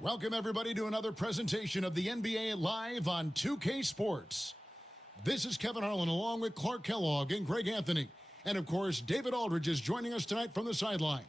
Welcome, everybody, to another presentation of the NBA Live on 2K Sports. This is Kevin Harlan, along with Clark Kellogg and Greg Anthony. And, of course, David Aldridge is joining us tonight from the sideline.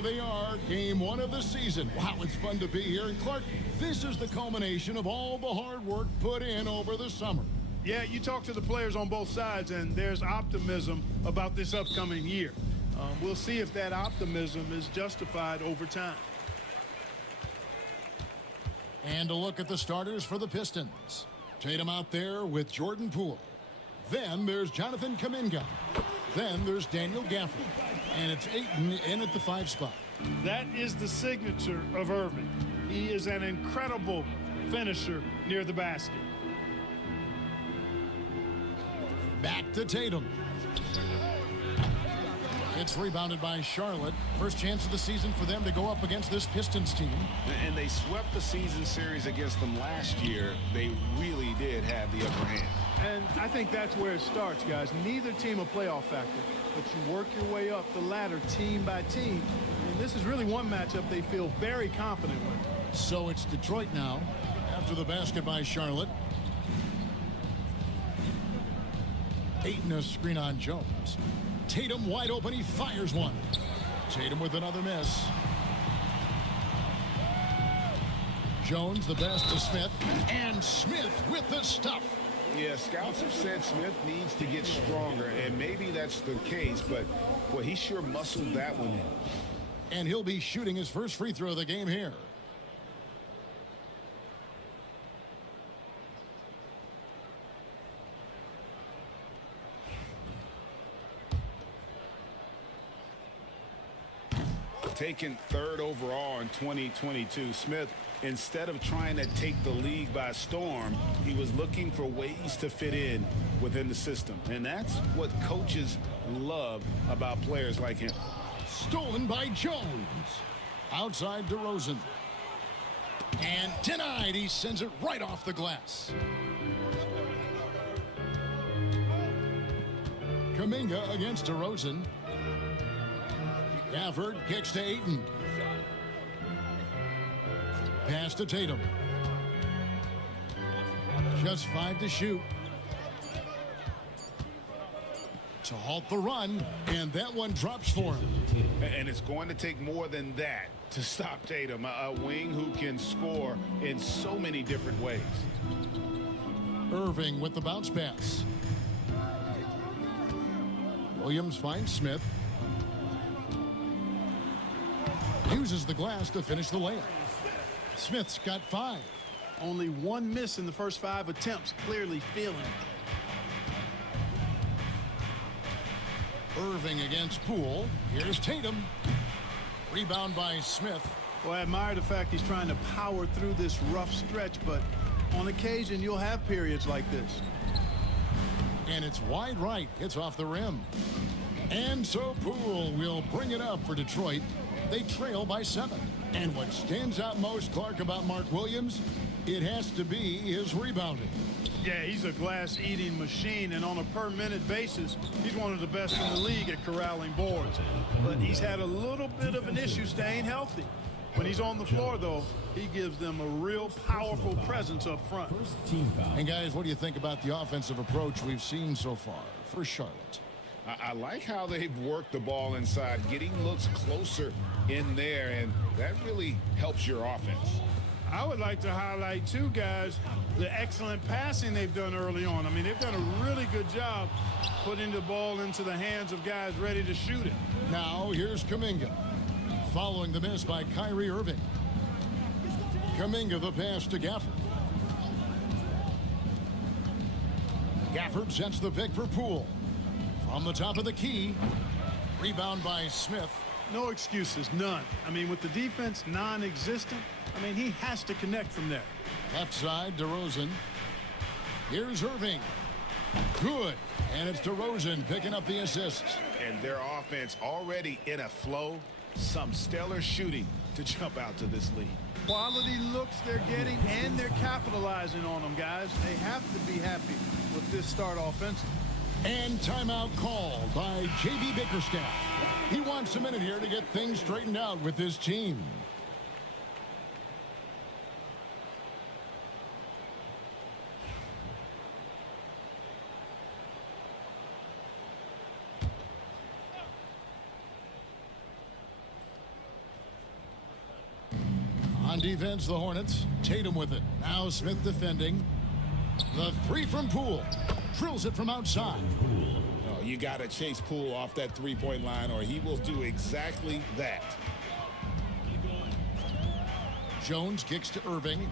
here they are, game one of the season. Wow, it's fun to be here. And Clark, this is the culmination of all the hard work put in over the summer. Yeah, you talk to the players on both sides, and there's optimism about this upcoming year. We'll see if that optimism is justified over time. And a look at the starters for the Pistons. Tatum out there with Jordan Poole. Then there's Jonathan Kuminga. Then there's Daniel Gafford. And it's Ayton in at the 5 spot. That is the signature of Irving. He is an incredible finisher near the basket. Back to Tatum. It's rebounded by Charlotte. First chance of the season for them to go up against this Pistons team. And they swept the season series against them last year. They really did have the upper hand. And I think that's where it starts, guys. Neither team a playoff factor, but you work your way up the ladder team by team. And this is really one matchup they feel very confident with. So it's Detroit now after the basket by Charlotte. Ayton a screen on Jones. Tatum wide open. He fires one. Tatum with another miss. Jones the best to Smith. And Smith with the stuff. Yeah, scouts have said Smith needs to get stronger, and maybe that's the case, but boy, he sure muscled that one in. And he'll be shooting his first free throw of the game here. Taken third overall in 2022, Smith, instead of trying to take the league by storm, he was looking for ways to fit in within the system. And that's what coaches love about players like him. Stolen by Jones. Outside DeRozan. And denied. He sends it right off the glass. Kuminga against DeRozan. Gafford kicks to Ayton. Pass to Tatum. Just 5 to shoot. To halt the run, and that one drops for him. And it's going to take more than that to stop Tatum, a wing who can score in so many different ways. Irving with the bounce pass. Williams finds Smith. Uses the glass to finish the layup. Smith's got 5. Only one miss in the first 5 attempts, clearly feeling it. Irving against Poole. Here's Tatum. Rebound by Smith. Well, I admire the fact he's trying to power through this rough stretch, but on occasion you'll have periods like this. And it's wide right. It's off the rim. And so Poole will bring it up for Detroit. They trail by 7. And what stands out most, Clark, about Mark Williams, it has to be his rebounding. Yeah, he's a glass-eating machine, and on a per-minute basis, he's one of the best in the league at corralling boards. But he's had a little bit of an issue staying healthy. When he's on the floor, though, he gives them a real powerful presence up front. And, guys, what do you think about the offensive approach we've seen so far for Charlotte? I like how they've worked the ball inside, getting looks closer in there, and that really helps your offense. I would like to highlight, too, guys, the excellent passing they've done early on. I mean, they've done a really good job putting the ball into the hands of guys ready to shoot it. Now here's Kuminga. Following the miss by Kyrie Irving. Kuminga the pass to Gafford. Gafford sets the pick for Poole. From the top of the key. Rebound by Smith. No excuses, none. I mean, with the defense non-existent, I mean, he has to connect from there. Left side, DeRozan. Here's Irving. Good. And it's DeRozan picking up the assists. And their offense already in a flow. Some stellar shooting to jump out to this lead. Quality looks they're getting, and they're capitalizing on them, guys. They have to be happy with this start offensively. And timeout called by J.B. Bickerstaff. He wants a minute here to get things straightened out with his team. On defense, the Hornets. Tatum with it. Now Smith defending. The three from Poole. Drills it from outside. Oh, you got to chase Poole off that three-point line or he will do exactly that. Jones kicks to Irving.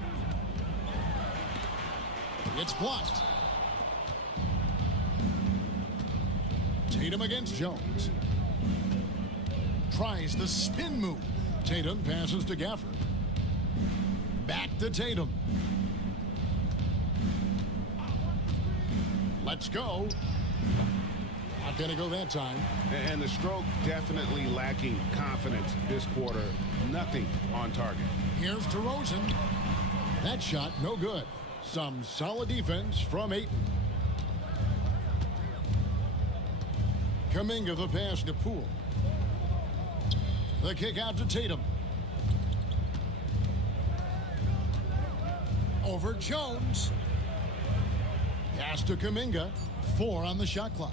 It's blocked. Tatum against Jones. Tries the spin move. Tatum passes to Gafford. Back to Tatum. Let's go. Not going to go that time. And the stroke definitely lacking confidence this quarter. Nothing on target. Here's DeRozan. That shot no good. Some solid defense from Ayton. Kuminga the pass to Poole. The kick out to Tatum. Over Jones. Pass to Kuminga. 4 on the shot clock.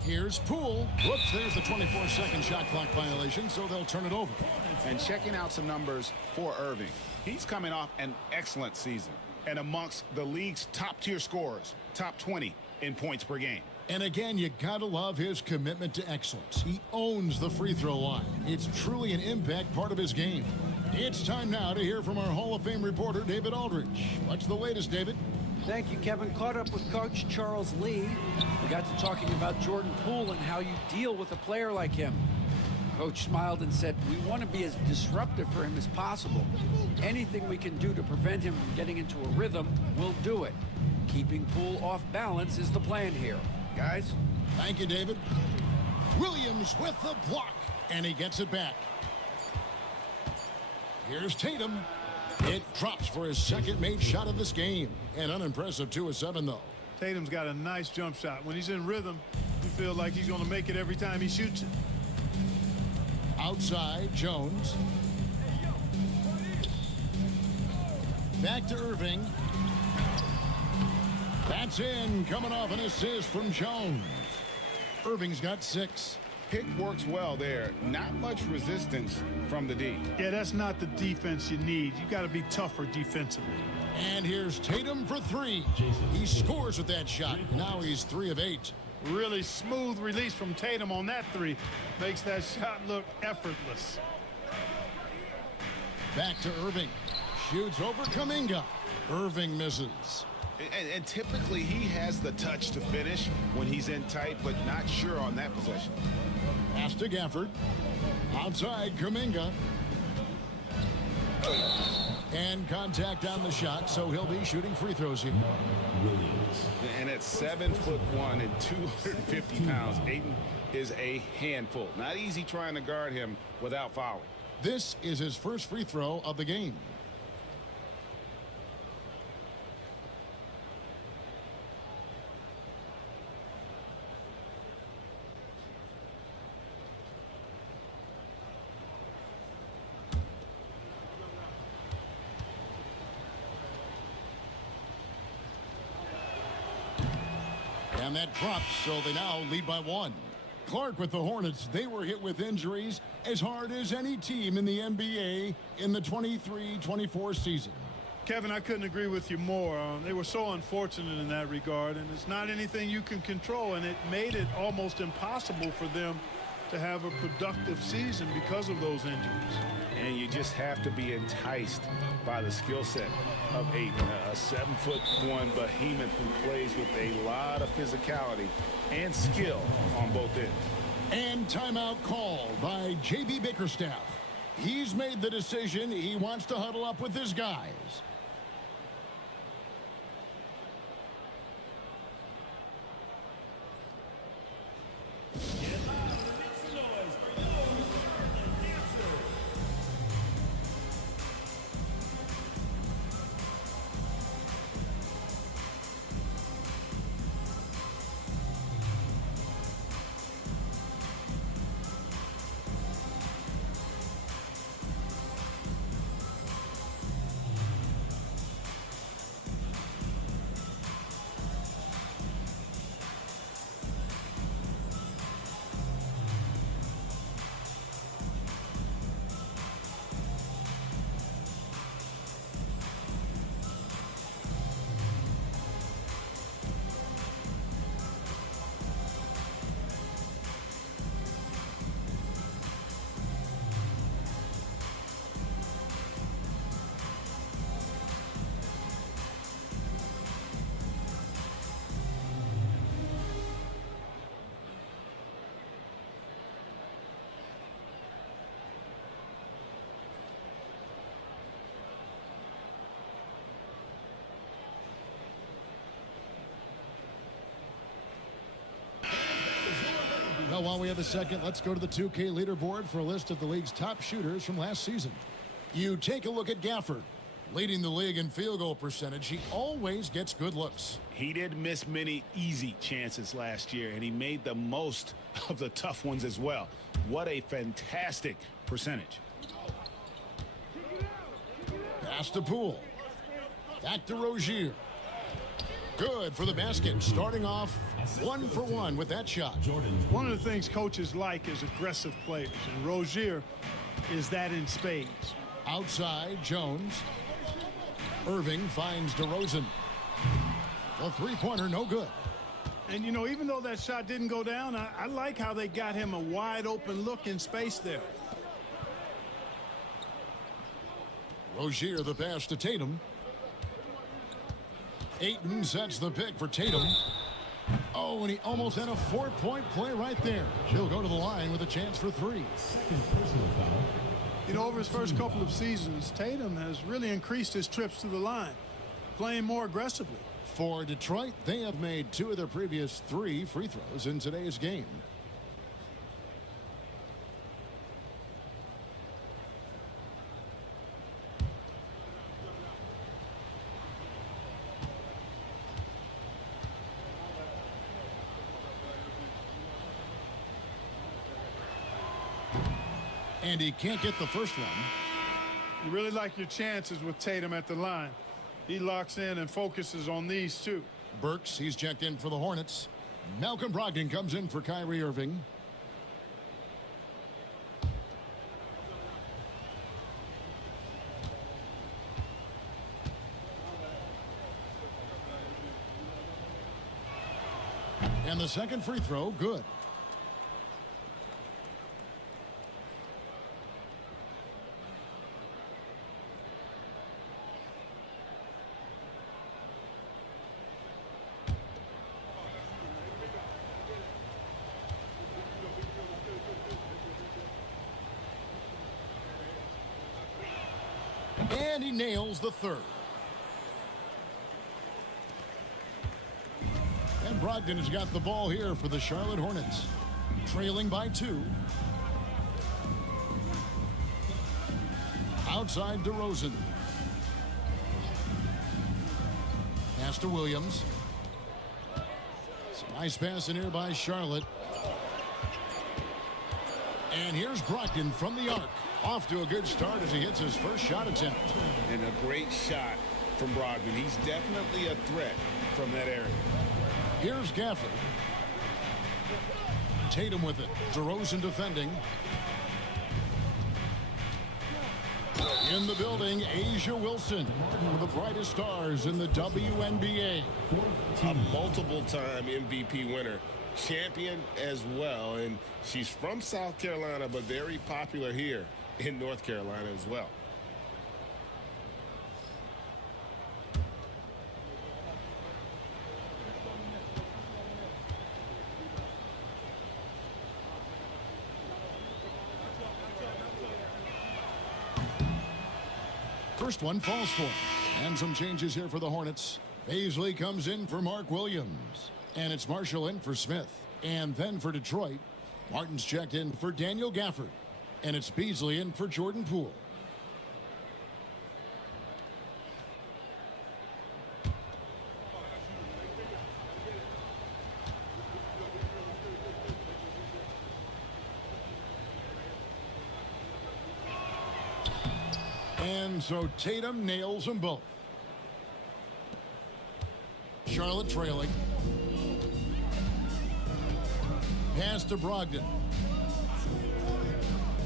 Here's Poole. Whoops, there's the 24-second shot clock violation, so they'll turn it over. And checking out some numbers for Irving. He's coming off an excellent season and amongst the league's top-tier scorers, top 20 in points per game. And again, you gotta love his commitment to excellence. He owns the free throw line. It's truly an impact part of his game. It's time now to hear from our Hall of Fame reporter, David Aldridge. What's the latest, David? Thank you, Kevin. Caught up with Coach Charles Lee. We got to talking about Jordan Poole and how you deal with a player like him. Coach smiled and said, we want to be as disruptive for him as possible. Anything we can do to prevent him from getting into a rhythm, we'll do it. Keeping Poole off balance is the plan here. Guys? Thank you, David. Williams with the block, and he gets it back. Here's Tatum. It drops for his second made shot of this game. An unimpressive 2 of 7, though. Tatum's got a nice jump shot. When he's in rhythm, you feel like he's going to make it every time he shoots it. Outside, Jones. Back to Irving. That's in, coming off an assist from Jones. Irving's got 6. Pick works well there. Not much resistance from the D. Yeah, that's not the defense you need. You got to be tougher defensively. And here's Tatum for 3. He scores with that shot. Now he's 3 of 8. Really smooth release from Tatum on that 3. Makes that shot look effortless. Back to Irving. Shoots over Kuminga. Irving misses. And typically he has the touch to finish when he's in tight, but not sure on that possession. Pass to Gafford. Outside, Kuminga. And contact on the shot, so he'll be shooting free throws here. And at 7'1" and 250 pounds, Ayton is a handful. Not easy trying to guard him without fouling. This is his first free throw of the game. And that drops, so they now lead by 1. Clark with the Hornets, they were hit with injuries as hard as any team in the NBA in the 23-24 season. Kevin, I couldn't agree with you more. They were so unfortunate in that regard, and it's not anything you can control, and it made it almost impossible for them to have a productive season because of those injuries. And you just have to be enticed by the skill set of Ayton, a 7'1" behemoth who plays with a lot of physicality and skill on both ends. And timeout called by J.B. Bickerstaff. He's made the decision. He wants to huddle up with his guys. Well, while we have a second, let's go to the 2K leaderboard for a list of the league's top shooters from last season. You take a look at Gafford. Leading the league in field goal percentage, he always gets good looks. He didn't miss many easy chances last year, and he made the most of the tough ones as well. What a fantastic percentage. Pass to Poole. Back to Rozier. Good for the basket. Starting off 1 for 1 with that shot. One of the things coaches like is aggressive players, and Rozier is that in spades. Outside, Jones. Irving finds DeRozan. The three-pointer, no good. And, you know, even though that shot didn't go down, I like how they got him a wide-open look in space there. Rozier, the pass to Tatum. Ayton sets the pick for Tatum. Oh, and he almost had a 4-point play right there. He'll go to the line with a chance for 3. You know, over his first couple of seasons, Tatum has really increased his trips to the line, playing more aggressively. For Detroit, they have made 2 of their previous 3 free throws in today's game. And he can't get the first one. You really like your chances with Tatum at the line. He locks in and focuses on these 2. Burks, he's checked in for the Hornets. Malcolm Brogdon comes in for Kyrie Irving. And the second free throw, good. And he nails the third. And Brogdon has got the ball here for the Charlotte Hornets. Trailing by 2. Outside DeRozan. Pass to Williams. Some nice pass in here by Charlotte. And here's Brogdon from the arc. Off to a good start as he hits his first shot attempt. And a great shot from Brogdon. He's definitely a threat from that area. Here's Gafford. Tatum with it. DeRozan defending. In the building, A'ja Wilson, one of the brightest stars in the WNBA. A multiple-time MVP winner. Champion as well. And she's from South Carolina, but very popular here in North Carolina as well. First one falls for. And some changes here for the Hornets. Paisley comes in for Mark Williams. And it's Marshall in for Smith. And then for Detroit, Martin's checked in for Daniel Gafford. And it's Beasley in for Jordan Poole. And so Tatum nails them both. Charlotte trailing. Pass to Brogdon.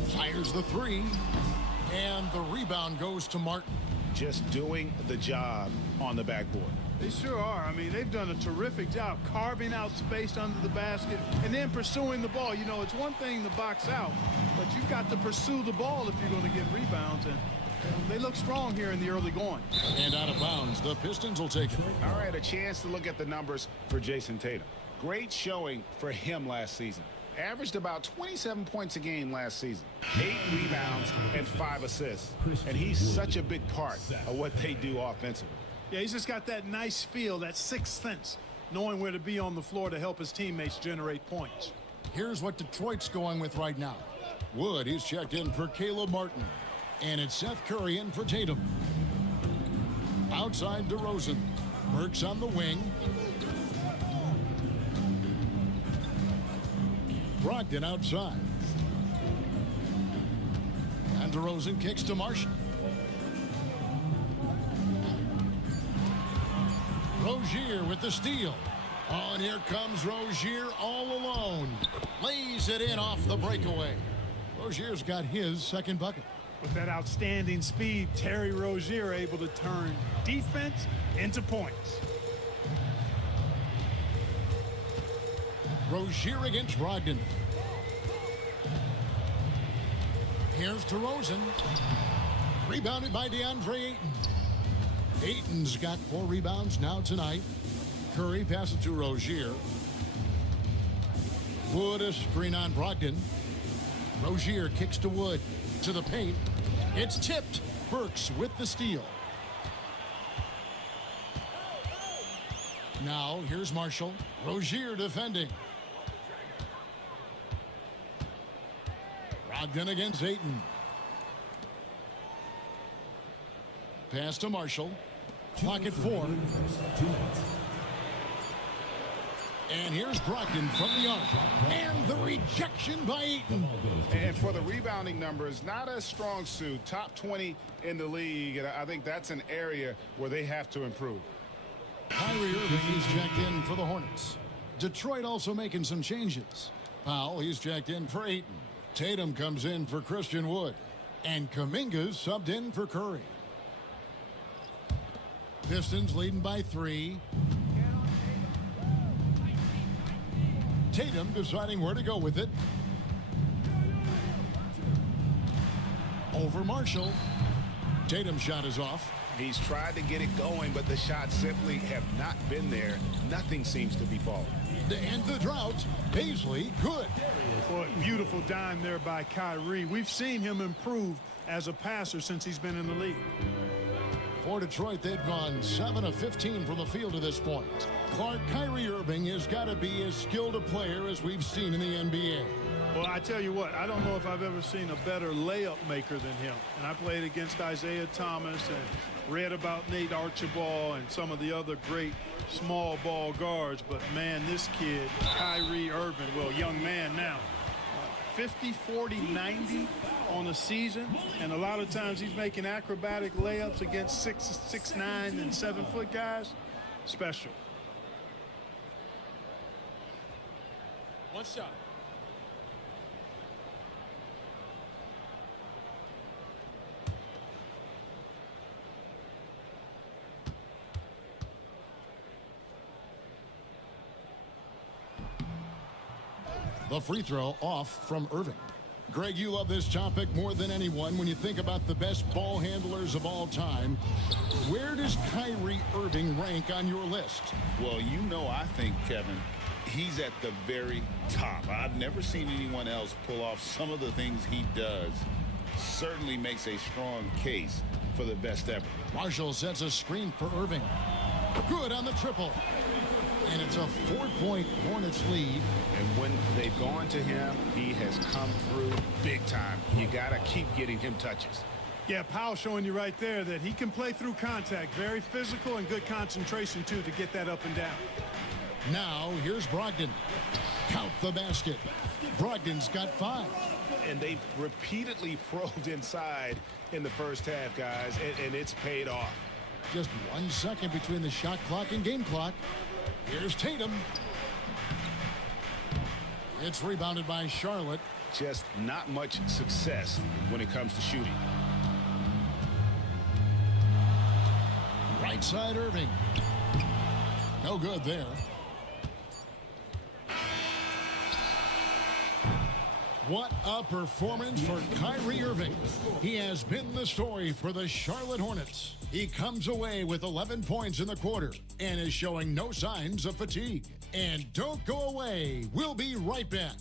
Fires the 3. And the rebound goes to Martin. Just doing the job on the backboard. They sure are. I mean, they've done a terrific job carving out space under the basket and then pursuing the ball. You know, it's one thing to box out, but you've got to pursue the ball if you're going to get rebounds. And they look strong here in the early going. And out of bounds, the Pistons will take it. All right, a chance to look at the numbers for Jason Tatum. Great showing for him last season. Averaged about 27 points a game last season. 8 rebounds and 5 assists. And he's such a big part of what they do offensively. Yeah, he's just got that nice feel, that sixth sense, knowing where to be on the floor to help his teammates generate points. Here's what Detroit's going with right now. Wood, he's checked in for Caleb Martin. And it's Seth Curry in for Tatum. Outside DeRozan. Burks on the wing. Brogdon outside. And DeRozan kicks to Marshall. Rozier with the steal. Oh, and here comes Rozier all alone. Lays it in off the breakaway. Rozier's got his second bucket. With that outstanding speed, Terry Rozier able to turn defense into points. Rozier against Brogdon. Here's DeRozan. Rebounded by DeAndre Ayton. Ayton's got 4 rebounds now tonight. Curry passes to Rozier. Wood a screen on Brogdon. Rozier kicks to Wood. To the paint. It's tipped. Burks with the steal. Now here's Marshall. Rozier defending. Brogdon against Ayton. Pass to Marshall. Clock at 4. And here's Brogdon from the arc. And the rejection by Ayton. And for the rebounding numbers, not a strong suit. Top 20 in the league. And I think that's an area where they have to improve. Kyrie Irving is checked in for the Hornets. Detroit also making some changes. Powell, he's checked in for Ayton. Tatum comes in for Christian Wood. And Kuminga's subbed in for Curry. Pistons leading by 3. Tatum deciding where to go with it. Over Marshall. Tatum's shot is off. He's tried to get it going, but the shots simply have not been there. Nothing seems to be falling. To end the drought, Paisley, good. Boy, beautiful dime there by Kyrie. We've seen him improve as a passer since he's been in the league. For Detroit, they've gone 7 of 15 from the field to this point. Clark, Kyrie Irving has got to be as skilled a player as we've seen in the NBA. Well, I tell you what, I don't know if I've ever seen a better layup maker than him. And I played against Isaiah Thomas and read about Nate Archibald and some of the other great small ball guards. But, man, this kid, Kyrie Irving, well, young man now, 50, 40, 90 on a season. And a lot of times he's making acrobatic layups against 6'9", and 7-foot guys. Special. One shot. The free throw off from Irving. Greg, you love this topic more than anyone. When you think about the best ball handlers of all time, where does Kyrie Irving rank on your list? Well, you know, I think, Kevin, he's at the very top. I've never seen anyone else pull off some of the things he does. Certainly makes a strong case for the best ever. Marshall sets a screen for Irving. Good on the triple. And it's a 4-point Hornets lead. And when they've gone to him, he has come through big time. You got to keep getting him touches. Yeah, Powell showing you right there that he can play through contact. Very physical and good concentration, too, to get that up and down. Now, here's Brogdon. Count the basket. Brogdon's got 5. And they've repeatedly probed inside in the first half, guys, and it's paid off. Just 1 second between the shot clock and game clock. Here's Tatum. It's rebounded by Charlotte. Just not much success when it comes to shooting. Right side Irving. No good there. What a performance for Kyrie Irving. He has been the story for the Charlotte Hornets. He comes away with 11 points in the quarter and is showing no signs of fatigue. And don't go away. We'll be right back.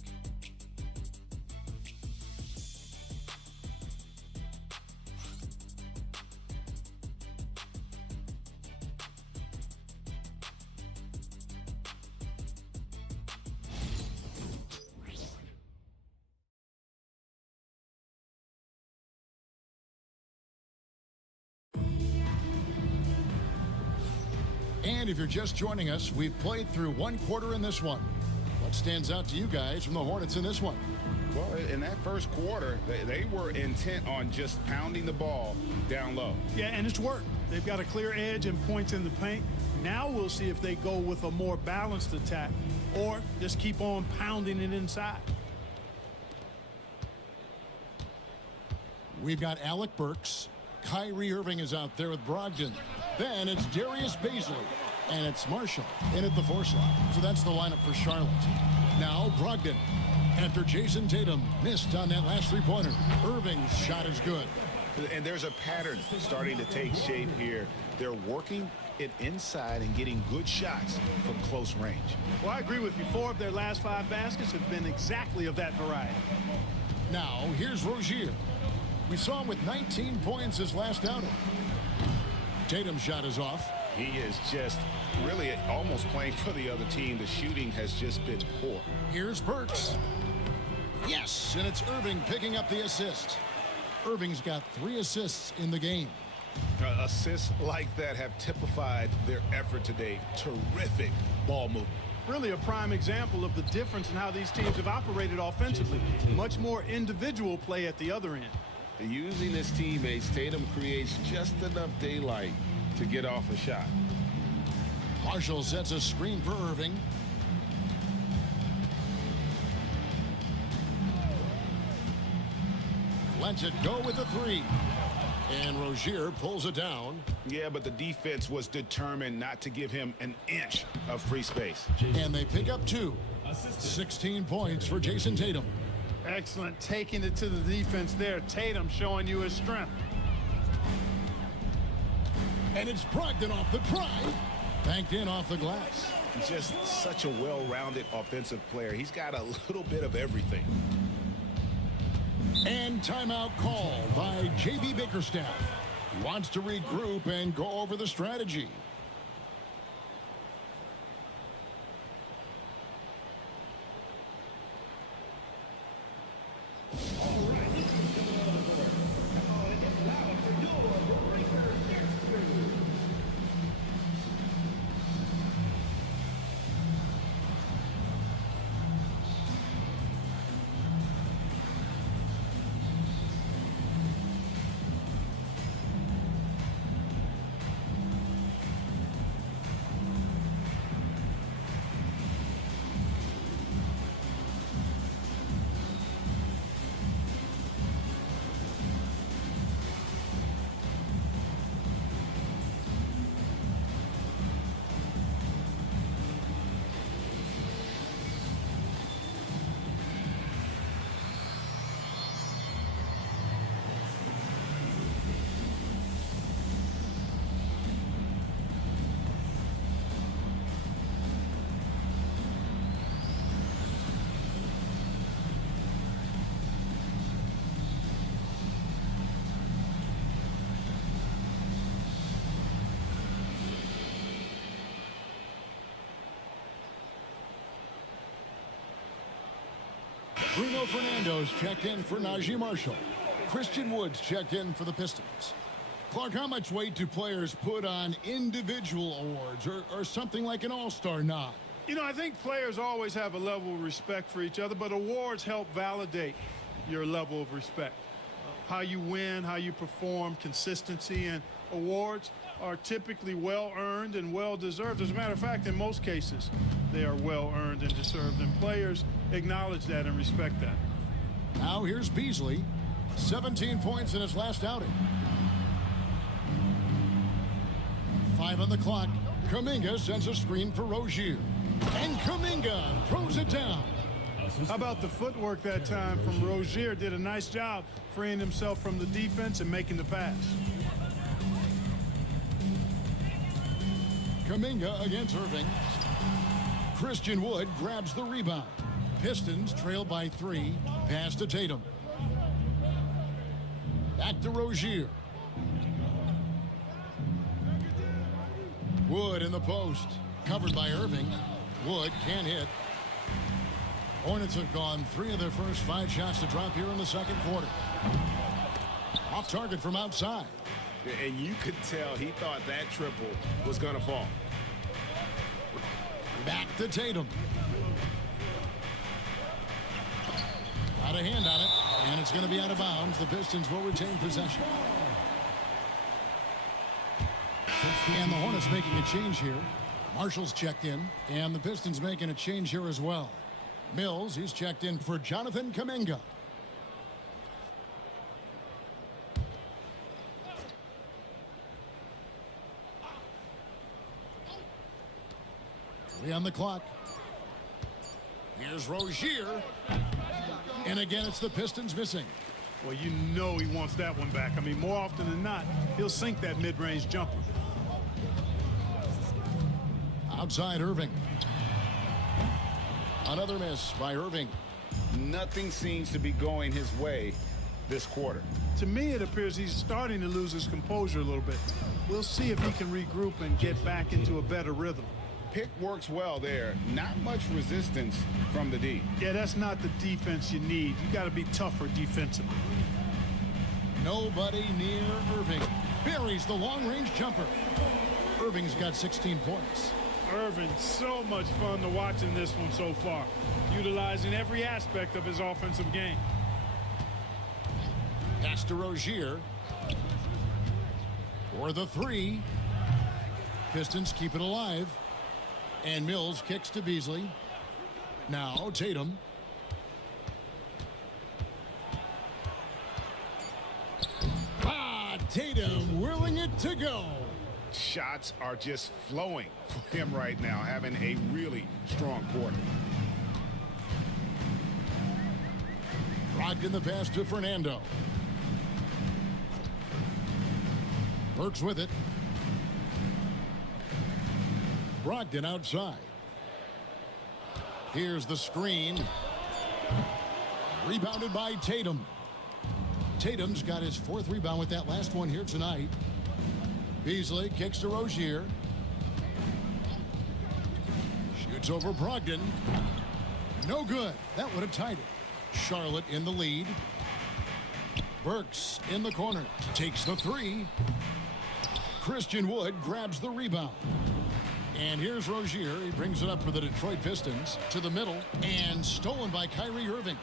And if you're just joining us, we've played through one quarter in this one. What stands out to you guys from the Hornets in this one? Well, in that first quarter, they were intent on just pounding the ball down low. Yeah, and it's worked. They've got a clear edge and points in the paint. Now we'll see if they go with a more balanced attack or just keep on pounding it inside. We've got Alec Burks. Kyrie Irving is out there with Brogdon. Then it's Darius Baisley. And it's Marshall in at the 4 slot. So that's the lineup for Charlotte. Now Brogdon. After Jason Tatum missed on that last three-pointer, Irving's shot is good. And there's a pattern starting to take shape here. They're working it inside and getting good shots from close range. Well, I agree with you. 4 of their last 5 baskets have been exactly of that variety. Now, here's Rozier. We saw him with 19 points his last outing. Tatum's shot is off. He is just really almost playing for the other team. The shooting has just been poor. Here's Burks. Yes, and it's Irving picking up the assist. Irving's got 3 assists in the game. Assists like that have typified their effort today. Terrific ball movement. Really a prime example of the difference in how these teams have operated offensively. Much more individual play at the other end. Using his teammates, Tatum creates just enough daylight to get off a shot. Marshall sets a screen for Irving. Lets it go with a 3. And Rozier pulls it down. Yeah, but the defense was determined not to give him an inch of free space. And they pick up 2. 16 points for Jason Tatum. Excellent, taking it to the defense there. Tatum showing you his strength. And it's Brogdon off the drive. Banked in off the glass. Just such a well-rounded offensive player. He's got a little bit of everything. And timeout called by J.B. Bickerstaff. He wants to regroup and go over the strategy. Bruno Fernando's checked in for Najee Marshall. Christian Woods checked in for the Pistons. Clark, how much weight do players put on individual awards or something like an all-star nod? You know, I think players always have a level of respect for each other, but awards help validate your level of respect. How you win, how you perform, consistency, and awards are typically well-earned and well-deserved. As a matter of fact, in most cases, they are well-earned and deserved, and players acknowledge that and respect that. Now here's Beasley. 17 points in his last outing. 5 on the clock. Kuminga sends a screen for Rozier. And Kuminga throws it down. How about the footwork that time from Rozier? Did a nice job freeing himself from the defense and making the pass. Kuminga against Irving. Christian Wood grabs the rebound. Pistons trail by 3. Pass to Tatum. Back to Rozier. Wood in the post. Covered by Irving. Wood can't hit. Hornets have gone 3 of their first 5 shots to drop here in the second quarter. Off target from outside. And you could tell he thought that triple was going to fall. Back to Tatum. Got a hand on it, and it's going to be out of bounds. The Pistons will retain possession. And the Hornets making a change here. Marshall's checked in, and the Pistons making a change here as well. Mills, he's checked in for Jonathan Kuminga. On the clock. Here's Rozier. And again, it's the Pistons missing. Well, you know he wants that one back. I mean, more often than not, he'll sink that mid-range jumper. Outside Irving. Another miss by Irving. Nothing seems to be going his way this quarter. To me, it appears he's starting to lose his composure a little bit. We'll see if he can regroup and get back into a better rhythm. Pick works well there. Not much resistance from the D. Yeah, that's not the defense you need. You got to be tougher defensively. Nobody near Irving. Buries the long-range jumper. Irving's got 16 points. Irving, so much fun to watch in this one so far, utilizing every aspect of his offensive game. Pass to Rozier. For the three. Pistons keep it alive. And Mills kicks to Beasley. Now Tatum. Tatum willing it to go. Shots are just flowing for him right now, having a really strong quarter. Brogdon the pass to Fernando. Burks with it. Brogdon outside. Here's the screen. Rebounded by Tatum. Tatum's got his fourth rebound with that last one here tonight. Beasley kicks to Rozier. Shoots over Brogdon. No good. That would have tied it. Charlotte in the lead. Burks in the corner. Takes the three. Christian Wood grabs the rebound. And here's Rozier. He brings it up for the Detroit Pistons to the middle. And stolen by Kyrie Irving.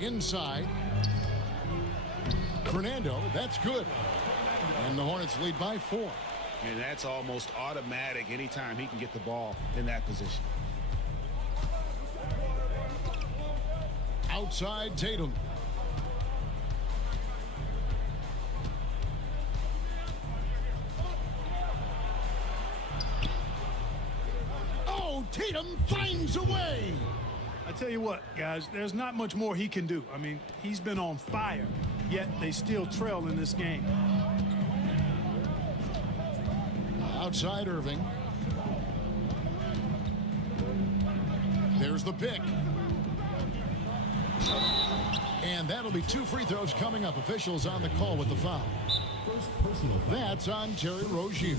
Inside. Fernando, that's good. And the Hornets lead by 4. And that's almost automatic anytime he can get the ball in that position. Outside Tatum. Oh, Tatum finds a way. I tell you what, guys, there's not much more he can do. I mean, he's been on fire, yet they still trail in this game. Outside Irving. There's the pick. And that'll be 2 free throws coming up. Officials on the call with the foul. That's on Terry Rozier.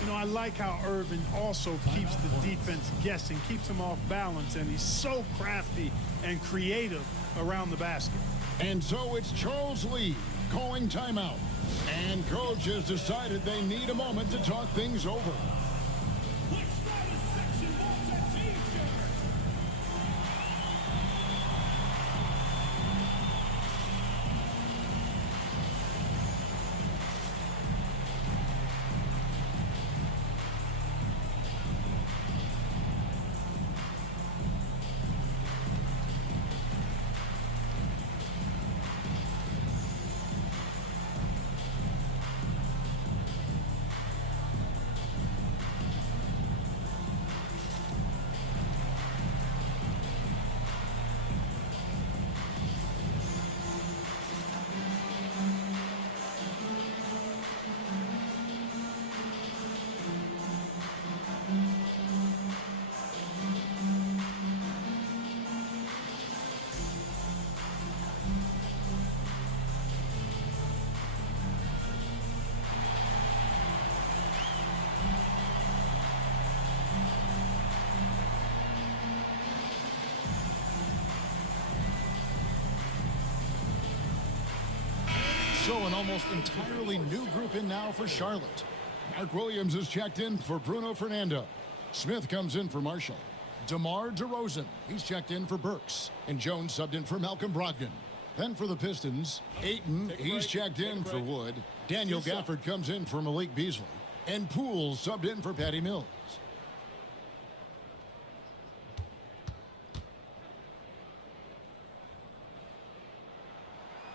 You know, I like how Irving also keeps the defense guessing, keeps them off balance, and he's so crafty and creative around the basket. And so it's Charles Lee calling timeout. And coach has decided they need a moment to talk things over. So an almost entirely new group in now for Charlotte. Mark Williams is checked in for Bruno Fernando. Smith comes in for Marshall. DeMar DeRozan, he's checked in for Burks. And Jones subbed in for Malcolm Brogdon. Then for the Pistons, Ayton, he's checked in for Wood. Daniel Gafford comes in for Malik Beasley. And Poole subbed in for Patty Mills.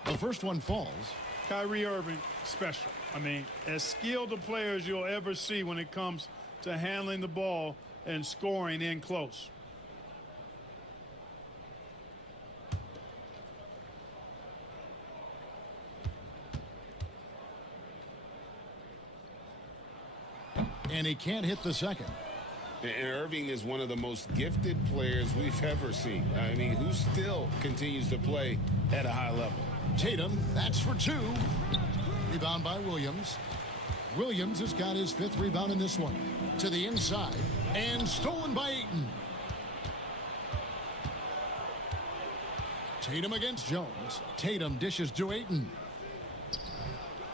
The first one falls. Kyrie Irving, special. I mean, as skilled a player as you'll ever see when it comes to handling the ball and scoring in close. And he can't hit the second. And Irving is one of the most gifted players we've ever seen. I mean, who still continues to play at a high level. Tatum, that's for two. Rebound by Williams. Williams has got his 5th rebound in this one. To the inside. And stolen by Ayton. Tatum against Jones. Tatum dishes to Ayton.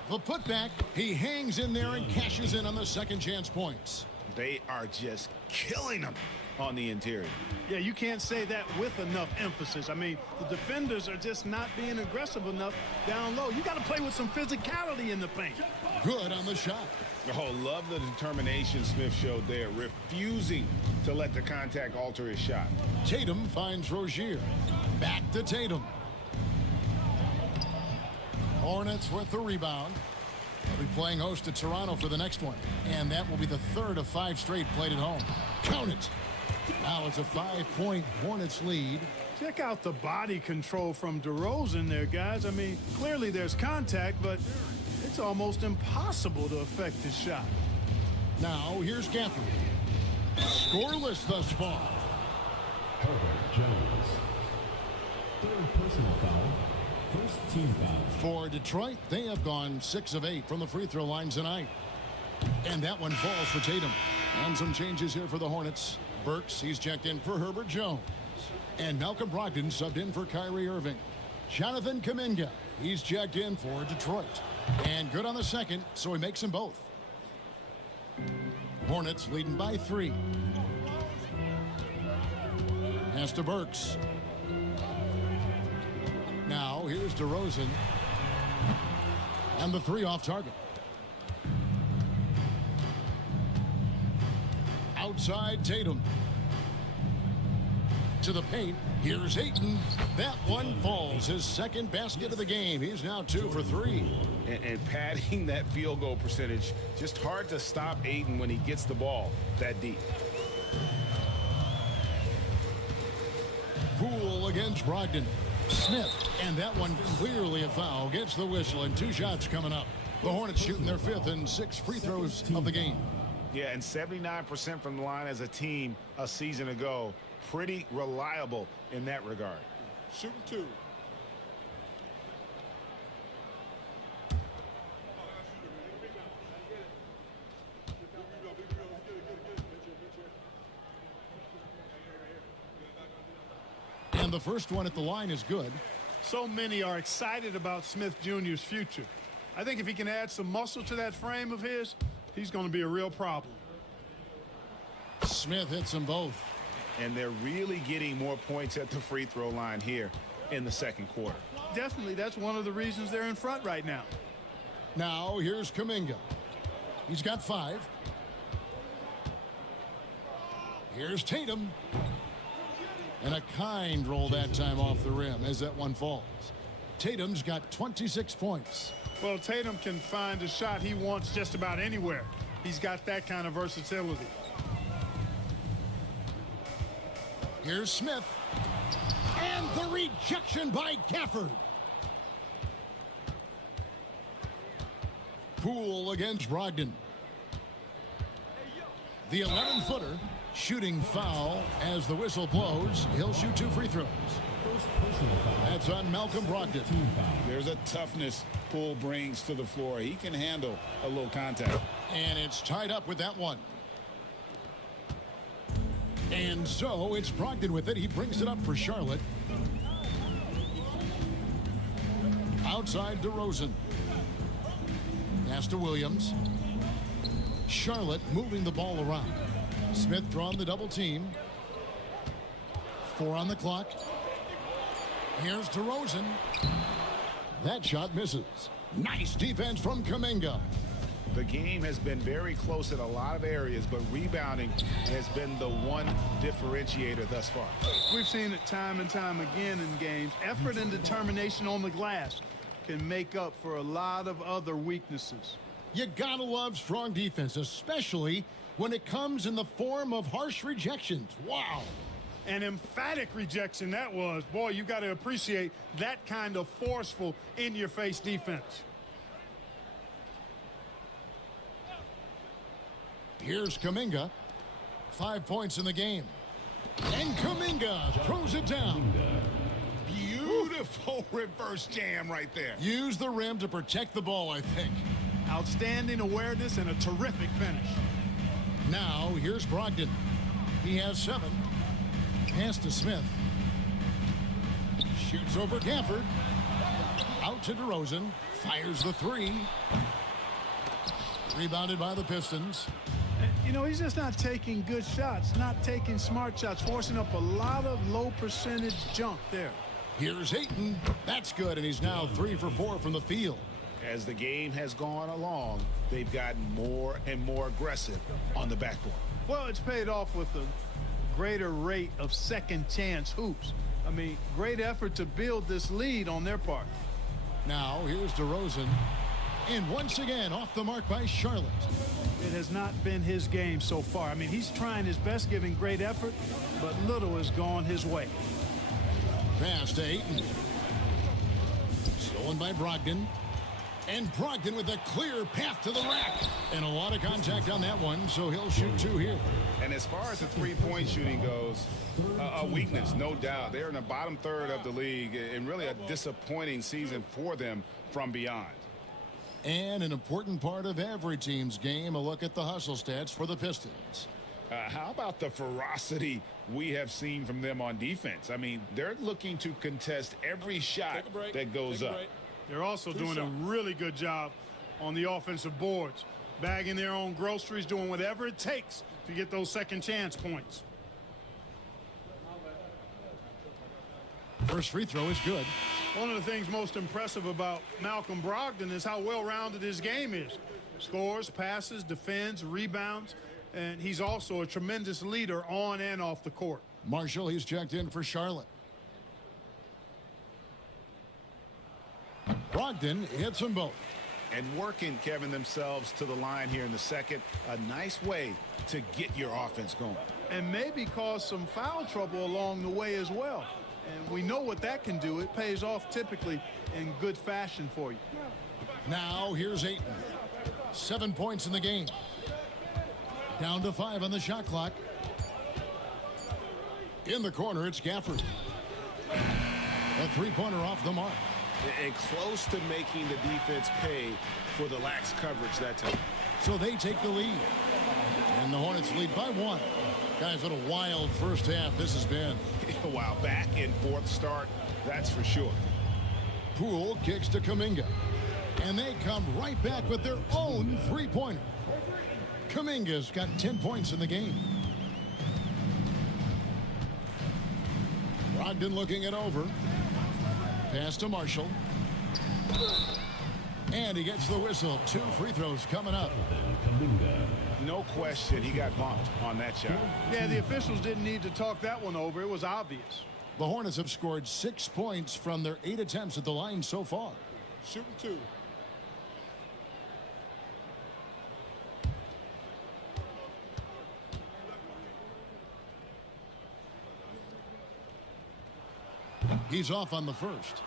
The putback. He hangs in there and cashes in on the second chance points. They are just killing them on the interior. Yeah, you can't say that with enough emphasis. I mean, the defenders are just not being aggressive enough down low. You got to play with some physicality in the paint. Good on the shot. Oh, love the determination Smith showed there, refusing to let the contact alter his shot. Tatum finds Rozier. Back to Tatum. Hornets with the rebound. They'll be playing host to Toronto for the next one. And that will be the 3rd of 5 straight played at home. Count it. Now it's a 5-point Hornets lead. Check out the body control from DeRozan there, guys. I mean, clearly there's contact, but it's almost impossible to affect his shot. Now here's Gafford. Scoreless thus far. Herbert Jones. 3rd personal foul. 1st team foul. For Detroit, they have gone 6 of 8 from the free throw line tonight. And that one falls for Tatum. And some changes here for the Hornets. Burks, he's checked in for Herbert Jones. And Malcolm Brogdon subbed in for Kyrie Irving. Jonathan Kuminga, he's checked in for Detroit. And good on the second, so he makes them both. Hornets leading by 3. Pass to Burks. Now here's DeRozan. And the 3 off target. Outside Tatum. To the paint. Here's Ayton. That one falls. His 2nd basket of the game. He's now 2 for 3. And padding that field goal percentage, just hard to stop Ayton when he gets the ball that deep. Poole against Brogdon. Smith, and that one clearly a foul. Gets the whistle, and 2 shots coming up. The Hornets shooting their 5th and 6th free throws of the game. Yeah, and 79% from the line as a team a season ago. Pretty reliable in that regard. Shooting 2. And the first one at the line is good. So many are excited about Smith Jr.'s future. I think if he can add some muscle to that frame of his, he's going to be a real problem. Smith hits them both. And they're really getting more points at the free throw line here in the 2nd quarter. Definitely, that's one of the reasons they're in front right now. Now here's Kuminga. He's got 5. Here's Tatum. And a kind roll that time off the rim as that one falls. Tatum's got 26 points. Well, Tatum can find a shot he wants just about anywhere. He's got that kind of versatility. Here's Smith. And the rejection by Gafford. Poole against Brogdon. The 11-footer shooting foul as the whistle blows. He'll shoot 2 free throws. That's on Malcolm Brogdon. There's a toughness Poole brings to the floor. He can handle a little contact. And it's tied up with that one. And so it's Brogdon with it. He brings it up for Charlotte. Outside DeRozan. Pass to Williams. Charlotte moving the ball around. Smith drawing the double team. 4 on the clock. Here's DeRozan. That shot misses. Nice defense from Kuminga. The game has been very close in a lot of areas, but rebounding has been the one differentiator thus far. We've seen it time and time again in games. Effort and determination on the glass can make up for a lot of other weaknesses. You gotta love strong defense, especially when it comes in the form of harsh rejections. Wow. An emphatic rejection that was. Boy, you got to appreciate that kind of forceful, in-your-face defense. Here's Kuminga. 5 points in the game. And Kuminga throws it down. Beautiful reverse jam right there. Use the rim to protect the ball, I think. Outstanding awareness and a terrific finish. Now, here's Brogdon. He has 7. Pass to Smith. Shoots over Gafford. Out to DeRozan. Fires the 3. Rebounded by the Pistons. You know, he's just not taking good shots, not taking smart shots, forcing up a lot of low percentage junk there. Here's Ayton. That's good, and he's now 3 for 4 from the field. As the game has gone along, they've gotten more and more aggressive on the backboard. Well, it's paid off with a greater rate of second chance hoops. I mean, great effort to build this lead on their part. Now, here's DeRozan. And once again, off the mark by Charlotte. It has not been his game so far. I mean, he's trying his best, giving great effort, but little has gone his way. Pass to Ayton. Stolen by Brogdon. And Brogdon with a clear path to the rack. And a lot of contact on that one, so he'll shoot 2 here. And as far as the three-point shooting goes, a weakness, no doubt. They're in the bottom third of the league, and really a disappointing season for them from beyond. And an important part of every team's game, a look at the hustle stats for the Pistons. How about the ferocity we have seen from them on defense? I mean, they're looking to contest every shot that goes up. They're also doing a really good job on the offensive boards, bagging their own groceries, doing whatever it takes to get those second chance points. First free throw is good. One of the things most impressive about Malcolm Brogdon is how well-rounded his game is. Scores, passes, defends, rebounds, and he's also a tremendous leader on and off the court. Marshall, he's checked in for Charlotte. Brogdon hits them both. And working, Kevin, themselves to the line here in the second. A nice way to get your offense going. And maybe cause some foul trouble along the way as well. And we know what that can do. It pays off typically in good fashion for you. Now here's Ayton. 7 points in the game. Down to 5 on the shot clock. In the corner, it's Gafford. A three-pointer off the mark. And close to making the defense pay for the lax coverage that time. So they take the lead. And the Hornets lead by 1. Guys, what a wild first half this has been. Wow, back in fourth start, that's for sure. Poole kicks to Kuminga. And they come right back with their own three-pointer. Kuminga's got 10 points in the game. Brogdon looking it over. Pass to Marshall. And he gets the whistle. 2 free throws coming up. No question, he got bumped on that shot. Yeah, the officials didn't need to talk that one over. It was obvious. The Hornets have scored 6 points from their 8 attempts at the line so far. Shooting 2. He's off on the first.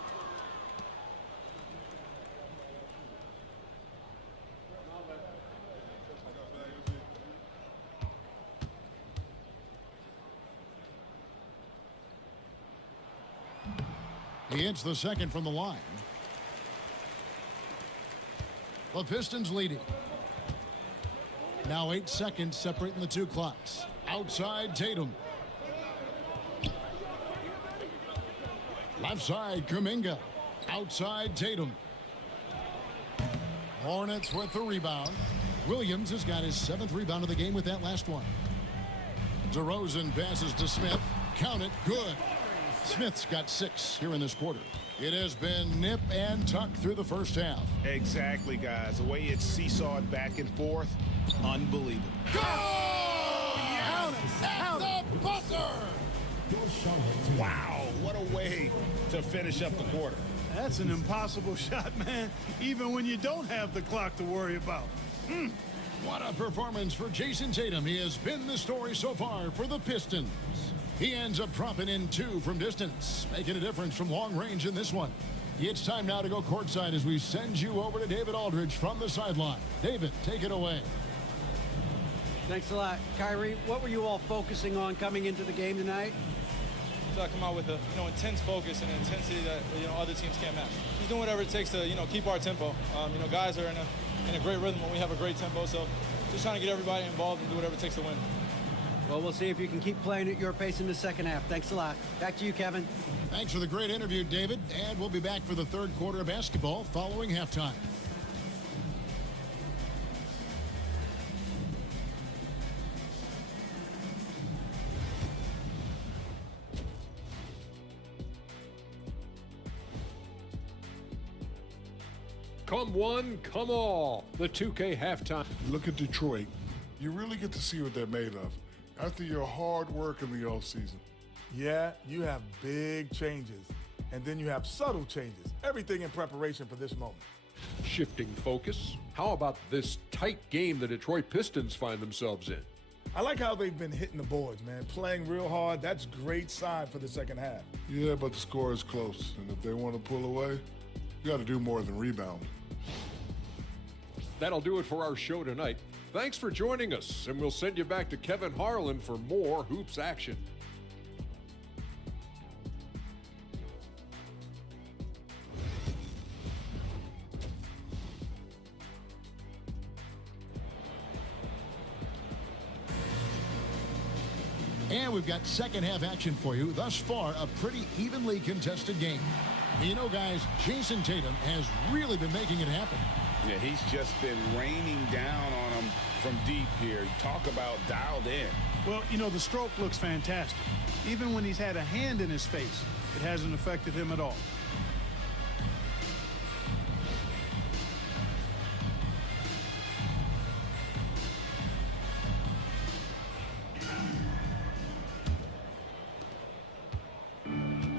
He hits the second from the line. The Pistons leading. Now 8 seconds separating the 2 clocks. Outside Tatum. Left side Kuminga. Outside Tatum. Hornets with the rebound. Williams has got his 7th rebound of the game with that last one. DeRozan passes to Smith. Count it. Good. Smith's got 6 here in this quarter. It has been nip and tuck through the first half. Exactly, guys. The way it's seesawed back and forth, unbelievable. Go! At the buzzer! Wow, what a way to finish up the quarter. That's an impossible shot, man, even when you don't have the clock to worry about. What a performance for Jason Tatum. He has been the story so far for the Pistons. He ends up dropping in 2 from distance, making a difference from long range in this one. It's time now to go courtside as we send you over to David Aldridge from the sideline. David, take it away. Thanks a lot. Kyrie, what were you all focusing on coming into the game tonight? So I come out with a intense focus and intensity that other teams can't match. Just doing whatever it takes to keep our tempo. Guys are in a great rhythm when we have a great tempo. So just trying to get everybody involved and do whatever it takes to win. Well, we'll see if you can keep playing at your pace in the second half. Thanks a lot. Back to you, Kevin. Thanks for the great interview, David. And we'll be back for the third quarter of basketball following halftime. Come one, come all. The 2K halftime. Look at Detroit. You really get to see what they're made of after your hard work in the offseason. Yeah, you have big changes, and then you have subtle changes. Everything in preparation for this moment. Shifting focus. How about this tight game the Detroit Pistons find themselves in? I like how they've been hitting the boards, man. Playing real hard. That's great sign for the second half. Yeah, but the score is close, and if they want to pull away, you got to do more than rebound. That'll do it for our show tonight. Thanks for joining us, and we'll send you back to Kevin Harlan for more hoops action. And we've got second half action for you. Thus far, a pretty evenly contested game. You know, guys, Jason Tatum has really been making it happen. Yeah, he's just been raining down on him from deep here. Talk about dialed in. Well, the stroke looks fantastic. Even when he's had a hand in his face, it hasn't affected him at all.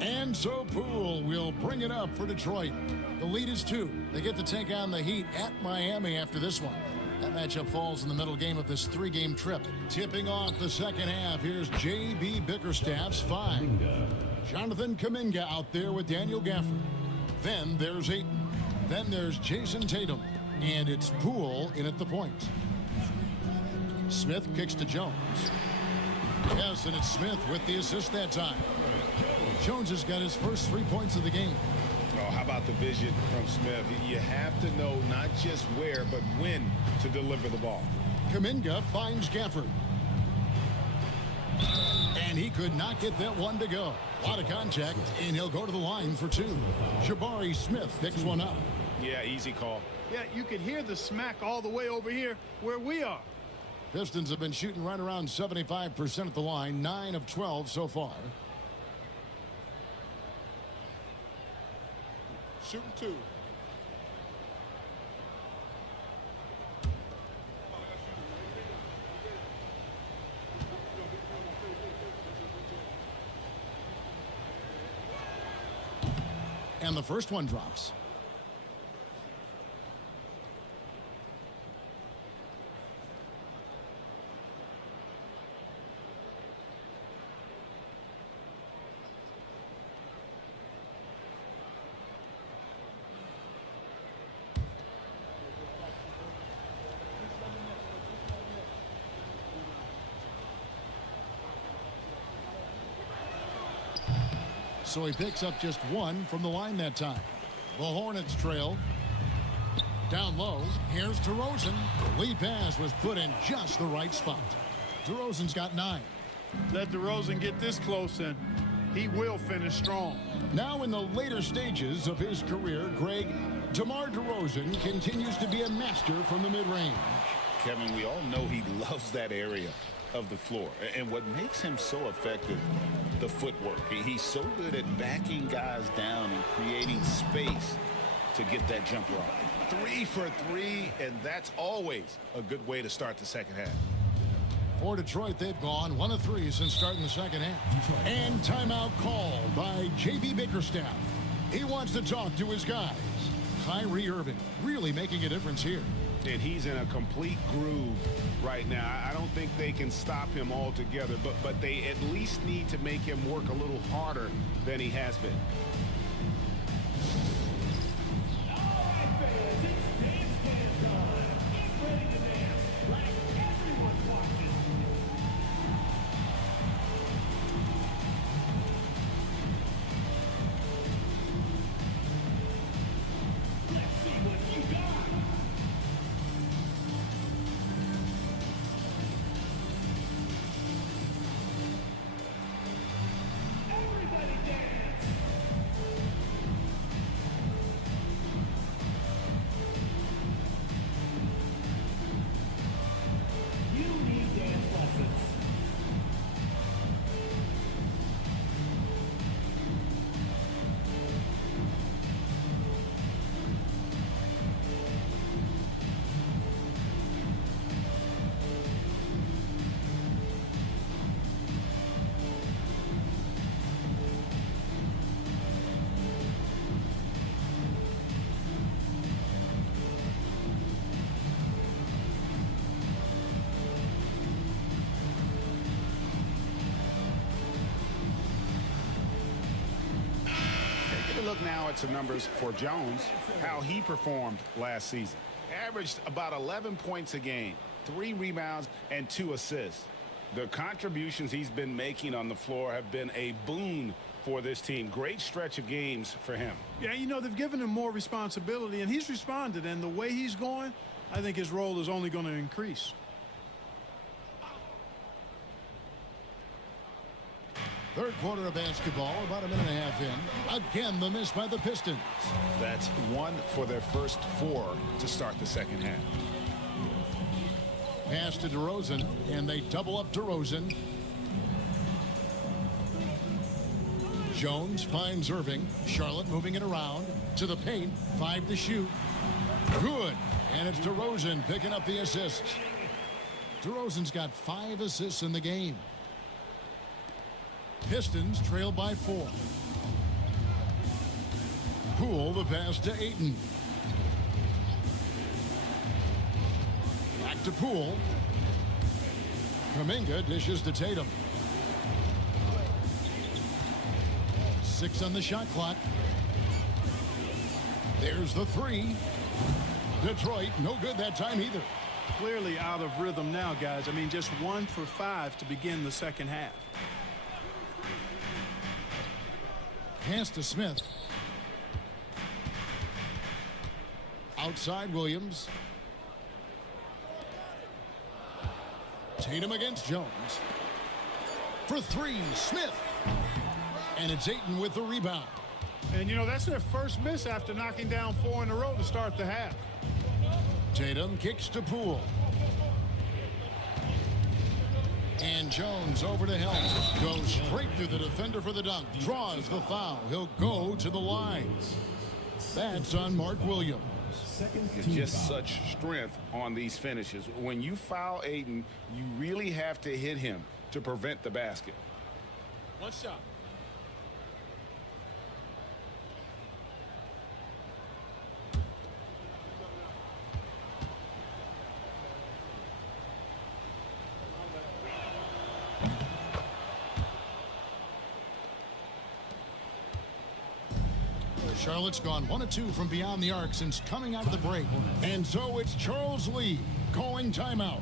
And so Poole will bring it up for Detroit. The lead is 2. They get to take on the Heat at Miami after this one. That matchup falls in the middle game of this 3-game trip. Tipping off the second half, here's J.B. Bickerstaff's 5. Jonathan Kuminga out there with Daniel Gafford. Then there's Ayton. Then there's Jason Tatum. And it's Poole in at the point. Smith kicks to Jones. Yes, and it's Smith with the assist that time. Jones has got his first 3 points of the game. Oh, how about the vision from Smith? You have to know not just where, but when to deliver the ball. Kuminga finds Gafford. And he could not get that one to go. A lot of contact, and he'll go to the line for 2. Jabari Smith picks one up. Yeah, easy call. Yeah, you could hear the smack all the way over here where we are. Pistons have been shooting right around 75% at the line, 9 of 12 so far. Shooting 2. And the first one drops. So he picks up just 1 from the line that time. The Hornets trail. Down low, here's DeRozan. The lead pass was put in just the right spot. DeRozan's got 9. Let DeRozan get this close, and he will finish strong. Now in the later stages of his career, Greg, DeMar DeRozan continues to be a master from the mid-range. Kevin, we all know he loves that area of the floor. And what makes him so effective, the footwork. He's so good at backing guys down and creating space to get that jumper off. 3 for 3, and that's always a good way to start the second half. For Detroit, they've gone 1 of 3 since starting the second half. And timeout called by J.B. Bickerstaff. He wants to talk to his guys. Kyrie Irving really making a difference here. And he's in a complete groove right now. I don't think they can stop him altogether, but they at least need to make him work a little harder than he has been. Look now at some numbers for Jones, how he performed last season. Averaged about 11 points a game, 3 rebounds, and 2 assists. The contributions he's been making on the floor have been a boon for this team. Great stretch of games for him. Yeah, you know, they've given him more responsibility, and he's responded. And the way he's going, I think his role is only going to increase. Third quarter of basketball, about a minute and a half in. Again, the miss by the Pistons. That's 1 for their first 4 to start the second half. Pass to DeRozan, and they double up DeRozan. Jones finds Irving. Charlotte moving it around to the paint. 5 to shoot. Good. And it's DeRozan picking up the assists. DeRozan's got 5 assists in the game. Pistons trail by 4. Poole the pass to Ayton. Back to Poole. Kuminga dishes to Tatum. 6 on the shot clock. There's the 3. Detroit, no good that time either. Clearly out of rhythm now, guys. I mean, just 1 for 5 to begin the second half. Pass to Smith. Outside Williams. Tatum against Jones. For 3, Smith. And it's Ayton with the rebound. And, you know, that's their first miss after knocking down 4 in a row to start the half. Tatum kicks to Poole. And Jones over to Helms. Goes straight through the defender for the dunk. Draws the foul. He'll go to the line. That's on Mark Williams. Just such strength on these finishes. When you foul Ayton, you really have to hit him to prevent the basket. One shot. Charlotte's gone 1 of 2 from beyond the arc since coming out of the break. And so it's Charles Lee calling timeout.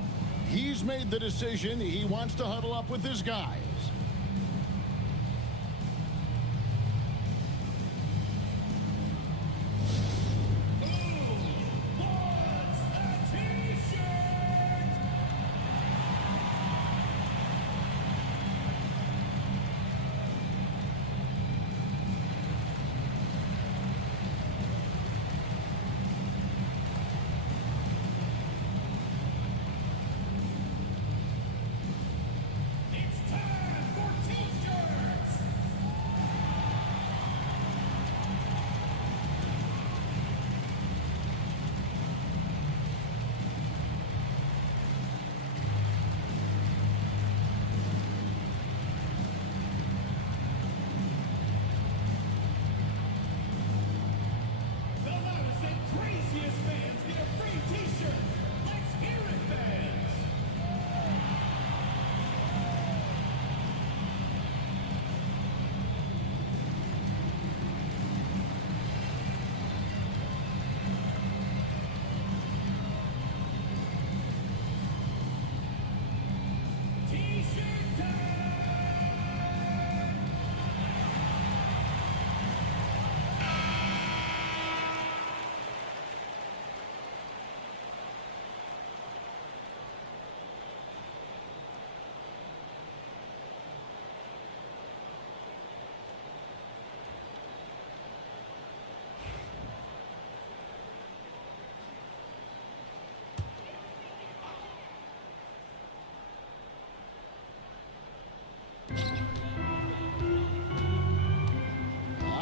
He's made the decision. He wants to huddle up with his guys.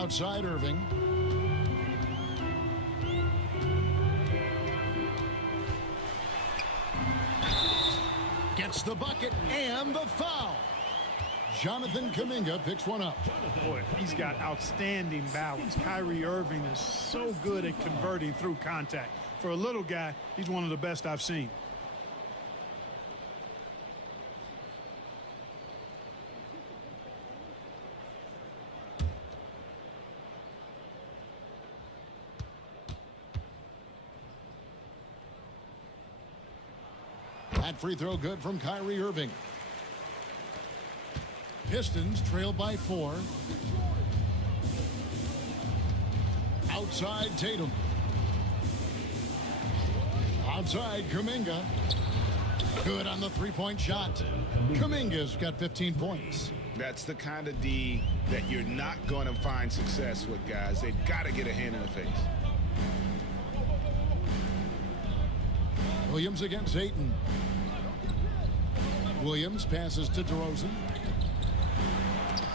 Outside Irving. Gets the bucket and the foul. Jonathan Kuminga picks one up. Boy, he's got outstanding balance. Kyrie Irving is so good at converting through contact. For a little guy, he's one of the best I've seen. That free throw good from Kyrie Irving. Pistons trail by 4. Outside Tatum. Outside Kuminga. Good on the three-point shot. Kuminga's got 15 points. That's the kind of D that you're not going to find success with, guys. They've got to get a hand in the face. Williams against Ayton. Williams passes to DeRozan.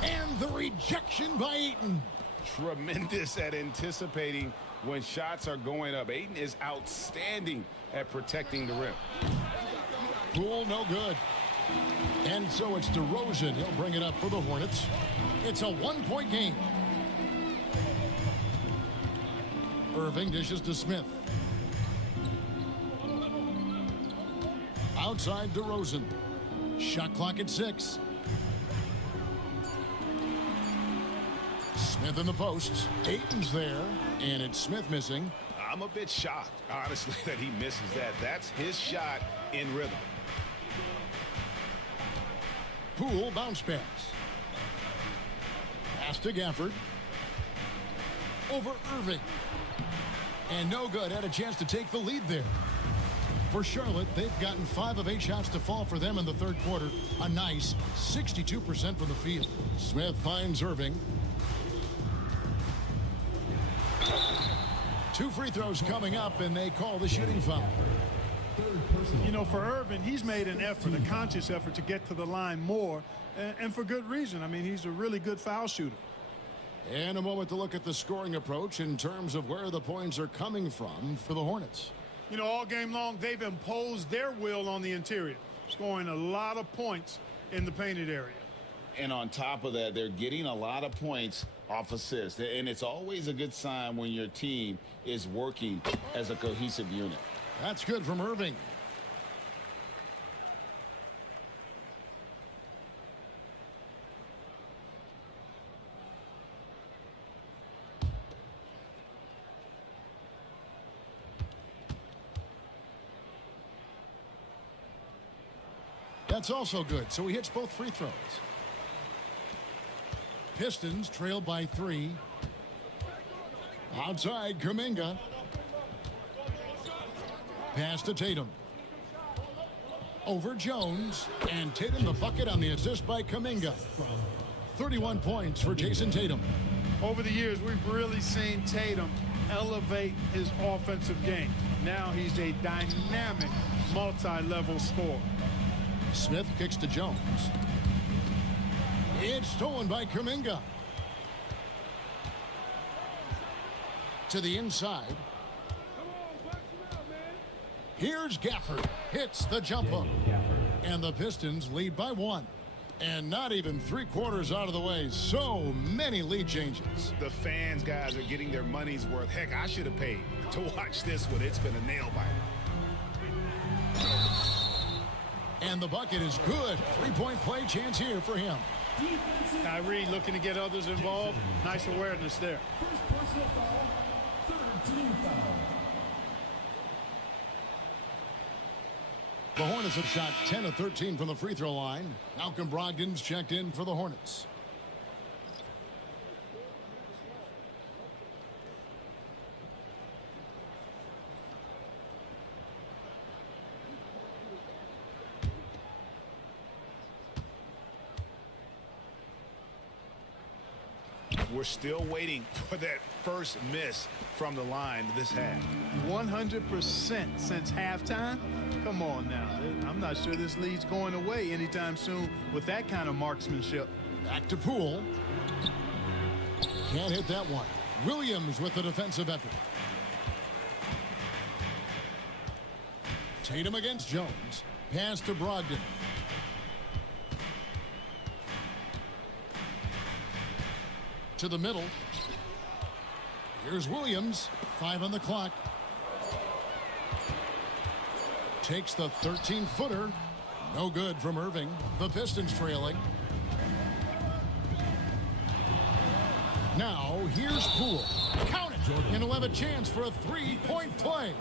And the rejection by Ayton. Tremendous at anticipating when shots are going up. Ayton is outstanding at protecting the rim. Poole, no good. And so it's DeRozan. He'll bring it up for the Hornets. It's a one-point game. Irving dishes to Smith. Outside DeRozan. Shot clock at 6. Smith in the post. Ayton's there, and it's Smith missing. I'm a bit shocked, honestly, that he misses that. That's his shot in rhythm. Poole bounce pass. Pass to Gafford. Over Irving. And no good. Had a chance to take the lead there. For Charlotte, they've gotten 5 of 8 shots to fall for them in the third quarter. A nice 62% from the field. Smith finds Irving. 2 free throws coming up, and they call the shooting foul. You know, for Irving, he's made an effort, a conscious effort to get to the line more, and for good reason. I mean, he's a really good foul shooter. And a moment to look at the scoring approach in terms of where the points are coming from for the Hornets. You know, all game long, they've imposed their will on the interior, scoring a lot of points in the painted area. And on top of that, they're getting a lot of points off assists. And it's always a good sign when your team is working as a cohesive unit. That's good from Irving. That's also good, so he hits both free throws. Pistons trail by 3. Outside Kuminga. Pass to Tatum. Over Jones. And Tatum the bucket on the assist by Kuminga. 31 points for Jason Tatum. Over the years, we've really seen Tatum elevate his offensive game. Now he's a dynamic, multi-level scorer. Smith kicks to Jones. It's stolen by Kuminga. To the inside. Here's Gafford. Hits the jump hook. And the Pistons lead by 1. And not even 3/4 out of the way. So many lead changes. The fans, guys, are getting their money's worth. Heck, I should have paid to watch this one. It's been a nail biter. And the bucket is good. 3-point play chance here for him. Kyrie looking to get others involved. Nice awareness there. First personal foul, third team foul. The Hornets have shot 10 of 13 from the free throw line. Malcolm Brogdon's checked in for the Hornets. We're still waiting for that first miss from the line this half. 100% since halftime. Come on now. I'm not sure this lead's going away anytime soon with that kind of marksmanship. Back to Poole. Can't hit that one. Williams with the defensive effort. Tatum against Jones. Pass to Brogdon. To the middle. Here's Williams. 5 on the clock. Takes the 13-footer. No good from Irving. The Pistons trailing. Now, here's Poole. Count it! And he'll have a chance for a three-point play.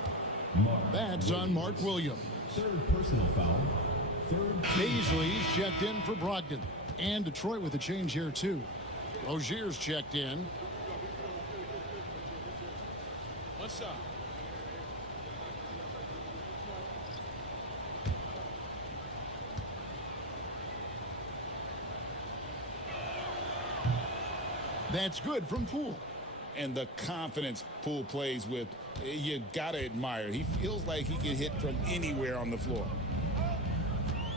That's on Mark Williams. Third personal foul. Third. Beasley's checked in for Brogdon. And Detroit with a change here, too. Rozier's checked in. What's up? That's good from Poole. And the confidence Poole plays with, you got to admire. He feels like he can hit from anywhere on the floor.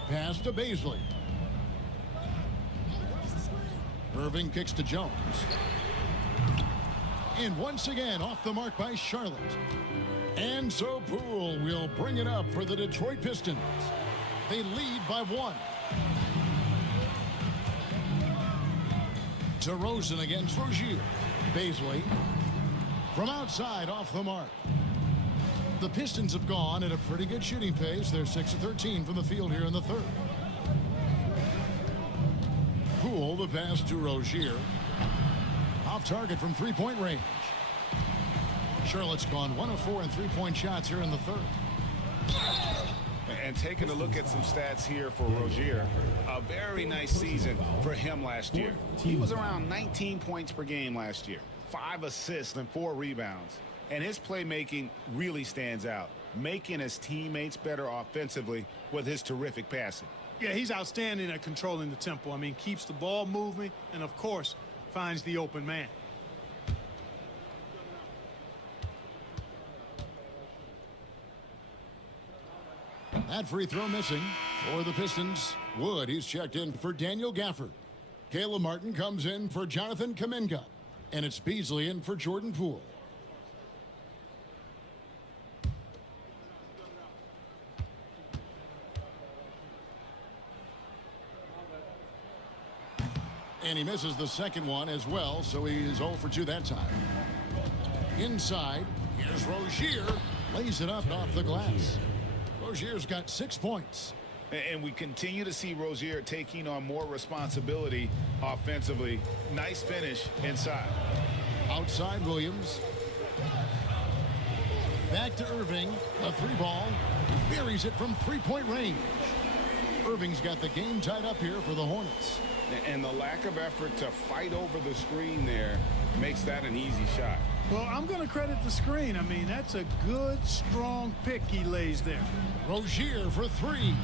Pass to Beasley. Irving kicks to Jones. And once again, off the mark by Charlotte. And so Poole will bring it up for the Detroit Pistons. They lead by 1. DeRozan against Rozier. Beasley from outside off the mark. The Pistons have gone at a pretty good shooting pace. They're 6 of 13 from the field here in the third. Poole, the pass to Rozier. Off target from three-point range. Charlotte's gone 1 of 4 in three-point shots here in the third. And taking a look at some stats here for Rozier, a very nice season for him last year. He was around 19 points per game last year, 5 assists and 4 rebounds. And his playmaking really stands out, making his teammates better offensively with his terrific passing. Yeah, he's outstanding at controlling the tempo. I mean, keeps the ball moving and, of course, finds the open man. That free throw missing for the Pistons. Wood, he's checked in for Daniel Gafford. Caleb Martin comes in for Jonathan Kuminga. And it's Beasley in for Jordan Poole. And he misses the second one as well, so he is 0 for 2 that time. Inside, here's Rozier. Lays it up off the glass. Rozier's got 6 points. And we continue to see Rozier taking on more responsibility offensively. Nice finish inside. Outside Williams. Back to Irving. A 3-ball. Buries it from three-point range. Irving's got the game tied up here for the Hornets. And the lack of effort to fight over the screen there makes that an easy shot. Well, I'm going to credit the screen. I mean, that's a good, strong pick he lays there. Rozier for 3.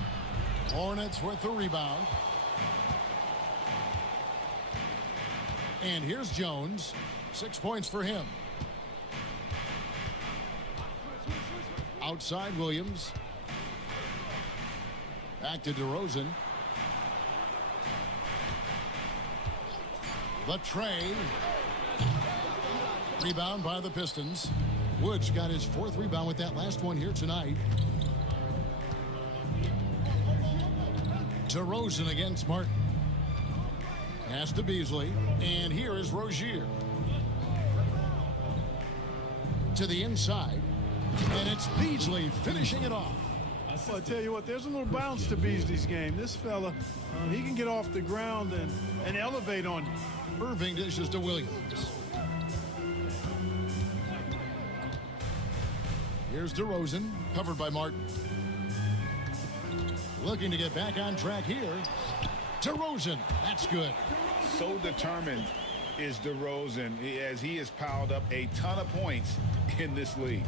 Hornets with the rebound. And here's Jones. 6 points for him. Outside Williams. Back to DeRozan. The tray. Rebound by the Pistons. Woods got his 4th rebound with that last one here tonight. DeRozan against Martin. Pass to Beasley. And here is Rozier. To the inside. And it's Beasley finishing it off. Well, I tell you what, there's a little bounce to Beasley's game. This fella, he can get off the ground and elevate on you. Irving dishes to Williams. Here's DeRozan, covered by Martin. Looking to get back on track here. DeRozan, that's good. So determined is DeRozan as he has piled up a ton of points in this league.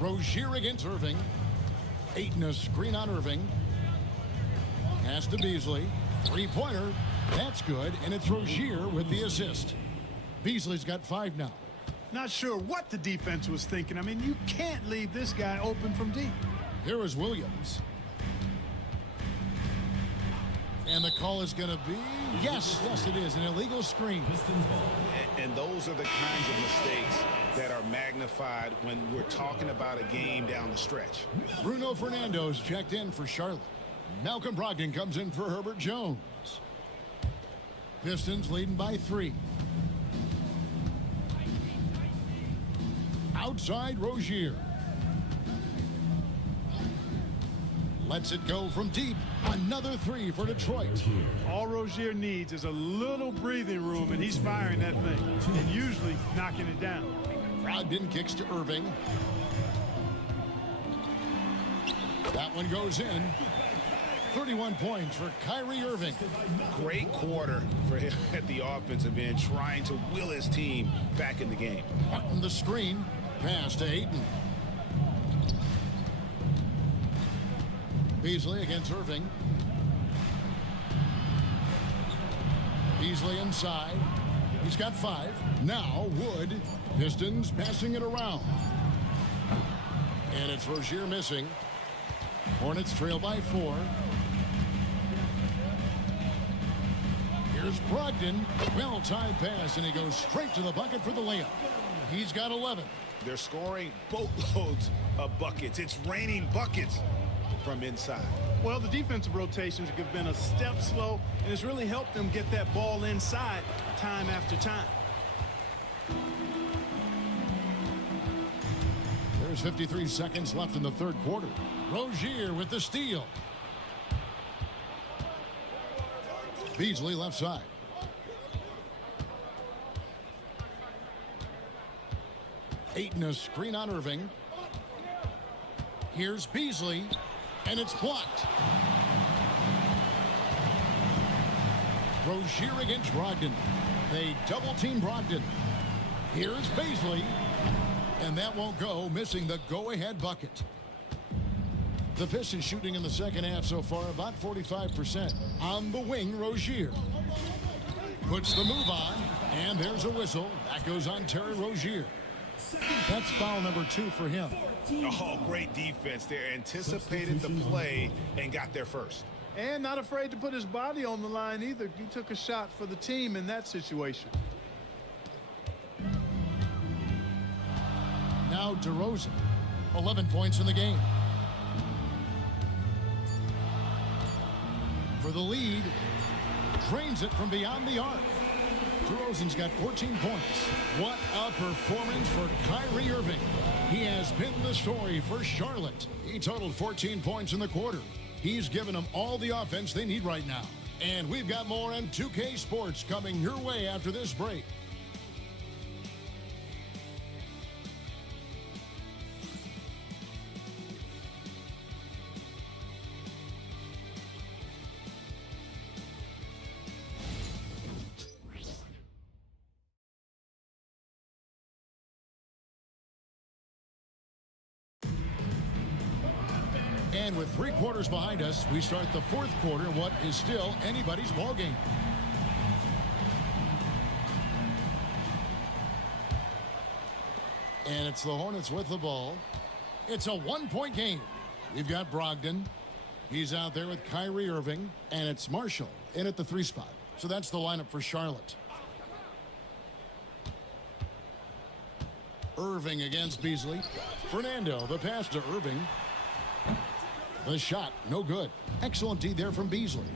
Rozier against Irving. Ayton a screen on Irving. Pass to Beasley. 3-pointer. That's good. And it's Rozier with the assist. Beasley's got 5 now. Not sure what the defense was thinking. I mean, you can't leave this guy open from deep. Here is Williams. And the call is going to be, yes, it is, an illegal screen. And those are the kinds of mistakes that are magnified when we're talking about a game down the stretch. Bruno Fernando's checked in for Charlotte. Malcolm Brogdon comes in for Herbert Jones. Pistons leading by 3. Outside Rozier. Lets it go from deep. Another 3 for Detroit. All Rozier needs is a little breathing room, and he's firing that thing, and usually knocking it down. Brogdon kicks to Irving. That one goes in. 31 points for Kyrie Irving. Great quarter for him at the offensive end, trying to will his team back in the game. Martin the screen. Pass to Ayton. Beasley against Irving. Beasley inside. He's got 5. Now Wood. Pistons passing it around. And it's Rozier missing. Hornets trail by 4. Here's Brogdon. Well-timed pass, and he goes straight to the bucket for the layup. He's got 11. They're scoring boatloads of buckets. It's raining buckets from inside. Well, the defensive rotations have been a step slow, and it's really helped them get that ball inside time after time. There's 53 seconds left in the third quarter. Rozier with the steal. Beasley left side. Ayton a screen on Irving. Here's Beasley, and it's blocked. Rozier against Brogdon. They double-team Brogdon. Here's Beasley, and that won't go, missing the go-ahead bucket. The Pistons shooting in the second half so far about 45%. On the wing, Rozier puts the move on, and there's a whistle. That goes on Terry Rozier. That's foul number 2 for him. Oh, great defense there. Anticipated the play and got there first. And not afraid to put his body on the line either. He took a shot for the team in that situation. Now DeRozan, 11 points in the game. For the lead, drains it from beyond the arc. DeRozan's got 14 points. What a performance for Kyrie Irving. He has been the story for Charlotte. He totaled 14 points in the quarter. He's given them all the offense they need right now. And we've got more on 2K Sports coming your way after this break. And with 3 quarters behind us, we start the fourth quarter in what is still anybody's ball game. And it's the Hornets with the ball. It's a 1-point game. We've got Brogdon. He's out there with Kyrie Irving. And it's Marshall in at the 3 spot. So that's the lineup for Charlotte. Irving against Beasley. Fernando, the pass to Irving. The shot, no good. Excellent D there from Beasley.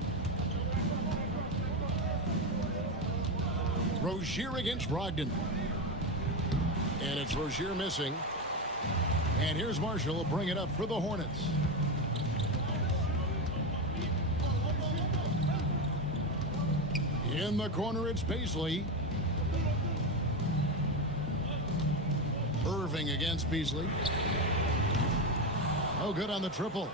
Rozier against Brogdon. And it's Rozier missing. And here's Marshall will bring it up for the Hornets. In the corner, it's Beasley. Irving against Beasley. Oh, good on the triple.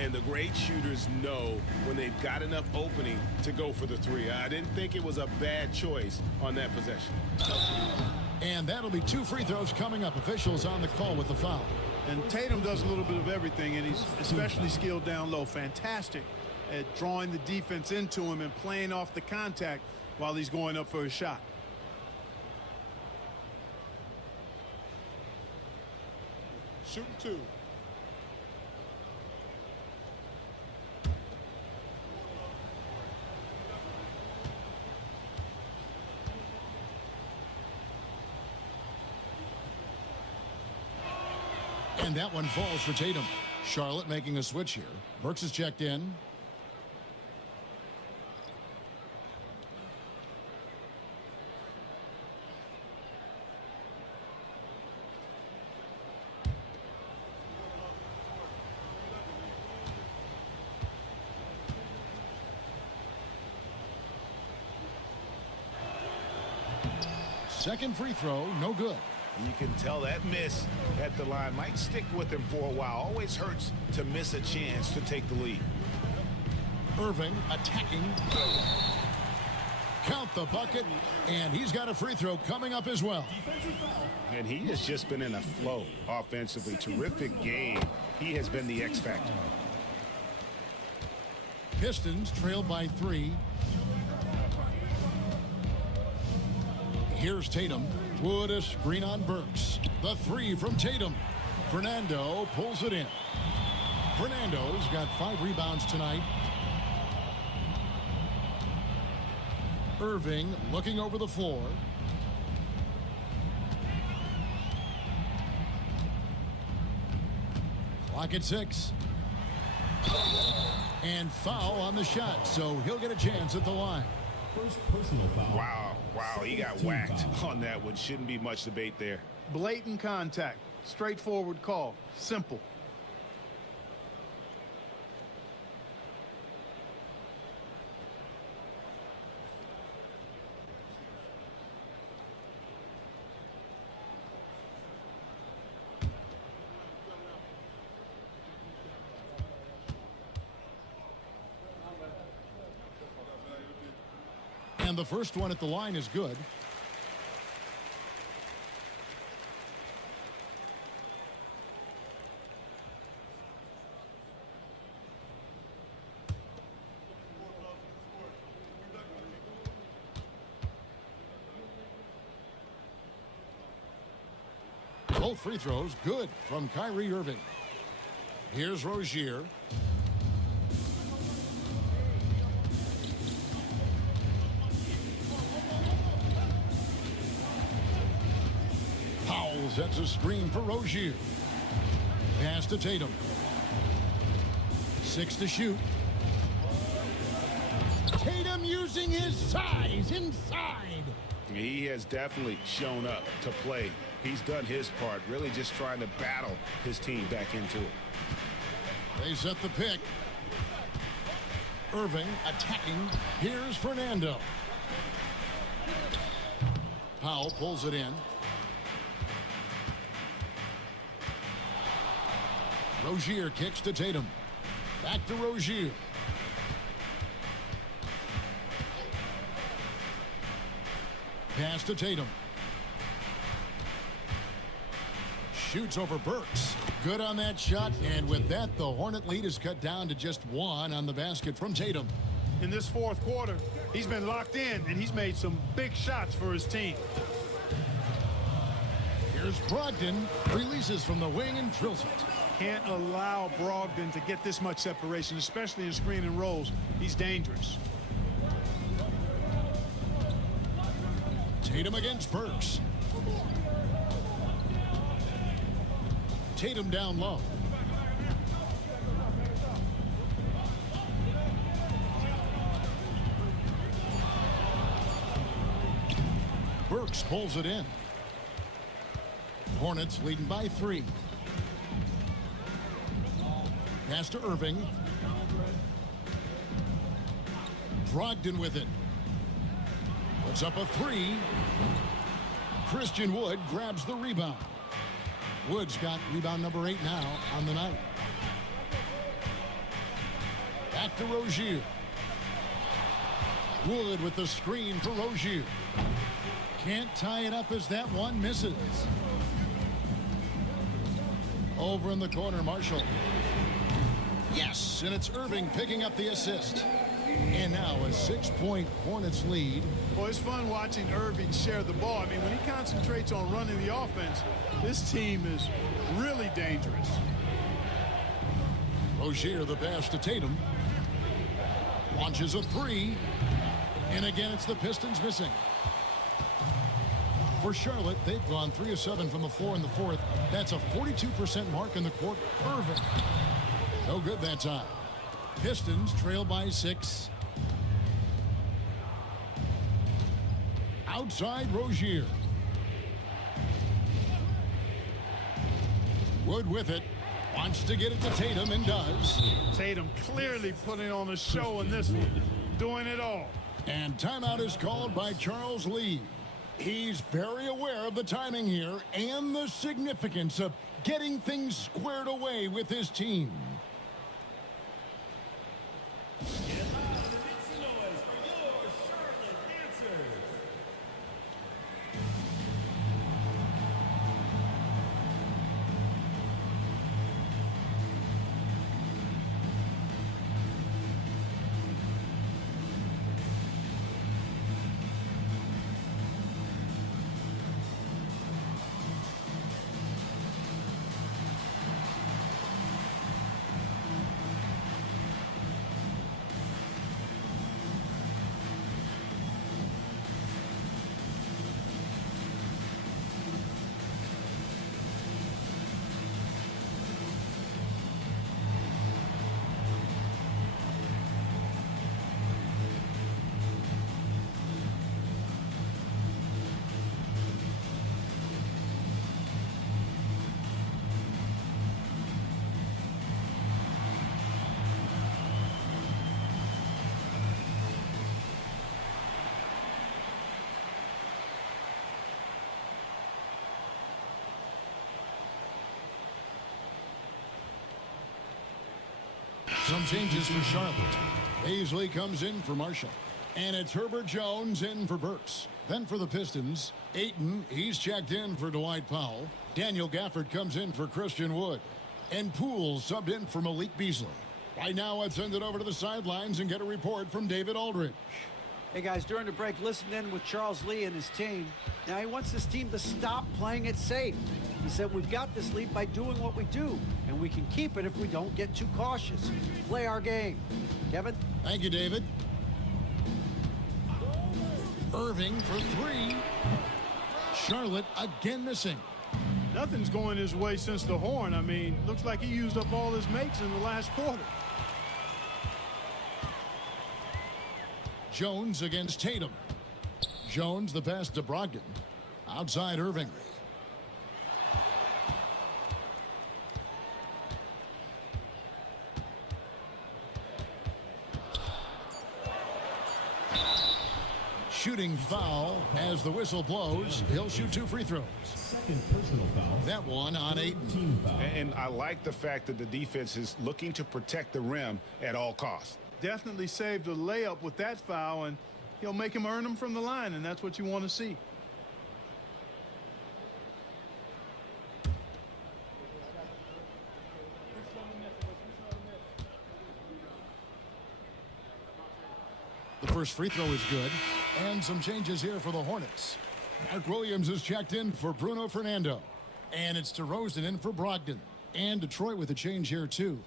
And the great shooters know when they've got enough opening to go for the 3. I didn't think it was a bad choice on that possession. And that'll be 2 free throws coming up. Officials on the call with the foul. And Tatum does a little bit of everything, and he's especially skilled down low. Fantastic at drawing the defense into him and playing off the contact while he's going up for a shot. Shooting 2. And that one falls for Tatum. Charlotte making a switch here. Burks is checked in. Second free throw, no good. You can tell that miss at the line might stick with him for a while. Always hurts to miss a chance to take the lead. Irving attacking. Count the bucket, and he's got a free throw coming up as well. And he has just been in a flow offensively. Terrific game. He has been the X factor. Pistons trailed by 3. Here's Tatum. Wood a screen on Burks. The 3 from Tatum. Fernando pulls it in. Fernando's got 5 rebounds tonight. Irving looking over the floor. Clock at 6. And foul on the shot, so he'll get a chance at the line. First personal foul. Wow, he got whacked on that one. Shouldn't be much debate there. Blatant contact. Straightforward call. Simple. And the first one at the line is good. Both free throws good from Kyrie Irving. Here's Rozier. Powell sets a screen for Rozier. Pass to Tatum. 6 to shoot. Tatum using his size inside. He has definitely shown up to play. He's done his part, really just trying to battle his team back into it. They set the pick. Irving attacking. Here's Fernando. Powell pulls it in. Rozier kicks to Tatum. Back to Rozier. Pass to Tatum. Shoots over Burks. Good on that shot, and with that, the Hornet lead is cut down to just 1 on the basket from Tatum. In this fourth quarter, he's been locked in, and he's made some big shots for his team. Here's Brogdon. Releases from the wing and drills it. Can't allow Brogdon to get this much separation, especially in screen and rolls. He's dangerous. Tatum against Burks. Tatum down low. Burks pulls it in. Hornets leading by 3. Pass to Irving. Brogdon with it. Puts up a 3. Christian Wood grabs the rebound. Wood's got rebound number 8 now on the night. Back to Rozier. Wood with the screen for Rozier. Can't tie it up as that one misses. Over in the corner, Marshall. Yes, and it's Irving picking up the assist. And now a 6-point Hornets lead. Well, it's fun watching Irving share the ball. I mean, when he concentrates on running the offense, this team is really dangerous. Rozier the pass to Tatum. Launches a 3. And again, it's the Pistons missing. For Charlotte, they've gone 3 of 7 from the floor in the fourth. That's a 42% mark in the quarter. Irving. No good that time. Pistons trail by 6. Outside Rozier. Wood with it. Wants to get it to Tatum and does. Tatum clearly putting on a show in this one. Doing it all. And timeout is called by Charles Lee. He's very aware of the timing here and the significance of getting things squared away with his team. Some changes for Charlotte. Paisley comes in for Marshall. And it's Herbert Jones in for Burks. Then for the Pistons, Ayton, he's checked in for Dwight Powell. Daniel Gafford comes in for Christian Wood. And Poole subbed in for Malik Beasley. Right now, let's send it over to the sidelines and get a report from David Aldridge. Hey guys, during the break, listen in with Charles Lee and his team. Now he wants his team to stop playing it safe. He said, we've got this lead by doing what we do, and we can keep it if we don't get too cautious. Play our game. Kevin? Thank you, David. Irving for 3. Charlotte again missing. Nothing's going his way since the horn. I mean, looks like he used up all his makes in the last quarter. Jones against Tatum. Jones the pass to Brogdon. Outside Irving. Shooting foul as the whistle blows. He'll shoot 2 free throws. Second personal foul. That one on Ayton. Team foul. And I like the fact that the defense is looking to protect the rim at all costs. Definitely saved a layup with that foul, and he'll make him earn them from the line, and that's what you want to see. The first free throw is good. And some changes here for the Hornets. Mark Williams is checked in for Bruno Fernando. And it's DeRozan in for Brogdon. And Detroit with a change here too.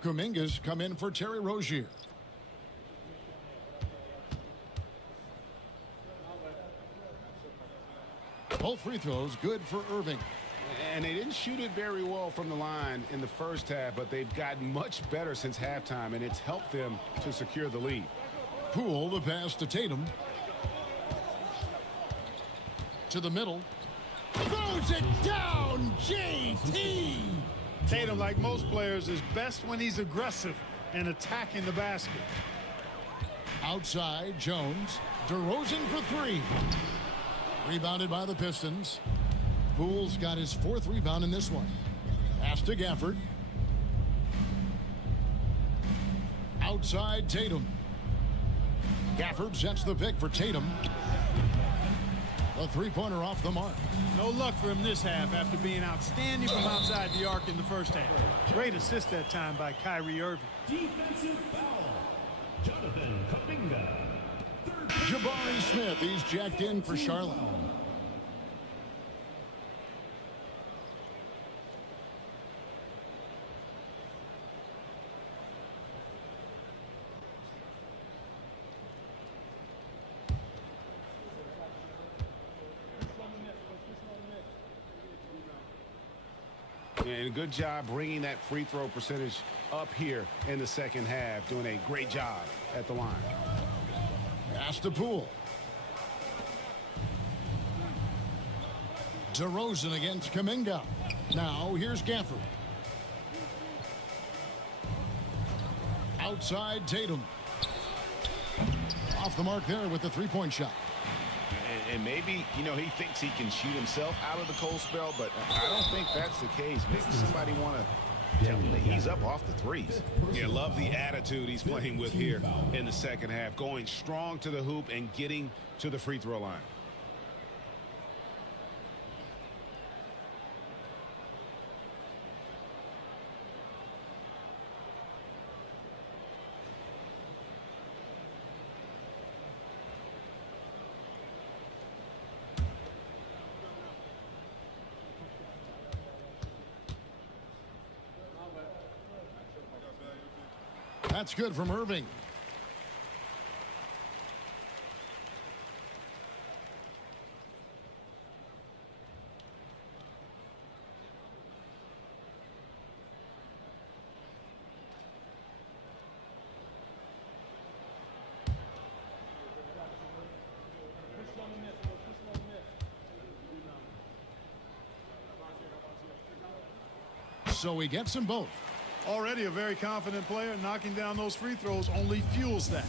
Kuminga's come in for Terry Rozier. Both free throws good for Irving. And they didn't shoot it very well from the line in the first half, but they've gotten much better since halftime, and it's helped them to secure the lead. Poole the pass to Tatum. To the middle. Throws it down, JT! Tatum, like most players, is best when he's aggressive and attacking the basket. Outside, Jones. DeRozan for 3. Rebounded by the Pistons. Poole's got his 4th rebound in this one. Pass to Gafford. Outside, Tatum. Gafford sets the pick for Tatum. The three-pointer off the mark. No luck for him this half after being outstanding from outside the arc in the first half. Great assist that time by Kyrie Irving. Defensive foul. Jonathan Kuminga. Jabari Smith, he's checked in for Charlotte. And good job bringing that free throw percentage up here in the second half. Doing a great job at the line. Pass to Poole. DeRozan against Kuminga. Now here's Gafford. Outside Tatum. Off the mark there with the three-point shot. And maybe, you know, he thinks he can shoot himself out of the cold spell, but I don't think that's the case. Maybe somebody want to tell him that he's up off the threes. Yeah, love the attitude he's playing with here in the second half. Going strong to the hoop and getting to the free throw line. That's good from Irving. So he gets them both. Already a very confident player. Knocking down those free throws only fuels that.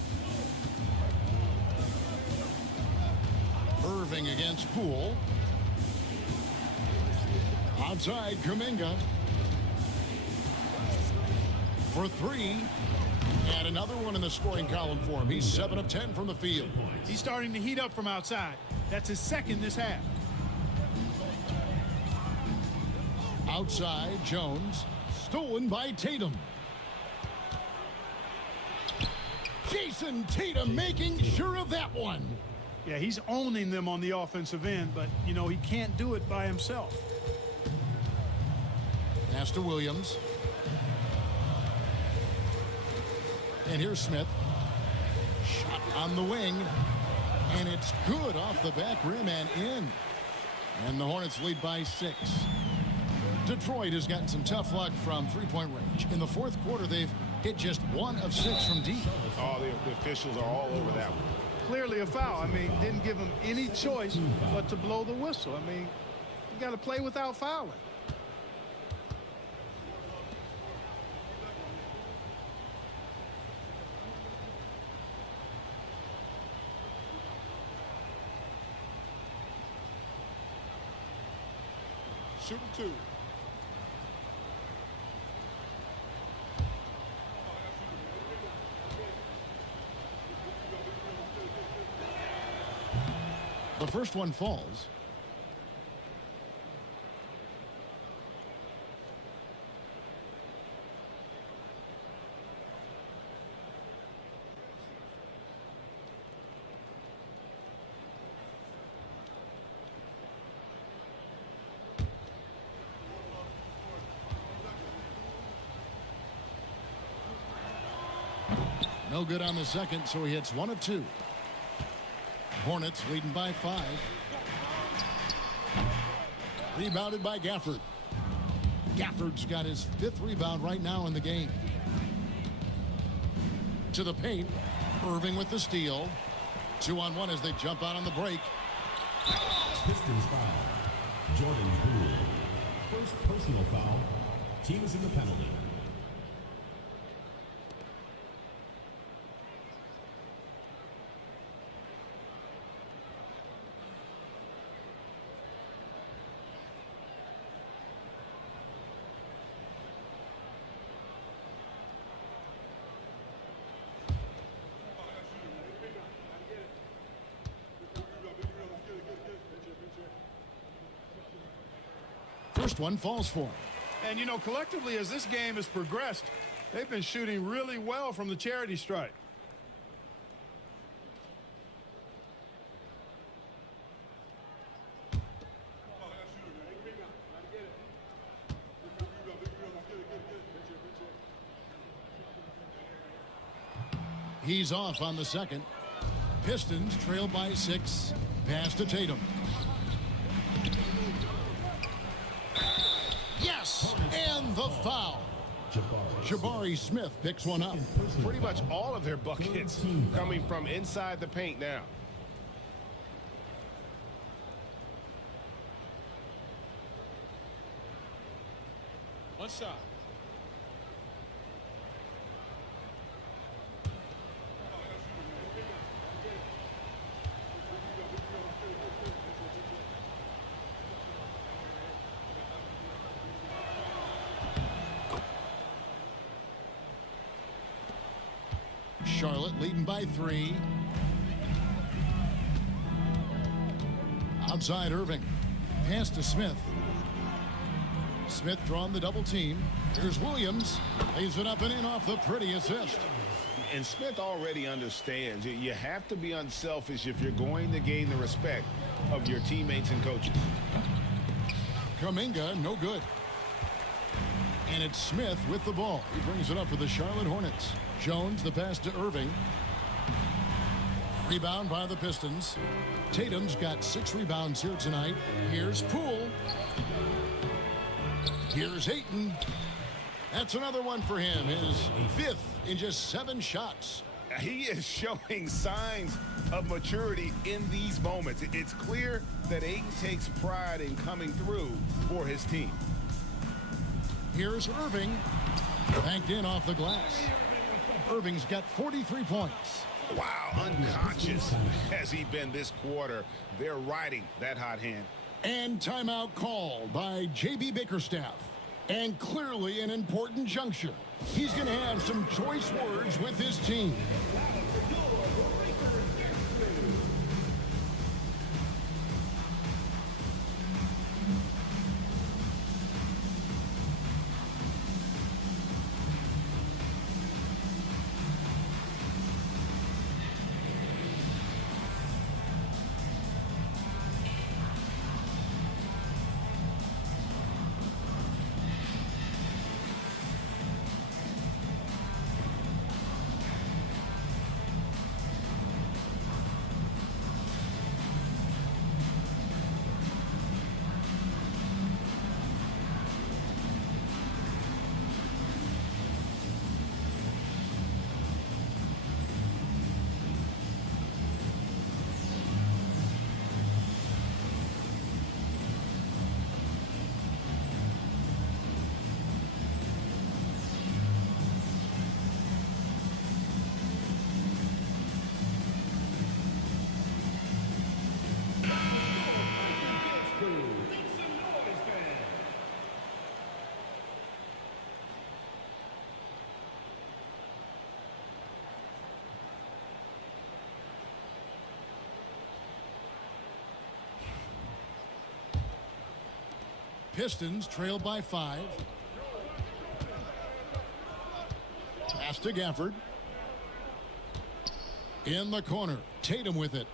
Irving against Poole. Outside Kuminga. For three. And another one in the scoring column for him. He's 7 of 10 from the field. He's starting to heat up from outside. That's his second this half. Outside Jones. Stolen by Tatum. Jason Tatum making sure of that one. Yeah, he's owning them on the offensive end, but, you know, he can't do it by himself. Pass to Williams. And here's Smith. Shot on the wing. And it's good off the back rim and in. And the Hornets lead by 6. Detroit has gotten some tough luck from three-point range. In the fourth quarter, they've hit just 1 of 6 from deep. Oh, the officials are all over that one. Clearly a foul. I mean, didn't give him any choice but to blow the whistle. I mean, you got to play without fouling. Shooting 2. The first one falls. No good on the second, so he hits 1 of 2. Hornets leading by 5. Rebounded by Gafford. Gafford's got his 5th rebound right now in the game. To the paint. Irving with the steal. 2-on-1 as they jump out on the break. Pistons foul. Jordan Poole. First personal foul. Team is in the penalty. First one falls for him. And, you know, collectively, as this game has progressed, they've been shooting really well from the charity stripe. He's off on the second. Pistons trail by 6. Pass to Tatum. Yes! The foul. Jabari Smith picks one up. Pretty much all of their buckets coming from inside the paint now. One shot. Charlotte leading by 3. Outside Irving. Pass to Smith. Smith drawing the double team. Here's Williams. Lays it up and in off the pretty assist. And Smith already understands you have to be unselfish if you're going to gain the respect of your teammates and coaches. Kuminga, no good. And it's Smith with the ball. He brings it up for the Charlotte Hornets. Jones, the pass to Irving. Rebound by the Pistons. Tatum's got 6 rebounds here tonight. Here's Poole. Here's Ayton. That's another one for him. His 5th in just 7 shots. He is showing signs of maturity in these moments. It's clear that Ayton takes pride in coming through for his team. Here's Irving. Banked in off the glass. Irving's got 43 points. Wow, unconscious has he been this quarter. They're riding that hot hand. And timeout called by J.B. Bickerstaff. And clearly an important juncture. He's going to have some choice words with his team. Pistons trail by 5. Pass to Gafford. In the corner. Tatum with it.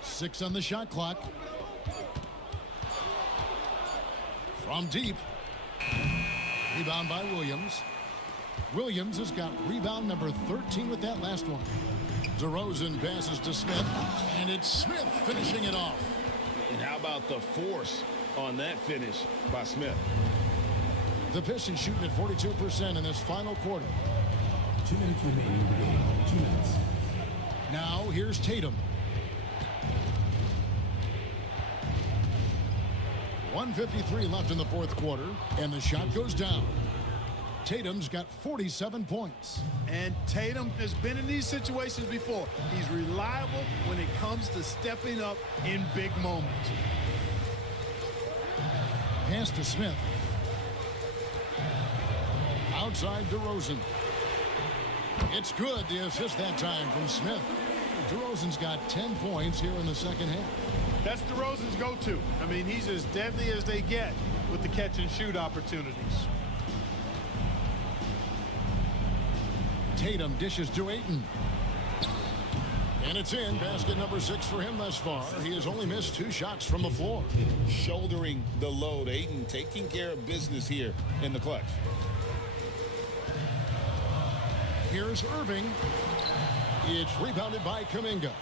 Six on the shot clock. From deep. Rebound by Williams. Williams has got rebound number 13 with that last one. DeRozan passes to Smith, and it's Smith finishing it off. And how about the force on that finish by Smith? The Pistons shooting at 42% in this final quarter. 2 minutes remaining in the game. 2 minutes. Now here's Tatum. 1:53 left in the fourth quarter, and the shot goes down. Tatum's got 47 points. And Tatum has been in these situations before. He's reliable when it comes to stepping up in big moments. Pass to Smith. Outside DeRozan. It's good, the assist that time from Smith. DeRozan's got 10 points here in the second half. That's DeRozan's go-to. I mean, he's as deadly as they get with the catch-and-shoot opportunities. Tatum dishes to Ayton. And it's in. Basket number 6 for him thus far. He has only missed 2 shots from the floor. Shouldering the load. Ayton taking care of business here in the clutch. Here's Irving. It's rebounded by Kuminga.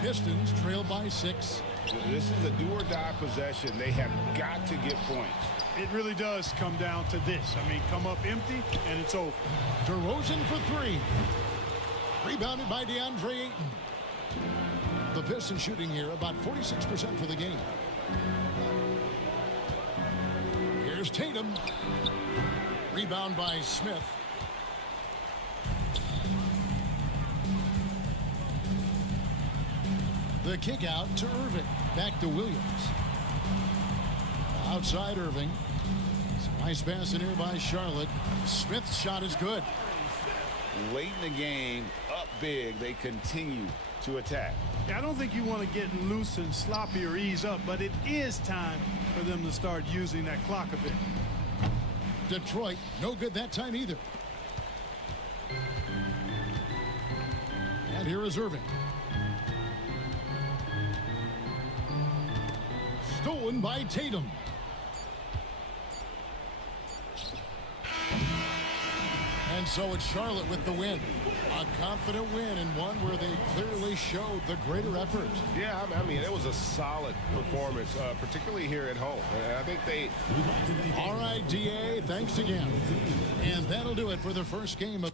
Pistons trail by 6. This is a do-or-die possession. They have got to get points. It really does come down to this. I mean, come up empty, and it's over. DeRozan for 3. Rebounded by DeAndre Ayton. The Pistons shooting here about 46% for the game. Here's Tatum. Rebound by Smith. The kick out to Irving. Back to Williams. Outside Irving. Nice pass in here by Charlotte. Smith's shot is good. Late in the game, up big, they continue to attack. I don't think you want to get loose and sloppy or ease up, but it is time for them to start using that clock a bit. Detroit, no good that time either. And here is Irving. Stolen by Tatum. And so it's Charlotte with the win. A confident win and one where they clearly showed the greater effort. Yeah, I mean, it was a solid performance, particularly here at home. And I think they... All right, DA, thanks again. And that'll do it for the first game of...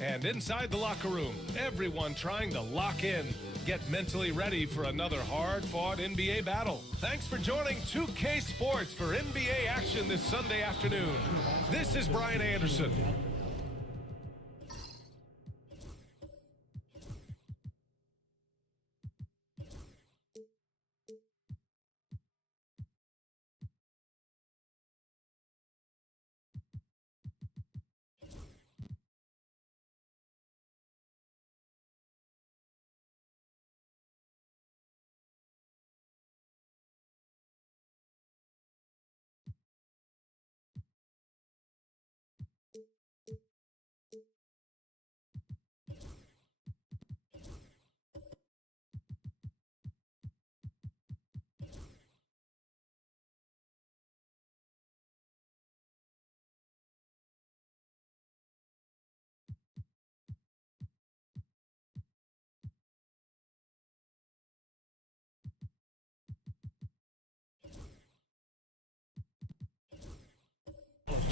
And inside the locker room, everyone trying to lock in, get mentally ready for another hard-fought NBA battle. Thanks for joining 2K Sports for NBA action this Sunday afternoon. This is Brian Anderson.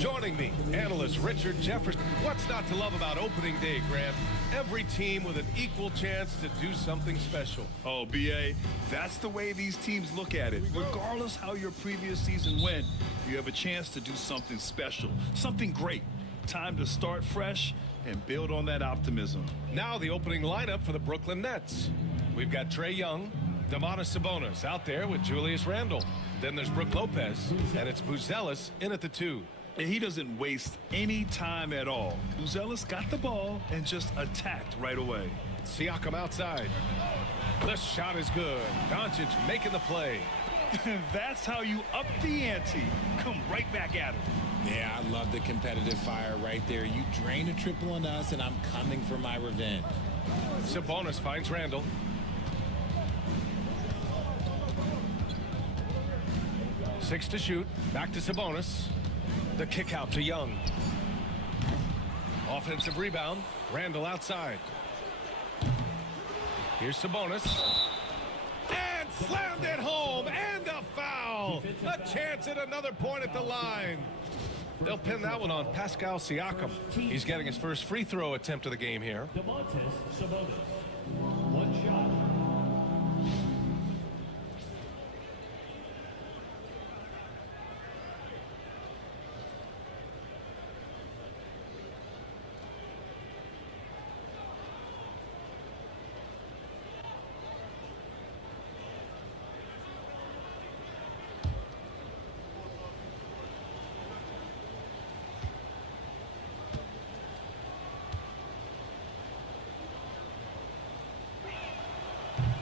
Joining me, analyst Richard Jefferson. What's not to love about opening day, Grant? Every team with an equal chance to do something special. Oh, B.A., that's the way these teams look at it. Regardless how your previous season went, you have a chance to do something special, something great. Time to start fresh and build on that optimism. Now the opening lineup for the Brooklyn Nets. We've got Trae Young, Domantas Sabonis out there with Julius Randle. Then there's Brook Lopez, and it's Buzelis in at the 2. And he doesn't waste any time at all. Buzelis got the ball and just attacked right away. Siakam outside. The shot is good. Doncic making the play. That's how you up the ante. Come right back at him. Yeah, I love the competitive fire right there. You drain a triple on us, and I'm coming for my revenge. Sabonis finds Randle. Six to shoot. Back to Sabonis. The kick out to Young. Offensive rebound. Randle outside. Here's Sabonis. And slammed it home. And a foul. A chance at another point at the line. They'll pin that one on Pascal Siakam. He's getting his first free throw attempt of the game here. Domantas Sabonis. One shot.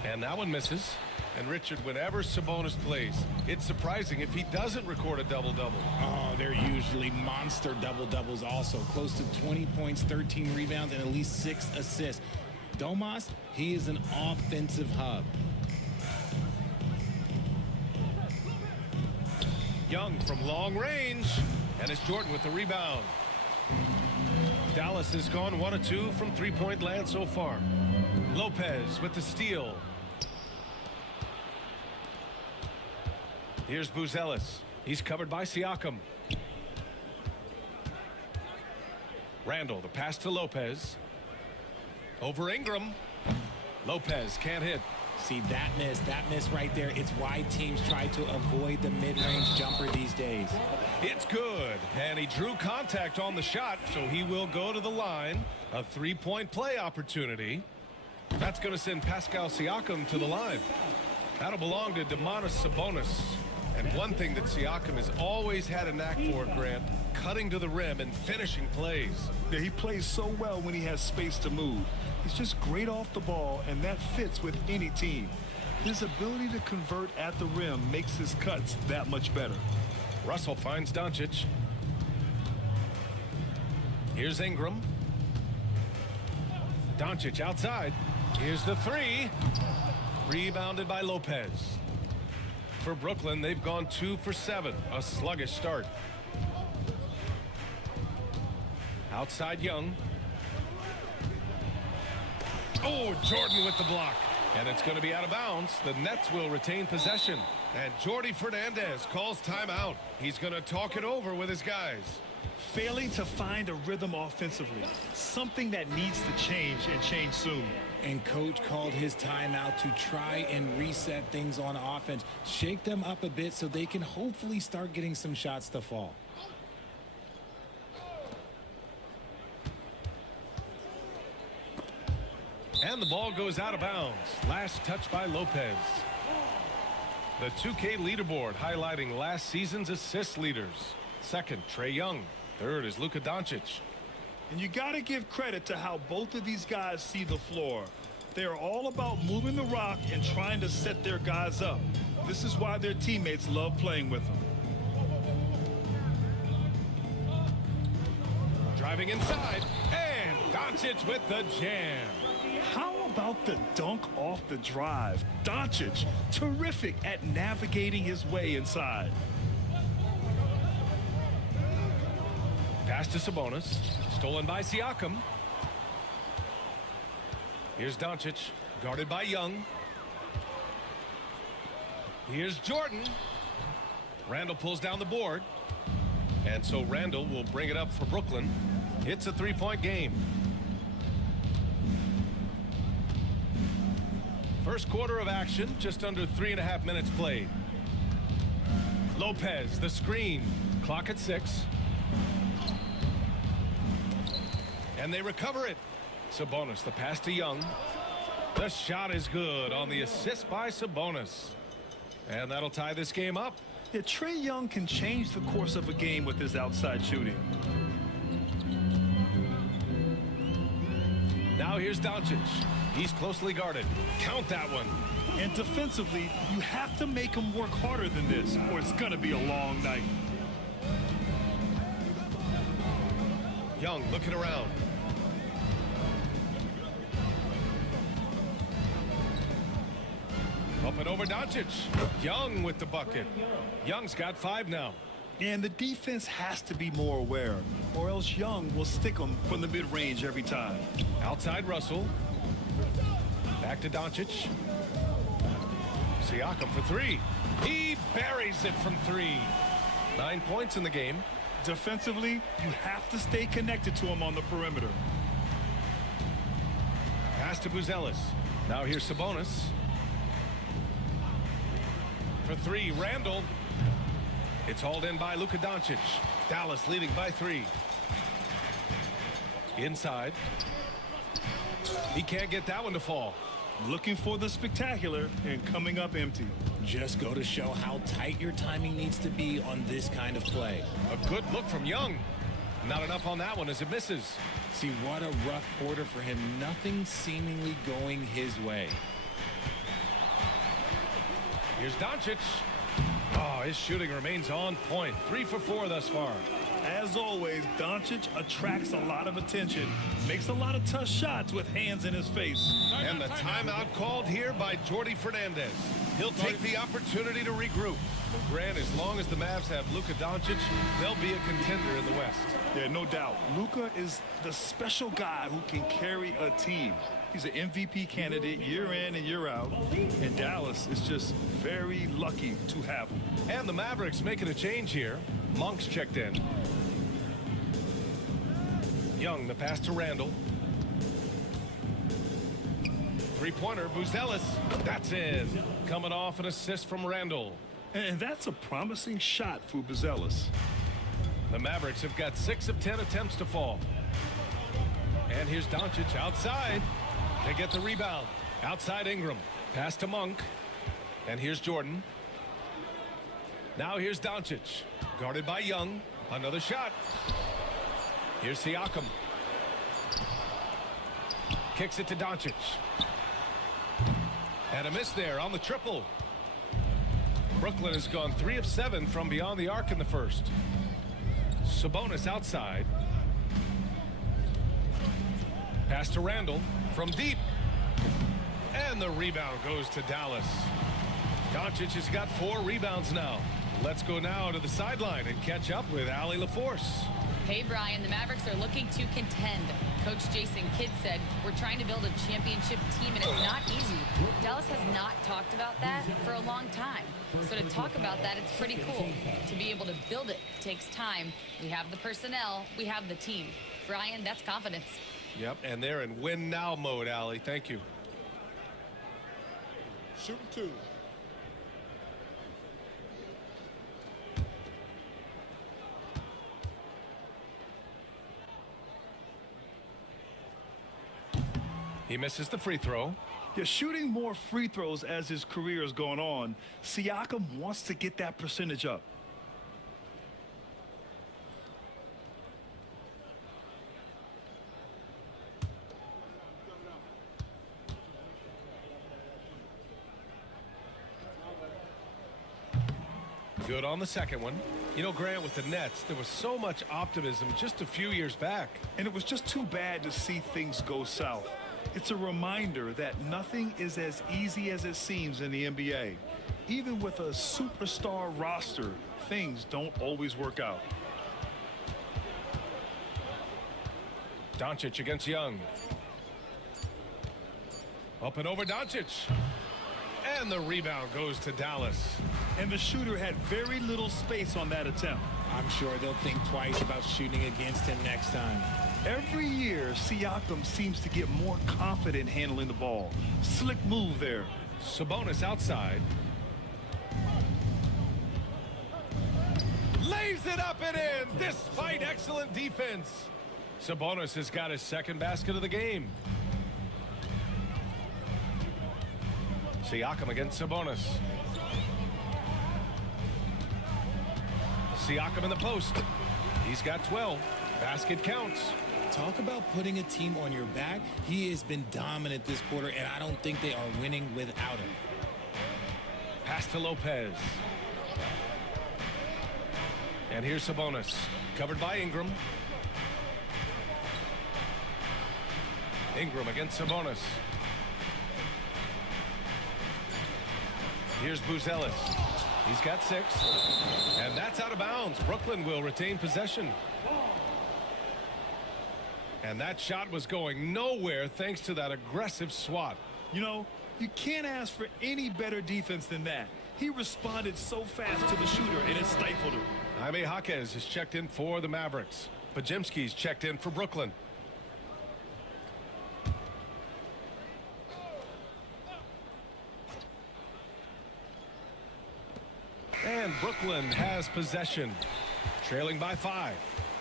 And that one misses. And Richard, whenever Sabonis plays, it's surprising if he doesn't record a double-double. Oh, they're usually monster double-doubles also. Close to 20 points, 13 rebounds, and at least 6 assists. Domas, he is an offensive hub. Young from long range. And it's Jordan with the rebound. Dallas has gone 1 of 2 from three-point land so far. Lopez with the steal. Here's Buzelis. He's covered by Siakam. Randall, the pass to Lopez. Over Ingram. Lopez can't hit. See, that miss right there. It's why teams try to avoid the mid-range jumper these days. It's good. And he drew contact on the shot, so he will go to the line. A three-point play opportunity. That's going to send Pascal Siakam to the line. That'll belong to Domantas Sabonis. And one thing that Siakam has always had a knack for, Grant, cutting to the rim and finishing plays. Yeah, he plays so well when he has space to move. He's just great off the ball, and that fits with any team. His ability to convert at the rim makes his cuts that much better. Russell finds Doncic. Here's Ingram. Doncic outside. Here's the three. Rebounded by Lopez. For Brooklyn, they've gone 2 for 7. A sluggish start. Outside Young. Oh, Jordan with the block. And it's going to be out of bounds. The Nets will retain possession. And Jordi Fernandez calls timeout. He's going to talk it over with his guys. Failing to find a rhythm offensively. Something that needs to change and change soon. And coach called his timeout to try and reset things on offense. Shake them up a bit so they can hopefully start getting some shots to fall. And the ball goes out of bounds. Last touch by Lopez. The 2K leaderboard highlighting last season's assist leaders. Second, Trae Young. Third is Luka Doncic. And you got to give credit to how both of these guys see the floor. They are all about moving the rock and trying to set their guys up. This is why their teammates love playing with them. Driving inside, and Doncic with the jam. How about the dunk off the drive? Doncic, terrific at navigating his way inside. Pass to Sabonis. Stolen by Siakam. Here's Doncic. Guarded by Young. Here's Jordan. Randall pulls down the board. And so Randall will bring it up for Brooklyn. It's a three-point game. First quarter of action, just under 3.5 minutes played. Lopez, the screen. Clock at 6. And they recover it. Sabonis, the pass to Young. The shot is good on the assist by Sabonis. And that'll tie this game up. Yeah, Trae Young can change the course of a game with his outside shooting. Now here's Doncic. He's closely guarded. Count that one. And defensively, you have to make him work harder than this, or it's going to be a long night. Young looking around. Up and over Doncic. Young with the bucket. Young's got 5 now. And the defense has to be more aware, or else Young will stick them from the mid-range every time. Outside Russell. Back to Doncic. Siakam for 3. He buries it from 3. 9 points in the game. Defensively, you have to stay connected to him on the perimeter. Pass to Buzelis. Now here's Sabonis. For three, Randall. It's hauled in by Luka Doncic. Dallas leading by 3. Inside. He can't get that one to fall. Looking for the spectacular and coming up empty. Just go to show how tight your timing needs to be on this kind of play. A good look from Young. Not enough on that one as it misses. See, what a rough quarter for him. Nothing seemingly going his way. Here's Doncic. Oh, his shooting remains on point. 3 for 4 thus far. As always, Doncic attracts a lot of attention, makes a lot of tough shots with hands in his face. And the timeout called here by Jordi Fernandez. He'll take the opportunity to regroup. Well, Grant, as long as the Mavs have Luka Doncic, they'll be a contender in the West. Yeah, no doubt. Luka is the special guy who can carry a team. He's an MVP candidate year in and year out. And Dallas is just very lucky to have him. And the Mavericks making a change here. Monk's checked in. Young, the pass to Randall. Three-pointer, Buzelis. That's in. Coming off an assist from Randall. And that's a promising shot for Buzelis. The Mavericks have got 6 of 10 attempts to fall. And here's Doncic outside. They get the rebound. Outside Ingram. Pass to Monk. And here's Jordan. Now here's Doncic. Guarded by Young. Another shot. Here's Siakam. Kicks it to Doncic. And a miss there on the triple. Brooklyn has gone 3 of 7 from beyond the arc in the first. Sabonis outside. Pass to Randall from deep. And the rebound goes to Dallas. Doncic has got 4 rebounds now. Let's go now to the sideline and catch up with Allie LaForce. Hey, Brian, the Mavericks are looking to contend. Coach Jason Kidd said, we're trying to build a championship team, and it's not easy. Dallas has not talked about that for a long time. So to talk about that, it's pretty cool. To be able to build it takes time. We have the personnel. We have the team. Brian, that's confidence. Yep, and they're in win-now mode, Allie. Thank you. Shooting 2. He misses the free throw. Yeah, shooting more free throws as his career is going on. Siakam wants to get that percentage up. Good on the second one. You know, Grant, with the Nets, there was so much optimism just a few years back. And it was just too bad to see things go south. It's a reminder that nothing is as easy as it seems in the NBA. Even with a superstar roster, things don't always work out. Doncic against Young. Up and over Doncic. And the rebound goes to Dallas. And the shooter had very little space on that attempt. I'm sure they'll think twice about shooting against him next time. Every year, Siakam seems to get more confident handling the ball. Slick move there. Sabonis outside. Lays it up and in despite excellent defense. Sabonis has got his second basket of the game. Siakam against Sabonis. Siakam in the post. He's got 12. Basket counts. Talk about putting a team on your back. He has been dominant this quarter, and I don't think they are winning without him. Pass to Lopez. And here's Sabonis. Covered by Ingram. Ingram against Sabonis. Here's Buzelis. He's got 6. And that's out of bounds. Brooklyn will retain possession. And that shot was going nowhere thanks to that aggressive swat. You know, you can't ask for any better defense than that. He responded so fast to the shooter, and it stifled him. Jaime Jaquez is checked in for the Mavericks. Podziemski's checked in for Brooklyn. And Brooklyn has possession, trailing by 5.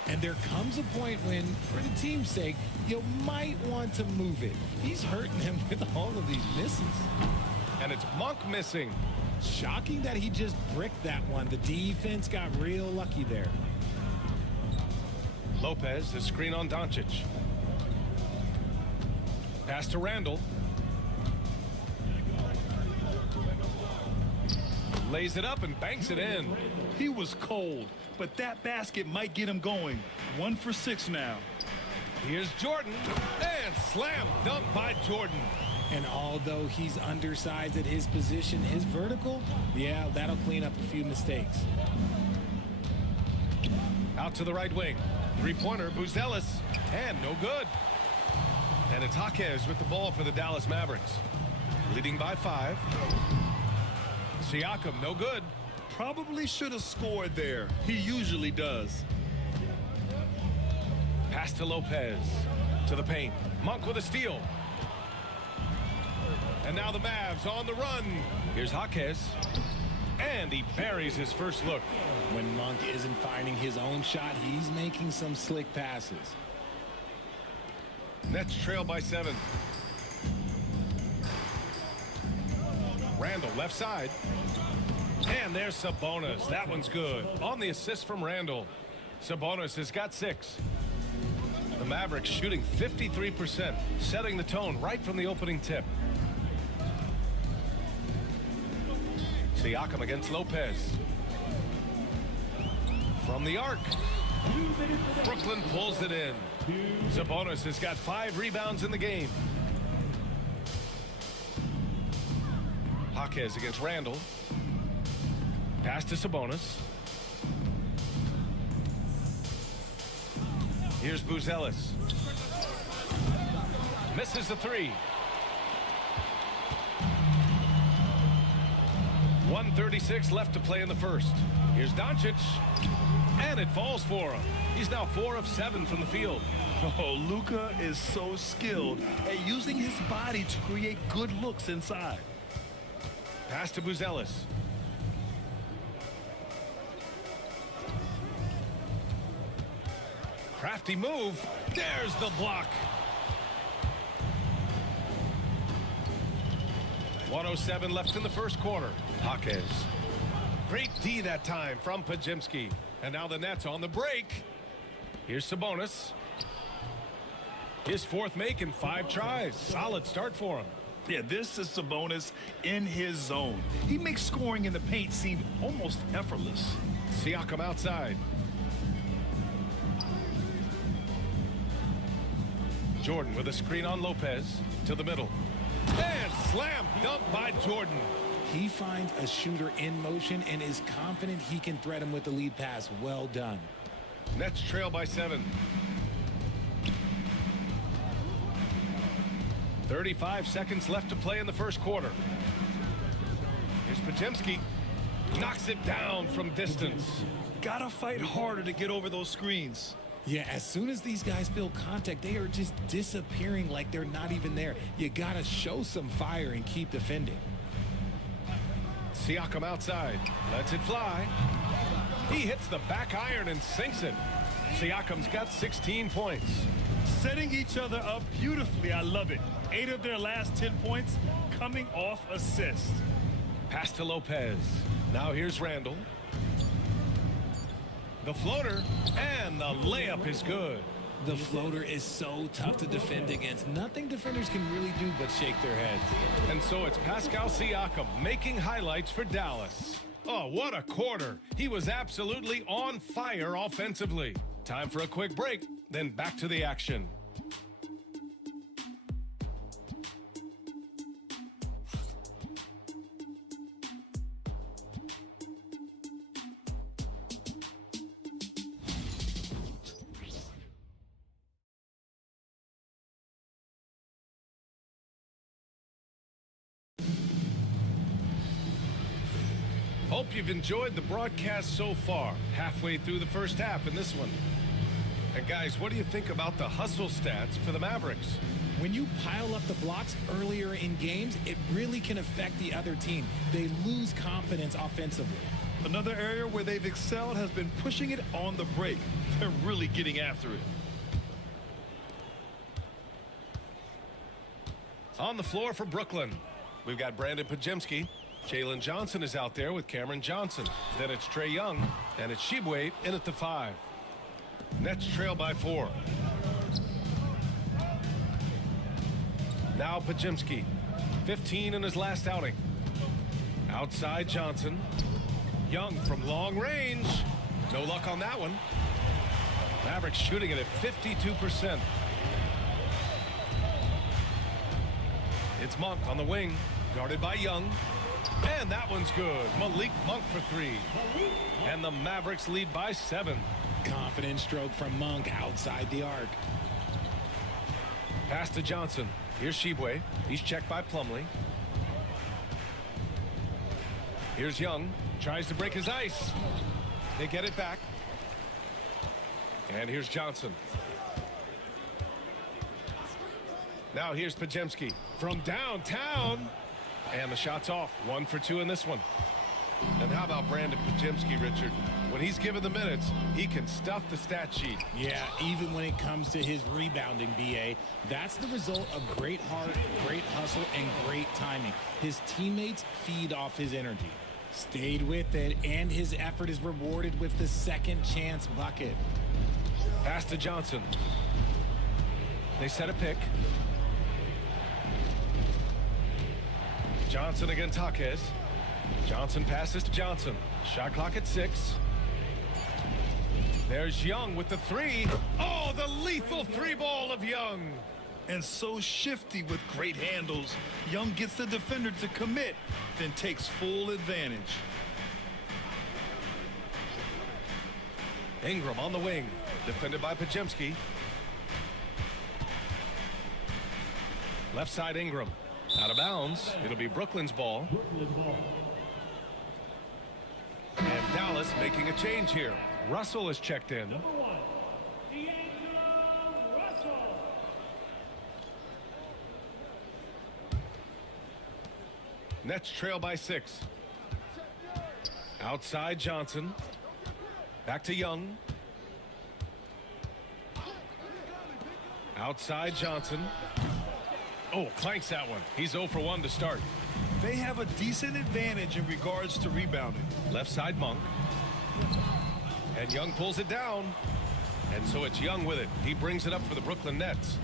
And there comes a point when, for the team's sake, you might want to move it. He's hurting them with all of these misses. And it's Monk missing. Shocking that he just bricked that one. The defense got real lucky there. Lopez, the screen on Doncic. Pass to Randall. Lays it up and banks it in. He was cold, but that basket might get him going. 1 for 6 now. Here's Jordan, and slam dunk by Jordan. And although he's undersized at his position, his vertical, yeah, that'll clean up a few mistakes. Out to the right wing. Three-pointer, Buzelis, and no good. And it's Jaquez with the ball for the Dallas Mavericks. Leading by 5. Siakam, no good. Probably should have scored there. He usually does. Pass to Lopez. To the paint. Monk with a steal. And now the Mavs on the run. Here's Jaquez. And he buries his first look. When Monk isn't finding his own shot, he's making some slick passes. Nets trail by 7. Randall left side. And there's Sabonis. That one's good. On the assist from Randall. Sabonis has got 6. The Mavericks shooting 53%, setting the tone right from the opening tip. Siakam against Lopez. From the arc. Brooklyn pulls it in. Sabonis has got 5 rebounds in the game. Jaquez against Randall. Pass to Sabonis. Here's Buzelis. Misses the 3. 1:36 left to play in the first. Here's Doncic. And it falls for him. He's now 4 of 7 from the field. Oh, Luka is so skilled at using his body to create good looks inside. Pass to Buzelis. Crafty move. There's the block. 1:07 left in the first quarter. Jaquez. Great D that time from Podziemski. And now the Nets on the break. Here's Sabonis. His 4th make in 5 tries. Solid start for him. Yeah, this is Sabonis in his zone. He makes scoring in the paint seem almost effortless. Siakam outside. Jordan with a screen on Lopez to the middle. And slam dunk by Jordan. He finds a shooter in motion and is confident he can threat him with the lead pass. Well done. Nets trail by 7. 35 seconds left to play in the first quarter. Here's Podziemski. Knocks it down from distance. Gotta fight harder to get over those screens. Yeah, as soon as these guys feel contact, they are just disappearing like they're not even there. You gotta show some fire and keep defending. Siakam outside. Lets it fly. He hits the back iron and sinks it. Siakam's got 16 points. Setting each other up beautifully. I love it. 8 of their last 10 points coming off assists. Pass to Lopez. Now here's Randall. The floater, and the layup is good. The floater is so tough to defend against. Nothing defenders can really do but shake their heads. And so it's Pascal Siakam making highlights for Dallas. Oh, what a quarter. He was absolutely on fire offensively. Time for a quick break, then back to the action. Hope you've enjoyed the broadcast so far. Halfway through the first half in this one. And guys, what do you think about the hustle stats for the Mavericks? When you pile up the blocks earlier in games, it really can affect the other team. They lose confidence offensively. Another area where they've excelled has been pushing it on the break. They're really getting after it. On the floor for Brooklyn, we've got Brandon Podziemski. Jalen Johnson is out there with Cameron Johnson. Then it's Trae Young, and it's Shibwe in at the 5. Nets trail by 4. Now Podziemski, 15 in his last outing. Outside Johnson. Young from long range. No luck on that one. Mavericks shooting it at 52%. It's Monk on the wing, guarded by Young. And that one's good. Malik Monk for 3. And the Mavericks lead by 7. Confident stroke from Monk outside the arc. Pass to Johnson. Here's Shibwe. He's checked by Plumlee. Here's Young. Tries to break his ice. They get it back. And here's Johnson. Now here's Podziemski from downtown. And the shot's off. 1 for 2 in this one. And how about Brandon Podziemski, Richard? When he's given the minutes, he can stuff the stat sheet. Yeah, even when it comes to his rebounding, B.A., that's the result of great heart, great hustle, and great timing. His teammates feed off his energy. Stayed with it, and his effort is rewarded with the second chance bucket. Pass to Johnson. They set a pick. Johnson against Jaquez. Johnson passes to Johnson. Shot clock at 6. There's Young with the 3. Oh, the lethal 3-ball of Young. And so shifty with great handles. Young gets the defender to commit, then takes full advantage. Ingram on the wing, defended by Podziemski. Left side Ingram. Out of bounds. It'll be Brooklyn's ball. And Dallas making a change here. Russell is checked in. Nets trail by 6. Outside Johnson. Back to Young. Outside Johnson. Oh, clanks that one. He's 0 for 1 to start. They have a decent advantage in regards to rebounding. Left side Monk. And Young pulls it down. And so it's Young with it. He brings it up for the Brooklyn Nets.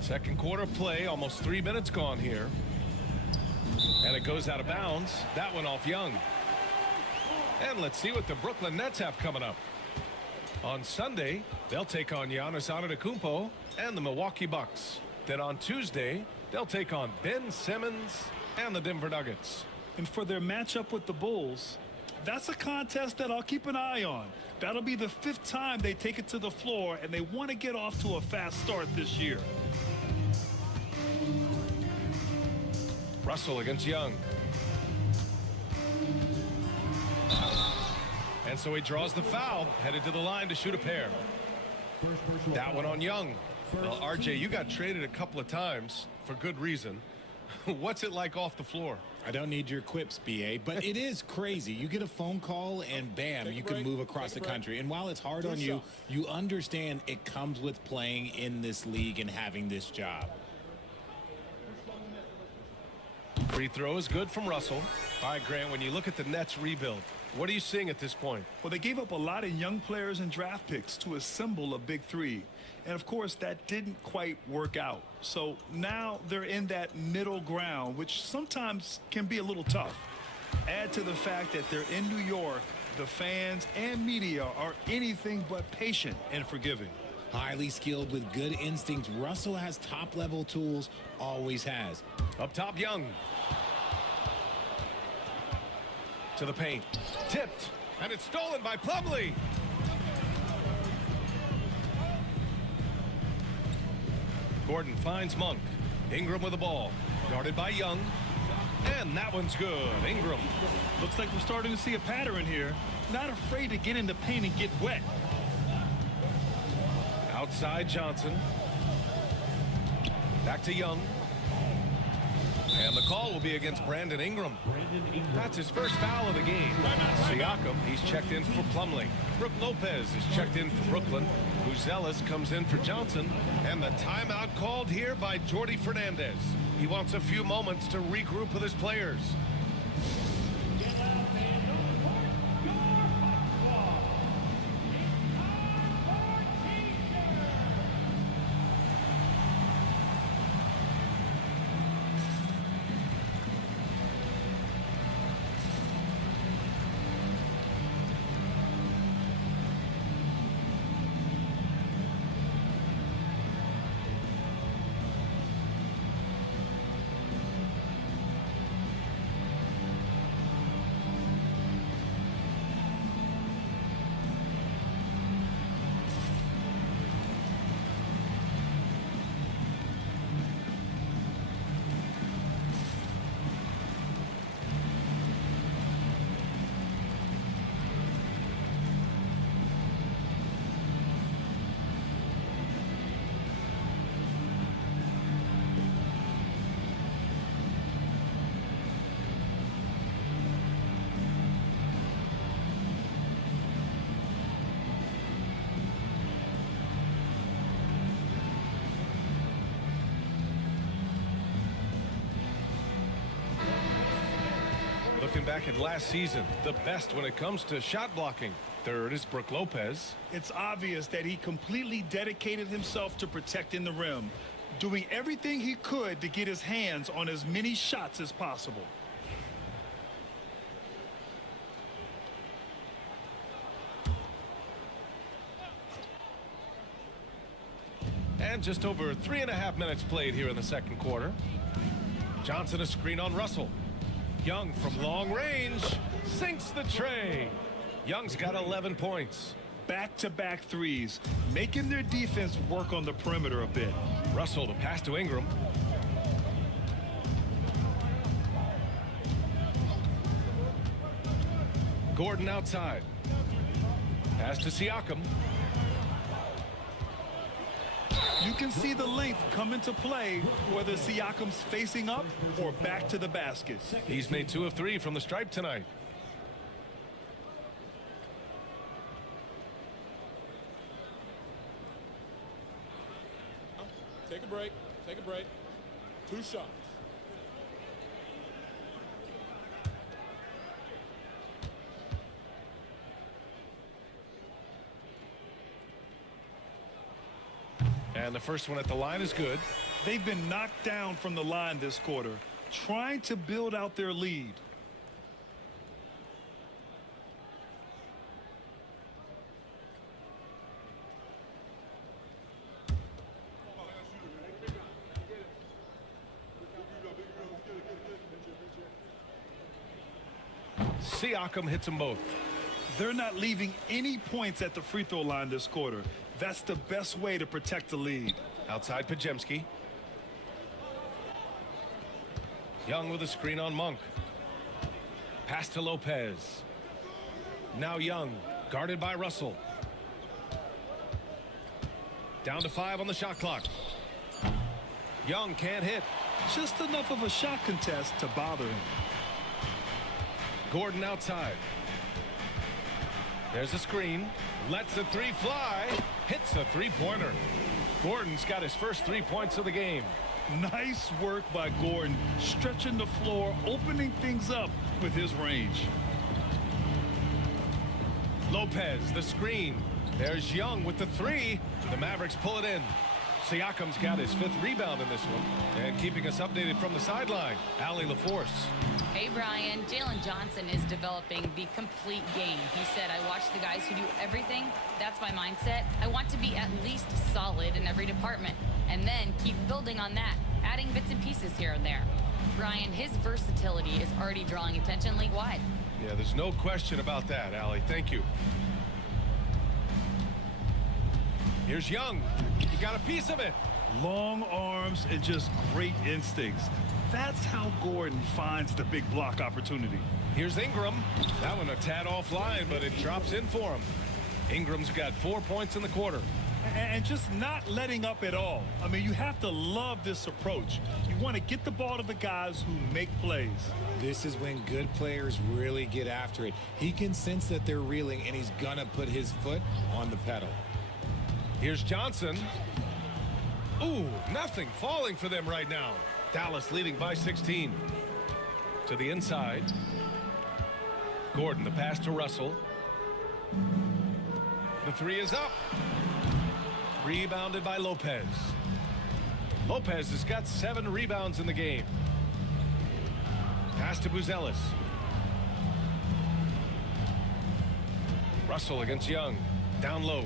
Second quarter play, almost 3 minutes gone here. And it goes out of bounds. That one off Young. And let's see what the Brooklyn Nets have coming up. On Sunday, they'll take on Giannis Antetokounmpo and the Milwaukee Bucks. Then on Tuesday, they'll take on Ben Simmons and the Denver Nuggets. And for their matchup with the Bulls, that's a contest that I'll keep an eye on. That'll be the 5th time they take it to the floor, and they want to get off to a fast start this year. Russell against Young. And so he draws the foul, headed to the line to shoot a pair. That one on Young. Well, RJ, you got traded a couple of times for good reason. What's it like off the floor? I don't need your quips, B.A., but it is crazy. You get a phone call and bam, you can move across the country. And while it's hard on you, you understand it comes with playing in this league and having this job. Free throw is good from Russell. All right, Grant, when you look at the Nets rebuild, what are you seeing at this point? Well, they gave up a lot of young players and draft picks to assemble a big 3. And, of course, that didn't quite work out. So now they're in that middle ground, which sometimes can be a little tough. Add to the fact that they're in New York, the fans and media are anything but patient and forgiving. Highly skilled with good instincts. Russell has top-level tools, always has. Up top, Young. To the paint. Tipped. And it's stolen by Plumlee. Gordon finds Monk. Ingram with the ball. Guarded by Young. And that one's good. Ingram. Looks like we're starting to see a pattern here. Not afraid to get in the paint and get wet. Outside Johnson. Back to Young. And the call will be against Brandon Ingram. That's his first foul of the game. Siakam, he's checked in for Plumlee. Brook Lopez is checked in for Brooklyn. Buzelis comes in for Johnson. And the timeout called here by Jordi Fernandez. He wants a few moments to regroup with his players. Looking back at last season, the best when it comes to shot blocking. Third is Brook Lopez. It's obvious that he completely dedicated himself to protecting the rim, doing everything he could to get his hands on as many shots as possible. And just over 3.5 minutes played here in the second quarter. Johnson a screen on Russell. Young from long range sinks the tray. Young's got 11 points. Back-to-back threes, making their defense work on the perimeter a bit. Russell the pass to Ingram. Gordon outside. Pass to Siakam. You can see the length come into play, whether Siakam's facing up or back to the basket. He's made 2 of 3 from the stripe tonight. Take a break. Take a break. 2 shots. And the first one at the line is good. They've been knocked down from the line this quarter, trying to build out their lead. Siakam hits them both. They're not leaving any points at the free throw line this quarter. That's the best way to protect the lead. Outside Pajemski. Young with a screen on Monk. Pass to Lopez. Now Young, guarded by Russell. Down to 5 on the shot clock. Young can't hit. Just enough of a shot contest to bother him. Gordon outside. There's a screen. Lets a 3 fly. Hits a 3-pointer. Gordon's got his first 3 points of the game. Nice work by Gordon, stretching the floor, opening things up with his range. Lopez, the screen. There's Young with the 3. The Mavericks pull it in. Siakam's got his 5th rebound in this one. And keeping us updated from the sideline, Allie LaForce. Hey, Brian. Jalen Johnson is developing the complete game. He said, I watch the guys who do everything. That's my mindset. I want to be at least solid in every department and then keep building on that, adding bits and pieces here and there. Brian, his versatility is already drawing attention league-wide. Yeah, there's no question about that, Allie. Thank you. Here's Young. He got a piece of it. Long arms and just great instincts. That's how Gordon finds the big block opportunity. Here's Ingram. That one a tad offline, but it drops in for him. Ingram's got 4 points in the quarter. And just not letting up at all. I mean, you have to love this approach. You want to get the ball to the guys who make plays. This is when good players really get after it. He can sense that they're reeling, and he's going to put his foot on the pedal. Here's Johnson. Ooh, nothing falling for them right now. Dallas leading by 16. To the inside. Gordon, the pass to Russell. The three is up. Rebounded by Lopez. Lopez has got 7 rebounds in the game. Pass to Buzelis. Russell against Young. Down low.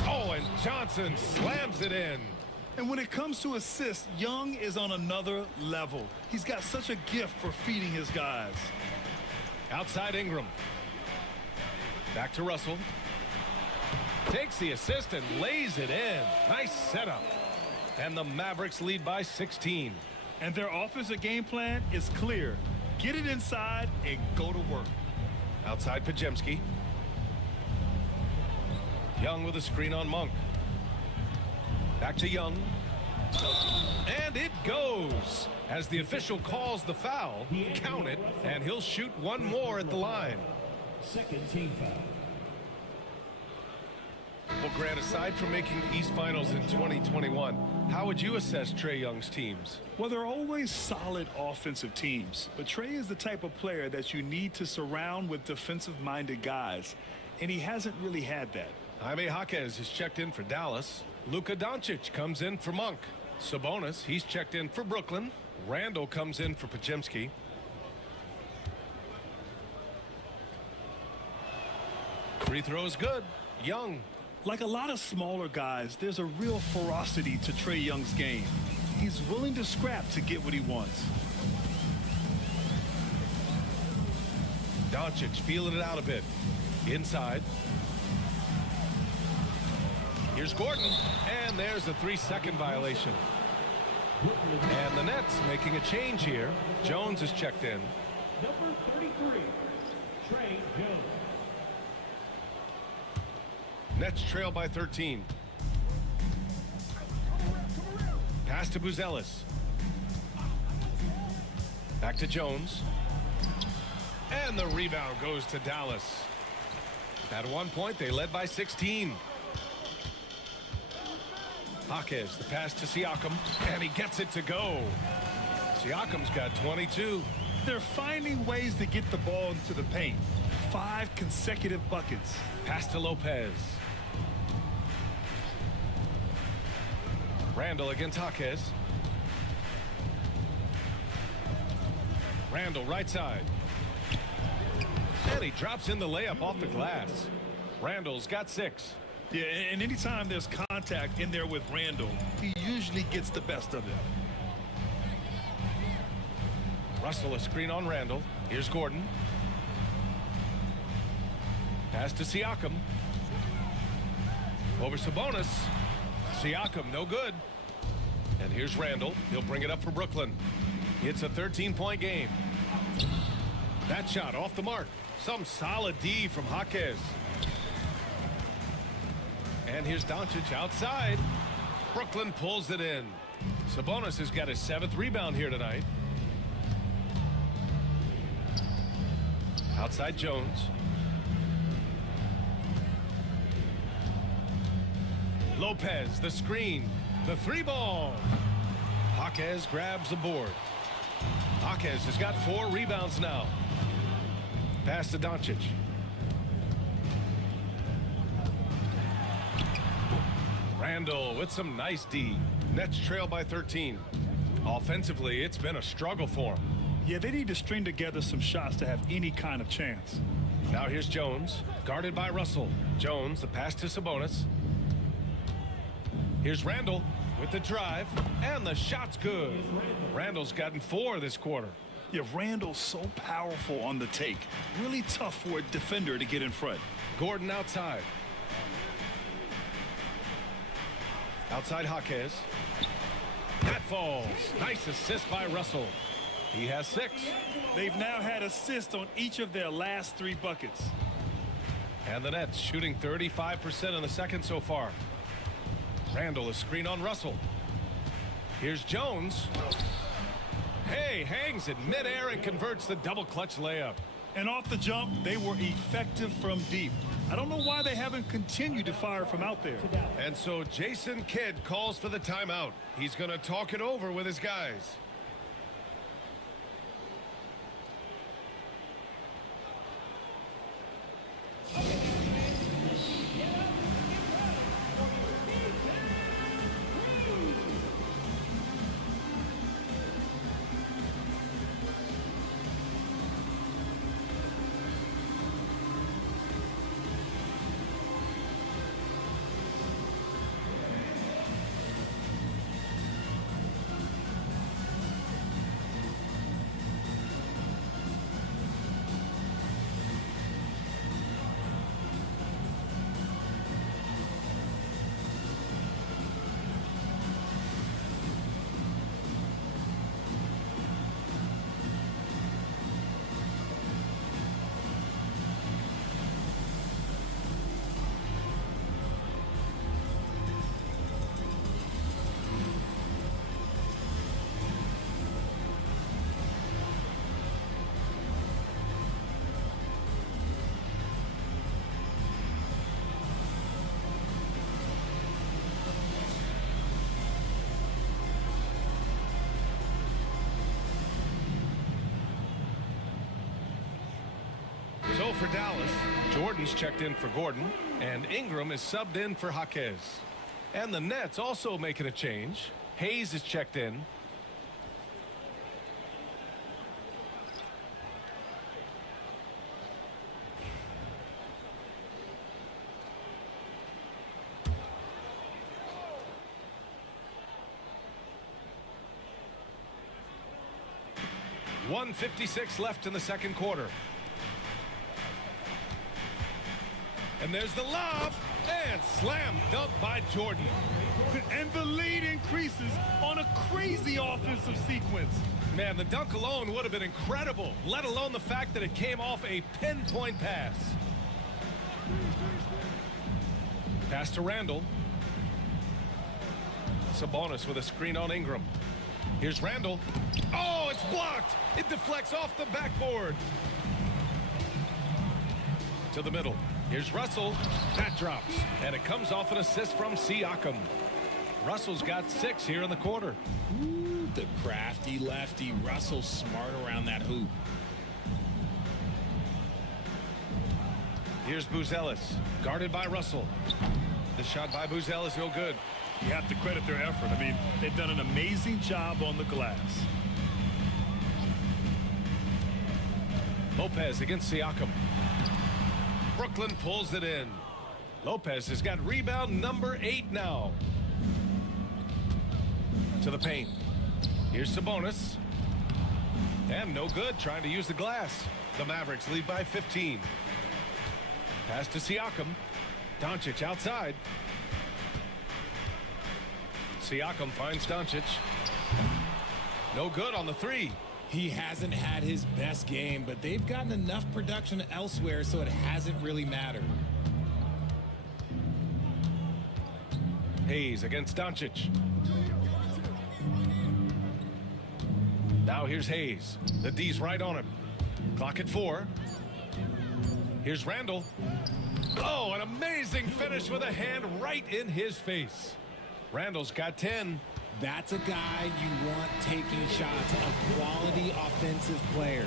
Oh, and Johnson slams it in. And when it comes to assists, Young is on another level. He's got such a gift for feeding his guys. Outside Ingram. Back to Russell. Takes the assist and lays it in. Nice setup. And the Mavericks lead by 16. And their offensive game plan is clear. Get it inside and go to work. Outside Podziemski. Young with a screen on Monk. Back to Young. And it goes. As the official calls the foul, count it, and he'll shoot one more at the line. Second team foul. Well, Grant, aside from making the East Finals in 2021, how would you assess Trae Young's teams? Well, they're always solid offensive teams, but Trae is the type of player that you need to surround with defensive-minded guys, and he hasn't really had that. Jaime Jaquez is checked in for Dallas. Luka Doncic comes in for Monk. Sabonis, he's checked in for Brooklyn. Randall comes in for Podziemski. Free throw is good. Young. Like a lot of smaller guys, there's a real ferocity to Trae Young's game. He's willing to scrap to get what he wants. Doncic feeling it out a bit. Inside. Here's Gordon. And there's a 3-second violation. And the Nets making a change here. Jones is checked in. Number 33, Trae Young. Nets trail by 13. Pass to Buzelis. Back to Jones. And the rebound goes to Dallas. At one point, they led by 16. Jaquez, the pass to Siakam, and he gets it to go. Siakam's got 22. They're finding ways to get the ball into the paint. 5 consecutive buckets. Pass to Lopez. Randall against Jaquez. Randall right side. And he drops in the layup off the glass. Randall's got 6. Yeah, and anytime there's contact in there with Randall, he usually gets the best of it. Russell a screen on Randall. Here's Gordon. Pass to Siakam. Over Sabonis. Siakam, no good. And here's Randall. He'll bring it up for Brooklyn. It's a 13-point game. That shot off the mark. Some solid D from Jaquez. And here's Doncic outside. Brooklyn pulls it in. Sabonis has got his 7th rebound here tonight. Outside Jones. Lopez, the screen. The 3-ball. Jaquez grabs the board. Jaquez has got 4 rebounds now. Pass to Doncic. Randall with some nice D. Nets trail by 13. Offensively, it's been a struggle for him. Yeah, they need to string together some shots to have any kind of chance. Now here's Jones, guarded by Russell. Jones, the pass to Sabonis. Here's Randall with the drive, and the shot's good. Randall's gotten 4 this quarter. Yeah, Randall's so powerful on the take. Really tough for a defender to get in front. Gordon outside. Outside Jaquez. That falls. Nice assist by Russell. He has 6. They've now had assists on each of their last 3 buckets. And the Nets shooting 35% in the second so far. Randall is screen on Russell. Here's Jones. Hay hangs in midair and converts the double clutch layup. And off the jump, they were effective from deep. I don't know why they haven't continued to fire from out there. And so Jason Kidd calls for the timeout. He's going to talk it over with his guys. So for Dallas, Jordan's checked in for Gordon, and Ingram is subbed in for Jaquez. And the Nets also making a change. Hayes is checked in. .156 left in the second quarter. And there's the lob, and slam dunk by Jordan. And the lead increases on a crazy offensive sequence. Man, the dunk alone would have been incredible, let alone the fact that it came off a pinpoint pass. Pass to Randall. Sabonis with a screen on Ingram. Here's Randall. Oh, it's blocked. It deflects off the backboard. To the middle. Here's Russell. That drops. And it comes off an assist from Siakam. Russell's got 6 here in the quarter. Ooh, the crafty lefty. Russell smart around that hoop. Here's Buzelis. Guarded by Russell. The shot by Buzelis no good. You have to credit their effort. I mean, they've done an amazing job on the glass. Lopez against Siakam. Brooklyn pulls it in. Lopez has got rebound number 8 now. To the paint. Here's Sabonis. And no good, trying to use the glass. The Mavericks lead by 15. Pass to Siakam. Doncic outside. Siakam finds Doncic. No good on the 3. He hasn't had his best game, but they've gotten enough production elsewhere, so it hasn't really mattered. Hayes against Doncic. Now here's Hayes. The D's right on him. Clock at 4. Here's Randall. Oh, an amazing finish with a hand right in his face. Randall's got 10. That's a guy you want taking shots, a quality offensive player.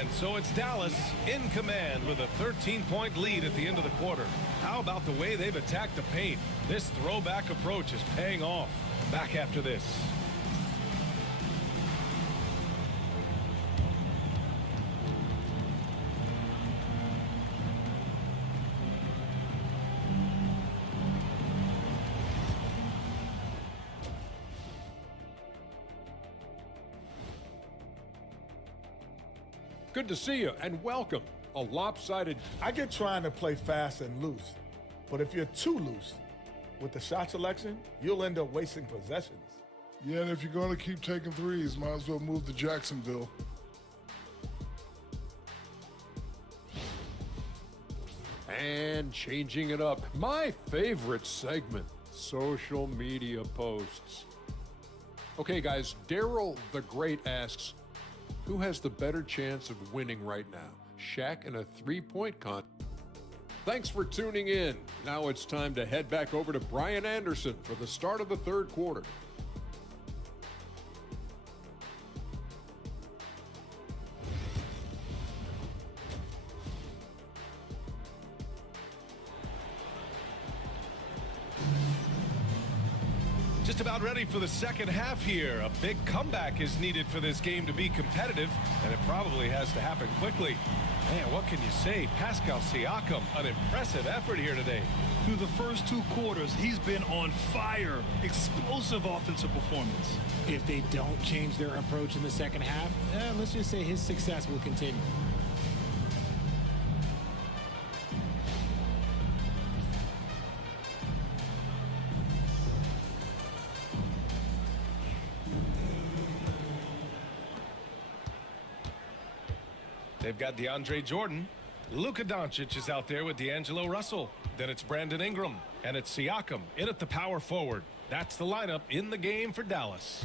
And so it's Dallas in command with a 13-point lead at the end of the quarter. How about the way they've attacked the paint? This throwback approach is paying off. Back after this. Good to see you and welcome. A lopsided. I get trying to play fast and loose, but if you're too loose with the shot selection, you'll end up wasting possessions. Yeah, and if you're going to keep taking threes, might as well move to Jacksonville. And changing it up, my favorite segment, social media posts. Okay, guys, Daryl the Great asks, who has the better chance of winning right now? Shaq in a three-point contest? Thanks for tuning in. Now it's time to head back over to Brian Anderson for the start of the third quarter. Just about ready for the second half here. A big comeback is needed for this game to be competitive, and it probably has to happen quickly. Man, what can you say? Pascal Siakam, an impressive effort here today. Through the first 2 quarters, he's been on fire. Explosive offensive performance. If they don't change their approach in the second half, let's just say his success will continue. They've got DeAndre Jordan. Luka Doncic is out there with D'Angelo Russell. Then it's Brandon Ingram. And it's Siakam in at the power forward. That's the lineup in the game for Dallas.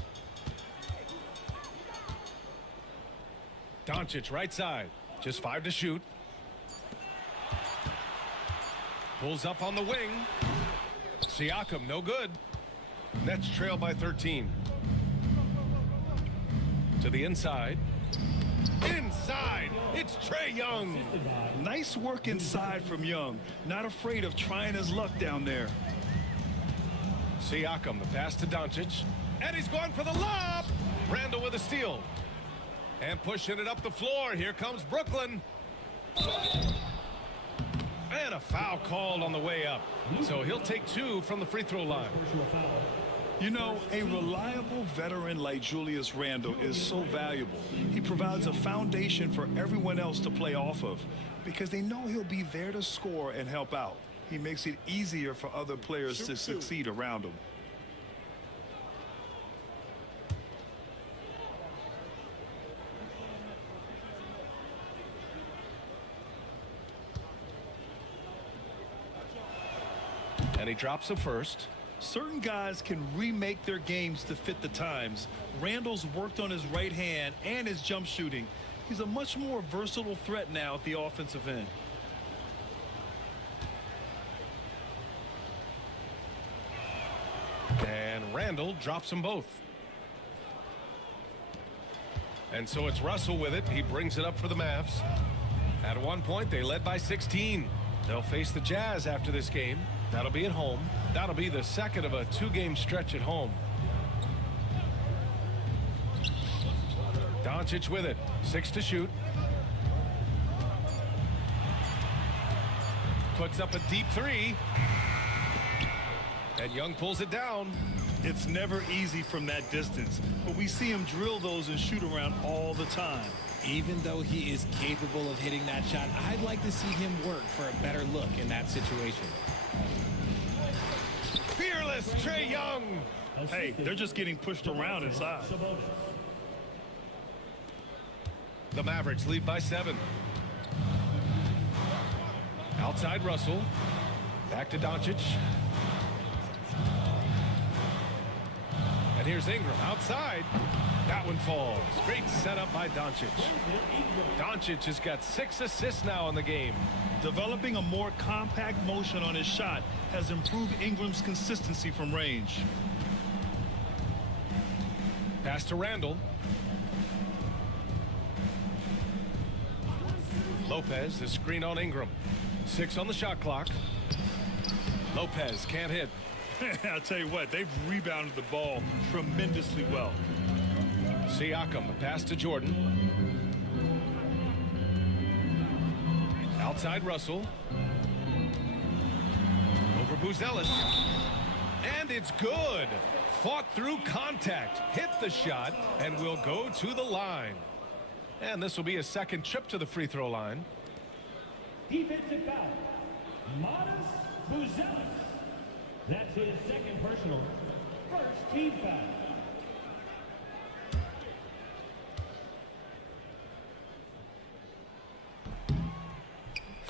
Doncic right side. Just 5 to shoot. Pulls up on the wing. Siakam no good. Nets trail by 13. To the inside. Inside, it's Trae Young. Nice work inside from Young. Not afraid of trying his luck down there. Siakam, the pass to Doncic. And he's going for the lob. Randall with a steal. And pushing it up the floor. Here comes Brooklyn. And a foul called on the way up. So he'll take 2 from the free throw line. You know, a reliable veteran like Julius Randle is so valuable. He provides a foundation for everyone else to play off of because they know he'll be there to score and help out. He makes it easier for other players to succeed around him. And he drops the first. Certain guys can remake their games to fit the times. Randall's worked on his right hand and his jump shooting. He's a much more versatile threat now at the offensive end. And Randall drops them both. And so it's Russell with it. He brings it up for the Mavs. At one point, they led by 16. They'll face the Jazz after this game. That'll be at home. That'll be the second of a 2-game stretch at home. Doncic with it. 6 to shoot. Puts up a deep 3. And Young pulls it down. It's never easy from that distance, but we see him drill those and shoot around all the time. Even though he is capable of hitting that shot, I'd like to see him work for a better look in that situation. Fearless Trae Young. Hey, they're just getting pushed around inside. The Mavericks lead by 7. Outside Russell. Back to Doncic. And here's Ingram outside. That one falls. Great setup by Doncic. Doncic has got 6 assists now in the game. Developing a more compact motion on his shot has improved Ingram's consistency from range. Pass to Randall. Lopez, the screen on Ingram. 6 on the shot clock. Lopez can't hit. I'll tell you what, they've rebounded the ball tremendously well. Siakam, the pass to Jordan. Outside Russell. Over Buzelis. And it's good. Fought through contact. Hit the shot and will go to the line. And this will be a second trip to the free throw line. Defensive foul. Matas Buzelis. That's his second personal. First team foul.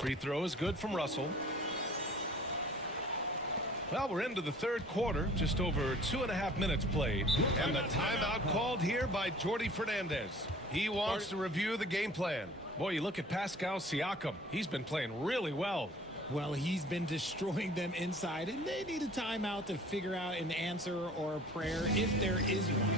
Free throw is good from Russell. Well, we're into the third quarter, just over 2.5 minutes played. And the timeout called here by Jordi Fernandez. He wants to review the game plan. Boy, you look at Pascal Siakam. He's been playing really well. Well, he's been destroying them inside, and they need a timeout to figure out an answer or a prayer if there is one.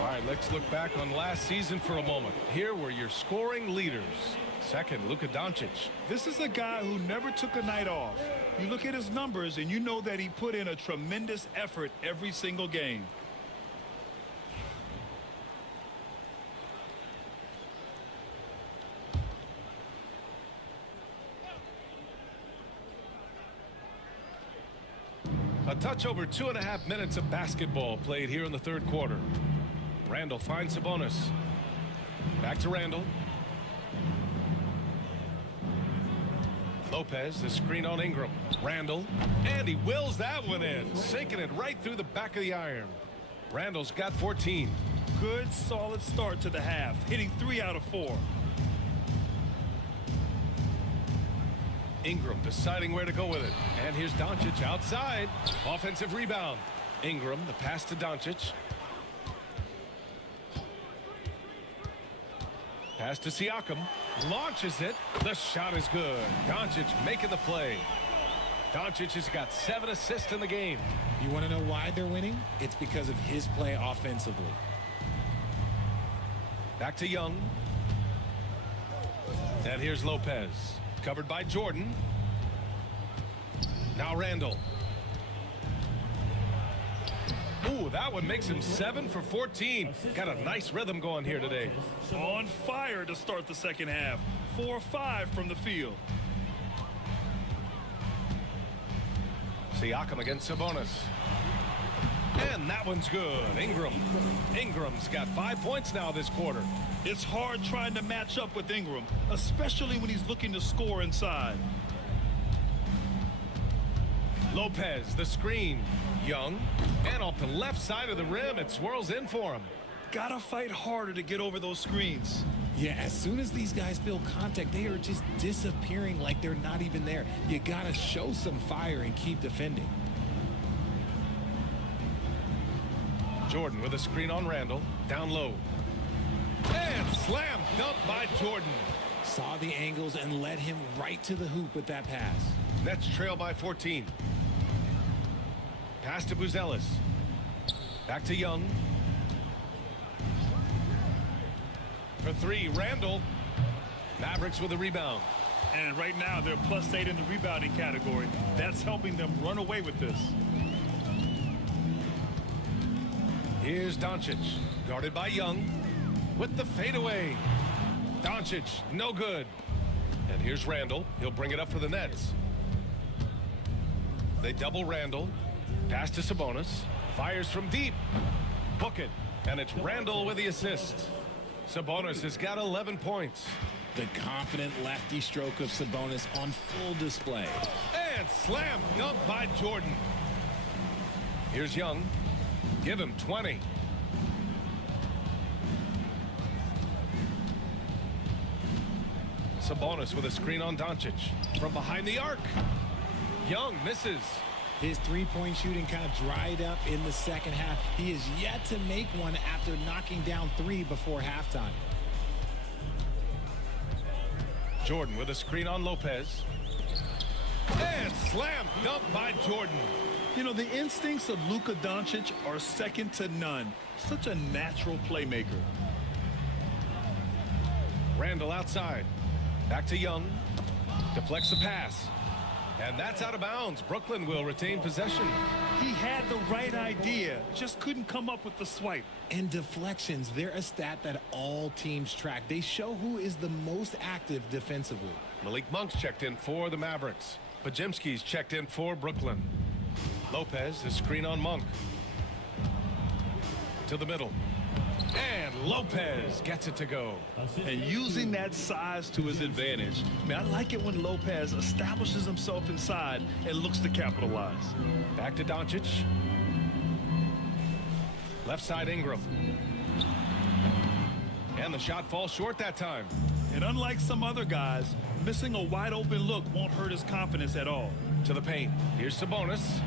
All right, let's look back on last season for a moment. Here were your scoring leaders. Second, Luka Doncic. This is a guy who never took a night off. You look at his numbers and you know that he put in a tremendous effort every single game. A touch over 2.5 minutes of basketball played here in the third quarter. Randall finds Sabonis. Back to Randall. Lopez, the screen on Ingram. Randall, and he wills that one in, sinking it right through the back of the iron. Randall's got 14. Good, solid start to the half, hitting 3 out of 4. Ingram deciding where to go with it. And here's Doncic outside. Offensive rebound. Ingram, the pass to Doncic. Pass to Siakam. Launches it. The shot is good. Doncic making the play. Doncic has got 7 assists in the game. You want to know why they're winning? It's because of his play offensively. Back to Young. And here's Lopez. Covered by Jordan. Now Randall. Ooh, that one makes him 7 for 14. Got a nice rhythm going here today. On fire to start the second half. 4-5 from the field. Siakam against Sabonis. And that one's good. Ingram's got 5 points now this quarter. It's hard trying to match up with Ingram, especially when he's looking to score inside. Lopez, the screen. Young, and off the left side of the rim, it swirls in for him. Gotta fight harder to get over those screens. Yeah, as soon as these guys feel contact, they are just disappearing like they're not even there. You gotta show some fire and keep defending. Jordan with a screen on Randall, down low. And slam dunk by Jordan. Saw the angles and led him right to the hoop with that pass. Nets trail by 14. Pass to Buzelis. Back to Young. For 3, Randall. Mavericks with a rebound. And right now they're +8 in the rebounding category. That's helping them run away with this. Here's Doncic, guarded by Young, with the fadeaway. Doncic, no good. And here's Randall. He'll bring it up for the Nets. They double Randall. Pass to Sabonis. Fires from deep. Book it. And it's Randall with the assist. Sabonis has got 11 points. The confident lefty stroke of Sabonis on full display. And slam dunk by Jordan. Here's Young. Give him 20. Sabonis with a screen on Doncic. From behind the arc. Young misses. His three-point shooting kind of dried up in the second half. He is yet to make one after knocking down 3 before halftime. Jordan with a screen on Lopez. And slam dunk by Jordan. You know, the instincts of Luka Doncic are second to none. Such a natural playmaker. Randall outside. Back to Young. Deflects the pass. And that's out of bounds. Brooklyn will retain possession. He had the right idea, just couldn't come up with the swipe. And deflections, they're a stat that all teams track. They show who is the most active defensively. Malik Monk's checked in for the Mavericks. Podziemski's checked in for Brooklyn. Lopez, the screen on Monk. To the middle. And Lopez gets it to go. And using that size to his advantage. Man, I like it when Lopez establishes himself inside and looks to capitalize. Back to Doncic. Left side Ingram. And the shot falls short that time. And unlike some other guys, missing a wide open look won't hurt his confidence at all. To the paint. Here's Sabonis.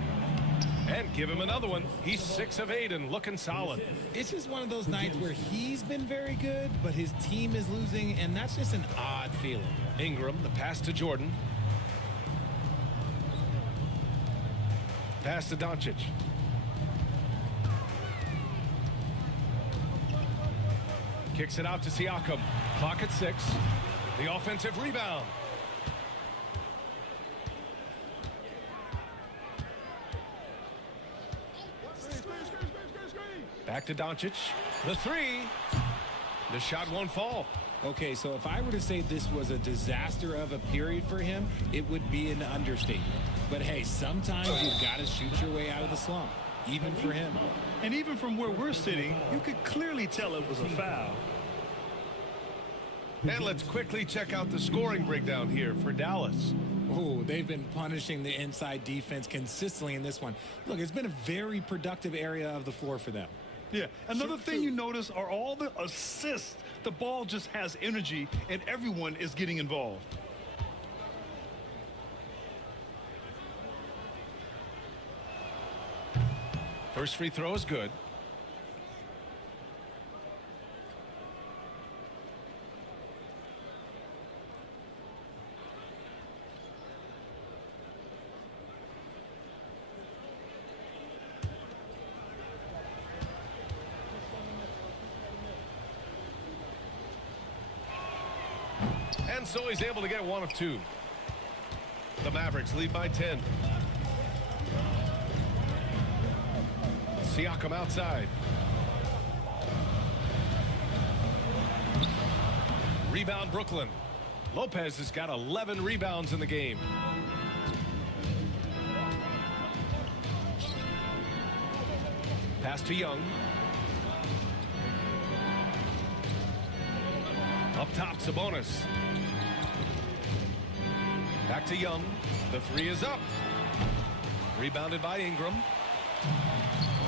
And give him another one. He's 6 of 8 and looking solid. It's just one of those nights where he's been very good, but his team is losing, and that's just an odd feeling. Ingram, the pass to Jordan. Pass to Doncic. Kicks it out to Siakam. Clock at 6. The offensive rebound. Back to Doncic. The 3. The shot won't fall. Okay, so if I were to say this was a disaster of a period for him, it would be an understatement. But hey, sometimes you've got to shoot your way out of the slump, even for him. And even from where we're sitting, you could clearly tell it was a foul. And let's quickly check out the scoring breakdown here for Dallas. Oh, they've been punishing the inside defense consistently in this one. Look, it's been a very productive area of the floor for them. Yeah, another thing you notice are all the assists. The ball just has energy, and everyone is getting involved. First free throw is good. And so he's able to get 1 of 2. The Mavericks lead by 10. Siakam outside. Rebound Brooklyn. Lopez has got 11 rebounds in the game. Pass to Young. Up top, Sabonis. Back to Young. The 3 is up. Rebounded by Ingram.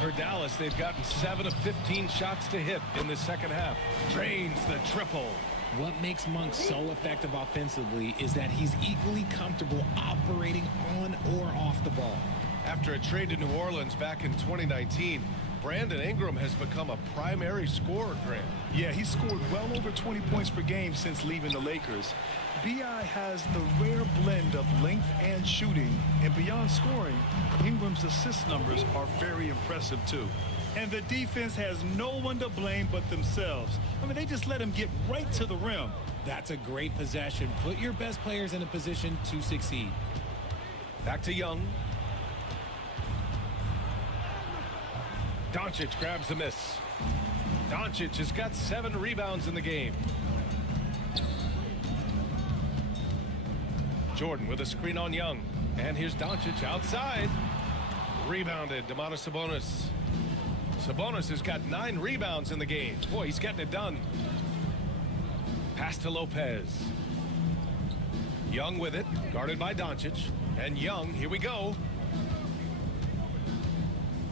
For Dallas, they've gotten 7 of 15 shots to hit in the second half. Drains the triple. What makes Monk so effective offensively is that he's equally comfortable operating on or off the ball. After a trade to New Orleans back in 2019, Brandon Ingram has become a primary scorer, Grant. Yeah, he's scored well over 20 points per game since leaving the Lakers. B.I. has the rare blend of length and shooting, and beyond scoring, Ingram's assist numbers are very impressive too. And the defense has no one to blame but themselves. I mean, they just let him get right to the rim. That's a great possession. Put your best players in a position to succeed. Back to Young. Doncic grabs the miss. Doncic has got 7 rebounds in the game. Jordan with a screen on Young. And here's Doncic outside. Rebounded, Domantas Sabonis. Sabonis has got 9 rebounds in the game. Boy, he's getting it done. Pass to Lopez. Young with it, guarded by Doncic. And Young, here we go.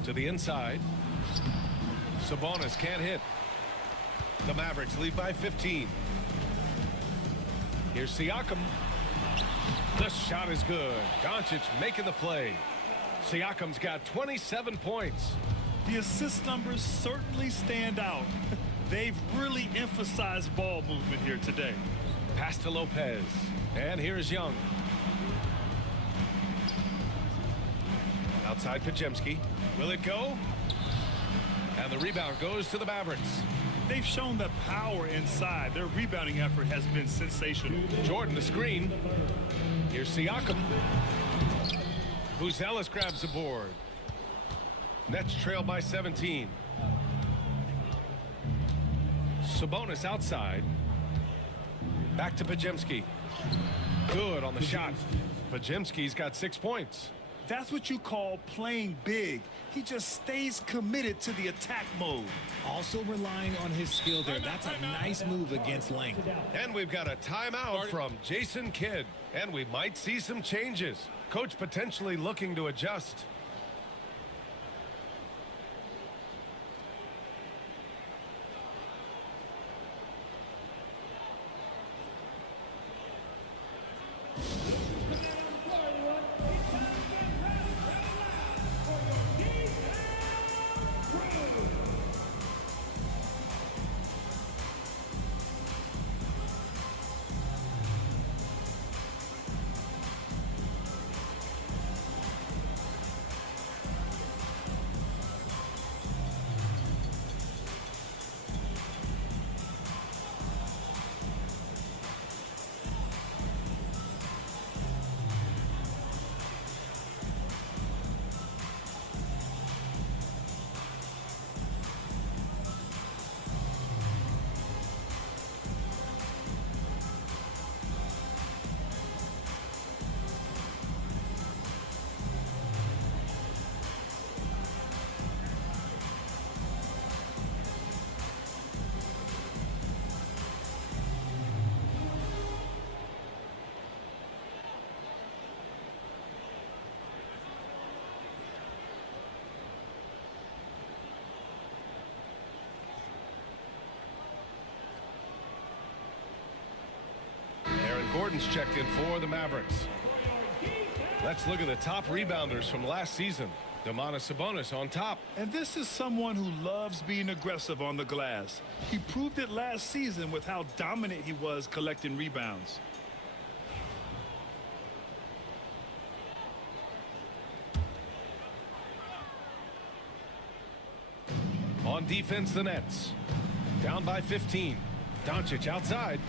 To the inside. Sabonis can't hit. The Mavericks lead by 15. Here's Siakam. The shot is good. Doncic making the play. Siakam's got 27 points. The assist numbers certainly stand out. They've really emphasized ball movement here today. Pass to Lopez. And here's Young. Outside Podziemski. Will it go? And the rebound goes to the Mavericks. They've shown the power inside. Their rebounding effort has been sensational. Jordan the screen. Here's Siakam. Buzelis grabs the board. Nets trail by 17. Sabonis outside. Back to Podziemski. Good on the shot. Podziemski's got 6 points. That's what you call playing big. He just stays committed to the attack mode. Also relying on his skill there. That's a nice move against length. And we've got a timeout from Jason Kidd. And we might see some changes. Coach potentially looking to adjust. Gordon's checked in for the Mavericks. Let's look at the top rebounders from last season. Domantas Sabonis on top. And this is someone who loves being aggressive on the glass. He proved it last season with how dominant he was collecting rebounds. On defense, the Nets. Down by 15. Doncic outside.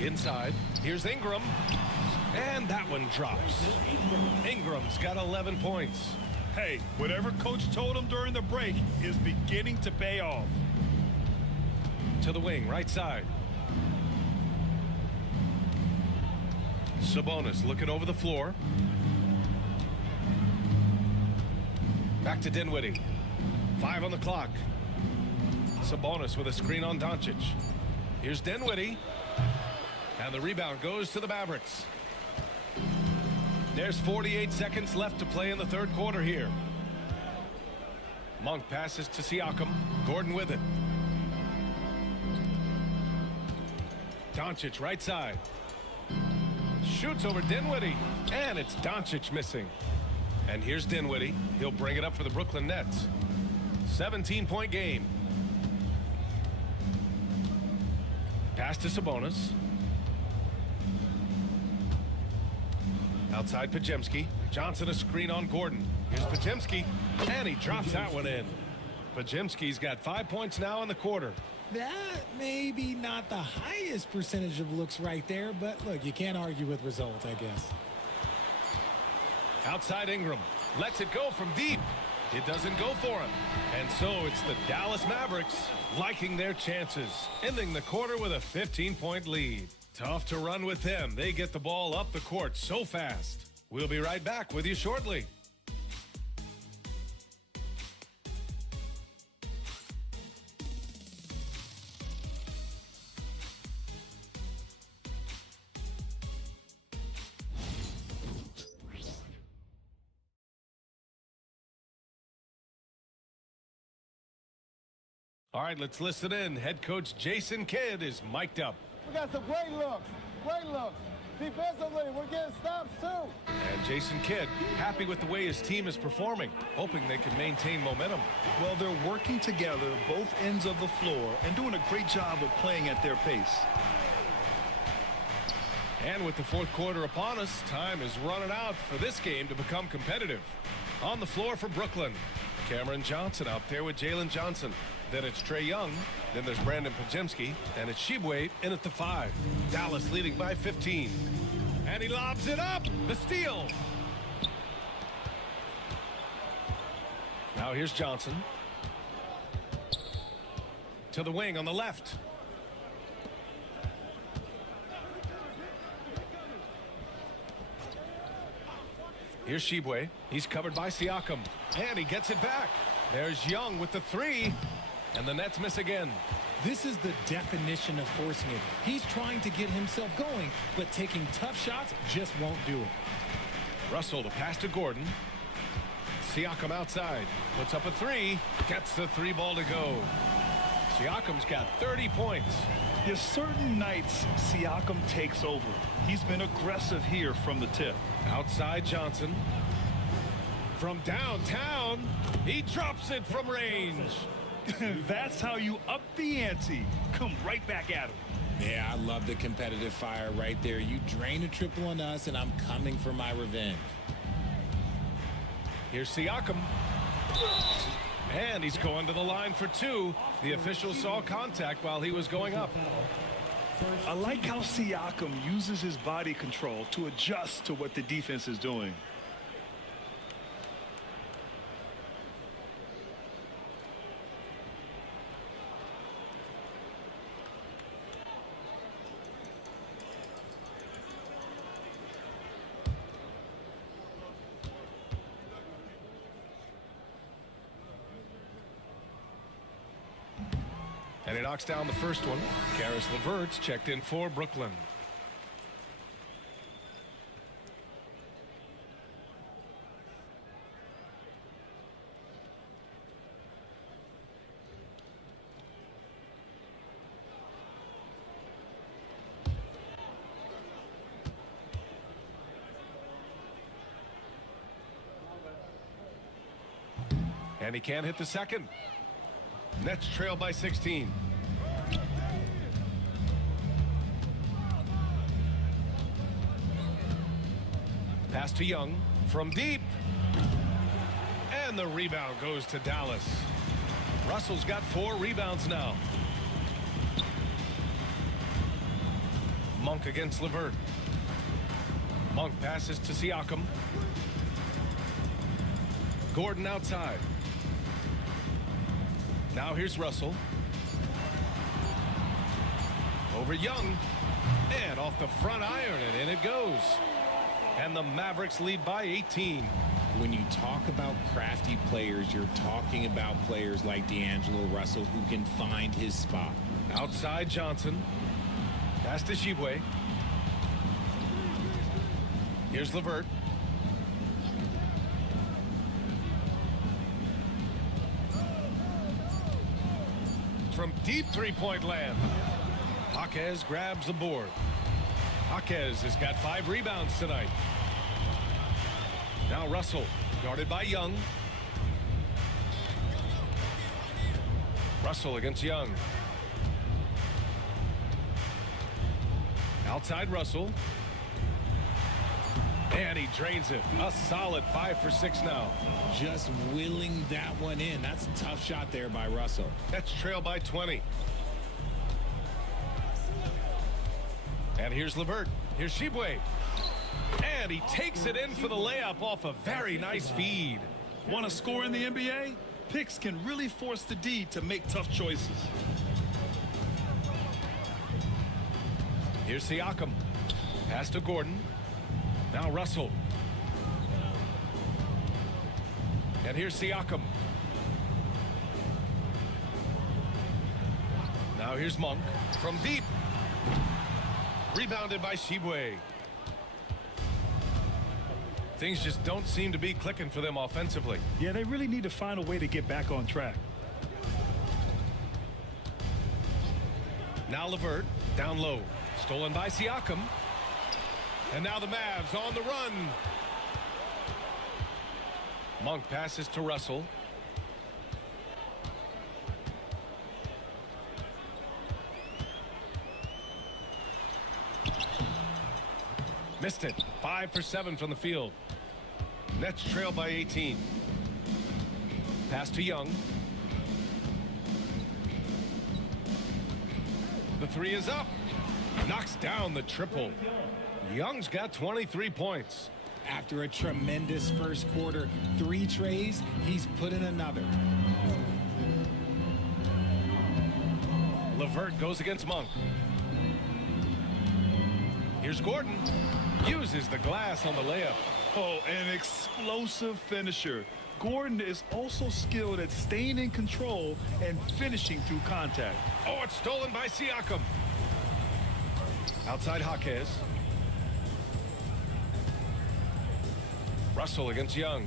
Inside, here's Ingram, and that one drops. Ingram's got 11 points. Hey, whatever coach told him during the break is beginning to pay off. To the wing, right side. Sabonis looking over the floor. Back to Dinwiddie. 5 on the clock. Sabonis with a screen on Doncic. Here's Dinwiddie. And the rebound goes to the Mavericks. There's 48 seconds left to play in the third quarter here. Monk passes to Siakam. Gordon with it. Doncic right side. Shoots over Dinwiddie. And it's Doncic missing. And here's Dinwiddie. He'll bring it up for the Brooklyn Nets. 17-point game. Pass to Sabonis. Outside Podziemski. Johnson a screen on Gordon. Here's Podziemski. And he drops that one in. Podziemski's got 5 points now in the quarter. That may be not the highest percentage of looks right there, but look, you can't argue with results, I guess. Outside Ingram. Lets it go from deep. It doesn't go for him. And so it's the Dallas Mavericks liking their chances, ending the quarter with a 15-point lead. Tough to run with them. They get the ball up the court so fast. We'll be right back with you shortly. All right, let's listen in. Head coach Jason Kidd is mic'd up. We got some great looks. Great looks. Defensively, we're getting stops too. And Jason Kidd happy with the way his team is performing, hoping they can maintain momentum. Well, they're working together both ends of the floor and doing a great job of playing at their pace. And with the fourth quarter upon us, time is running out for this game to become competitive. On the floor for Brooklyn, Cameron Johnson out there with Jalen Johnson. Then it's Trae Young. Then there's Brandon Podziemski. And it's Shibwe in at the 5. Dallas leading by 15. And he lobs it up. The steal. Now here's Johnson. To the wing on the left. Here's Shibwe. He's covered by Siakam. And he gets it back. There's Young with the 3. And the Nets miss again. This is the definition of forcing it. He's trying to get himself going, but taking tough shots just won't do it. Russell the pass to Gordon. Siakam outside. Puts up a 3. Gets the 3 ball to go. Siakam's got 30 points. There's certain nights Siakam takes over. He's been aggressive here from the tip. Outside Johnson. From downtown, he drops it from range. That's how you up the ante. Come right back at him. Yeah, I love the competitive fire right there. You drain a triple on us, and I'm coming for my revenge. Here's Siakam. And he's going to the line for 2. The official saw contact while he was going up. I like how Siakam uses his body control to adjust to what the defense is doing. And he knocks down the first one. Karis LeVert's checked in for Brooklyn. And he can't hit the second. Nets trail by 16. Pass to Young from deep. And the rebound goes to Dallas. Russell's got 4 rebounds now. Monk against LeVert. Monk passes to Siakam. Gordon outside. Now here's Russell. Over Young. And off the front iron, and in it goes. And the Mavericks lead by 18. When you talk about crafty players, you're talking about players like D'Angelo Russell who can find his spot. Outside Johnson. Pass to Shibwe. Here's LeVert. From deep three-point land. Jaquez grabs the board. Jaquez has got 5 rebounds tonight. Now Russell, guarded by Young. Russell against Young. Outside Russell. And he drains it. A solid 5 for 6 now. Just willing that one in. That's a tough shot there by Russell. That's trail by 20. And here's LeVert. Here's Shibwe. And he takes it in for the layup off a very nice feed. Want to score in the NBA? Picks can really force the D to make tough choices. Here's Siakam. Pass to Gordon. Now Russell. And here's Siakam. Now here's Monk from deep. Rebounded by Shibwe. Things just don't seem to be clicking for them offensively. Yeah, they really need to find a way to get back on track. Now LeVert down low. Stolen by Siakam. And now the Mavs on the run. Monk passes to Russell. Missed it. 5 for 7 from the field. Nets trail by 18. Pass to Young. The three is up. Knocks down the triple. Young's got 23 points. After a tremendous first quarter, 3 trays, he's put in another. LeVert goes against Monk. Here's Gordon. Uses the glass on the layup. Oh, an explosive finisher. Gordon is also skilled at staying in control and finishing through contact. Oh, it's stolen by Siakam. Outside Jaquez. Russell against Young.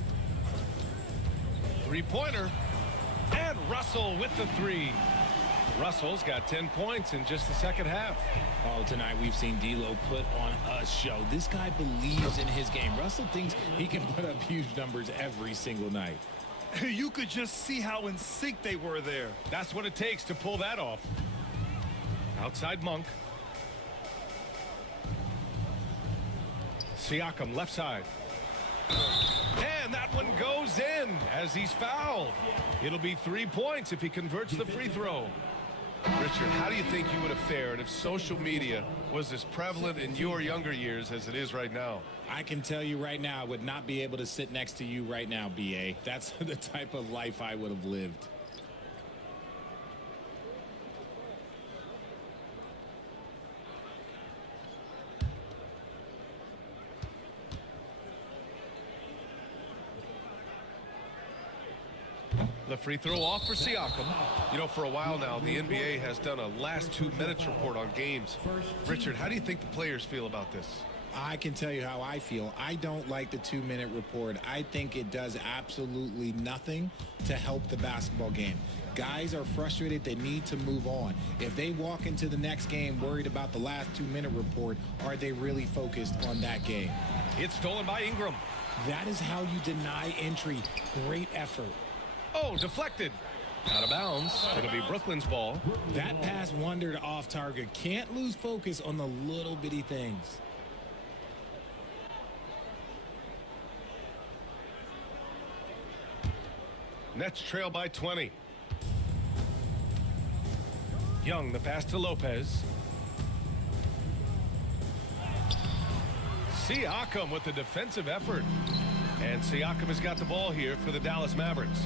Three-pointer. And Russell with the 3. Russell's got 10 points in just the second half. Oh, tonight we've seen D'Lo put on a show. This guy believes in his game. Russell thinks he can put up huge numbers every single night. You could just see how in sync they were there. That's what it takes to pull that off. Outside Monk. Siakam left side. And that one goes in as he's fouled. It'll be 3 points if he converts the free throw. Richard, how do you think you would have fared if social media was as prevalent in your younger years as it is right now? I can tell you right now, I would not be able to sit next to you right now, B.A. That's the type of life I would have lived. The free throw off for Siakam. You know, for a while now, the NBA has done a last 2 minutes report on games. Richard, how do you think the players feel about this? I can tell you how I feel. I don't like the 2-minute report. I think it does absolutely nothing to help the basketball game. Guys are frustrated. They need to move on. If they walk into the next game worried about the last 2-minute report, are they really focused on that game? It's stolen by Ingram. That is how you deny entry. Great effort. Oh, deflected. Out of bounds. It'll be Brooklyn's ball. That pass wandered off target. Can't lose focus on the little bitty things. Nets trail by 20. Young, the pass to Lopez. Siakam with the defensive effort. And Siakam has got the ball here for the Dallas Mavericks.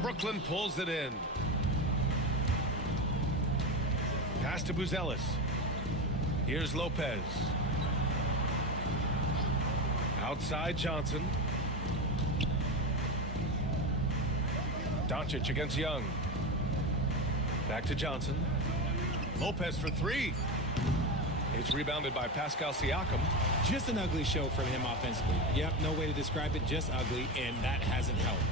Brooklyn pulls it in. Pass to Buzelis. Here's Lopez. Outside Johnson. Doncic against Young. Back to Johnson. Lopez for 3. It's rebounded by Pascal Siakam. Just an ugly show from him offensively. Yep, no way to describe it, just ugly, and that hasn't helped.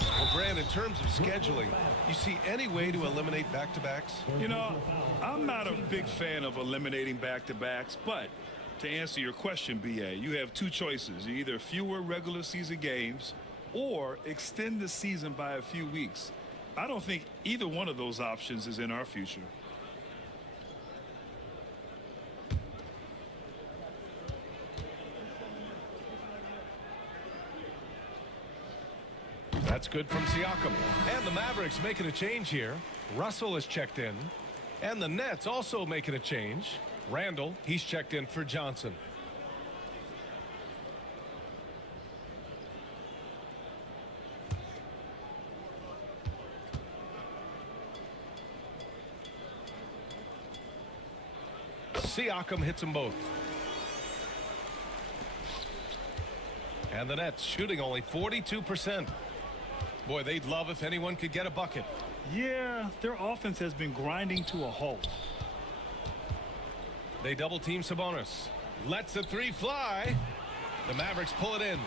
Well, Grant, in terms of scheduling, you see any way to eliminate back-to-backs? You know, I'm not a big fan of eliminating back-to-backs, but to answer your question, B.A., you have 2 choices. Either fewer regular season games or extend the season by a few weeks. I don't think either one of those options is in our future. That's good from Siakam. And the Mavericks making a change here. Russell is checked in. And the Nets also making a change. Randall, he's checked in for Johnson. Siakam hits them both. And the Nets shooting only 42%. Boy, they'd love if anyone could get a bucket. Yeah, their offense has been grinding to a halt. They double team Sabonis. Lets the 3 fly. The Mavericks pull it in.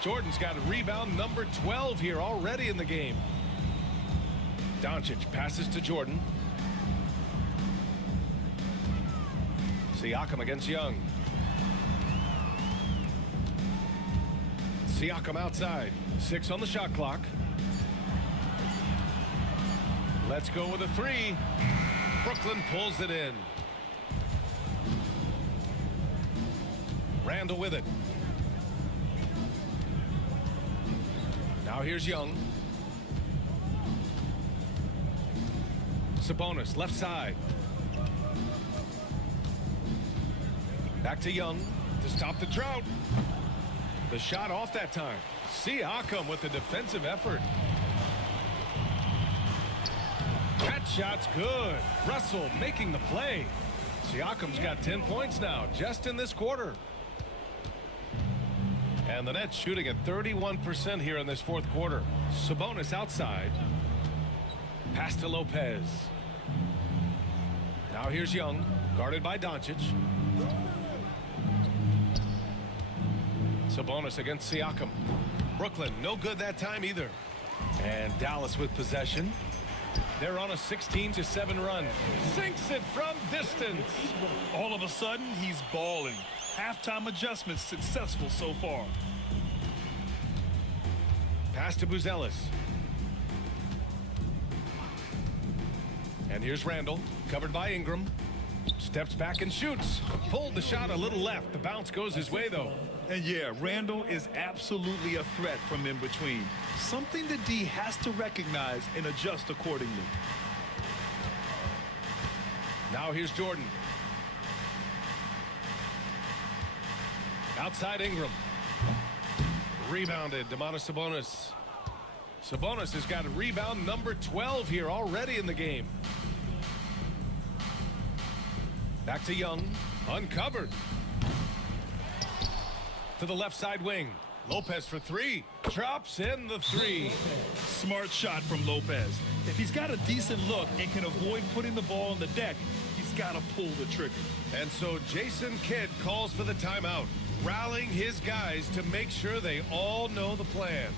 Jordan's got a rebound number 12 here already in the game. Doncic passes to Jordan. Siakam against Young. Siakam outside. 6 on the shot clock. Let's go with a 3. Brooklyn pulls it in. Randall with it. Now here's Young. Sabonis left side. Back to Young to stop the drought. The shot off that time. Siakam with the defensive effort. That shot's good. Russell making the play. Siakam's got 10 points now just in this quarter. And the Nets shooting at 31% here in this fourth quarter. Sabonis outside. Pass to Lopez. Now here's Young, guarded by Doncic. Sabonis against Siakam. Brooklyn, no good that time either. And Dallas with possession. They're on a 16-7 run. Sinks it from distance. All of a sudden, he's balling. Halftime adjustments successful so far. Pass to Buzelis. And here's Randall, covered by Ingram. Steps back and shoots. Pulled the shot a little left. The bounce goes his way, though. And yeah, Randall is absolutely a threat from in between. Something the D has to recognize and adjust accordingly. Now here's Jordan. Outside Ingram. Rebounded, Domantas Sabonis. Sabonis has got a rebound number 12 here already in the game. Back to Young, uncovered. To the left side wing. Lopez for 3. Drops in the 3. Smart shot from Lopez. If he's got a decent look and can avoid putting the ball on the deck, he's got to pull the trigger. And so Jason Kidd calls for the timeout, rallying his guys to make sure they all know the plan.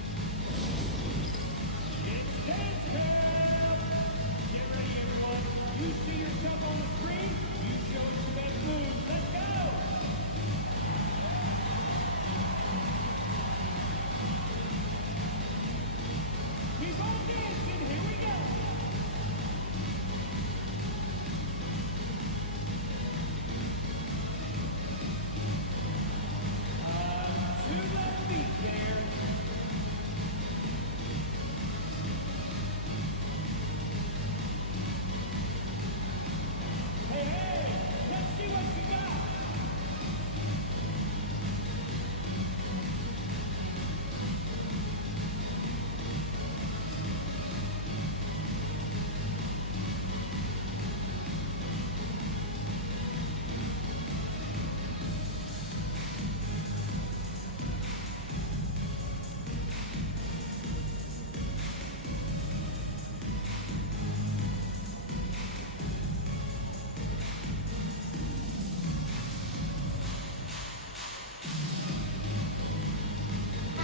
You see yourself on the screen, you show us the best moves. Let's go! Keep on dancing, here we go! Two left feet there. Hey, let's see what you got.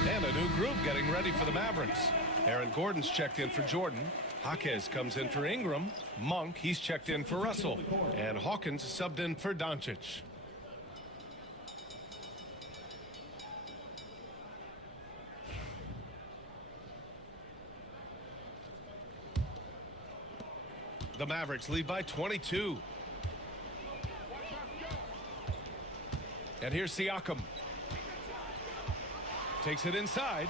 And a new group getting ready for the Mavericks. Aaron Gordon's checked in for Jordan. Jaquez comes in for Ingram. Monk, he's checked in for Russell. And Hawkins subbed in for Doncic. The Mavericks lead by 22. And here's Siakam. Takes it inside.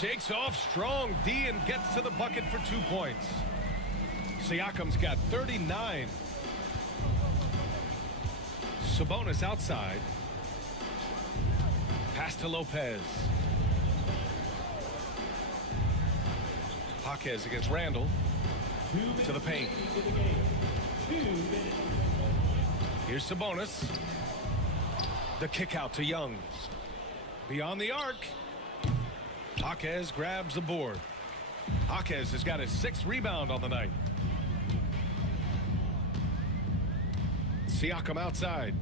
Shakes off strong D and gets to the bucket for 2 points. Siakam's got 39. Sabonis outside. Pass to Lopez. Jaquez against Randall. To the paint. Here's Sabonis. The kick out to Young. Beyond the arc. Jaquez grabs the board. Jaquez has got his 6th rebound on the night. Siakam outside.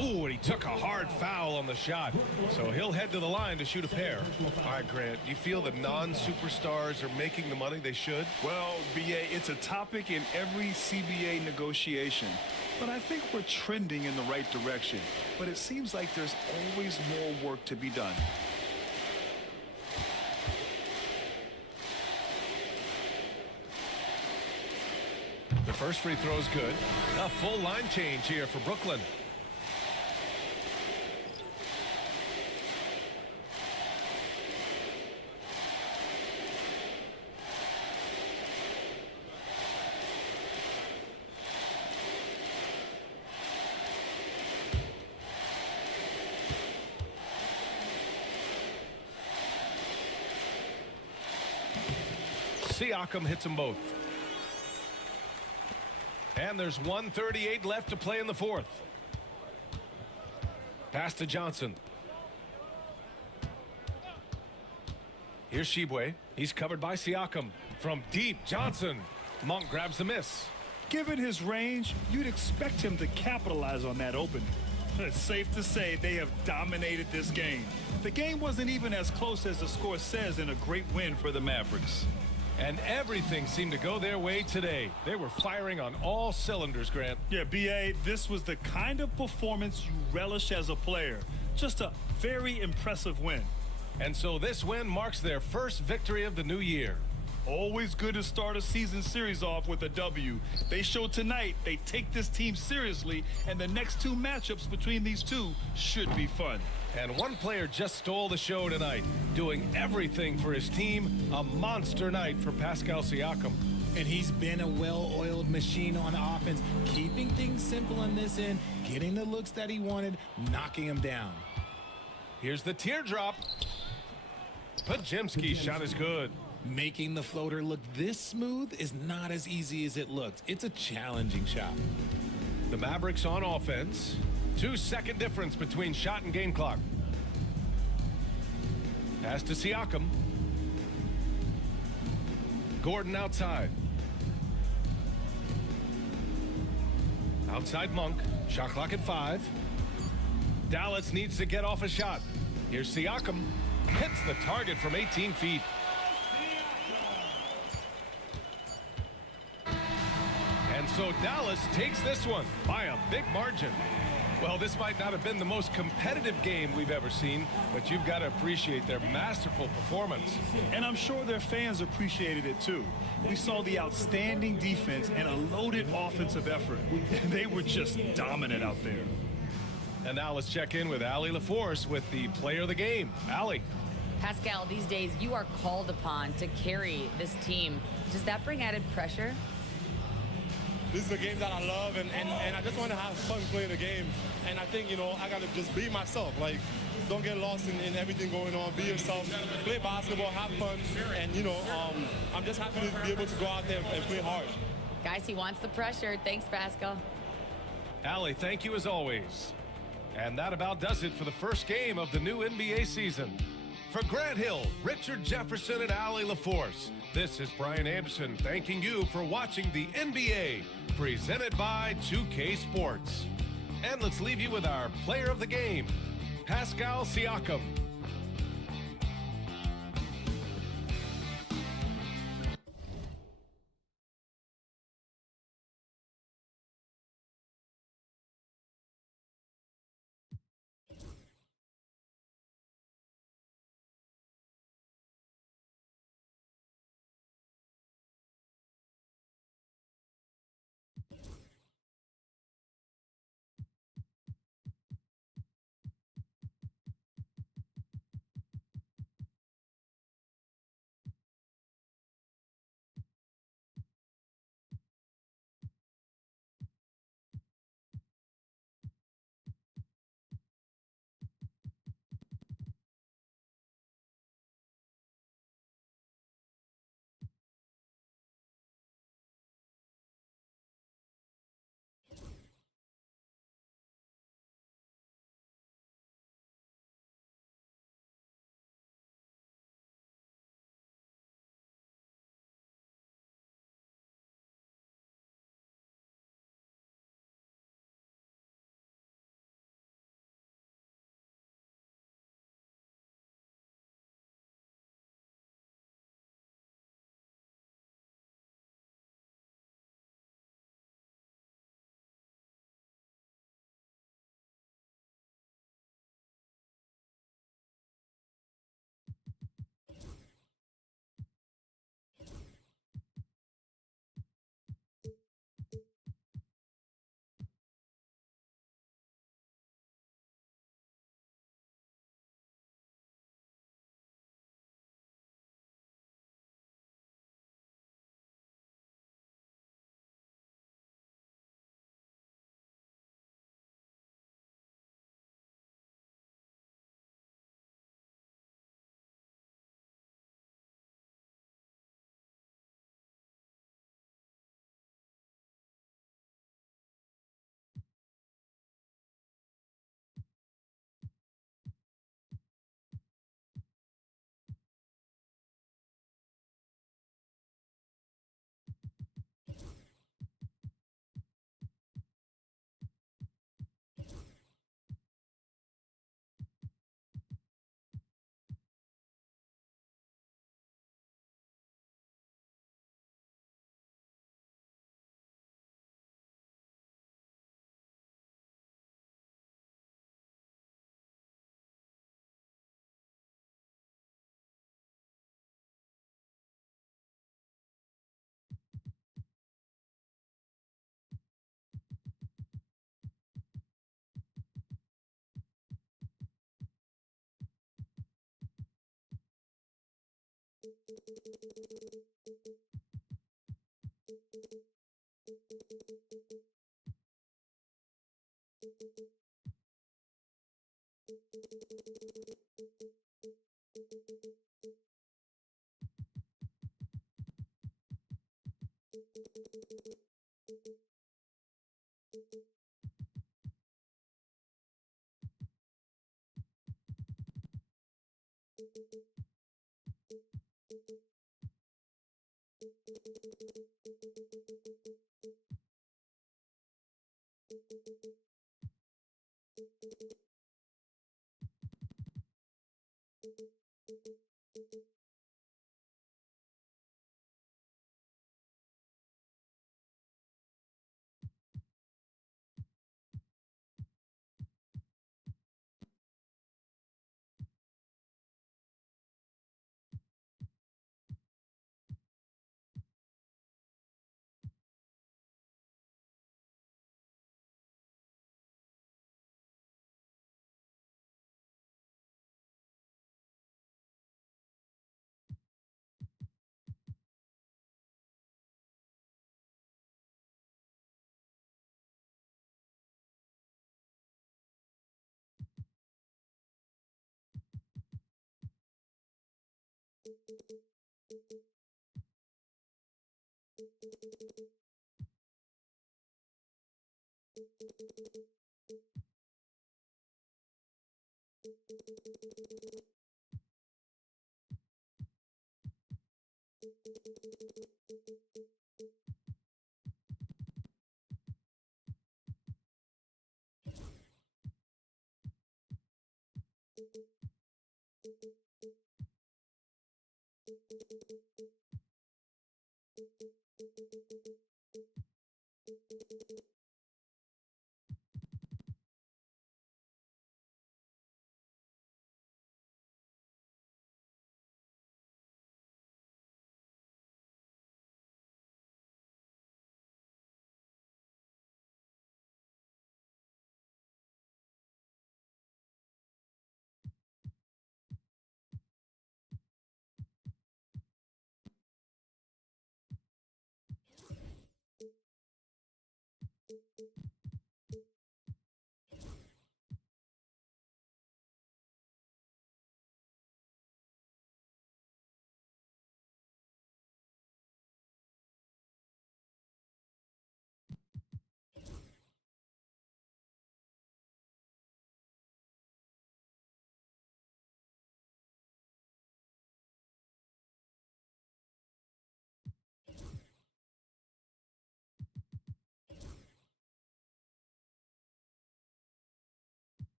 Ooh, and he took a hard foul on the shot. So he'll head to the line to shoot a pair. All right, Grant, you feel the non-superstars are making the money they should? Well, BA, it's a topic in every CBA negotiation. But I think we're trending in the right direction. But it seems like there's always more work to be done. The first free throw is good. A full line change here for Brooklyn. Siakam hits them both. And there's 1:38 left to play in the fourth. Pass to Johnson. Here's Shibwe. He's covered by Siakam. From deep, Johnson. Monk grabs the miss. Given his range, you'd expect him to capitalize on that opening. It's safe to say they have dominated this game. The game wasn't even as close as the score says in a great win for the Mavericks. And everything seemed to go their way today. They were firing on all cylinders, Grant. Yeah, BA, this was the kind of performance you relish as a player. Just a very impressive win. And so this win marks their first victory of the new year. Always good to start a season series off with a W. They show tonight they take this team seriously, and the next two matchups between these two should be fun. And one player just stole the show tonight, doing everything for his team. A monster night for Pascal Siakam. And he's been a well-oiled machine on offense, keeping things simple in this end, getting the looks that he wanted, knocking him down. Here's the teardrop. Podziemski's shot is good. Making the floater look this smooth is not as easy as it looks. It's a challenging shot. The Mavericks on offense. 2-second difference between shot and game clock. Pass to Siakam. Gordon outside. Outside Monk. Shot clock at 5. Dallas needs to get off a shot. Here's Siakam. Hits the target from 18 feet. And so Dallas takes this one by a big margin. Well, this might not have been the most competitive game we've ever seen, but you've got to appreciate their masterful performance. And I'm sure their fans appreciated it too. We saw the outstanding defense and a loaded offensive effort. They were just dominant out there. And now let's check in with Allie LaForce with the player of the game. Allie. Pascal, these days you are called upon to carry this team. Does that bring added pressure? This is a game that I love, and I just want to have fun playing the game. And I think, I got to just be myself. Like, don't get lost in everything going on. Be yourself. Play basketball, have fun. And, I'm just happy to be able to go out there and play hard. Guys, he wants the pressure. Thanks, Pascal. Allie, thank you as always. And that about does it for the first game of the new NBA season. For Grant Hill, Richard Jefferson, and Allie LaForce, this is Brian Anderson thanking you for watching the NBA, presented by 2K Sports. And let's leave you with our player of the game, Pascal Siakam.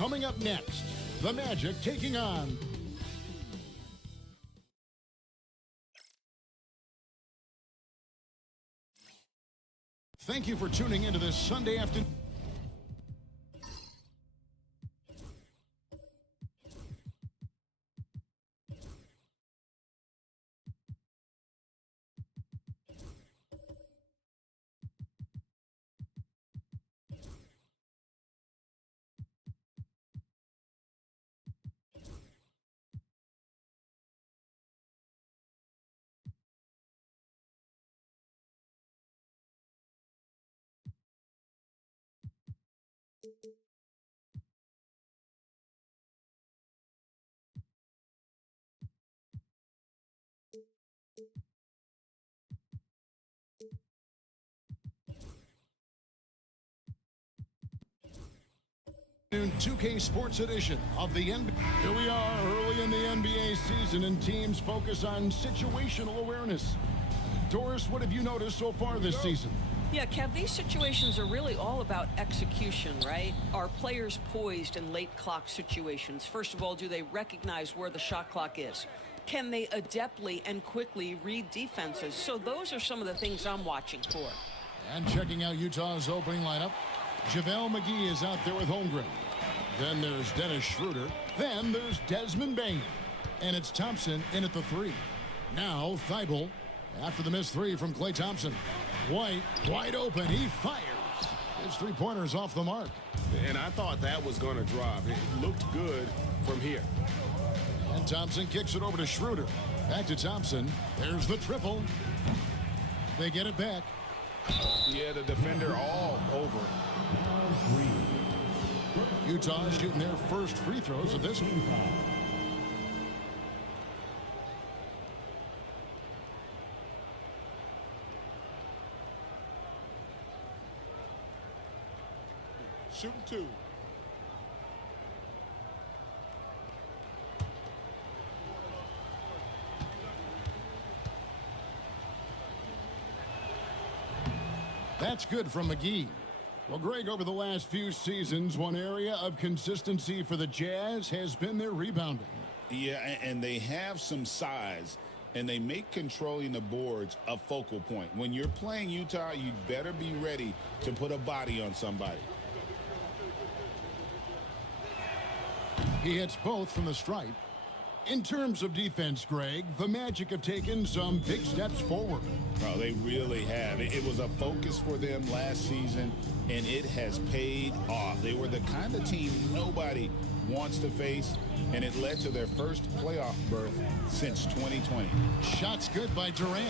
Coming up next, the Magic taking on Thank you for tuning into this Sunday afternoon. Noon 2K Sports Edition of the NBA. Here we are early in the NBA season, and teams focus on situational awareness. Doris, what have you noticed so far this season? Yeah, Kev, these situations are really all about execution, right? Are players poised in late clock situations? First of all, do they recognize where the shot clock is? Can they adeptly and quickly read defenses? So those are some of the things I'm watching for. And checking out Utah's opening lineup, JaVale McGee is out there with Holmgren. Then there's Dennis Schroeder. Then there's Desmond Bane. And it's Thompson in at the 3. Now Thibault after the missed 3 from Klay Thompson. White wide open. He fires. His 3-pointer's off the mark. And I thought that was going to drop. It looked good from here. And Thompson kicks it over to Schroeder. Back to Thompson. There's the triple. They get it back. Yeah, the defender all over. Utah shooting their first free throws of this one. Shooting 2. That's good from McGee. Well, Greg, over the last few seasons, one area of consistency for the Jazz has been their rebounding. Yeah, and they have some size, and they make controlling the boards a focal point. When you're playing Utah, you better be ready to put a body on somebody. He hits both from the stripe. In terms of defense, Greg, the Magic have taken some big steps forward. Oh, they really have. It was a focus for them last season, and it has paid off. They were the kind of team nobody wants to face, and it led to their first playoff berth since 2020. Shots good by Durant.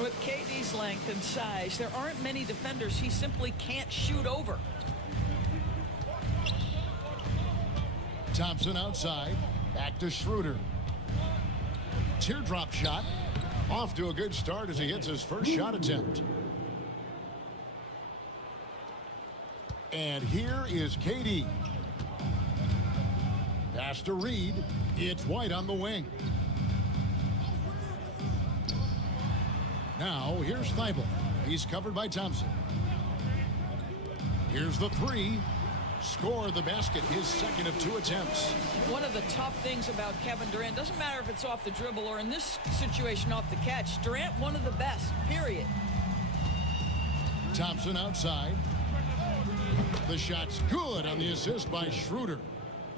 With KD's length and size, there aren't many defenders he simply can't shoot over. Thompson outside. Back to Schroeder. Teardrop shot. Off to a good start as he hits his first shot attempt. And here is KD. Pass to Reed. It's White on the wing. Now here's Thibault. He's covered by Thompson. Here's the 3. Score the basket, his second of 2 attempts. One of the tough things about Kevin Durant, doesn't matter if it's off the dribble or in this situation off the catch, Durant one of the best, period. Thompson outside. The shot's good on the assist by Schroeder.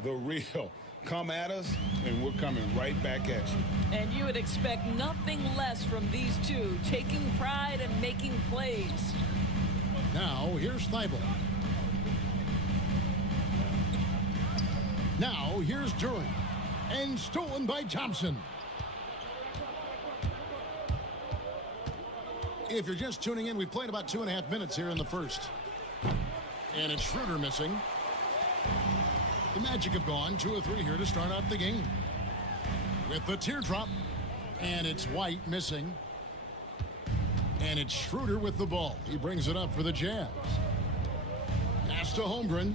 The real. Come at us, and we're coming right back at you. And you would expect nothing less from these two, taking pride and making plays. Now, here's Thibault. Now, here's Durant. And stolen by Thompson. If you're just tuning in, we've played about 2.5 minutes here in the first. And it's Schroeder missing. The Magic have gone 2 of 3 here to start out the game. With the teardrop. And it's White missing. And it's Schroeder with the ball. He brings it up for the Jazz. Pass to Holmgren.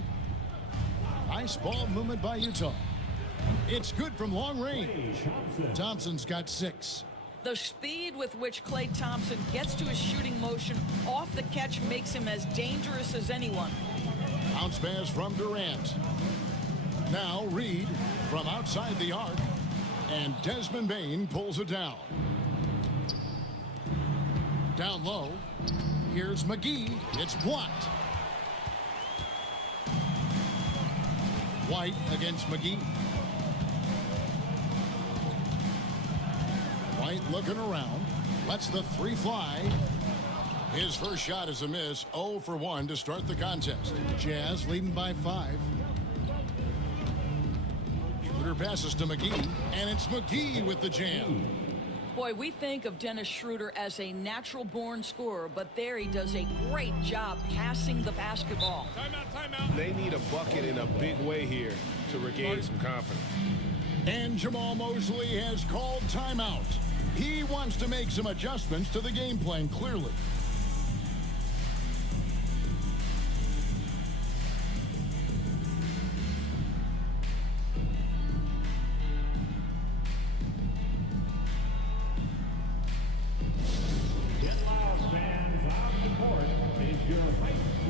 Nice ball movement by Utah. It's good from long range. Thompson's got 6. The speed with which Klay Thompson gets to his shooting motion off the catch makes him as dangerous as anyone. Bounce pass from Durant. Now Reed from outside the arc. And Desmond Bane pulls it down. Down low. Here's McGee. It's blocked. White against McGee. White looking around. Lets the 3 fly. His first shot is a miss. 0 for 1 to start the contest. Jazz leading by 5. Schroeder passes to McGee. And it's McGee with the jam. Boy, we think of Dennis Schroeder as a natural-born scorer, but there he does a great job passing the basketball. Timeout. They need a bucket in a big way here to regain some confidence. And Jamal Mosley has called timeout. He wants to make some adjustments to the game plan, clearly.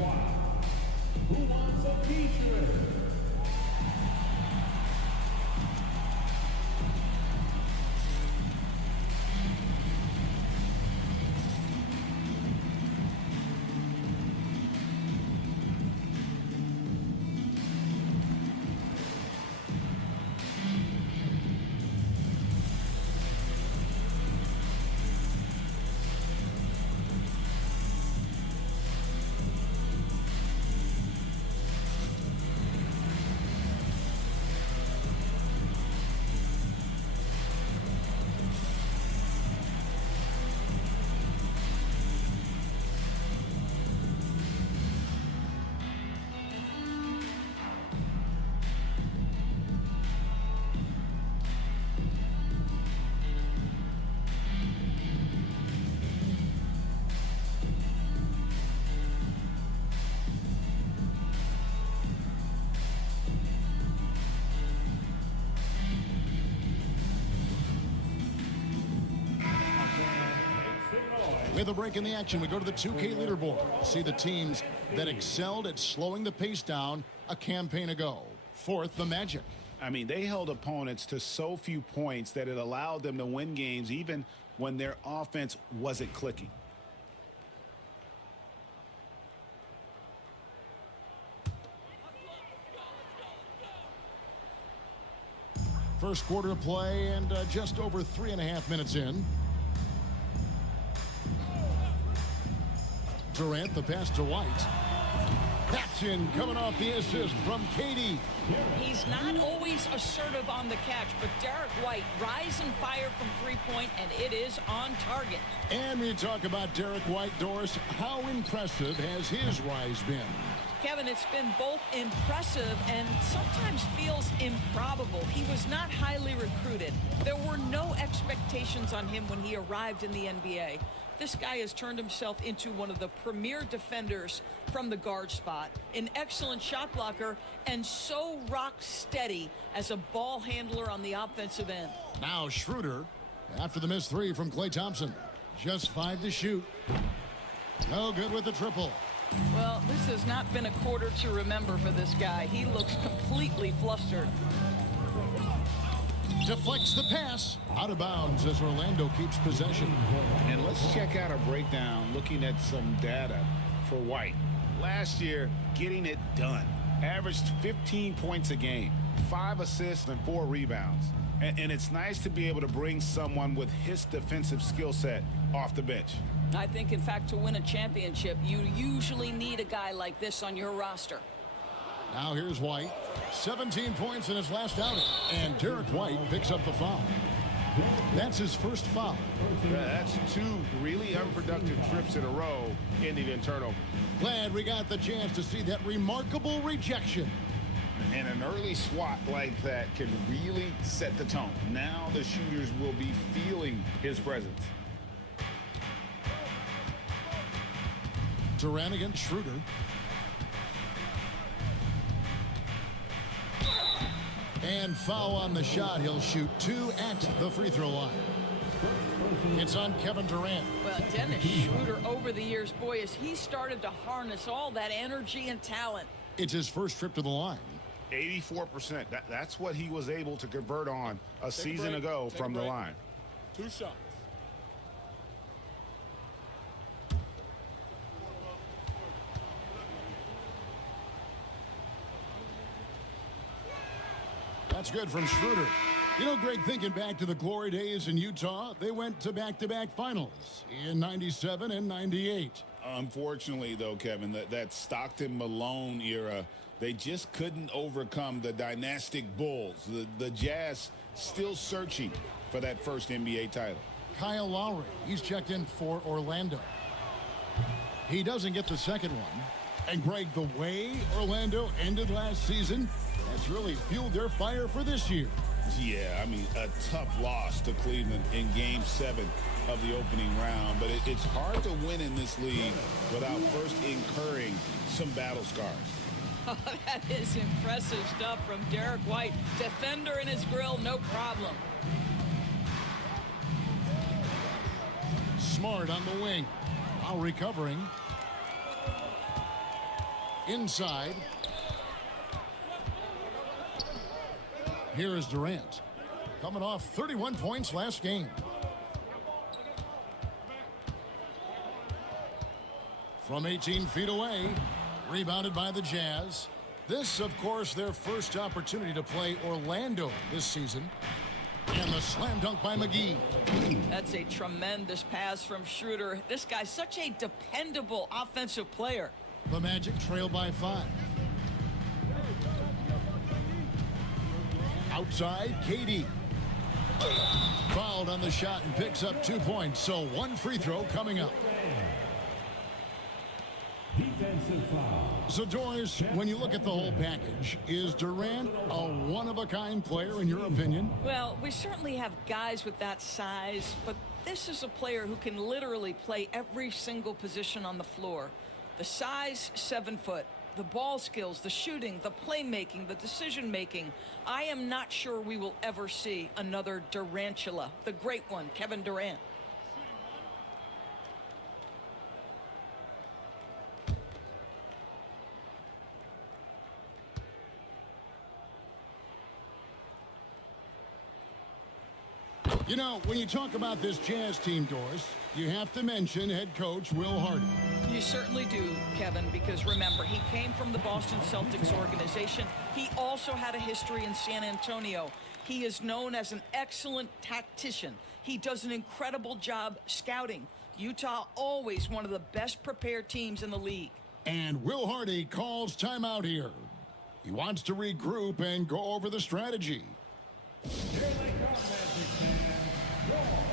White. Who wants a t-shirt? With a break in the action, we go to the 2K leaderboard. See the teams that excelled at slowing the pace down a campaign ago. Fourth, the Magic. I mean, they held opponents to so few points that it allowed them to win games even when their offense wasn't clicking. First quarter of play and just over 3.5 minutes in. Durant, the pass to White. That's in, coming off the assist from Katie. He's not always assertive on the catch, but Derek White rise and fire from three-point, and it is on target. And we talk about Derek White, Doris. How impressive has his rise been? Kevin, it's been both impressive and sometimes feels improbable. He was not highly recruited. There were no expectations on him when he arrived in the NBA. This guy has turned himself into one of the premier defenders from the guard spot, an excellent shot blocker, and so rock steady as a ball handler on the offensive end. Now Schroeder, after the missed three from Klay Thompson. Just 5 to shoot. No good with the triple. Well, this has not been a quarter to remember for this guy. He looks completely flustered. Deflects the pass. Out of bounds as Orlando keeps possession. And let's check out a breakdown looking at some data for White. Last year, getting it done. Averaged 15 points a game, 5 assists and 4 rebounds. And it's nice to be able to bring someone with his defensive skill set off the bench. I think, in fact, to win a championship, you usually need a guy like this on your roster. Now here's White. 17 points in his last outing. And Derek White picks up the foul. That's his first foul. That's 2 really unproductive trips in a row, ending in turnover. Glad we got the chance to see that remarkable rejection. And an early swat like that can really set the tone. Now the shooters will be feeling his presence. Durant against Schroeder. And foul on the shot. He'll shoot 2 at the free throw line. It's on Kevin Durant. Well, Dennis Schroeder over the years, boy, as he started to harness all that energy and talent. It's his first trip to the line. 84%. That's what he was able to convert on a season ago from the line. 2 shots. That's good from Schroeder. You know, Greg, thinking back to the glory days in Utah, they went to back-to-back finals in 97 and 98. Unfortunately, though, Kevin, that Stockton-Malone era, they just couldn't overcome the dynastic Bulls. The Jazz still searching for that first NBA title. Kyle Lowry, he's checked in for Orlando. He doesn't get the second one. And, Greg, the way Orlando ended last season, that's really fueled their fire for this year. Yeah, I mean, a tough loss to Cleveland in Game 7 of the opening round. But it's hard to win in this league without first incurring some battle scars. Oh, that is impressive stuff from Derek White. Defender in his grill, no problem. Smart on the wing. While recovering. Inside. Here is Durant. Coming off 31 points last game. From 18 feet away. Rebounded by the Jazz. This, of course, their first opportunity to play Orlando this season. And the slam dunk by McGee. That's a tremendous pass from Schroeder. This guy's such a dependable offensive player. The Magic trail by 5. Outside, KD. Fouled on the shot and picks up 2 points. So 1 free throw coming up. Defensive foul. So, Doris, when you look at the whole package, is Durant a one-of-a-kind player in your opinion? Well, we certainly have guys with that size, but this is a player who can literally play every single position on the floor. The size, 7 foot. The ball skills, the shooting, the playmaking, the decision-making. I am not sure we will ever see another Durantula, the great one, Kevin Durant. You know, when you talk about this Jazz team, Doris, you have to mention head coach Will Hardy. You certainly do, Kevin, because remember, he came from the Boston Celtics organization. He also had a history in San Antonio. He is known as an excellent tactician. He does an incredible job scouting. Utah always one of the best prepared teams in the league. And Will Hardy calls timeout here. He wants to regroup and go over the strategy. Here they come, Magic fans. Your 407.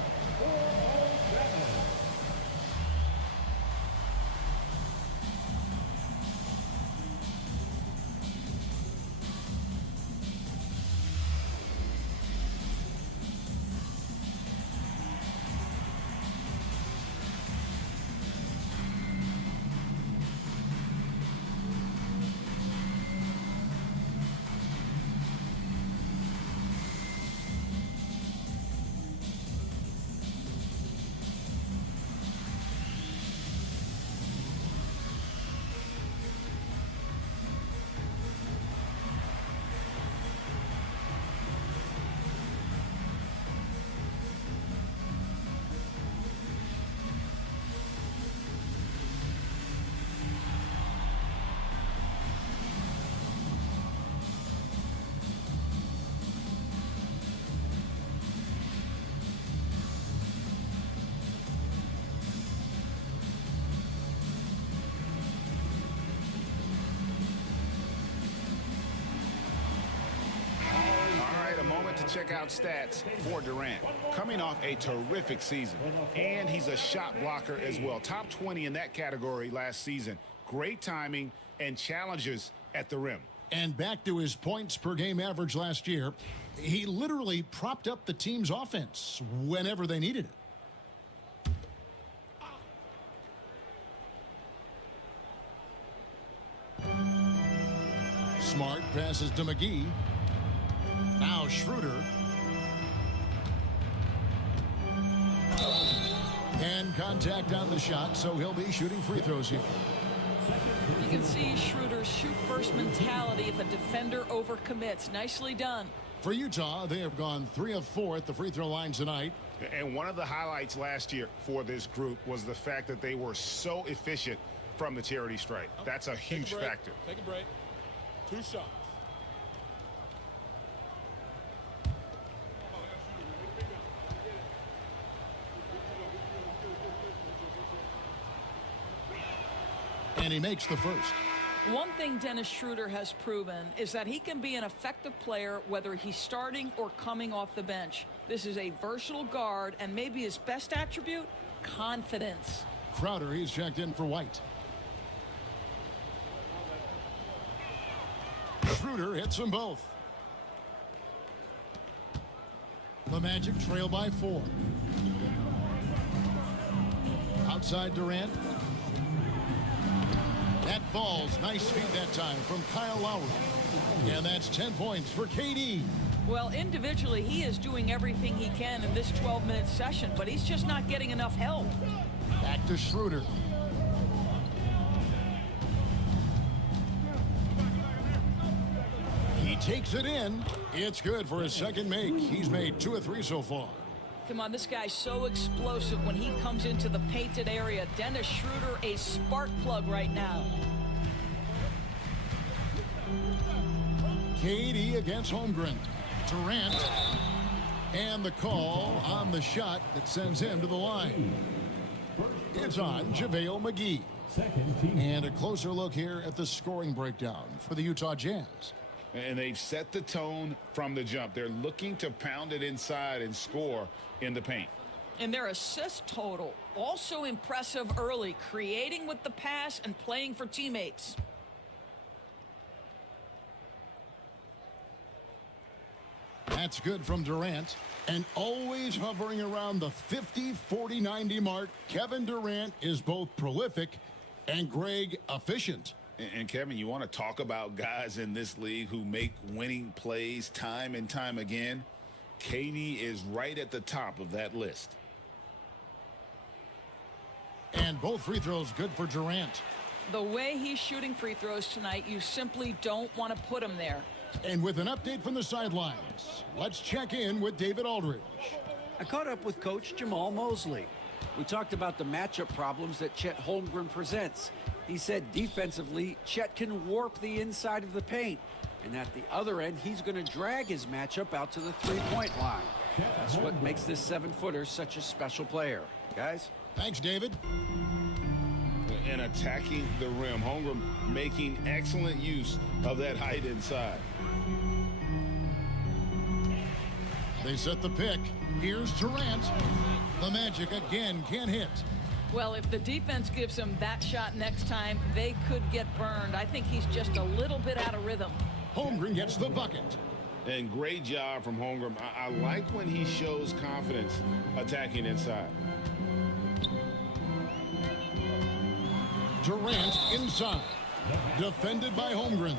Check out stats for Durant. Coming off a terrific season, and he's a shot blocker as well. Top 20 in that category last season. Great timing and challenges at the rim. And back to his points per game average last year, he literally propped up the team's offense whenever they needed it. Smart passes to McGee. Now Schroeder. And contact on the shot, so he'll be shooting free throws here. You can see Schroeder's shoot-first mentality if a defender overcommits. Nicely done. For Utah, they have gone 3 of 4 at the free throw line tonight. And one of the highlights last year for this group was the fact that they were so efficient from the charity stripe. That's a huge factor. Take a break. 2 shots. And he makes the first. One thing Dennis Schroeder has proven is that he can be an effective player whether he's starting or coming off the bench. This is a versatile guard, and maybe his best attribute, confidence. Crowder, he's checked in for White. Schroeder hits them both. The Magic trail by 4. Outside Durant. That falls. Nice feed that time from Kyle Lowry. And that's 10 points for KD. Well, individually, he is doing everything he can in this 12-minute session, but he's just not getting enough help. Back to Schroeder. takes it in. It's good for his second make. He's made 2 of 3 so far. Come on, this guy's so explosive when he comes into the painted area. Dennis Schroeder, a spark plug right now. KD against Holmgren. Durant. And the call on the shot that sends him to the line. It's on JaVale McGee. And a closer look here at the scoring breakdown for the Utah Jazz. And they've set the tone from the jump. They're looking to pound it inside and score in the paint. And their assist total, also impressive early, creating with the pass and playing for teammates. That's good from Durant. And always hovering around the 50, 40, 90 mark, Kevin Durant is both prolific and Greg efficient. And Kevin, you want to talk about guys in this league who make winning plays time and time again? KD is right at the top of that list. And both free throws good for Durant. The way he's shooting free throws tonight, you simply don't want to put him there. And with an update from the sidelines, let's check in with David Aldridge. I caught up with Coach Jamal Mosley. We talked about the matchup problems that Chet Holmgren presents. He said defensively, Chet can warp the inside of the paint. And at the other end, he's going to drag his matchup out to the three-point line. That's what makes this 7-footer such a special player. Guys? Thanks, David. And attacking the rim. Holmgren making excellent use of that height inside. They set the pick. Here's Durant. The Magic again can't hit. Well, if the defense gives him that shot next time, they could get burned. I think he's just a little bit out of rhythm. Holmgren gets the bucket. And great job from Holmgren. I like when he shows confidence attacking inside. Durant inside. Defended by Holmgren.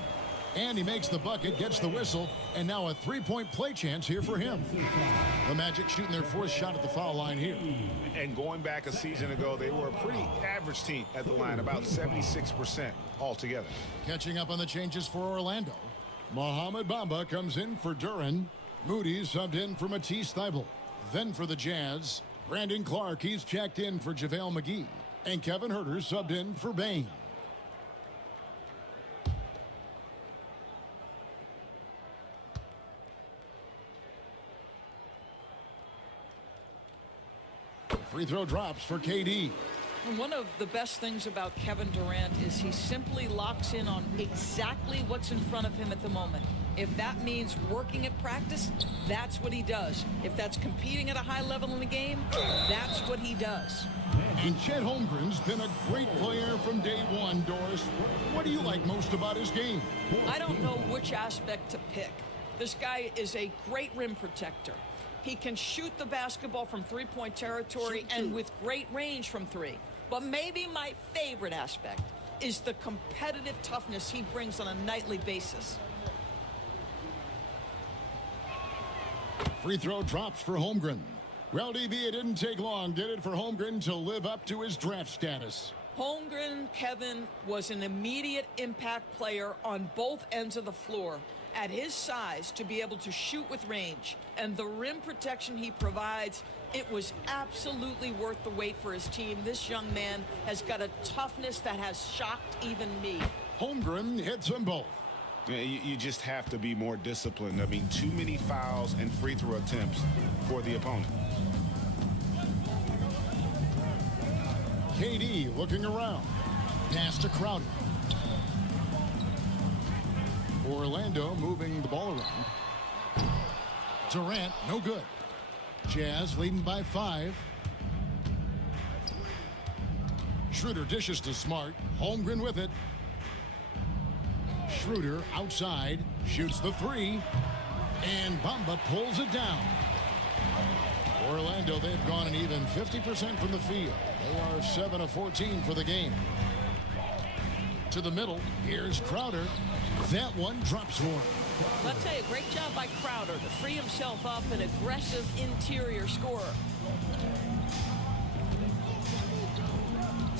And he makes the bucket, gets the whistle, and now a three-point play chance here for him. The Magic shooting their 4th shot at the foul line here. And going back a season ago, they were a pretty average team at the line, about 76% altogether. Catching up on the changes for Orlando. Mohamed Bamba comes in for Duren. Moody subbed in for Matisse Thybulle. Then for the Jazz, Brandon Clark, he's checked in for JaVale McGee. And Kevin Huerter subbed in for Bane. Free throw drops for KD. And one of the best things about Kevin Durant is he simply locks in on exactly what's in front of him at the moment. If that means working at practice, that's what he does. If that's competing at a high level in the game, that's what he does. And Chet Holmgren's been a great player from day one, Doris. What do you like most about his game? I don't know which aspect to pick. This guy is a great rim protector. He can shoot the basketball from three-point territory and with great range from 3. But maybe my favorite aspect is the competitive toughness he brings on a nightly basis. Free throw drops for Holmgren. Well, DB, it didn't take long, did it, for Holmgren to live up to his draft status? Holmgren, Kevin, was an immediate impact player on both ends of the floor. At his size, to be able to shoot with range and the rim protection he provides, it was absolutely worth the wait for his team. This young man has got a toughness that has shocked even me. Holmgren hits them both. Yeah, you just have to be more disciplined. I mean, too many fouls and free throw attempts for the opponent. KD looking around. Pass to Crowder. Orlando moving the ball around. Durant, no good. Jazz leading by 5. Schroeder dishes to Smart. Holmgren with it. Schroeder outside, shoots the 3, and Bamba pulls it down. Orlando, they've gone an even 50% from the field. They are 7 of 14 for the game. To the middle, here's Crowder. That one drops for him. I'll tell you, great job by Crowder to free himself up, an aggressive interior scorer.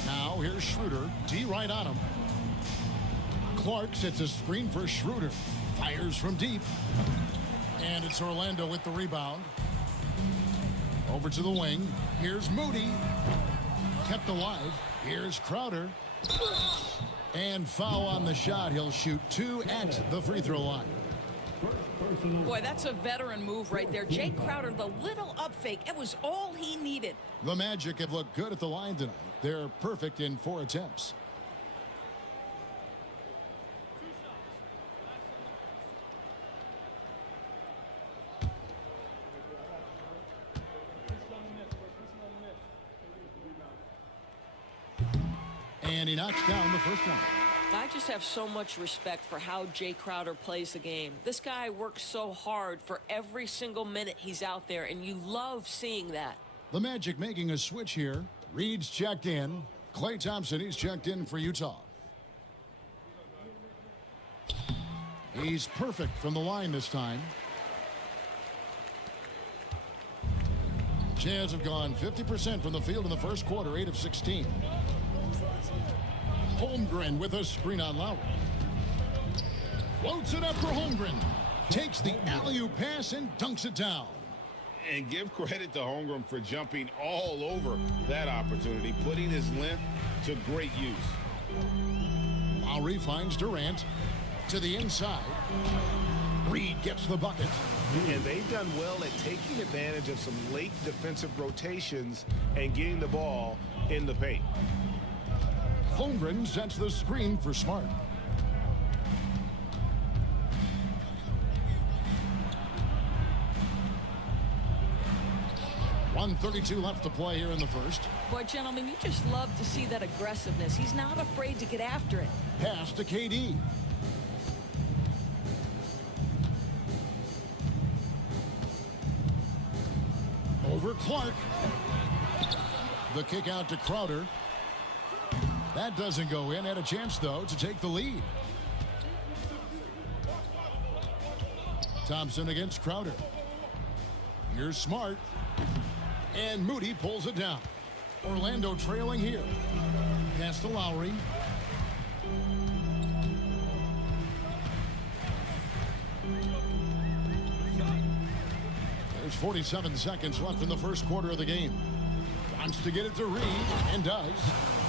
Now here's Schroeder, D right on him. Clark sets a screen for Schroeder. Fires from deep. And it's Orlando with the rebound. Over to the wing. Here's Moody. Kept alive. Here's Crowder. And foul on the shot. He'll shoot 2 at the free throw line. Boy, that's a veteran move right there. Jay Crowder, the little up fake, it was all he needed. The Magic have looked good at the line tonight. They're perfect in 4 attempts. And he knocks down the first one. I just have so much respect for how Jay Crowder plays the game. This guy works so hard for every single minute he's out there, and you love seeing that. The Magic making a switch here. Reed's checked in. Klay Thompson, he's checked in for Utah. He's perfect from the line this time. Jazz have gone 50% from the field in the first quarter, 8 of 16. Holmgren with a screen on Lowry. Floats it up for Holmgren. Takes the alley-oop pass and dunks it down. And give credit to Holmgren for jumping all over that opportunity, putting his length to great use. Lowry finds Durant to the inside. Reed gets the bucket. And they've done well at taking advantage of some late defensive rotations and getting the ball in the paint. Holmgren sets the screen for Smart. .132 left to play here in the first. Boy, gentlemen, you just love to see that aggressiveness. He's not afraid to get after it. Pass to KD. Over Clark. The kick out to Crowder. That doesn't go in. Had a chance, though, to take the lead. Thompson against Crowder. Here's Smart. And Moody pulls it down. Orlando trailing here. Pass to Lowry. There's 47 seconds left in the first quarter of the game. Wants to get it to Reed, and does.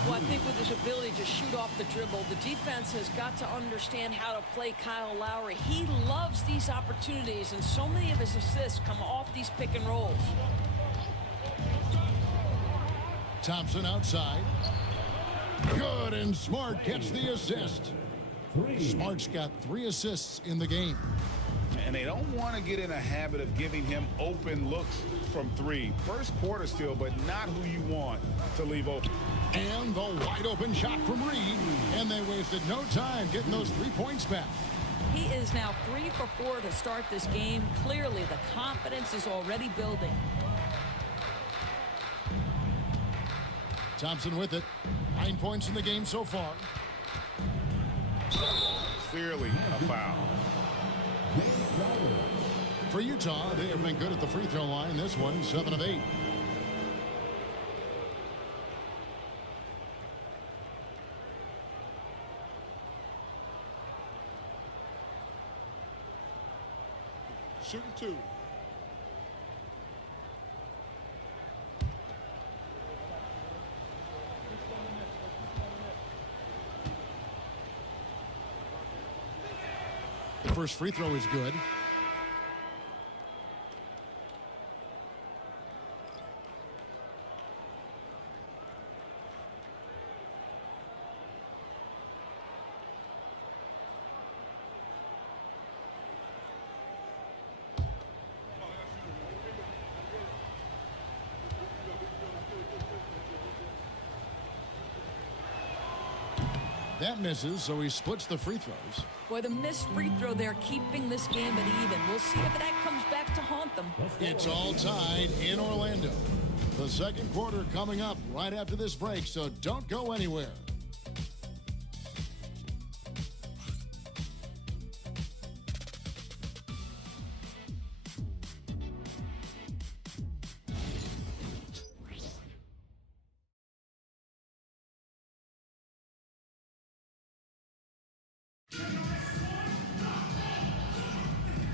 Well, I think with his ability to shoot off the dribble, the defense has got to understand how to play Kyle Lowry. He loves these opportunities, and so many of his assists come off these pick and rolls. Thompson outside. Good, and Smart gets the assist. Smart's got 3 assists in the game. And they don't want to get in a habit of giving him open looks from 3. First quarter still, but not who you want to leave open. And the wide open shot from Reed. And they wasted no time getting those 3 points back. He is now 3 for 4 to start this game. Clearly, the confidence is already building. Thompson with it. 9 points in the game so far. Clearly a foul. For Utah, they have been good at the free throw line. This one, 7 of 8. Shooting 2. The first free throw is good. That misses, so he splits the free throws. Boy, the missed free throw there, keeping this game at even. We'll see if that comes back to haunt them. It's all tied in Orlando. The second quarter coming up right after this break, so don't go anywhere.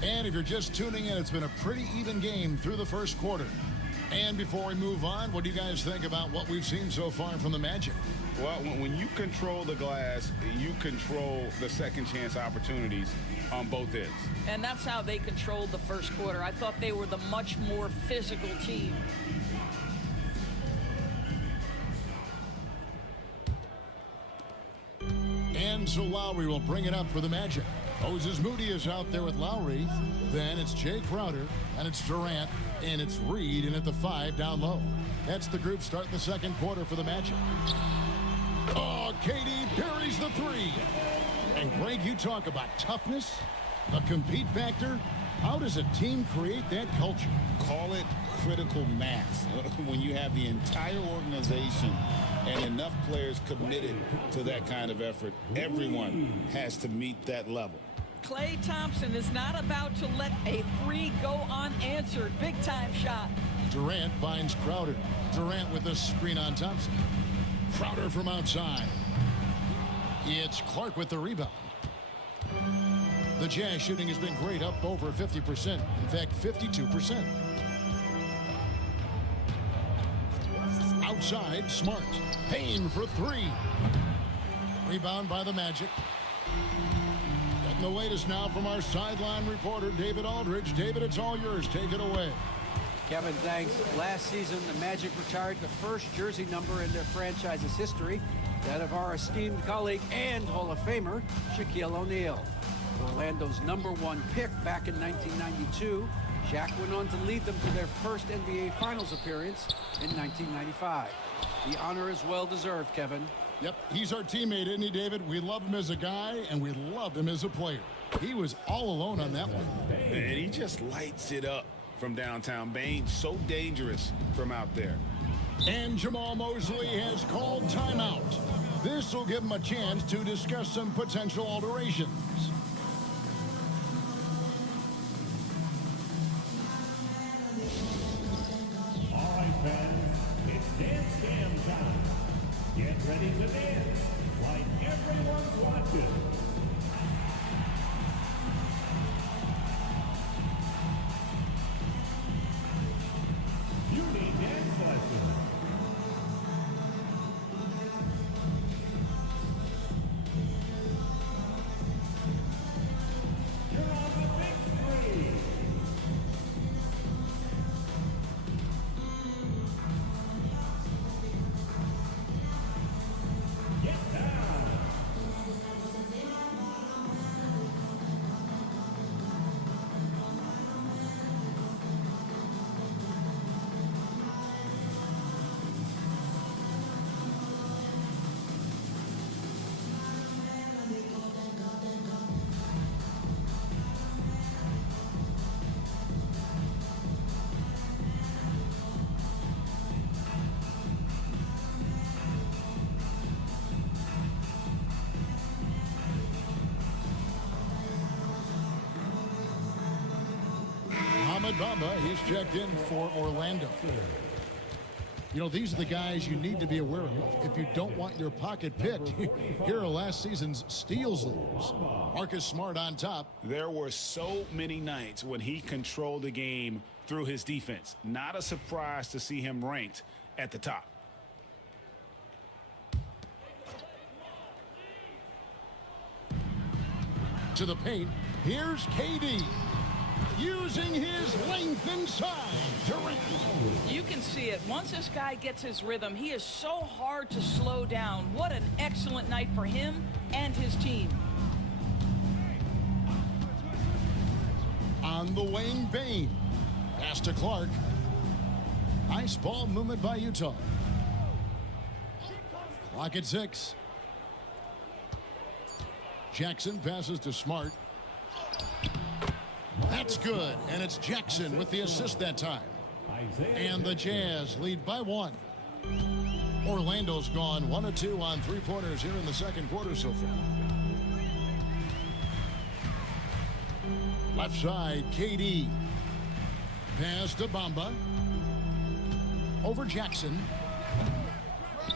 And if you're just tuning in, it's been a pretty even game through the first quarter. And before we move on, what do you guys think about what we've seen so far from the Magic? Well, when you control the glass, you control the second chance opportunities on both ends. And that's how they controlled the first quarter. I thought they were the much more physical team. And so Lowry will bring it up for the Magic. Moses Moody is out there with Lowry. Then it's Jay Crowder, and it's Durant, and it's Reed, and at the 5 down low. That's the group starting the second quarter for the Magic. Oh, KD buries the 3. And Greg, you talk about toughness, the compete factor. How does a team create that culture? Call it critical mass. When you have the entire organization and enough players committed to that kind of effort, everyone has to meet that level. Klay Thompson is not about to let a 3 go unanswered. Big time shot. Durant finds Crowder. Durant with a screen on Thompson. Crowder from outside. It's Clark with the rebound. The Jazz shooting has been great, up over 50%. In fact, 52%. Outside, Smart. Payne for 3. Rebound by the Magic. Getting the latest now from our sideline reporter, David Aldridge. David, it's all yours. Take it away. Kevin, thanks. Last season, the Magic retired the first jersey number in their franchise's history, that of our esteemed colleague and Hall of Famer, Shaquille O'Neal. Orlando's #1 pick back in 1992, Shaq went on to lead them to their first NBA Finals appearance in 1995. The honor is well-deserved, Kevin. Yep, he's our teammate, isn't he, David? We love him as a guy, and we love him as a player. He was all alone on that one. And he just lights it up from downtown. Bane, so dangerous from out there. And Jamal Mosley has called timeout. This will give him a chance to discuss some potential alterations. All right, fans, it's Dance Cam time. Get ready to dance like everyone's watching. You need dance lessons. You're on the big screen. Get down. Ahmed Bamba, he's checked in for Orlando. You know, these are the guys you need to be aware of. If you don't want your pocket picked, here are last season's steals leaders. Marcus Smart on top. There were so many nights when he controlled the game through his defense. Not a surprise to see him ranked at the top. To the paint, here's KD. Using his length inside. Durant. You can see it. Once this guy gets his rhythm, he is so hard to slow down. What an excellent night for him and his team. On the wing, Bane. Pass to Clark. Nice ball movement by Utah. Clock at 6. Jackson passes to Smart. That's good, and it's Jackson with the assist that time. And the Jazz lead by 1. Orlando's gone 1 of 2 on three-pointers here in the second quarter so far. Left side, KD. Pass to Bamba. Over Jackson.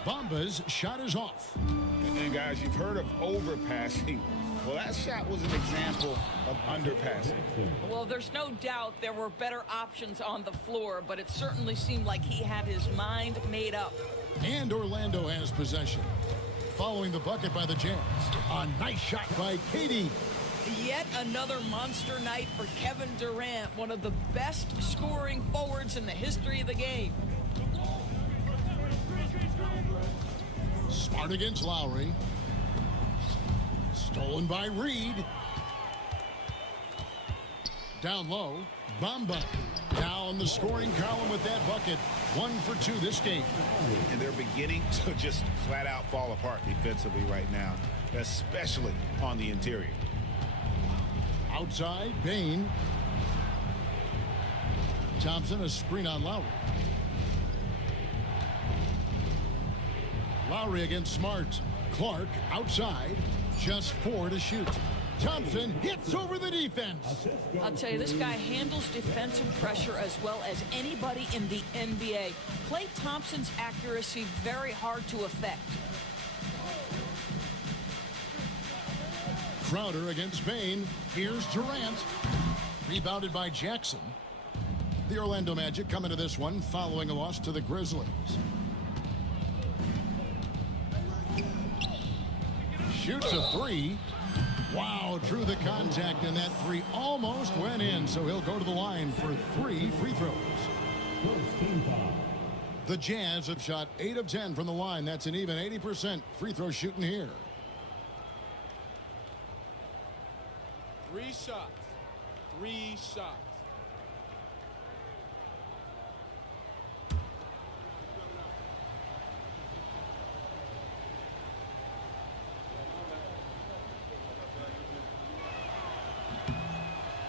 Bamba's shot is off. And guys, you've heard of overpassing. Well, that shot was an example of underpassing. Well, there's no doubt there were better options on the floor, but it certainly seemed like he had his mind made up. And Orlando has possession. Following the bucket by the Jazz. A nice shot by Katie. Yet another monster night for Kevin Durant, one of the best scoring forwards in the history of the game. Smart against Lowry. Stolen by Reed. Down low, Bamba. Now in the scoring column with that bucket. 1 for 2 this game. And they're beginning to just flat out fall apart defensively right now, especially on the interior. Outside, Bain. Thompson, a screen on Lowry. Lowry against Smart. Clark outside. Just 4 to shoot. Thompson hits over the defense. I'll tell you, this guy handles defensive pressure as well as anybody in the NBA. Klay Thompson's accuracy very hard to affect. Crowder against Bain. Here's Durant. Rebounded by Jackson. The Orlando Magic come into this one following a loss to the Grizzlies. Shoots a 3. Wow, drew the contact, and that 3 almost went in, so he'll go to the line for 3 free throws. The Jazz have shot 8 of 10 from the line. That's an even 80% free throw shooting here. 3 shots. 3 shots.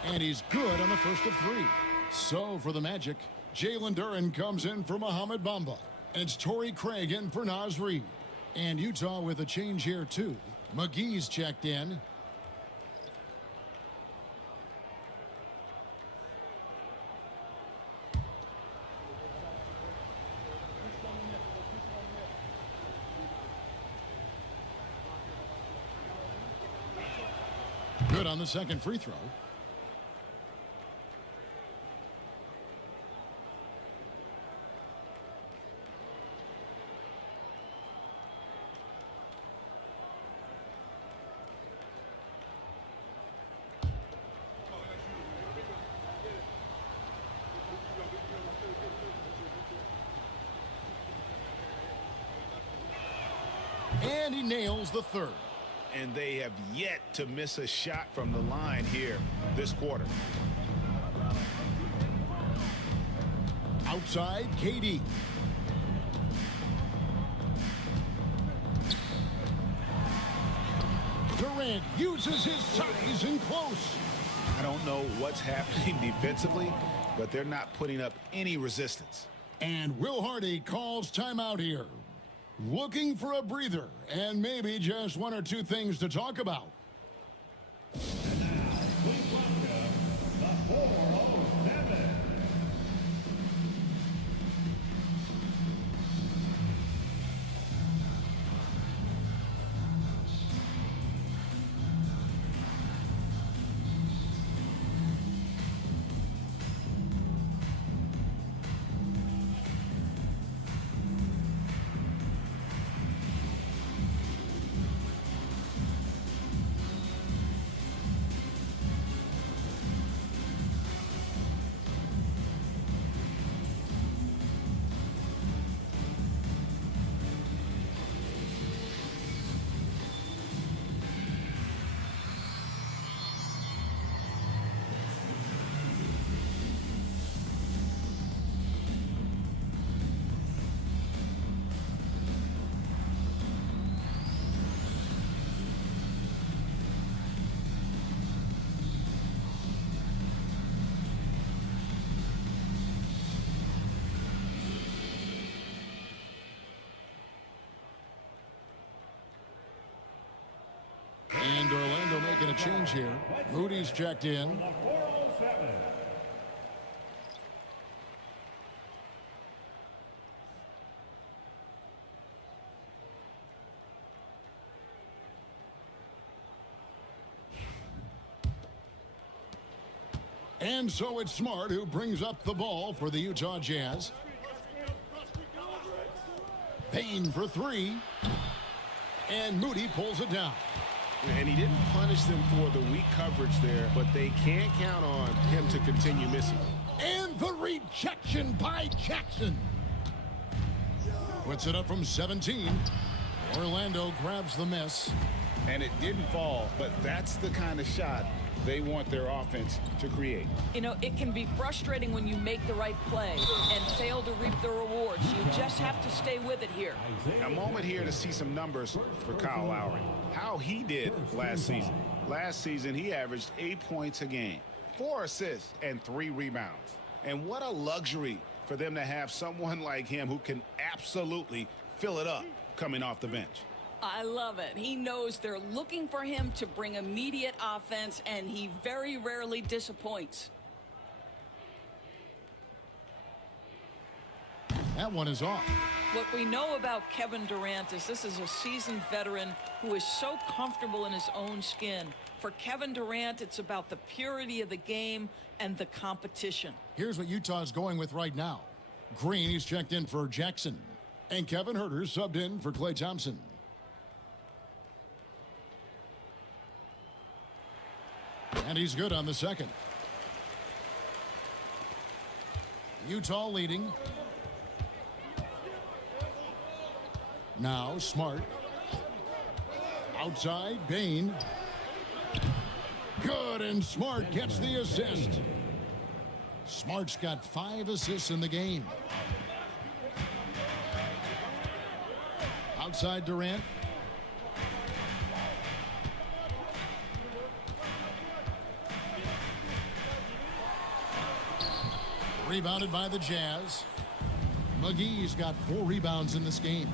And he's good on the first of 3. So for the Magic, Jalen Duren comes in for Mohamed Bamba. It's Torrey Craig in for Naz Reid. And Utah with a change here too. McGee's checked in. Good on the second free throw. And he nails the third. And they have yet to miss a shot from the line here this quarter. Outside, KD. Durant uses his size in close. I don't know what's happening defensively, but they're not putting up any resistance. And Will Hardy calls timeout here. Looking for a breather and maybe just 1 or 2 things to talk about. And now, please welcome the 407. And Orlando making a change here. Moody's checked in. 407. And so it's Smart who brings up the ball for the Utah Jazz. Payne for three. And Moody pulls it down. And he didn't punish them for the weak coverage there, but they can't count on him to continue missing. And the rejection by Jackson. Puts it up from 17. Orlando grabs the miss. And it didn't fall, but that's the kind of shot they want their offense to create. You know, it can be frustrating when you make the right play and fail to reap the rewards. You just have to stay with it here. A moment here to see some numbers for Kyle Lowry. How he did last season. Last season, he averaged 8 points a game, 4 assists, and 3 rebounds. And what a luxury for them to have someone like him who can absolutely fill it up coming off the bench. I love it. He knows they're looking for him to bring immediate offense, and he very rarely disappoints. That one is off. What we know about Kevin Durant is this is a seasoned veteran who is so comfortable in his own skin. For Kevin Durant, it's about the purity of the game and the competition. Here's what Utah's going with right now. Green, he's checked in for Jackson. And Kevin Huerter subbed in for Klay Thompson. And he's good on the second. Utah leading. Now Smart. Outside, Payne. Good, and Smart gets the assist. Smart's got 5 assists in the game. Outside Durant. Rebounded by the Jazz. McGee's got 4 rebounds in this game.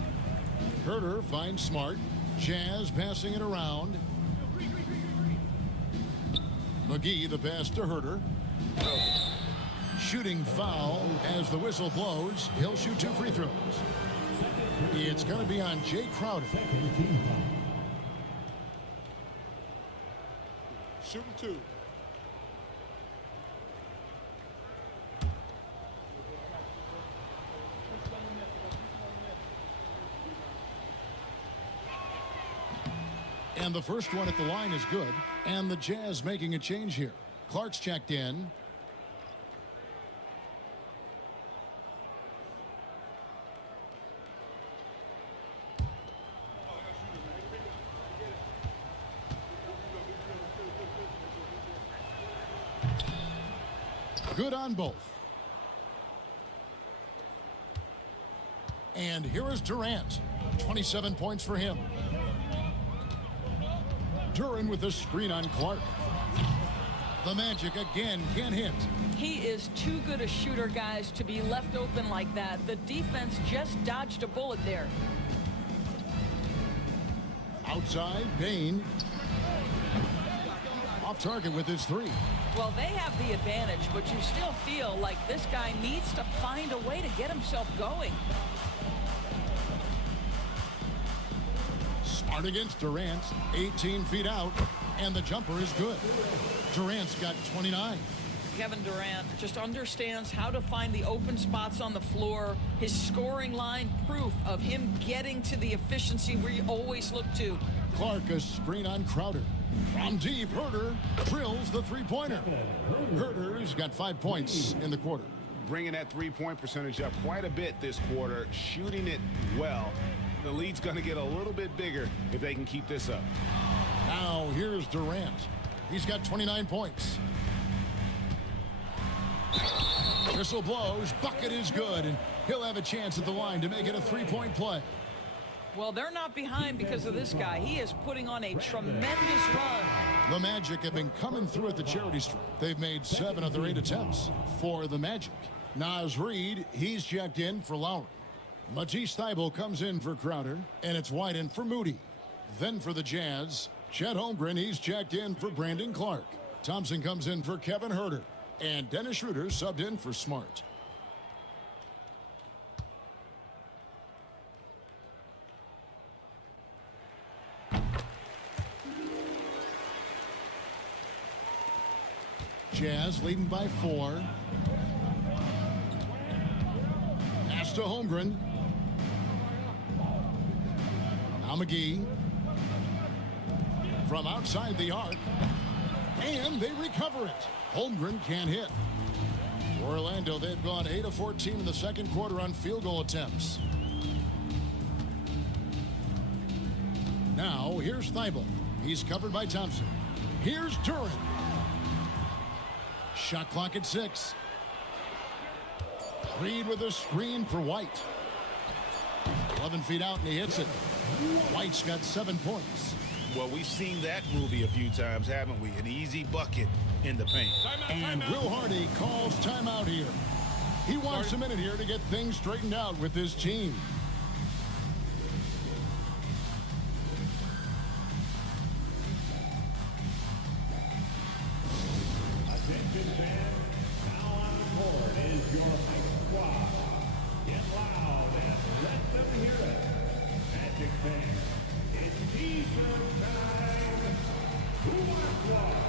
Huerter finds Smart. Jazz passing it around. McGee the pass to Huerter. Shooting foul as the whistle blows. He'll shoot 2 free throws. It's going to be on Jay Crowder. Shooting 2. And the first one at the line is good. And the Jazz making a change here. Clark's checked in. Good on both. And here is Durant. 27 points for him. Duran with a screen on Clark. The Magic again can't hit. He is too good a shooter, guys, to be left open like that. The defense just dodged a bullet there. Outside, Payne. Off target with his 3. Well, they have the advantage, but you still feel like this guy needs to find a way to get himself going. Smart against Durant, 18 feet out, and the jumper is good. Durant's got 29. Kevin Durant just understands how to find the open spots on the floor. His scoring line, proof of him getting to the efficiency we always look to. Clark, a screen on Crowder. From deep, Huerter drills the three-pointer. Huerter's got 5 points in the quarter. Bringing that three-point percentage up quite a bit this quarter, shooting it well. The lead's going to get a little bit bigger if they can keep this up. Now here's Durant. He's got 29 points. Whistle blows, bucket is good, and he'll have a chance at the line to make it a three-point play. Well, they're not behind because of this guy. He is putting on a tremendous run. The Magic have been coming through at the charity stripe. They've made 7 of their 8 attempts for the Magic. Naz Reid, he's checked in for Lowry. Matisse Thybulle comes in for Crowder, and it's White in for Moody. Then for the Jazz, Chet Holmgren, he's checked in for Brandon Clark. Thompson comes in for Kevin Huerter, and Dennis Schroeder subbed in for Smart. Jazz leading by 4. Pass to Holmgren. Now McGee. From outside the arc. And they recover it. Holmgren can't hit. For Orlando, they've gone 8 of 14 in the second quarter on field goal attempts. Now, here's Thibault. He's covered by Thompson. Here's Duren. Shot clock at 6. Reed with a screen for White. 11 feet out, and he hits it. White's got 7 points. Well, we've seen that movie a few times, haven't we? An easy bucket in the paint. And Will Hardy calls timeout here. He wants a minute here to get things straightened out with his team. Attention fans, now on the court is your hype squad. Get loud and let them hear it. Magic fans, it's T-shirt time. Who wants one?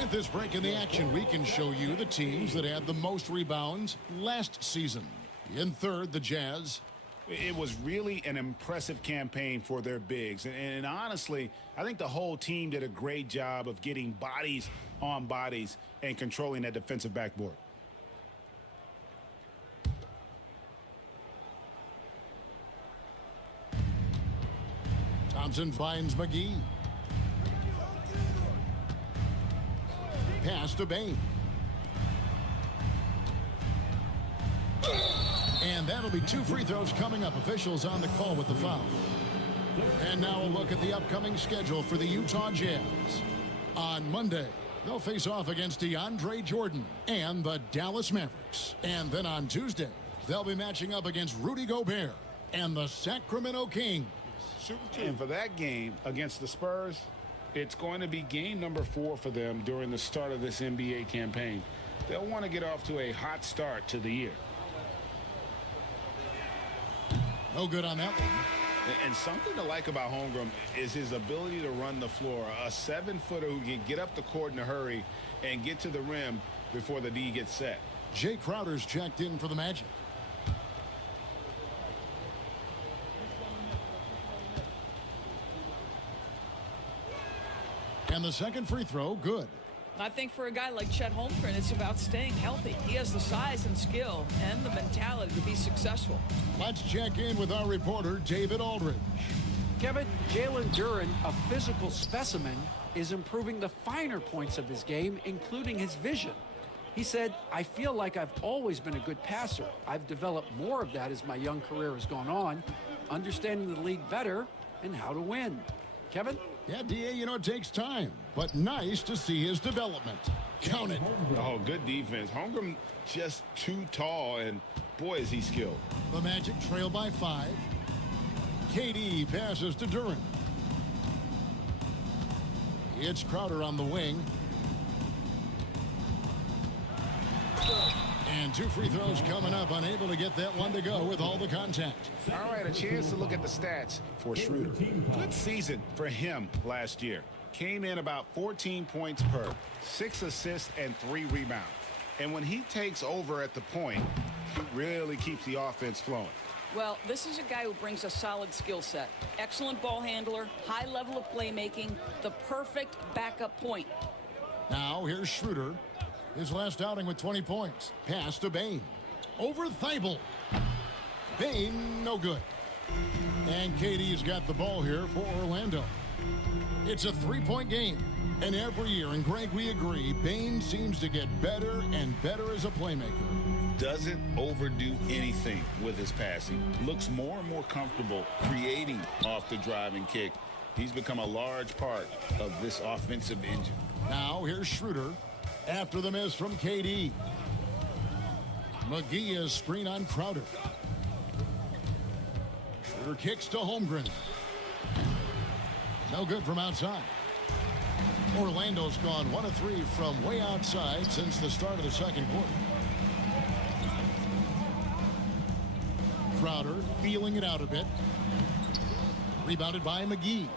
With this break in the action, we can show you the teams that had the most rebounds last season. In third, the Jazz. It was really an impressive campaign for their bigs. And honestly, I think the whole team did a great job of getting bodies on bodies and controlling that defensive backboard. Thompson finds McGee. Pass to Bane. And that'll be 2 free throws coming up. Officials on the call with the foul. And now a look at the upcoming schedule for the Utah Jazz. On Monday, they'll face off against DeAndre Jordan and the Dallas Mavericks. And then on Tuesday, they'll be matching up against Rudy Gobert and the Sacramento Kings. And for that game against the Spurs, it's going to be game number 4 for them during the start of this NBA campaign. They'll want to get off to a hot start to the year. No good on that one. And something to like about Holmgren is his ability to run the floor. A 7-footer who can get up the court in a hurry and get to the rim before the D gets set. Jay Crowder's checked in for the Magic. And the second free throw, good. I think for a guy like Chet Holmgren, it's about staying healthy. He has the size and skill and the mentality to be successful. Let's check in with our reporter, David Aldridge. Kevin, Jalen Duren, a physical specimen, is improving the finer points of his game, including his vision. He said, I feel like I've always been a good passer. I've developed more of that as my young career has gone on, understanding the league better and how to win. Kevin? Yeah, D.A., you know, it takes time, but nice to see his development. Count it. Oh, good defense. Holmgren just too tall, and boy, is he skilled. The Magic trail by 5. KD passes to Duren. It's Crowder on the wing. And 2 free throws coming up, unable to get that one to go with all the contact. All right, a chance to look at the stats for Schroeder. Good season for him last year. Came in about 14 points per, 6 assists and 3 rebounds. And when he takes over at the point, he really keeps the offense flowing. Well, this is a guy who brings a solid skill set. Excellent ball handler, high level of playmaking, the perfect backup point. Now here's Schroeder. His last outing with 20 points. Pass to Bane. Over Thibault. Bane, no good. And KD's got the ball here for Orlando. It's a 3-point game. And every year, and Greg, we agree, Bane seems to get better and better as a playmaker. Doesn't overdo anything with his passing. Looks more and more comfortable creating off the driving kick. He's become a large part of this offensive engine. Now here's Schroeder after the miss from KD. McGee is screen on Crowder. Schroeder kicks to Holmgren. No good from outside. Orlando's gone 1 of 3 from way outside since the start of the second quarter. Crowder feeling it out a bit. Rebounded by McGee.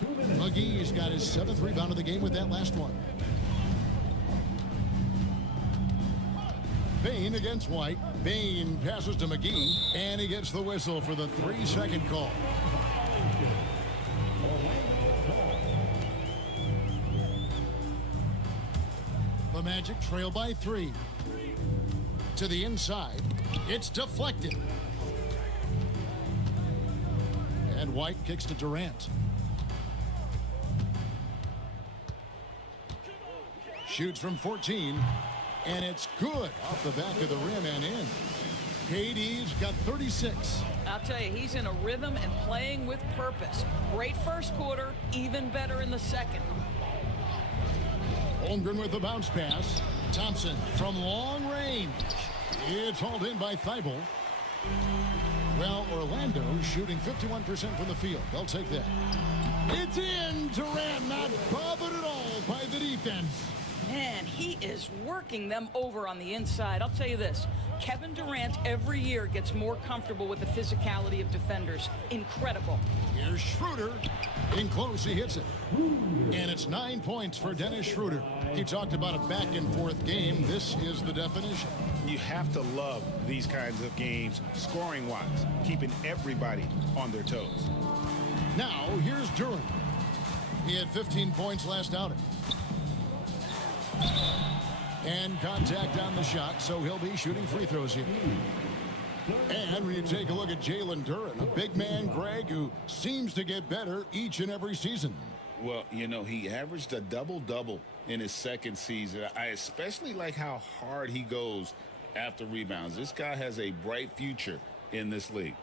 McGee's got his 7th rebound of the game with that last one. Bane against White. Bane passes to McGee, and he gets the whistle for the 3-second call. The Magic trail by 3. To the inside. It's deflected. And White kicks to Durant. Shoots from 14. And it's good off the back of the rim and in. KD's got 36. I'll tell you, he's in a rhythm and playing with purpose. Great first quarter, even better in the second. Holmgren with the bounce pass. Thompson from long range. It's hauled in by Thibault. Well, Orlando shooting 51% from the field. They'll take that. It's in. Durant not bothered at all by the defense. Man, he is working them over on the inside. I'll tell you this, Kevin Durant every year gets more comfortable with the physicality of defenders. Incredible. Here's Schroeder. In close, he hits it. And it's 9 points for Dennis Schroeder. He talked about a back-and-forth game. This is the definition. You have to love these kinds of games, scoring-wise, keeping everybody on their toes. Now, here's Durant. He had 15 points last outing. And contact on the shot, so he'll be shooting free throws here. And when you take a look at Jalen Duren, a big man, Greg, who seems to get better each and every season. Well, you know, he averaged a double-double in his second season. I especially like how hard he goes after rebounds. This guy has a bright future in this league.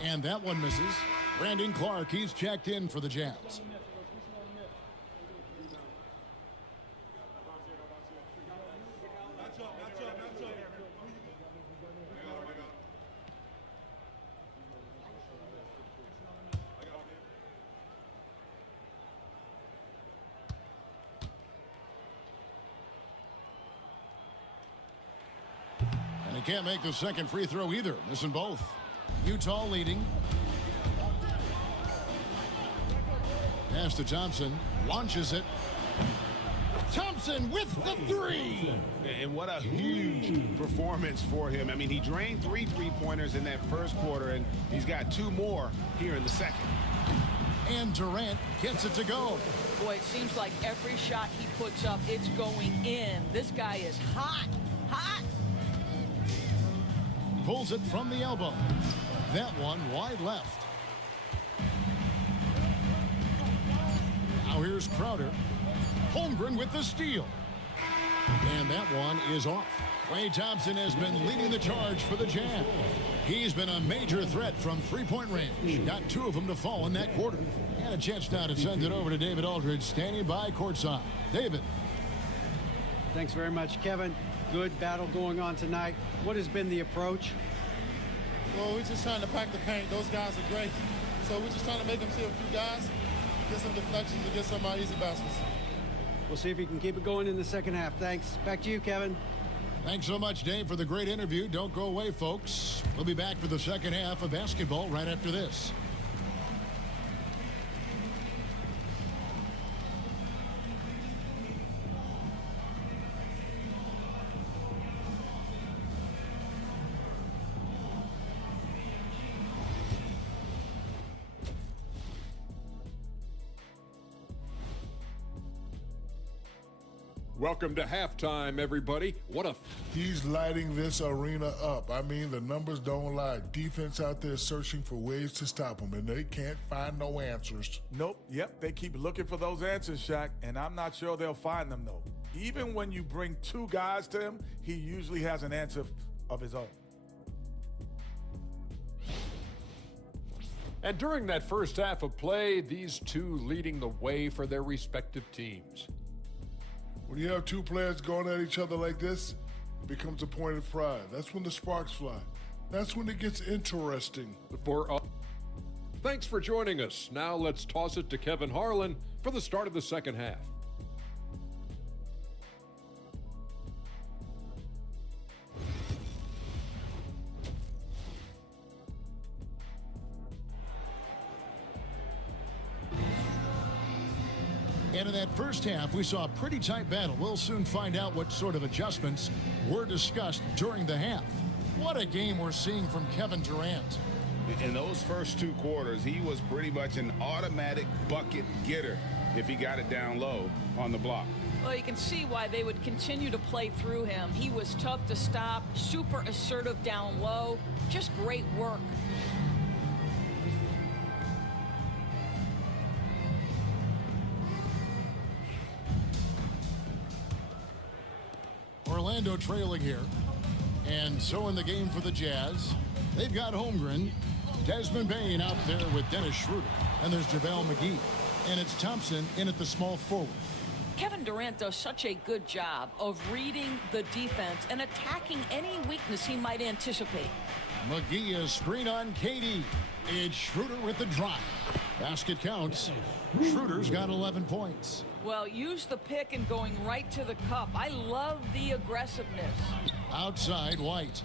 And that one misses. Brandon Clark, he's checked in for the Jazz. And he can't make the second free throw either, missing both. Utah leading. Pass to Thompson. Launches it. Thompson with the 3. And what a huge performance for him. I mean, he drained 3 3-pointers in that first quarter, and he's got 2 more here in the second. And Durant gets it to go. Boy, it seems like every shot he puts up, it's going in. This guy is hot. Hot. Pulls it from the elbow. That one wide left. Now here's Crowder. Holmgren with the steal. And that one is off. Klay Thompson has been leading the charge for the Jazz. He's been a major threat from 3-point range. Got 2 of them to fall in that quarter. And a chance now to send it over to David Aldridge, standing by courtside. David. Thanks very much, Kevin. Good battle going on tonight. What has been the approach? Well, we're just trying to pack the paint. Those guys are great. So we're just trying to make them see a few guys, get some deflections, and get some easy baskets. We'll see if he can keep it going in the second half. Thanks. Back to you, Kevin. Thanks so much, Dave, for the great interview. Don't go away, folks. We'll be back for the second half of basketball right after this. Welcome to halftime, everybody. He's lighting this arena up. I mean, the numbers don't lie. Defense out there searching for ways to stop him, and they can't find no answers. Nope. Yep. They keep looking for those answers, Shaq, and I'm not sure they'll find them, though. Even when you bring two guys to him, he usually has an answer of his own. And during that first half of play, these two leading the way for their respective teams. When you have two players going at each other like this, it becomes a point of pride. That's when the sparks fly. That's when it gets interesting. Thanks for joining us. Now let's toss it to Kevin Harlan for the start of the second half. And in that first half, we saw a pretty tight battle. We'll soon find out what sort of adjustments were discussed during the half. What a game we're seeing from Kevin Durant. In those first 2 quarters, he was pretty much an automatic bucket getter if he got it down low on the block. Well, you can see why they would continue to play through him. He was tough to stop, super assertive down low, just great work. Orlando trailing here. And so in the game for the Jazz, they've got Holmgren, Desmond Bane out there with Dennis Schroeder. And there's JaVale McGee. And it's Thompson in at the small forward. Kevin Durant does such a good job of reading the defense and attacking any weakness he might anticipate. McGee is screen on KD. It's Schroeder with the drive. Basket counts. Schroeder's got 11 points. Well, use the pick and going right to the cup. I love the aggressiveness. Outside White.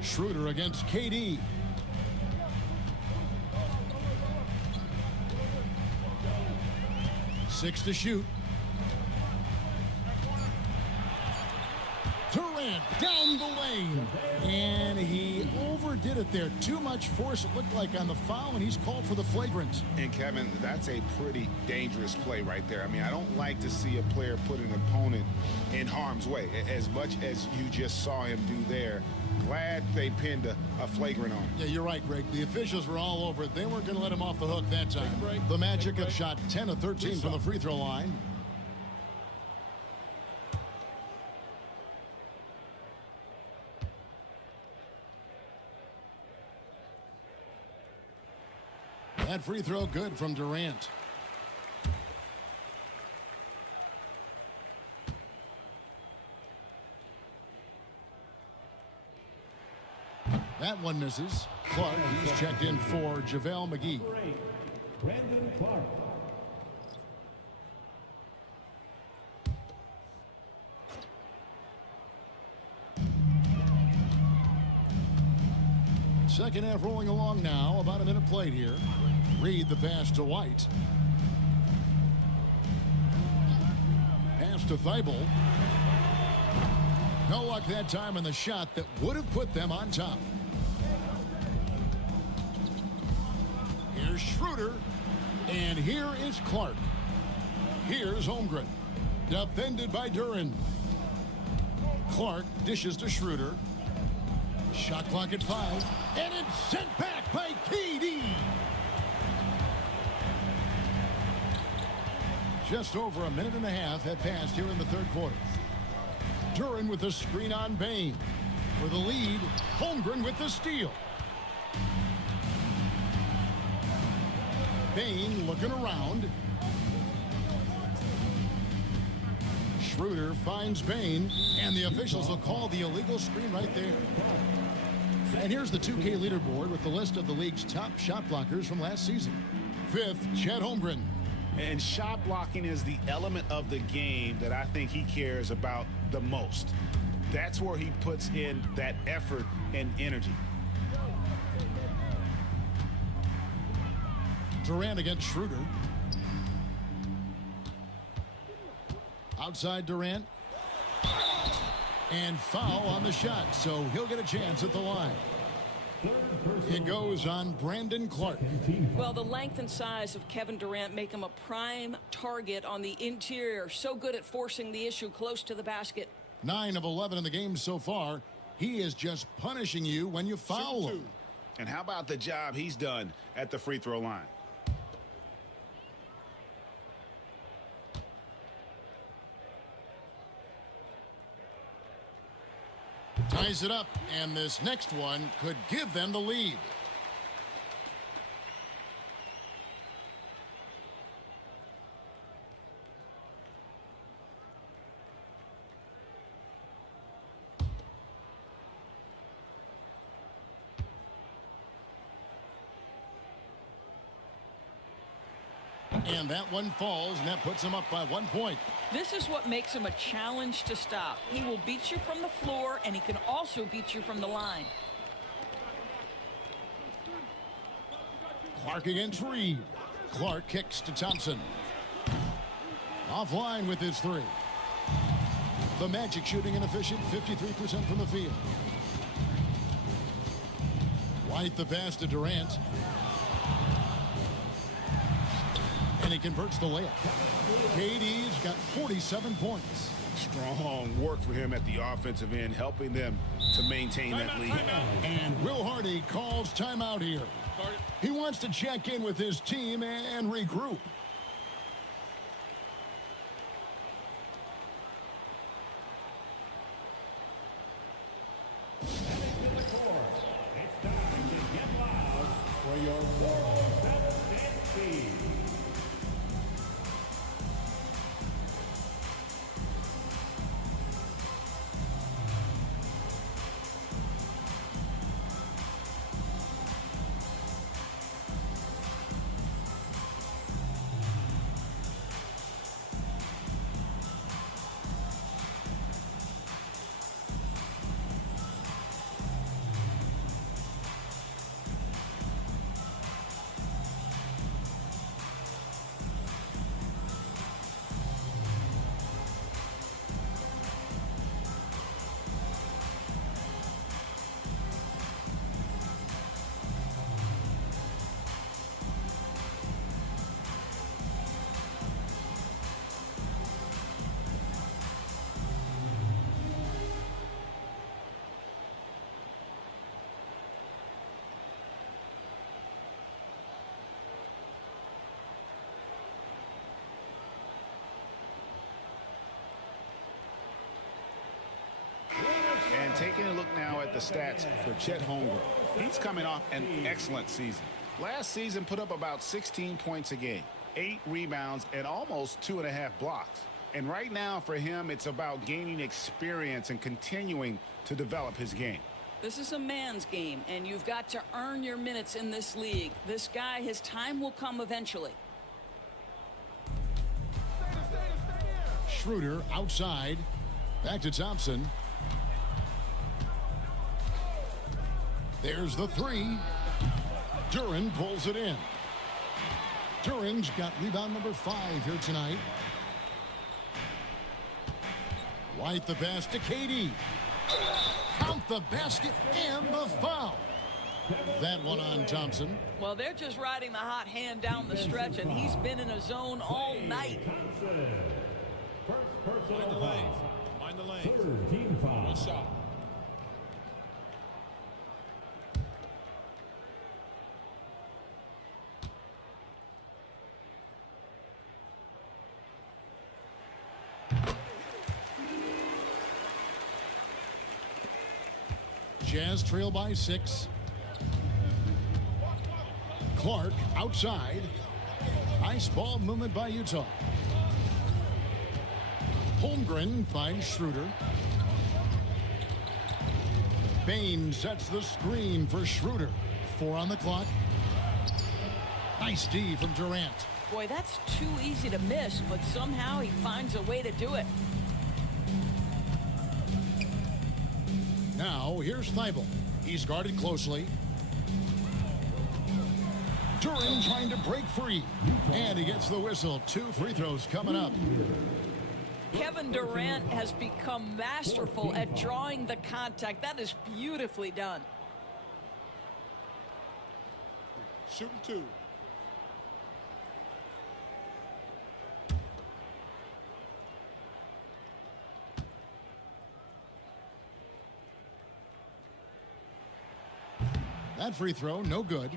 Schroeder against KD. Six to shoot. Durant down the lane. And he overdid it there. Too much force, it looked like, on the foul, and he's called for the flagrant. And, Kevin, that's a pretty dangerous play right there. I mean, I don't like to see a player put an opponent in harm's way, as much as you just saw him do there. Glad they pinned a flagrant on him. Yeah, you're right, Greg. The officials were all over it. They weren't going to let him off the hook that time. The Magic have shot 10 of 13 from the free throw line. That free throw good from Durant. That one misses. Clark, he's checked in for JaVale McGee. Brandon Clark. Second half rolling along now. About a minute played here. Reed the pass to White. Pass to Thibault. No luck that time in the shot that would have put them on top. Here's Schroeder. And here is Clark. Here's Holmgren. Defended by Duren. Clark dishes to Schroeder. Shot clock at 5. And it's sent back by KD. Just over a minute and a half had passed here in the third quarter. Duren with the screen on Bane. For the lead, Holmgren with the steal. Bane looking around. Schroeder finds Bane, and the officials will call the illegal screen right there. And here's the 2K leaderboard with the list of the league's top shot blockers from last season. 5th, Chet Holmgren. And shot blocking is the element of the game that I think he cares about the most. That's where he puts in that effort and energy. Durant against Schroeder. Outside Durant. And foul on the shot, so he'll get a chance at the line. It goes on Brandon Clark. Well, the length and size of Kevin Durant make him a prime target on the interior. So good at forcing the issue close to the basket. 9 of 11 in the game so far. He is just punishing you when you foul him. And how about the job he's done at the free throw line? Ties it up, and this next one could give them the lead. And that one falls, and that puts him up by 1 point. This is what makes him a challenge to stop. He will beat you from the floor, and he can also beat you from the line. Clark against Reed. Clark kicks to Thompson. Offline with his 3. The Magic shooting an efficient 53% from the field. White the pass to Durant. And he converts the layup. KD's got 47 points. Strong work for him at the offensive end, helping them to maintain that lead. And Will Hardy calls timeout here. He wants to check in with his team and regroup. It's time to get loud for your 407 NC. And taking a look now at the stats for Chet Holmgren. He's coming off an excellent season. Last season put up about 16 points a game, 8 rebounds, and almost 2.5 blocks. And right now for him, it's about gaining experience and continuing to develop his game. This is a man's game, and you've got to earn your minutes in this league. This guy, his time will come eventually. Schroeder outside. Back to Thompson. There's the 3. Duren pulls it in. Duren's got rebound number 5 here tonight. White the pass to KD. Count the basket and the foul. That one on Thompson. Well, they're just riding the hot hand down the stretch, and he's been in a zone all night. Mind the lanes. Mind the lanes. Third team foul. Good shot. Jazz trail by 6. Clark outside. Nice ball movement by Utah. Holmgren finds Schroeder. Bain sets the screen for Schroeder. 4 on the clock. Nice D from Durant. Boy, that's too easy to miss, but somehow he finds a way to do it. Now, here's Thibault. He's guarded closely. Duren trying to break free. And he gets the whistle. 2 free throws coming up. Kevin Durant has become masterful at drawing the contact. That is beautifully done. Shooting 2. That free throw, no good.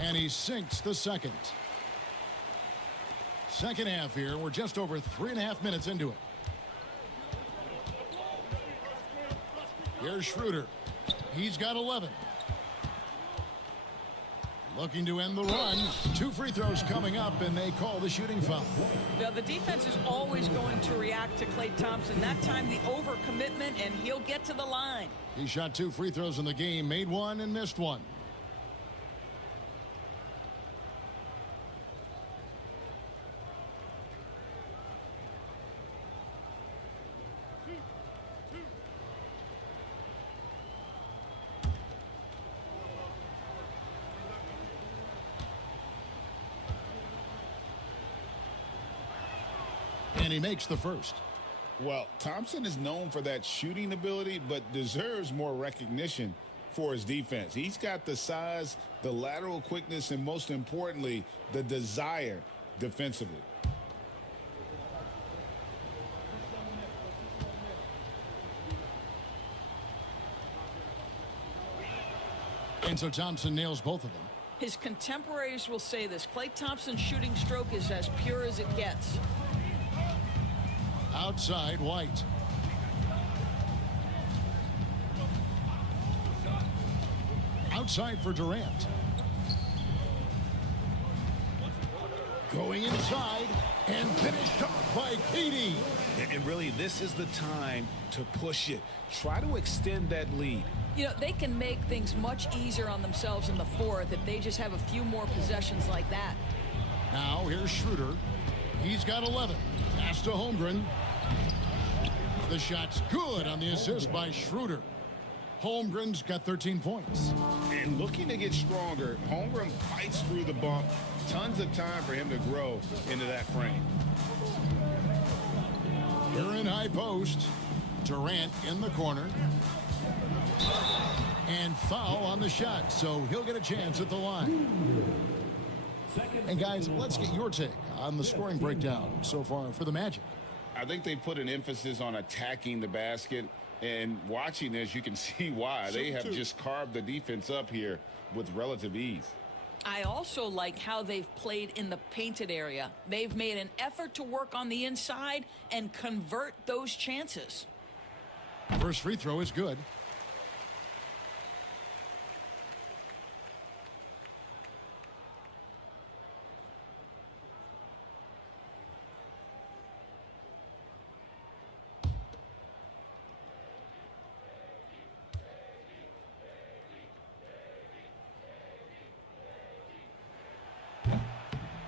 And he sinks the second. Second half here. We're just over 3.5 minutes into it. Here's Schroeder. He's got 11. Looking to end the run. 2 free throws coming up, and they call the shooting foul. Now, the defense is always going to react to Klay Thompson. That time, the overcommitment, and he'll get to the line. He shot 2 free throws in the game, made 1 and missed 1. And he makes the first. Well, Thompson is known for that shooting ability, but deserves more recognition for his defense. He's got the size, the lateral quickness, and most importantly, the desire defensively. And so Thompson nails both of them. His contemporaries will say this. Klay Thompson's shooting stroke is as pure as it gets. Outside, White. Outside for Durant. Going inside and finished off by KD. And really, this is the time to push it. Try to extend that lead. You know, they can make things much easier on themselves in the fourth if they just have a few more possessions like that. Now, here's Schroeder. He's got 11. Pass to Holmgren. The shot's good on the assist by Schroeder. Holmgren's got 13 points. And looking to get stronger, Holmgren fights through the bump. Tons of time for him to grow into that frame. Here in high post. Durant in the corner. And foul on the shot, so he'll get a chance at the line. And guys, let's get your take on the scoring breakdown so far for the Magic. I think they put an emphasis on attacking the basket, and watching this, you can see why. They have just carved the defense up here with relative ease. I also like how they've played in the painted area. They've made an effort to work on the inside and convert those chances. First free throw is good.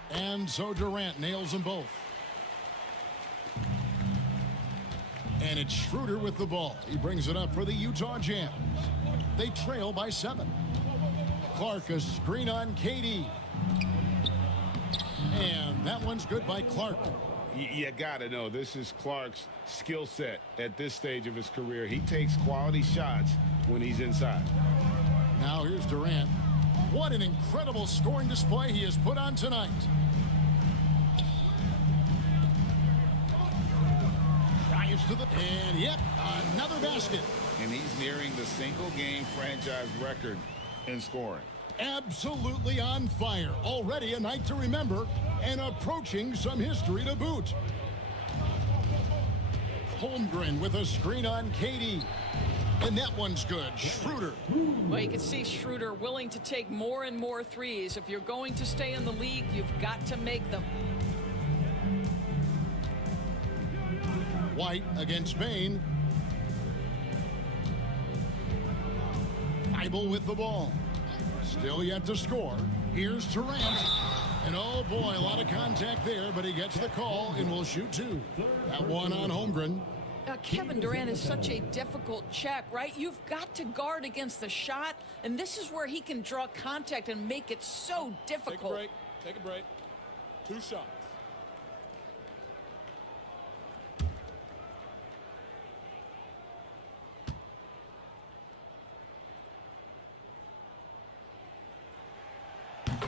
And so Durant nails them both. And it's Schroeder with the ball. He brings it up for the Utah Jazz. They trail by 7. Clark, a screen on KD. And that one's good by Clark. You got to know, this is Clark's skill set at this stage of his career. He takes quality shots when he's inside. Now here's Durant. What an incredible scoring display he has put on tonight. Drives to the... And yep, another basket. And he's nearing the single-game franchise record in scoring. Absolutely on fire. Already a night to remember and approaching some history to boot. Holmgren with a screen on KD. And that one's good. Schroeder. Well, you can see Schroeder willing to take more and more threes. If you're going to stay in the league, you've got to make them. White against Bain. Thibault with the ball. Still yet to score. Here's Durant. And oh boy, a lot of contact there, but he gets the call and will shoot 2. That one on Holmgren. Kevin Durant is such a difficult check, right? You've got to guard against the shot, and this is where he can draw contact and make it so difficult. Take a break. Take a break. 2 shots.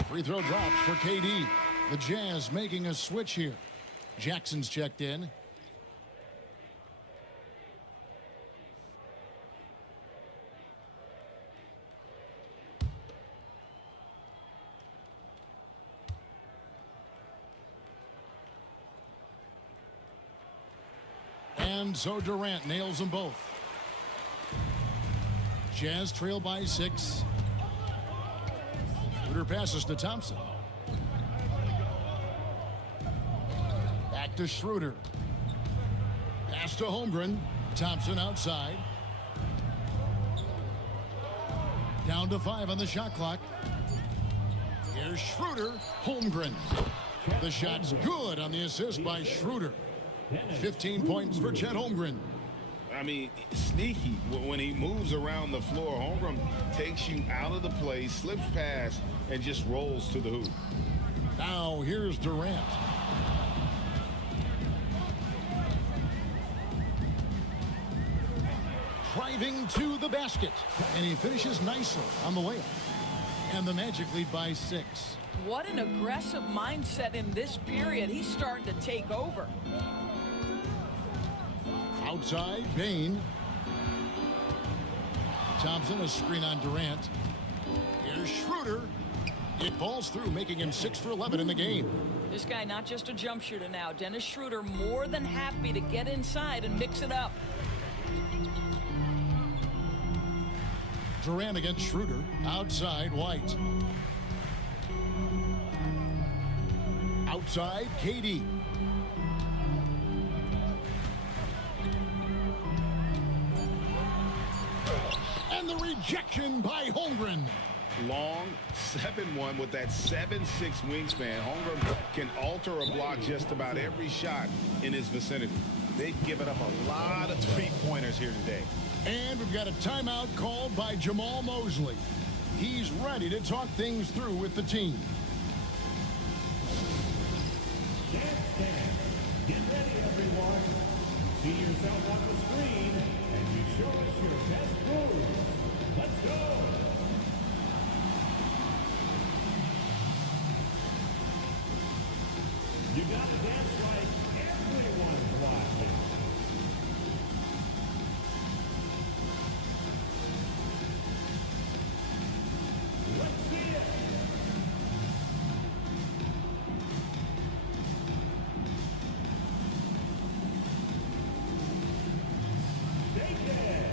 Free throw drops for KD. The Jazz making a switch here. Jackson's checked in. And so Durant nails them both. Jazz trail by 6. Schroeder passes to Thompson. Back to Schroeder. Pass to Holmgren. Thompson outside. Down to 5 on the shot clock. Here's Schroeder. Holmgren. The shot's good on the assist by Schroeder. 15 points for Chet Holmgren. I mean, sneaky when he moves around the floor. Holmgren takes you out of the play, slips past, and just rolls to the hoop. Now here's Durant. Driving to the basket. And he finishes nicely on the layup. And the Magic lead by 6. What an aggressive mindset in this period. He's starting to take over. Outside, Bain. Thompson, a screen on Durant. Here's Schroeder. It falls through, making him 6 for 11 in the game. This guy not just a jump shooter now. Dennis Schroeder more than happy to get inside and mix it up. Durant against Schroeder. Outside, White. Outside, KD. And the rejection by Holmgren. Long 7-1 with that 7'6" wingspan. Holmgren can alter a block just about every shot in his vicinity. They've given up a lot of three-pointers here today. And we've got a timeout called by Jamal Mosley. He's ready to talk things through with the team. Get ready, everyone. See yourself on the screen, and you show us your best moves. Let's go. You got to dance like everyone's watching. Let's see it. Take it.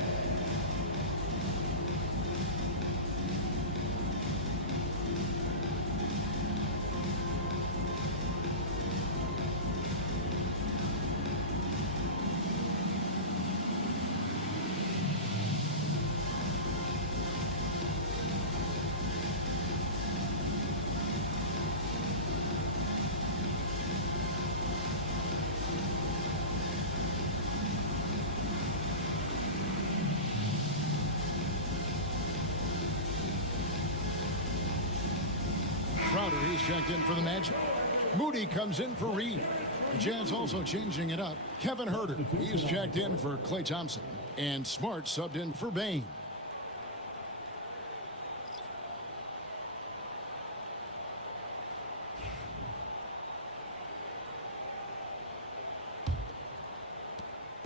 Crowder is checked in for the Magic. Moody comes in for Reed. The Jazz also changing it up. Kevin Huerter, he's checked in for Klay Thompson. And Smart subbed in for Bain.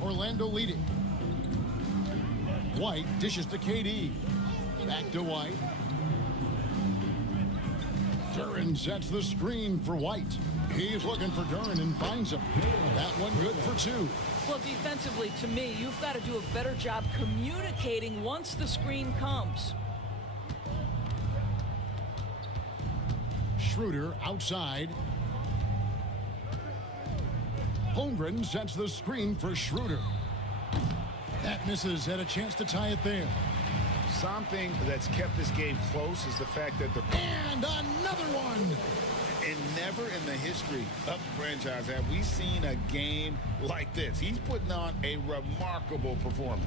Orlando leading. White dishes to KD. Back to White. Duren sets the screen for White. He's looking for Duren and finds him. That one good for 2. Well, defensively, to me, you've got to do a better job communicating once the screen comes. Schroeder outside. Holmgren sets the screen for Schroeder. That misses. Had a chance to tie it there. Something that's kept this game close is the fact that the... And another one! It never in the history of the franchise have we seen a game like this. He's putting on a remarkable performance.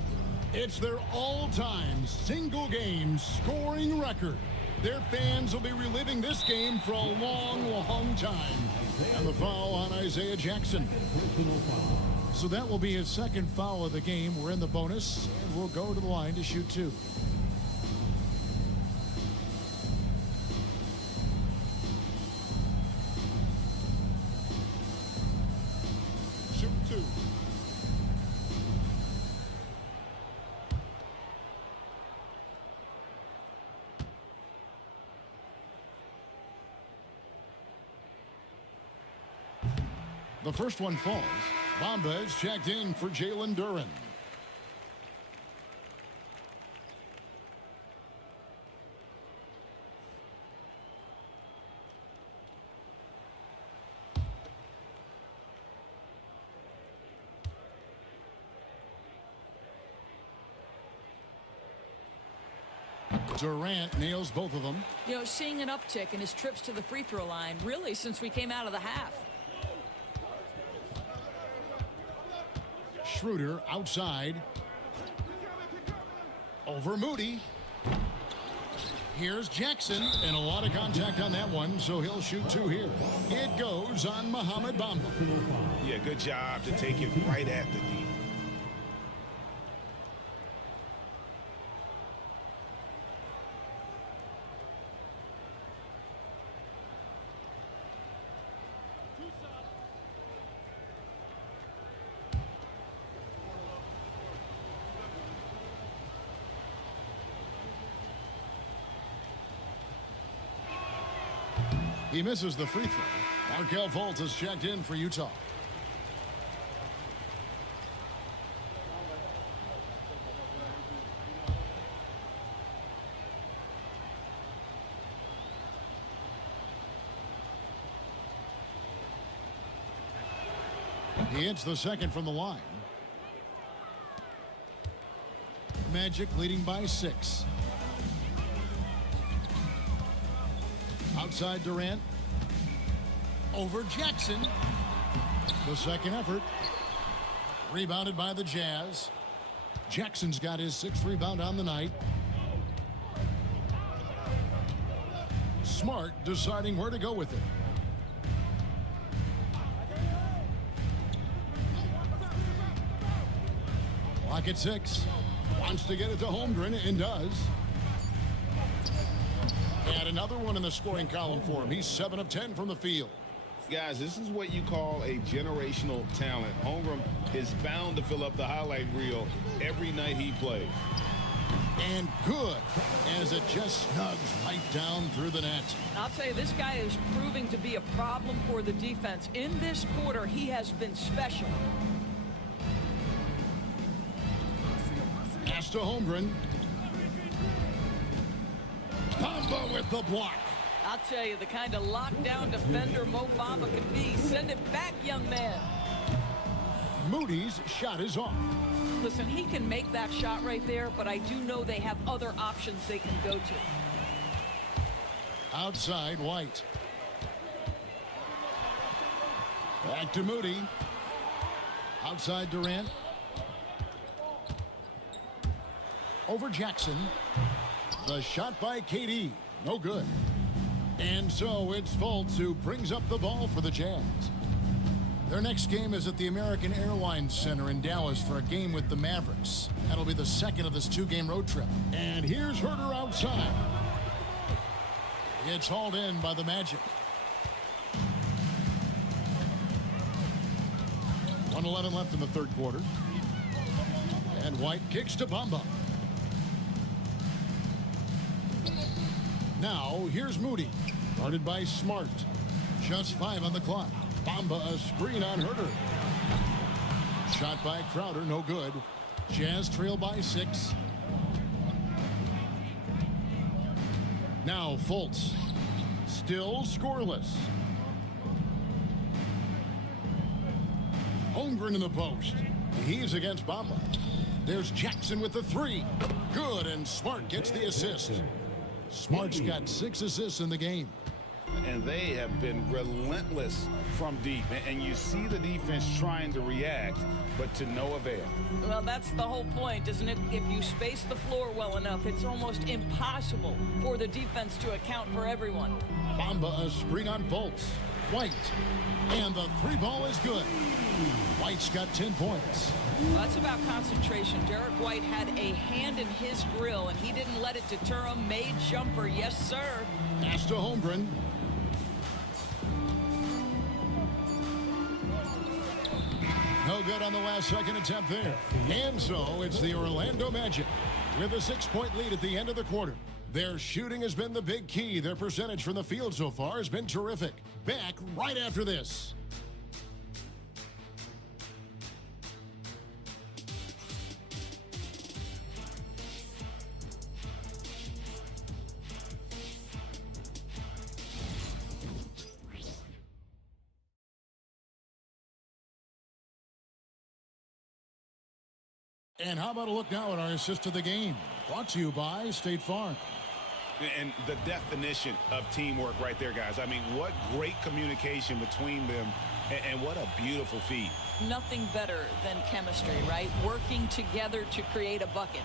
It's their all-time single-game scoring record. Their fans will be reliving this game for a long, long time. And the foul on Isaiah Jackson. So that will be his second foul of the game. We're in the bonus, and we'll go to the line to shoot 2. Shoot 2. The first one falls. Bamba is checked in for Jalen Duren. Durant nails both of them. You know, seeing an uptick in his trips to the free throw line, really, since we came out of the half. Schroeder outside. Over Moody. Here's Jackson, and a lot of contact on that one, so he'll shoot 2 here. It goes on Mohamed Bamba. Yeah, good job to take it right at the D. He misses the free throw. Markelle Fultz is checked in for Utah. He hits the second from the line. Magic leading by 6. Outside Durant. Over Jackson. The second effort. Rebounded by the Jazz. Jackson's got his 6th rebound on the night. Smart deciding where to go with it. Clock at 6. Wants to get it to Holmgren and does. And another one in the scoring column for him. He's 7 of 10 from the field. Guys, this is what you call a generational talent. Holmgren is bound to fill up the highlight reel every night he plays. And good, as it just snugs right down through the net. I'll tell you, this guy is proving to be a problem for the defense. In this quarter, he has been special. Pass to Holmgren. Bamba with the block. I'll tell you, the kind of lockdown defender Mo Bamba could be. Send it back, young man. Moody's shot is off. Listen, he can make that shot right there, but I do know they have other options they can go to. Outside White. Back to Moody. Outside Durant. Over Jackson. The shot by KD. No good. And so it's Fultz who brings up the ball for the Jazz. Their next game is at the American Airlines Center in Dallas for a game with the Mavericks. That'll be the second of this 2-game road trip. And here's Herter outside. It's hauled in by the Magic. 1:11 left in the third quarter. And White kicks to Bamba. Now, here's Moody. Guarded by Smart. Just 5 on the clock. Bamba a screen on Herter. Shot by Crowder, no good. Jazz trail by 6. Now Fultz. Still scoreless. Holmgren in the post. He's against Bamba. There's Jackson with the 3. Good, and Smart gets the assist. Smart's got 6 assists in the game. And they have been relentless from deep. And you see the defense trying to react, but to no avail. Well, that's the whole point, isn't it? If you space the floor well enough, it's almost impossible for the defense to account for everyone. Bamba, a screen on Fultz. White. And the three ball is good. White's got 10 points. Well, that's about concentration. Derek White had a hand in his grill, and he didn't let it deter him. Made jumper, yes, sir. Pass to Holmgren. No good on the last second attempt there. And so it's the Orlando Magic with a 6-point lead at the end of the quarter. Their shooting has been the big key. Their percentage from the field so far has been terrific. Back right after this. And how about a look now at our assist of the game? Brought to you by State Farm. And the definition of teamwork right there, guys. I mean, what great communication between them, and what a beautiful feed. Nothing better than chemistry, right? Working together to create a bucket.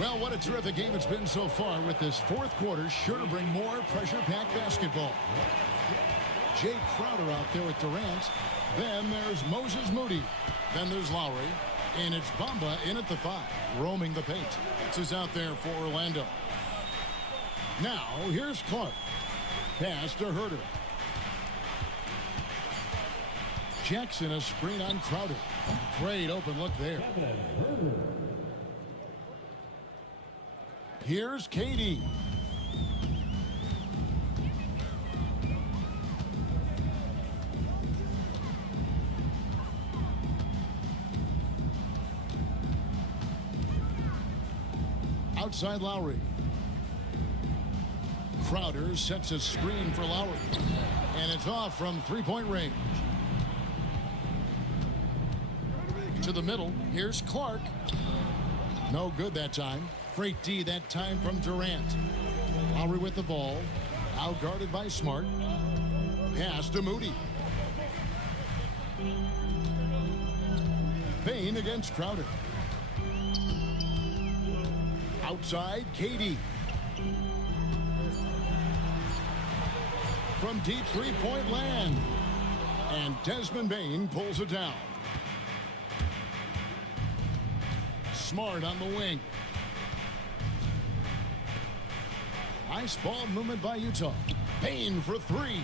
Well, what a terrific game it's been so far, with this fourth quarter sure to bring more pressure-packed basketball. Jay Crowder out there with Durant. Then there's Moses Moody. Then there's Lowry. And it's Bamba in at the 5, roaming the paint. This is out there for Orlando. Now, here's Clark. Pass to Herter. Jackson, a screen on Crowder. Great open look there. Here's KD. Outside Lowry. Crowder sets a screen for Lowry. And it's off from three-point range. To the middle. Here's Clark. No good that time. Great D that time from Durant. Lowry with the ball. Out guarded by Smart. Pass to Moody. Payne against Crowder. Outside, KD. From deep three-point land. And Desmond Bane pulls it down. Smart on the wing. Nice ball movement by Utah. Payne for 3.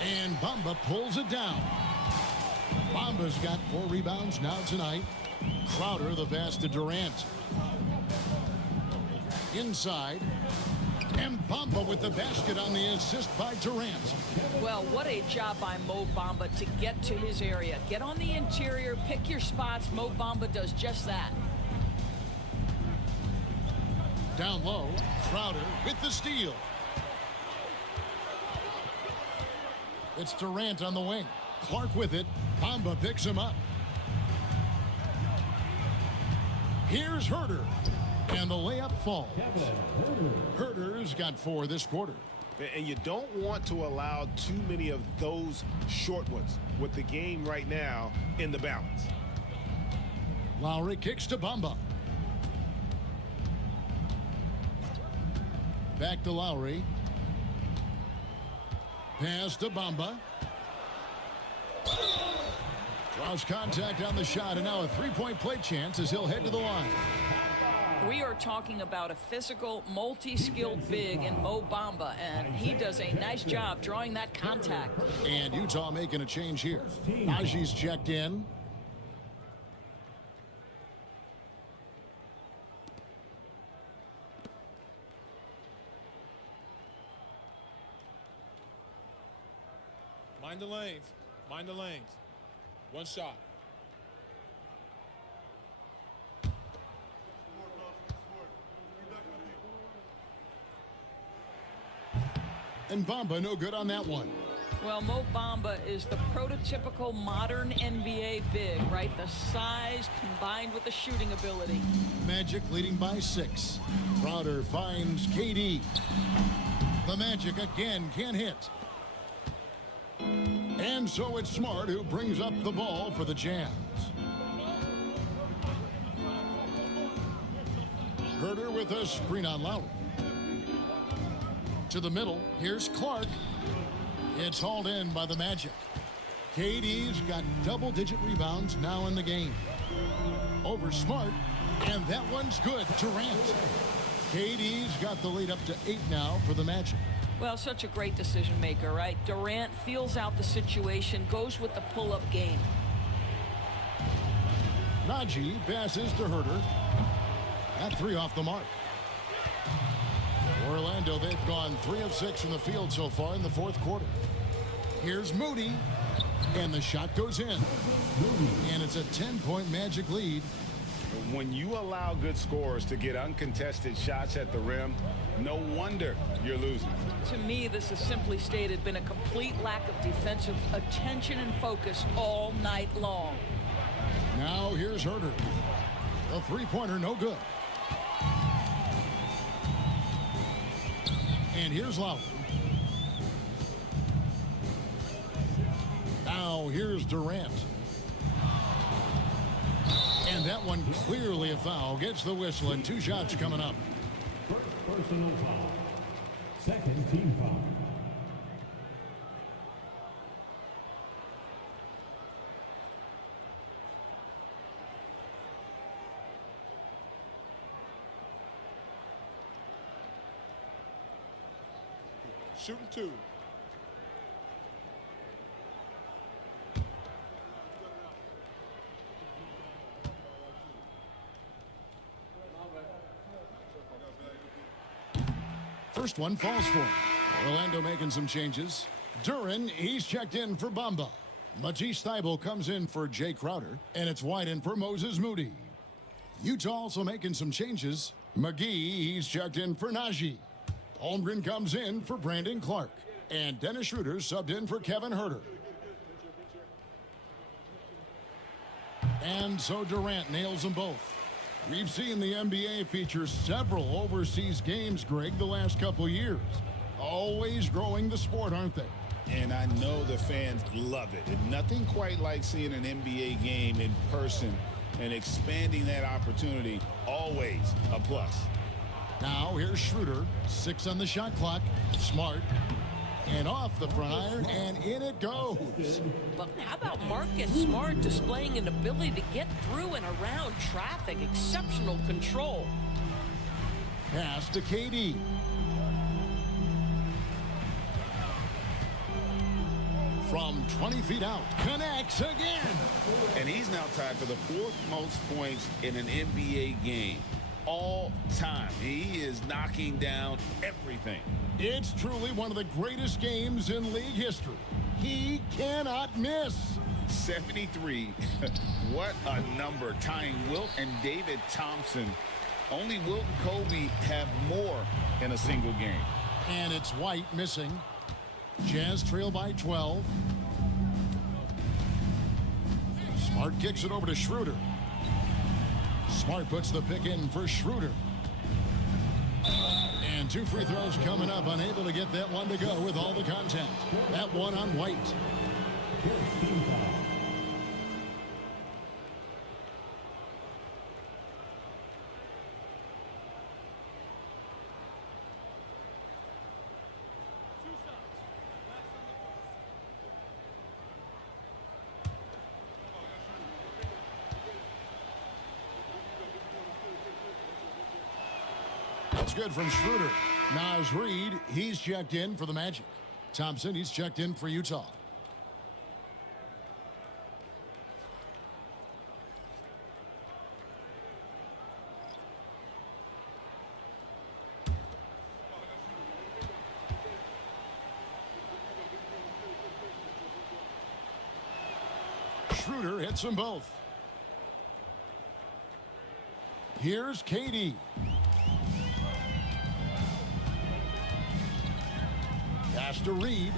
And Bamba pulls it down. Bamba's got 4 rebounds now tonight. Crowder the pass to Durant. Inside. And Bamba with the basket on the assist by Durant. Well, what a job by Mo Bamba to get to his area. Get on the interior, pick your spots. Mo Bamba does just that. Down low, Crowder with the steal. It's Durant on the wing. Clark with it. Bamba picks him up. Here's Herter. And the layup falls. Herter's got 4 this quarter. And you don't want to allow too many of those short ones with the game right now in the balance. Lowry kicks to Bamba. Back to Lowry. Pass to Bamba. Draws contact on the shot, and now a three-point play chance as he'll head to the line. We are talking about a physical, multi-skilled big in Mo Bamba, and he does a nice job drawing that contact. And Utah making a change here. Najee's checked in. Mind the lanes. Mind the lanes. One shot. And Bamba no good on that one. Well, Mo Bamba is the prototypical modern NBA big, right? The size combined with the shooting ability. Magic leading by 6. Crowder finds KD. The Magic again can't hit. And so it's Smart who brings up the ball for the Jazz. Herter with a screen on Lowry. To the middle, here's Clark. It's hauled in by the Magic. KD's got double-digit rebounds now in the game. Over Smart, and that one's good. Durant. KD's got the lead up to 8 now for the Magic. Well, such a great decision maker, right? Durant feels out the situation, goes with the pull-up game. Najee passes to Herter. That 3 off the mark. Orlando, they've gone 3 of 6 from the field so far in the fourth quarter. Here's Moody, and the shot goes in. And it's a 10-point Magic lead. When you allow good scorers to get uncontested shots at the rim, no wonder you're losing. To me, this has simply stated been a complete lack of defensive attention and focus all night long. Now here's Herter. The three-pointer, no good. And here's Lowry. Now here's Durant. And that one clearly a foul. Gets the whistle and 2 shots coming up. Personal foul. Second team foul. Shooting 2. First one falls for him. Orlando making some changes. Duren, he's checked in for Bamba. Matisse Thybulle comes in for Jay Crowder. And it's White in for Moses Moody. Utah also making some changes. McGee, he's checked in for Najee. Holmgren comes in for Brandon Clark. And Dennis Schroeder subbed in for Kevin Herter. And so Durant nails them both. We've seen the NBA feature several overseas games, Greg, the last couple years. Always growing the sport, aren't they? And I know the fans love it. And nothing quite like seeing an NBA game in person and expanding that opportunity. Always a plus. Now here's Schroeder. 6 on the shot clock. Smart. And off the front iron, and in it goes. But how about Marcus Smart displaying an ability to get through and around traffic? Exceptional control. Pass to KD. From 20 feet out, connects again. And he's now tied for the 4th most points in an NBA game all time. He is knocking down everything. It's truly one of the greatest games in league history. He cannot miss. 73. What a number. Tying Wilt and David Thompson. Only Wilt and Kobe have more in a single game. And it's White missing. Jazz trail by 12. Smart kicks it over to Schroeder. Smart puts the pick in for Schroeder. And 2 free throws coming up. Unable to get that one to go with all the contact. That one on White. That's good from Schroeder. Naz Reid, he's checked in for the Magic. Thompson, he's checked in for Utah. Schroeder hits them both. Here's KD. Pass to Reed.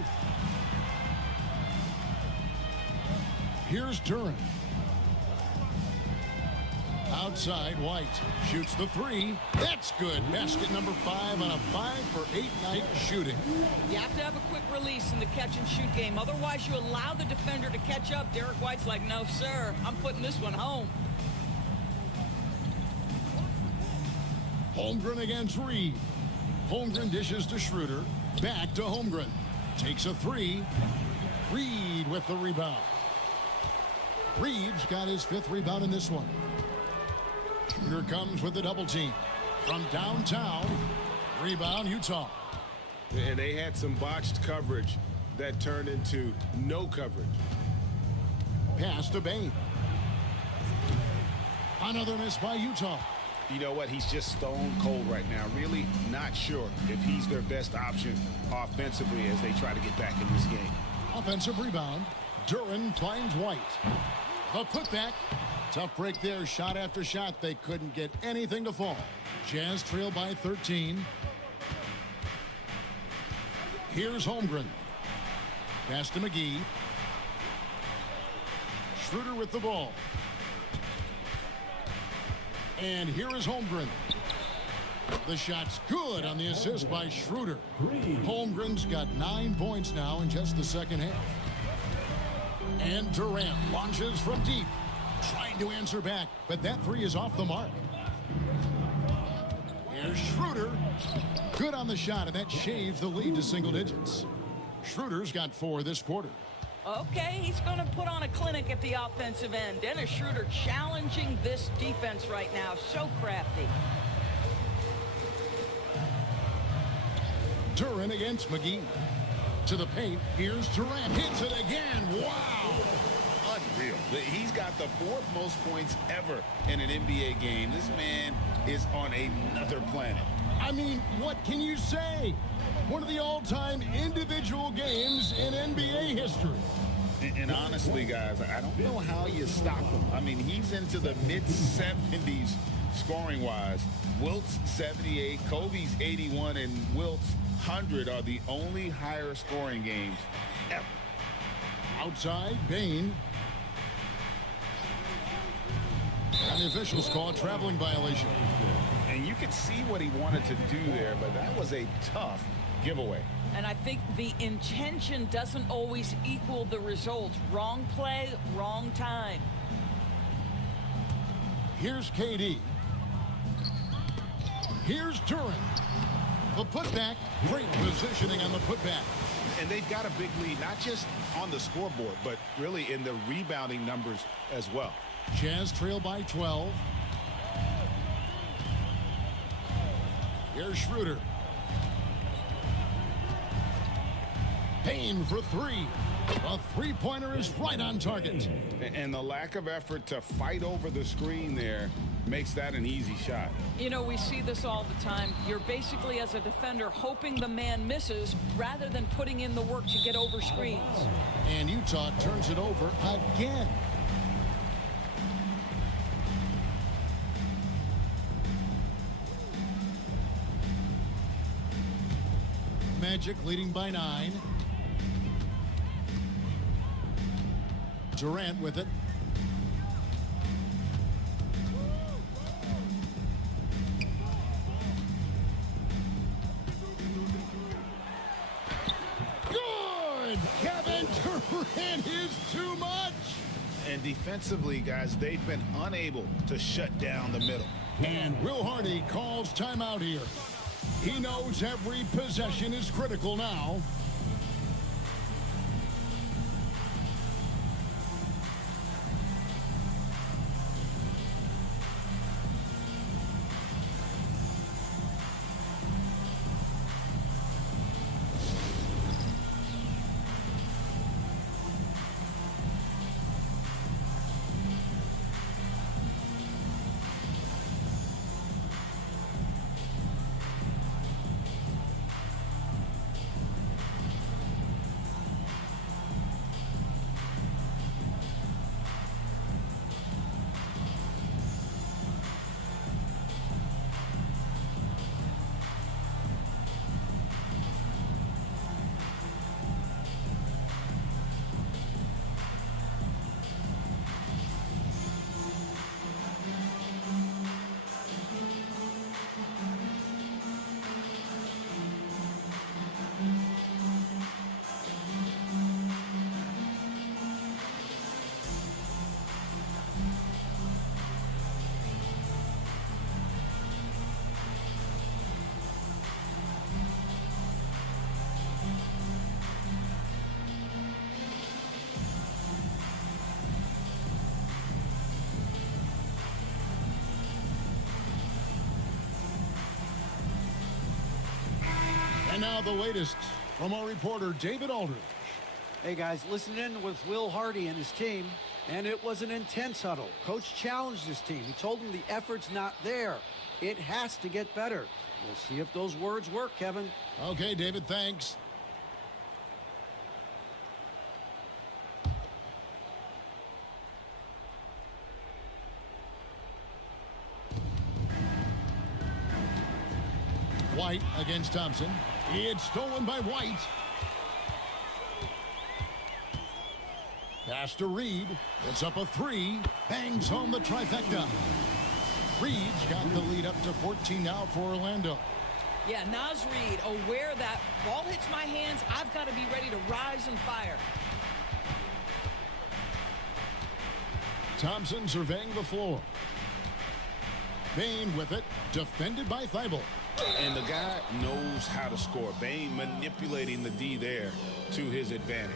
Here's Duren. Outside, White shoots the three. That's good. Basket number 5 on a 5-for-8 night shooting. You have to have a quick release in the catch-and-shoot game. Otherwise, you allow the defender to catch up. Derek White's like, no, sir. I'm putting this one home. Holmgren against Reed. Holmgren dishes to Schroeder. Back to Holmgren. Takes a three. Reed with the rebound. Reed's got his 5th rebound in this one. Schroeder comes with the double team. From downtown, rebound Utah. And they had some botched coverage that turned into no coverage. Pass to Bane. Another miss by Utah. You know what? He's just stone cold right now. Really not sure if he's their best option offensively as they try to get back in this game. Offensive rebound. Duren finds White. The putback. Tough break there. Shot after shot. They couldn't get anything to fall. Jazz trail by 13. Here's Holmgren. Pass to McGee. Schroeder with the ball. And here is Holmgren. The shot's good on the assist by Schroeder. Holmgren's got 9 points now in just the second half. And Durant launches from deep. Trying to answer back, but that three is off the mark. Here's Schroeder. Good on the shot, and that shaves the lead to single digits. Schroeder's got 4 this quarter. Okay, he's going to put on a clinic at the offensive end. Dennis Schroeder challenging this defense right now. So crafty. Duren against McGee. To the paint. Here's Durant. Hits it again. Wow. Unreal. He's got the 4th most points ever in an NBA game. This man is on another planet. I mean, what can you say? One of the all-time individual games in NBA history. And honestly, guys, I don't know how you stop him. I mean, he's into the mid-70s scoring-wise. Wilt's 78, Kobe's 81, and Wilt's 100 are the only higher scoring games ever. Outside, Bane. And the officials call a traveling violation. And you could see what he wanted to do there, but that was a tough giveaway. And I think the intention doesn't always equal the result. Wrong play, wrong time. Here's KD. Here's Duren. The putback. Great positioning on the putback. And they've got a big lead, not just on the scoreboard, but really in the rebounding numbers as well. Jazz trail by 12. Here's Schroeder. Payne for 3. A three-pointer is right on target. And the lack of effort to fight over the screen there makes that an easy shot. You know, we see this all the time. You're basically, as a defender, hoping the man misses rather than putting in the work to get over screens. And Utah turns it over again. Magic leading by 9. Durant with it. Good! Kevin Durant is too much! And defensively, guys, they've been unable to shut down the middle. And Will Hardy calls timeout here. He knows every possession is critical now. And now the latest from our reporter, David Aldridge. Hey guys, listen in with Will Hardy and his team, and it was an intense huddle. Coach challenged his team. He told them the effort's not there. It has to get better. We'll see if those words work, Kevin. Okay, David, thanks. White against Thompson. It's stolen by White. Pass to Reed. Gets up a three. Bangs home the trifecta. Reed's got the lead up to 14 now for Orlando. Yeah, Naz Reid, aware that ball hits my hands, I've got to be ready to rise and fire. Thompson surveying the floor. Bane with it. Defended by Thibault. And the guy knows how to score. Bane manipulating the D there to his advantage.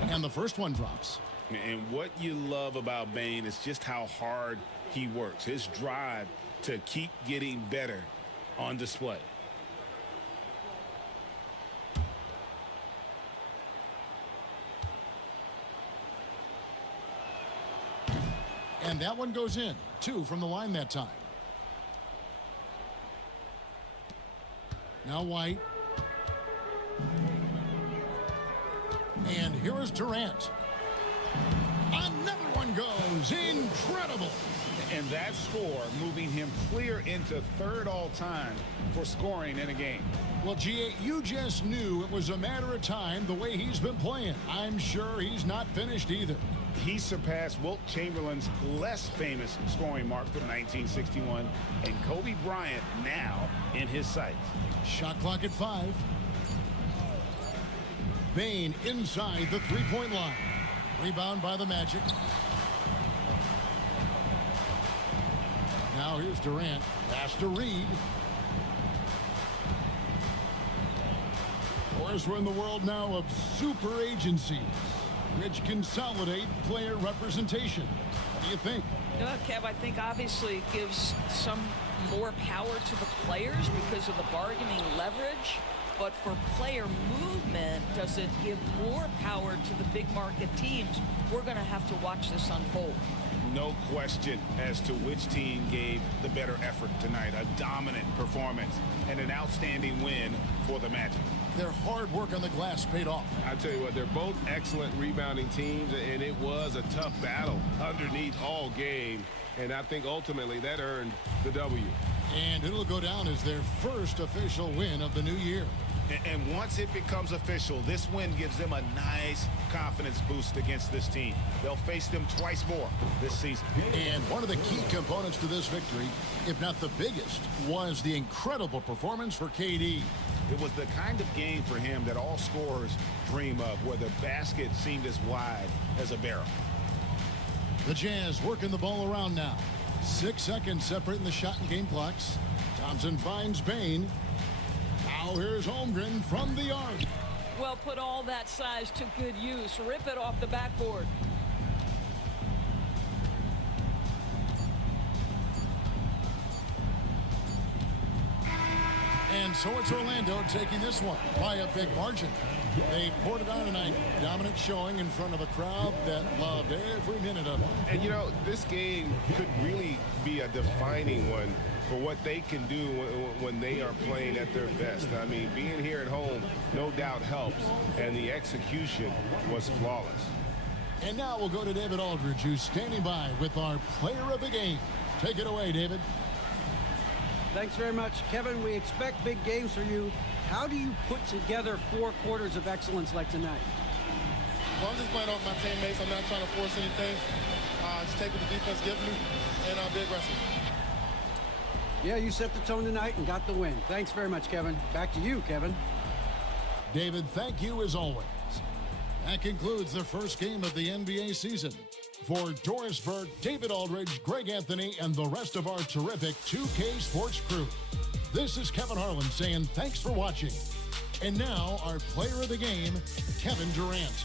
And the first one drops. And what you love about Bane is just how hard he works. His drive to keep getting better on display. And that one goes in. 2 from the line that time. Now White. And here is Durant. Another one goes. Incredible. And that score moving him clear into third all-time for scoring in a game. Well, G.A., you just knew it was a matter of time the way he's been playing. I'm sure he's not finished either. He surpassed Wilt Chamberlain's less famous scoring mark from 1961, and Kobe Bryant now in his sights. Shot clock at 5. Bane inside the three-point line. Rebound by the Magic. Now here's Durant. Pass to Reed. Of course, we're in the world now of super agencies, which consolidate player representation. What do you think? You know, Kev, I think obviously it gives some more power to the players because of the bargaining leverage. But for player movement, does it give more power to the big market teams? We're going to have to watch this unfold. No question as to which team gave the better effort tonight. A dominant performance and an outstanding win for the Magic. Their hard work on the glass paid off. I tell you what, they're both excellent rebounding teams, and it was a tough battle underneath all game. And I think ultimately that earned the W. And it'll go down as their first official win of the new year. And once it becomes official, this win gives them a nice confidence boost against this team. They'll face them twice more this season. And one of the key components to this victory, if not the biggest, was the incredible performance for KD. It was the kind of game for him that all scorers dream of, where the basket seemed as wide as a barrel. The Jazz working the ball around now. 6 seconds separating the shot and game clocks. Thompson finds Bane. Now here's Holmgren from the arc. Well, put all that size to good use. Rip it off the backboard. And so it's Orlando taking this one by a big margin. They poured it on tonight. Dominant showing in front of a crowd that loved every minute of it. And, you know, this game could really be a defining one for what they can do when they are playing at their best. I mean, being here at home no doubt helps, and the execution was flawless. And now we'll go to David Aldridge, who's standing by with our player of the game. Take it away, David. Thanks very much, Kevin. We expect big games for you. How do you put together 4 quarters of excellence like tonight? Well, I'm just playing off my teammates. I'm not trying to force anything. Just take what the defense gives me and be aggressive. Yeah, you set the tone tonight and got the win. Thanks very much, Kevin. Back to you, Kevin. David, thank you as always. That concludes the first game of the NBA season. For Doris Burke, David Aldridge, Greg Anthony, and the rest of our terrific 2K Sports crew, this is Kevin Harlan saying thanks for watching. And now, our player of the game, Kevin Durant.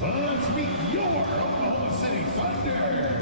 Let's meet your Oklahoma City Thunder.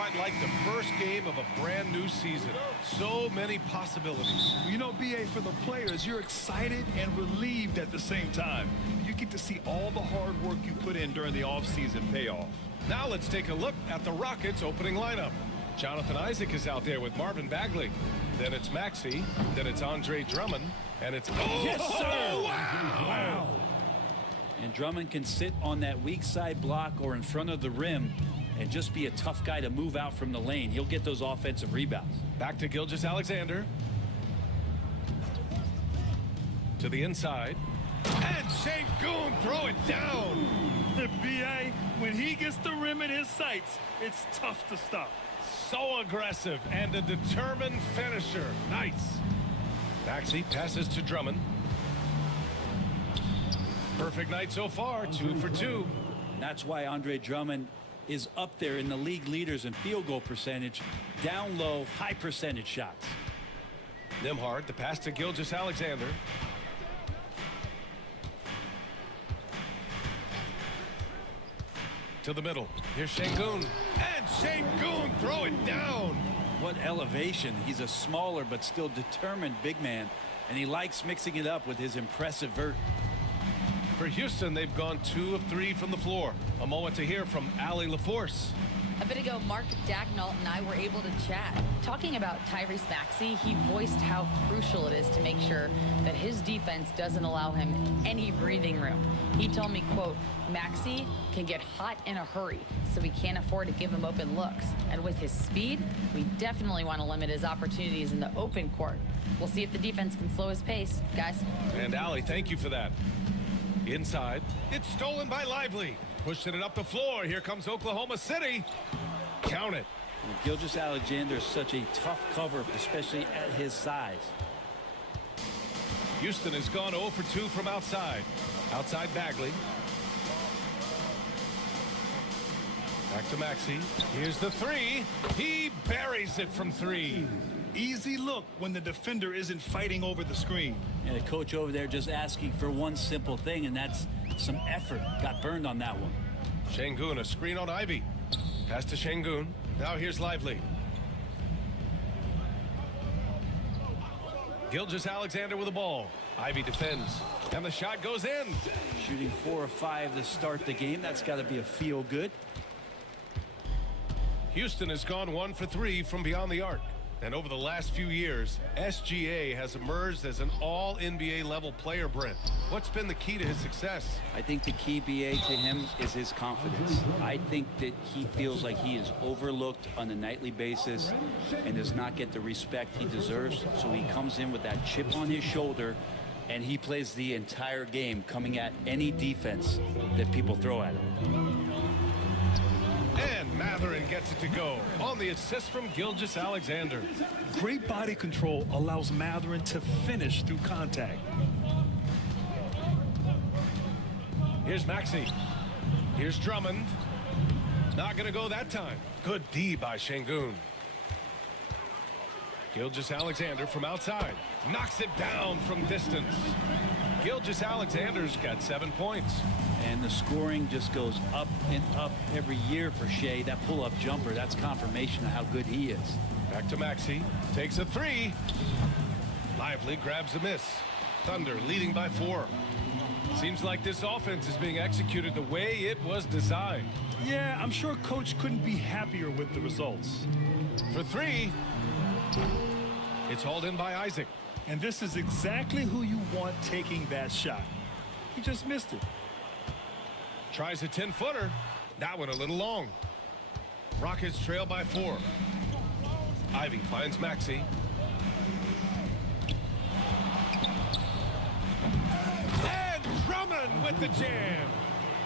quite like the first game of a brand new season. So many possibilities. You know, BA, for the players, you're excited and relieved at the same time. You get to see all the hard work you put in during the offseason pay off. Now let's take a look at the Rockets' opening lineup. Jonathan Isaac is out there with Marvin Bagley. Then it's Maxey. Then it's Andre Drummond. And it's... Oh, yes, sir! Oh, wow! And Drummond can sit on that weak side block or in front of the rim and just be a tough guy to move out from the lane. He'll get those offensive rebounds. Back to Gilgeous-Alexander. To the inside. And Sengun, throw it down. The BA, when he gets the rim in his sights, it's tough to stop. So aggressive and a determined finisher. Nice. Maxey passes to Drummond. Perfect night so far, 2 for 2. And that's why Andre Drummond is up there in the league leaders in field goal percentage. Down low, high percentage shots. Nembhard, the pass to Gilgeous-Alexander. To the middle. Here's Sengun. And Sengun, throw it down. What elevation. He's a smaller but still determined big man. And he likes mixing it up with his impressive vert. For Houston, they've gone 2 of 3 from the floor. A moment to hear from Allie LaForce. A bit ago, Mark Dagnall and I were able to chat. Talking about Tyrese Maxey, he voiced how crucial it is to make sure that his defense doesn't allow him any breathing room. He told me, quote, Maxey can get hot in a hurry, so we can't afford to give him open looks. And with his speed, we definitely want to limit his opportunities in the open court. We'll see if the defense can slow his pace, guys. And Allie, thank you for that. Inside, it's stolen by Lively. Pushing it up the floor. Here comes Oklahoma City. Count it. Gilgeous-Alexander is such a tough cover, especially at his size. Houston has gone 0 for 2 from outside. Outside Bagley. Back to Maxey. Here's the 3. He buries it from 3. Easy look when the defender isn't fighting over the screen. And the coach over there just asking for one simple thing, and that's some effort. Got burned on that one. Sengun, a screen on Ivy. Pass to Sengun. Now here's Lively. Gilgeous-Alexander with the ball. Ivy defends. And the shot goes in. Shooting 4 of 5 to start the game. That's got to be a feel good. Houston has gone 1 for 3 from beyond the arc. And over the last few years, SGA has emerged as an all-NBA level player, Brent. What's been the key to his success? I think the key, BA, to him is his confidence. I think that he feels like he is overlooked on a nightly basis and does not get the respect he deserves. So he comes in with that chip on his shoulder, and he plays the entire game, coming at any defense that people throw at him. And Mathurin gets it to go on the assist from Gilgeous-Alexander. Great body control allows Mathurin to finish through contact. Here's Maxey. Here's Drummond. Not going to go that time. Good D by Sengun. Gilgeous-Alexander from outside. Knocks it down from distance. Gilgeous-Alexander's got 7 points. And the scoring just goes up and up every year for Shea. That pull-up jumper, that's confirmation of how good he is. Back to Maxey. Takes a 3. Lively grabs a miss. Thunder leading by 4. Seems like this offense is being executed the way it was designed. Yeah, I'm sure Coach couldn't be happier with the results. For 3. It's hauled in by Isaac. And this is exactly who you want taking that shot. He just missed it. Tries a 10-footer. That one a little long. Rockets trail by 4. Ivy finds Maxey. And Drummond with the jam.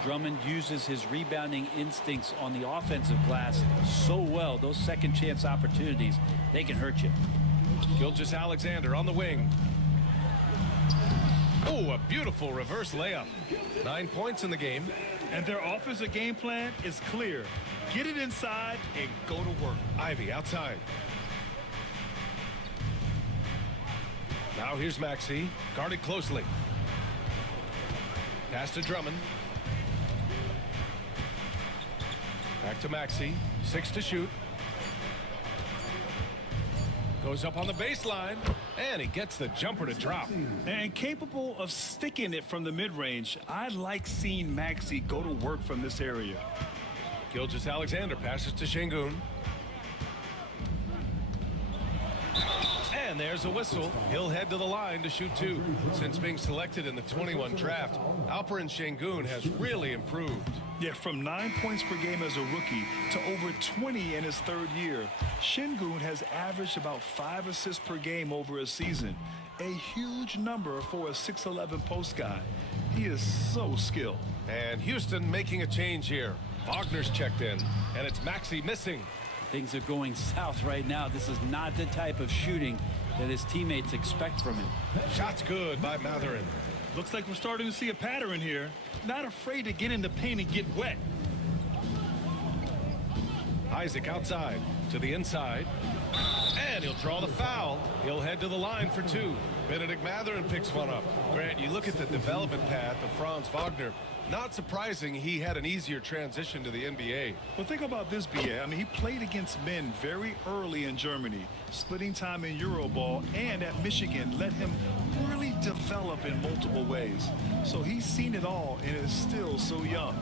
Drummond uses his rebounding instincts on the offensive glass so well. Those second chance opportunities, they can hurt you. Gilgeous-Alexander on the wing. Oh, a beautiful reverse layup. 9 points in the game. And their offensive game plan is clear. Get it inside and go to work. Ivy outside. Now here's Maxey. Guarded closely. Pass to Drummond. Back to Maxey. 6 to shoot. Goes up on the baseline, and he gets the jumper to drop. And capable of sticking it from the mid-range, I like seeing Maxey go to work from this area. Gilgeous-Alexander passes to Şengün. And there's a whistle. He'll head to the line to shoot 2. Since being selected in the 21 draft, Alperen Şengün has really improved. Yeah, from 9 points per game as a rookie to over 20 in his 3rd year, Şengün has averaged about 5 assists per game over a season. A huge number for a 6'11 post guy. He is so skilled. And Houston making a change here. Wagner's checked in, and it's Maxey missing. Things are going south right now. This is not the type of shooting that his teammates expect from him. Shot's good by Mathurin. Looks like we're starting to see a pattern here. Not afraid to get in the paint and get wet. Isaac outside to the inside. And he'll draw the foul. He'll head to the line for 2. Benedict Mathurin picks one up. Grant, you look at the development path of Franz Wagner. Not surprising he had an easier transition to the NBA. Well, think about this, BA. I mean, he played against men very early in Germany, splitting time in Euroball, and at Michigan let him really develop in multiple ways. So he's seen it all and is still so young.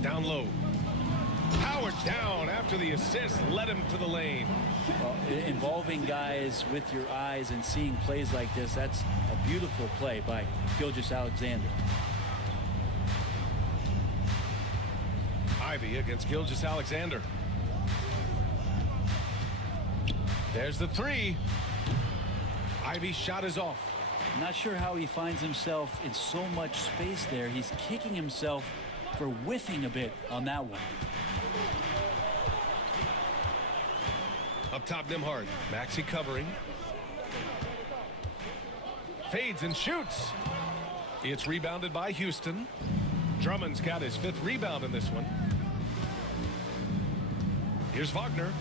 Down low. Powered down after the assist led him to the lane. Well, involving guys with your eyes and seeing plays like this, that's a beautiful play by Gilgeous-Alexander. Ivey against Gilgeous-Alexander. There's the 3. Ivey's shot is off. Not sure how he finds himself in so much space there. He's kicking himself for whiffing a bit on that one. Up top, Nembhard. Maxey covering. Fades and shoots. It's rebounded by Houston. Drummond's got his 5th rebound in this one. Here's Wagner.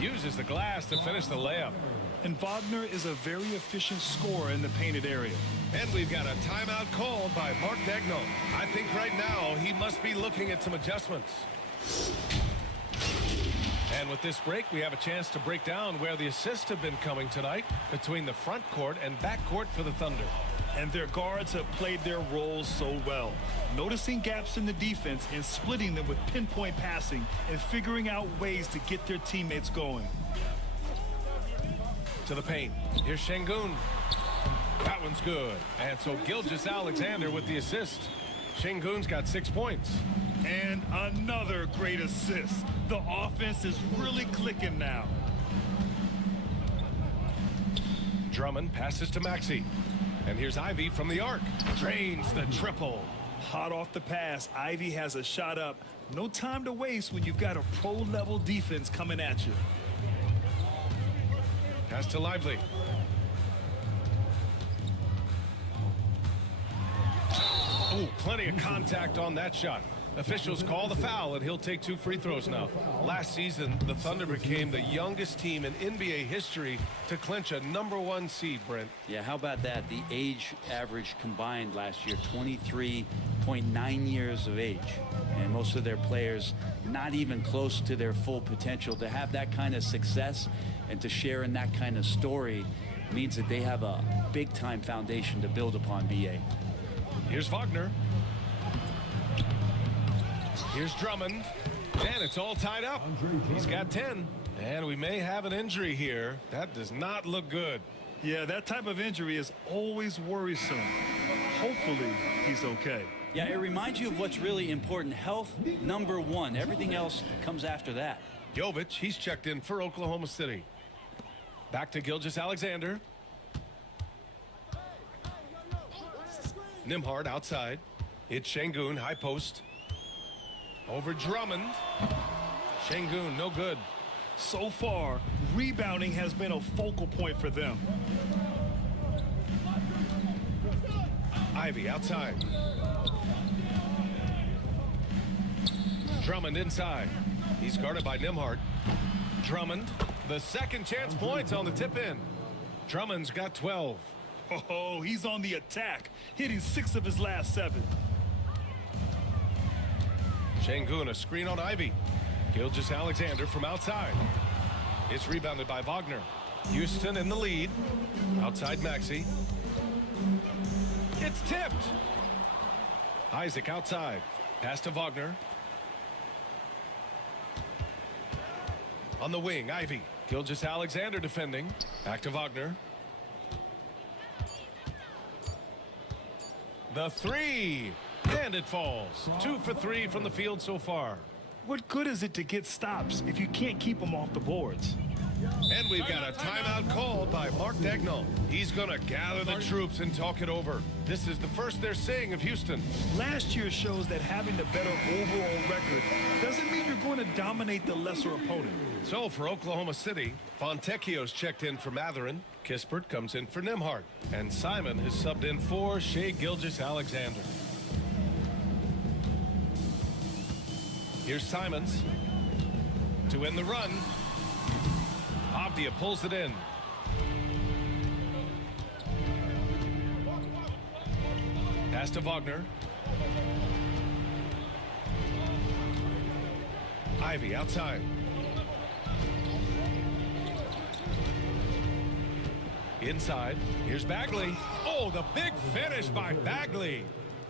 Uses the glass to finish the layup. And Wagner is a very efficient scorer in the painted area. And we've got a timeout called by Mark Daigneault. I think right now he must be looking at some adjustments. And with this break, we have a chance to break down where the assists have been coming tonight between the front court and back court for the Thunder. And their guards have played their roles so well, noticing gaps in the defense and splitting them with pinpoint passing and figuring out ways to get their teammates going. To the paint. Here's Şengün. That one's good. And so Gilgeous-Alexander with the assist. Şengün's got 6 points. And another great assist. The offense is really clicking now. Drummond passes to Maxey. And here's Ivey from the arc. Drains the triple. Hot off the pass, Ivey has a shot up. No time to waste when you've got a pro-level defense coming at you. Pass to Lively. Oh, plenty of contact on that shot. Officials call the foul, and he'll take 2 free throws now. Last season, the Thunder became the youngest team in NBA history to clinch a #1 seed, Brent. Yeah, how about that? The age average combined last year, 23.9 years of age. And most of their players not even close to their full potential. To have that kind of success and to share in that kind of story means that they have a big-time foundation to build upon, BA. Here's Wagner. Here's Drummond. And it's all tied up. He's got 10. And we may have an injury here. That does not look good. Yeah, that type of injury is always worrisome. Hopefully, he's okay. Yeah, it reminds you of what's really important. Health, #1. Everything else comes after that. Jovic, he's checked in for Oklahoma City. Back to Gilgeous-Alexander. Nembhard outside. It's Şengün, high post. Over Drummond. Şengün, no good. So far, rebounding has been a focal point for them. Ivey outside. Drummond inside. He's guarded by Nembhard. Drummond, the second chance points on the tip in. Drummond's got 12. Oh, he's on the attack, hitting 6 of his last 7. Şengün, a screen on Ivey. Gilgeous-Alexander from outside. It's rebounded by Wagner. Houston in the lead. Outside Maxey. It's tipped. Isaac outside. Pass to Wagner. On the wing, Ivy. Gilgeous-Alexander defending. Back to Wagner. The three. And it falls. 2 for 3 from the field so far. What good is it to get stops if you can't keep them off the boards? And we've got a timeout called by Mark Daigneault. He's going to gather the troops and talk it over. This is the first they're seeing of Houston. Last year shows that having the better overall record doesn't mean you're going to dominate the lesser opponent. So for Oklahoma City, Fontecchio's checked in for Matherin. Kispert comes in for Nembhard. And Simon has subbed in for Shai Gilgeous-Alexander. Here's Simons to win the run. Avdia pulls it in. Pass to Wagner. Ivy outside. Inside. Here's Bagley. Oh, the big finish by Bagley.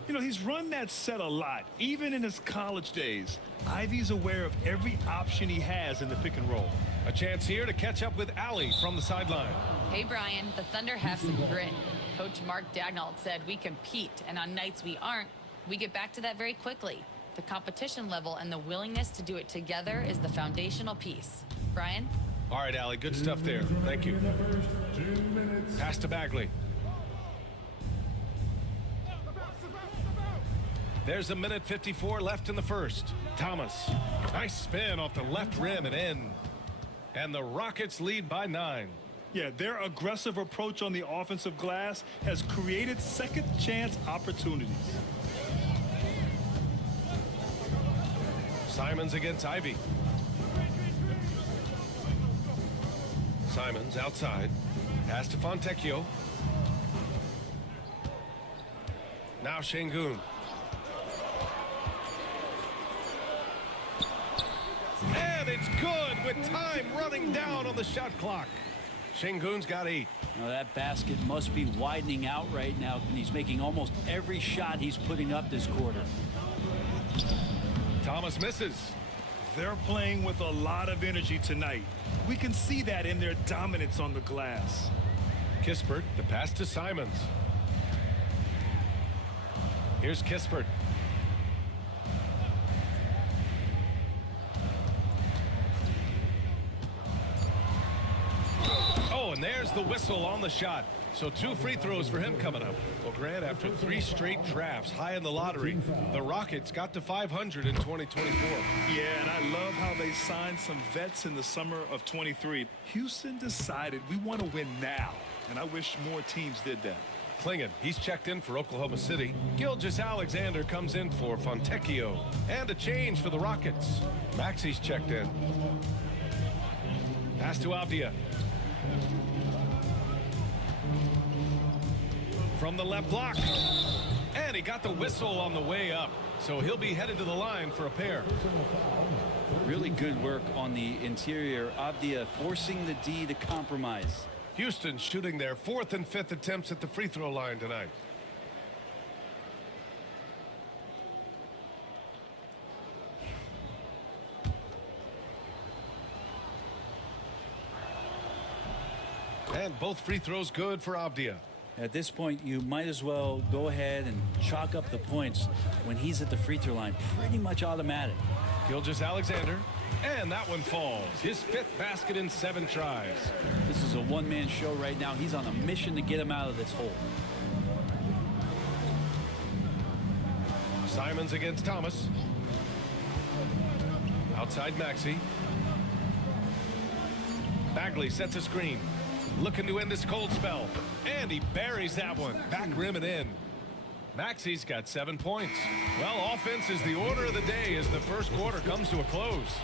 You know, he's run that set a lot, even in his college days. Ivy's aware of every option he has in the pick and roll. A chance here to catch up with Allie from the sideline. Hey, Brian, the Thunder have some grit. Coach Mark Daigneault said we compete, and on nights we aren't, we get back to that very quickly. The competition level and the willingness to do it together is the foundational piece. Brian? All right, Allie, good stuff there. Thank you. Pass to Bagley. There's 1:54 left in the first. Thomas. Nice spin off the left rim and in. And the Rockets lead by 9. Yeah, their aggressive approach on the offensive glass has created second chance opportunities. Simons against Ivy. Simons outside. Pass to Fontecchio. Now Şengün. And it's good with time running down on the shot clock. Şengün's got 8. Now that basket must be widening out right now, and he's making almost every shot he's putting up this quarter. Thomas misses. They're playing with a lot of energy tonight. We can see that in their dominance on the glass. Kispert, the pass to Simons. Here's Kispert. Oh, and there's the whistle on the shot. So 2 free throws for him coming up. Well, Grant, after 3 straight drafts high in the lottery, the Rockets got to 500 in 2024. Yeah, and I love how they signed some vets in the summer of 23. Houston decided we want to win now, and I wish more teams did that. Klingon, he's checked in for Oklahoma City. Gilgeous-Alexander comes in for Fontecchio. And a change for the Rockets. Maxey's checked in. Pass to Avdia. From the left block. And he got the whistle on the way up. So he'll be headed to the line for a pair. Really good work on the interior. Avdia forcing the D to compromise. Houston shooting their 4th and 5th attempts at the free throw line tonight. And both free throws good for Avdia. At this point, you might as well go ahead and chalk up the points when he's at the free throw line. Pretty much automatic. Gilgeous-Alexander. And that one falls. His 5th basket in 7 tries. This is a one-man show right now. He's on a mission to get him out of this hole. Simons against Thomas. Outside Maxey. Bagley sets a screen. Looking to end this cold spell. And he buries that one. Back rim and in. Maxey's got 7 points. Well, offense is the order of the day as the first quarter comes to a close.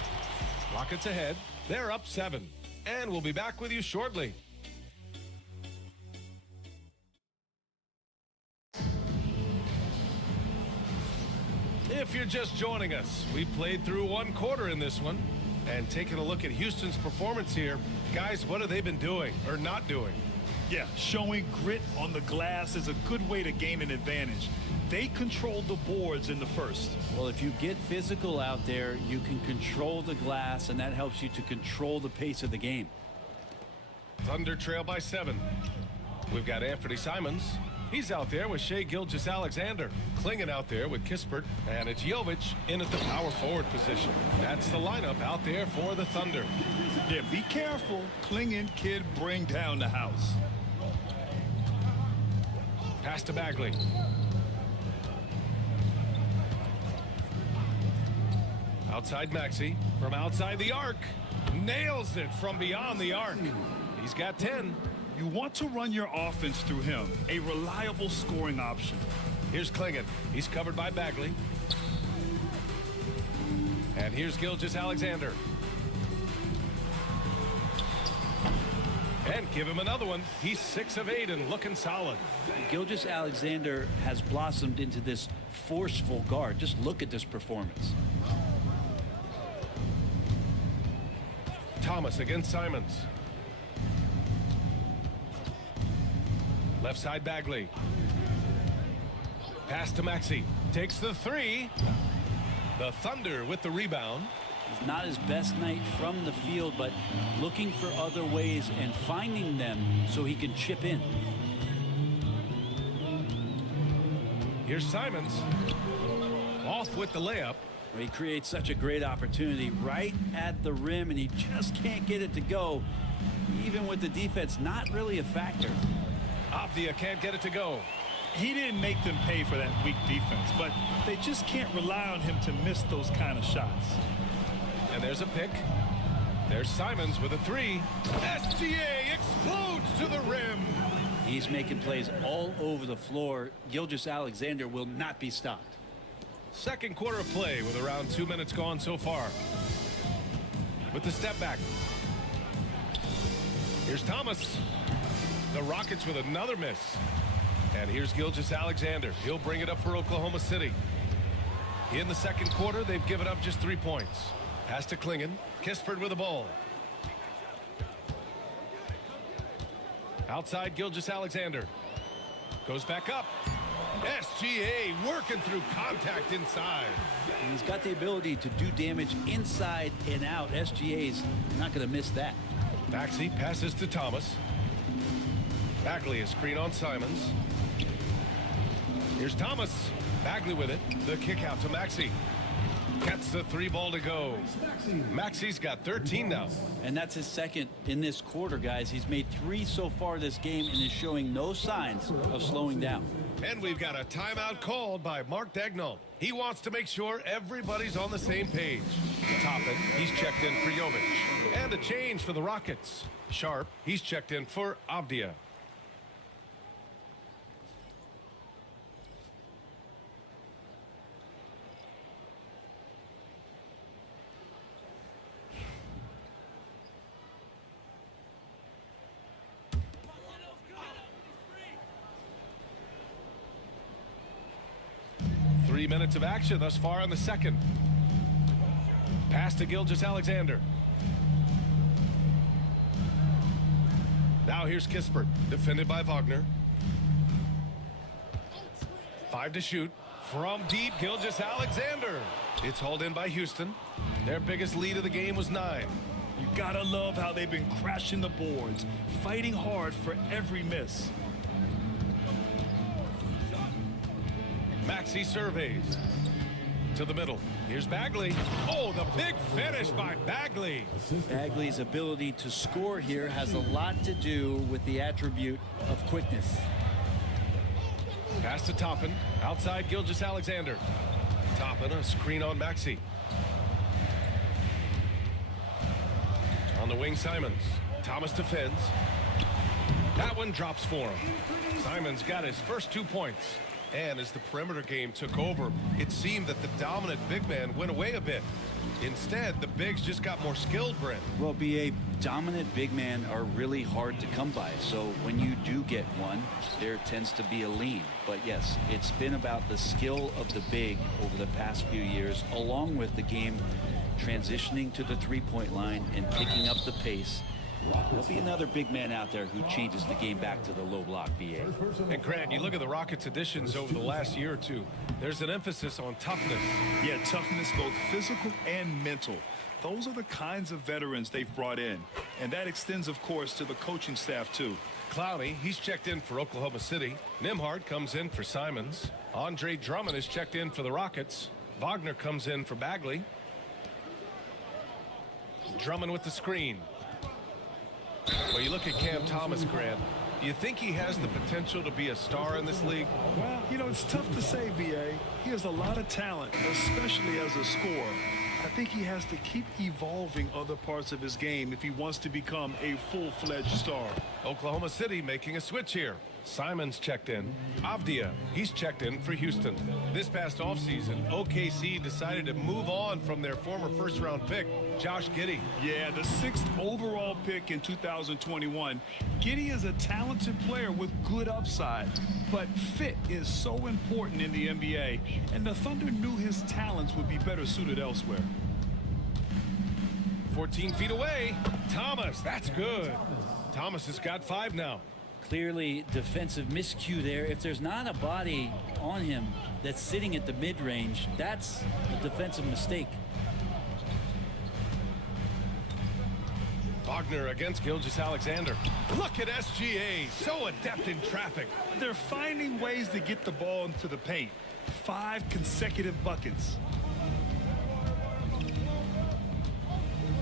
Rockets ahead. They're up 7. And we'll be back with you shortly. If you're just joining us, we played through 1 quarter in this one. And taking a look at Houston's performance here, guys, what have they been doing or not doing? Yeah, showing grit on the glass is a good way to gain an advantage. They controlled the boards in the first. Well, if you get physical out there, you can control the glass, and that helps you to control the pace of the game. Thunder trail by 7. We've got Anthony Simons. He's out there with Shai Gilgeous-Alexander. Klingon out there with Kispert. And it's Jovic in at the power forward position. That's the lineup out there for the Thunder. Yeah, be careful. Klingon kid bring down the house. Pass to Bagley. Outside Maxey from outside the arc. Nails it from beyond the arc. He's got 10. You want to run your offense through him, a reliable scoring option. Here's Klingon. He's covered by Bagley. And here's Gilgeous-Alexander. And give him another one. He's 6 of 8 and looking solid. Gilgeous-Alexander has blossomed into this forceful guard. Just look at this performance. Thomas against Simons. Left side Bagley. Pass to Maxey. Takes the 3. The Thunder with the rebound. It's not his best night from the field, but looking for other ways and finding them so he can chip in. Here's Simons. Off with the layup. He creates such a great opportunity right at the rim, and he just can't get it to go, even with the defense not really a factor. Avdia can't get it to go. He didn't make them pay for that weak defense, but they just can't rely on him to miss those kind of shots. And there's a pick. There's Simons with a 3. SGA explodes to the rim. He's making plays all over the floor. Gilgeous-Alexander will not be stopped. Second quarter of play with around 2 minutes gone so far. With the step back. Here's Thomas. The Rockets with another miss. And here's Gilgeous-Alexander. He'll bring it up for Oklahoma City. In the second quarter, they've given up just 3 points. Pass to Klingon. Kispert with the ball. Outside Gilgeous-Alexander. Goes back up. SGA working through contact inside. He's got the ability to do damage inside and out. SGA's not going to miss that. Maxey passes to Thomas. Bagley is screen on Simons. Here's Thomas. Bagley with it. The kick out to Maxey. Gets the 3 ball to go. Maxey's got 13 now. And that's his second in this quarter, guys. He's made 3 so far this game and is showing no signs of slowing down. And we've got a timeout called by Mark Daigneault. He wants to make sure everybody's on the same page. Toppin, he's checked in for Jovic. And a change for the Rockets. Sharp, he's checked in for Avdia. Three minutes of action thus far in the second. Pass to Gilgeous-Alexander. Now here's Kispert, defended by Wagner. 5 to shoot. From deep, Gilgeous-Alexander. It's hauled in by Houston. Their biggest lead of the game was 9. You gotta love how they've been crashing the boards, fighting hard for every miss. Maxey surveys. To the middle. Here's Bagley. Oh, the big finish by Bagley. Bagley's ability to score here has a lot to do with the attribute of quickness. Pass to Toppin. Outside Gilgeous-Alexander. Toppin, a screen on Maxey. On the wing, Simons. Thomas defends. That one drops for him. Simons got his first 2 points. And as the perimeter game took over, it seemed that the dominant big man went away a bit. Instead, the bigs just got more skilled, Brent. Well, BA, dominant big men are really hard to come by. So when you do get one, there tends to be a lean. But yes, it's been about the skill of the big over the past few years, along with the game transitioning to the three-point line and picking up the pace. There'll be another big man out there who changes the game back to the low block, BA. And Grant, you look at the Rockets' additions over the last year or two. There's an emphasis on toughness. Yeah, toughness, both physical and mental. Those are the kinds of veterans they've brought in. And that extends, of course, to the coaching staff, too. Clowney, he's checked in for Oklahoma City. Nembhard comes in for Simons. Andre Drummond is checked in for the Rockets. Wagner comes in for Bagley. Drummond with the screen. Well, you look at Cam Thomas, Grant. Do you think he has the potential to be a star in this league? Well, you know, it's tough to say, BA. He has a lot of talent, especially as a scorer. I think he has to keep evolving other parts of his game if he wants to become a full-fledged star. Oklahoma City making a switch here. Simons checked in. Avdia, he's checked in for Houston. This past offseason, OKC decided to move on from their former first-round pick, Josh Giddey. Yeah, the 6th overall pick in 2021. Giddey is a talented player with good upside, but fit is so important in the NBA, and the Thunder knew his talents would be better suited elsewhere. 14 feet away. Thomas, that's good. Thomas has got 5 now. Clearly defensive miscue there. If there's not a body on him that's sitting at the mid-range, that's a defensive mistake. Wagner against Gilgeous-Alexander. Look at SGA, so adept in traffic. They're finding ways to get the ball into the paint. 5 consecutive buckets.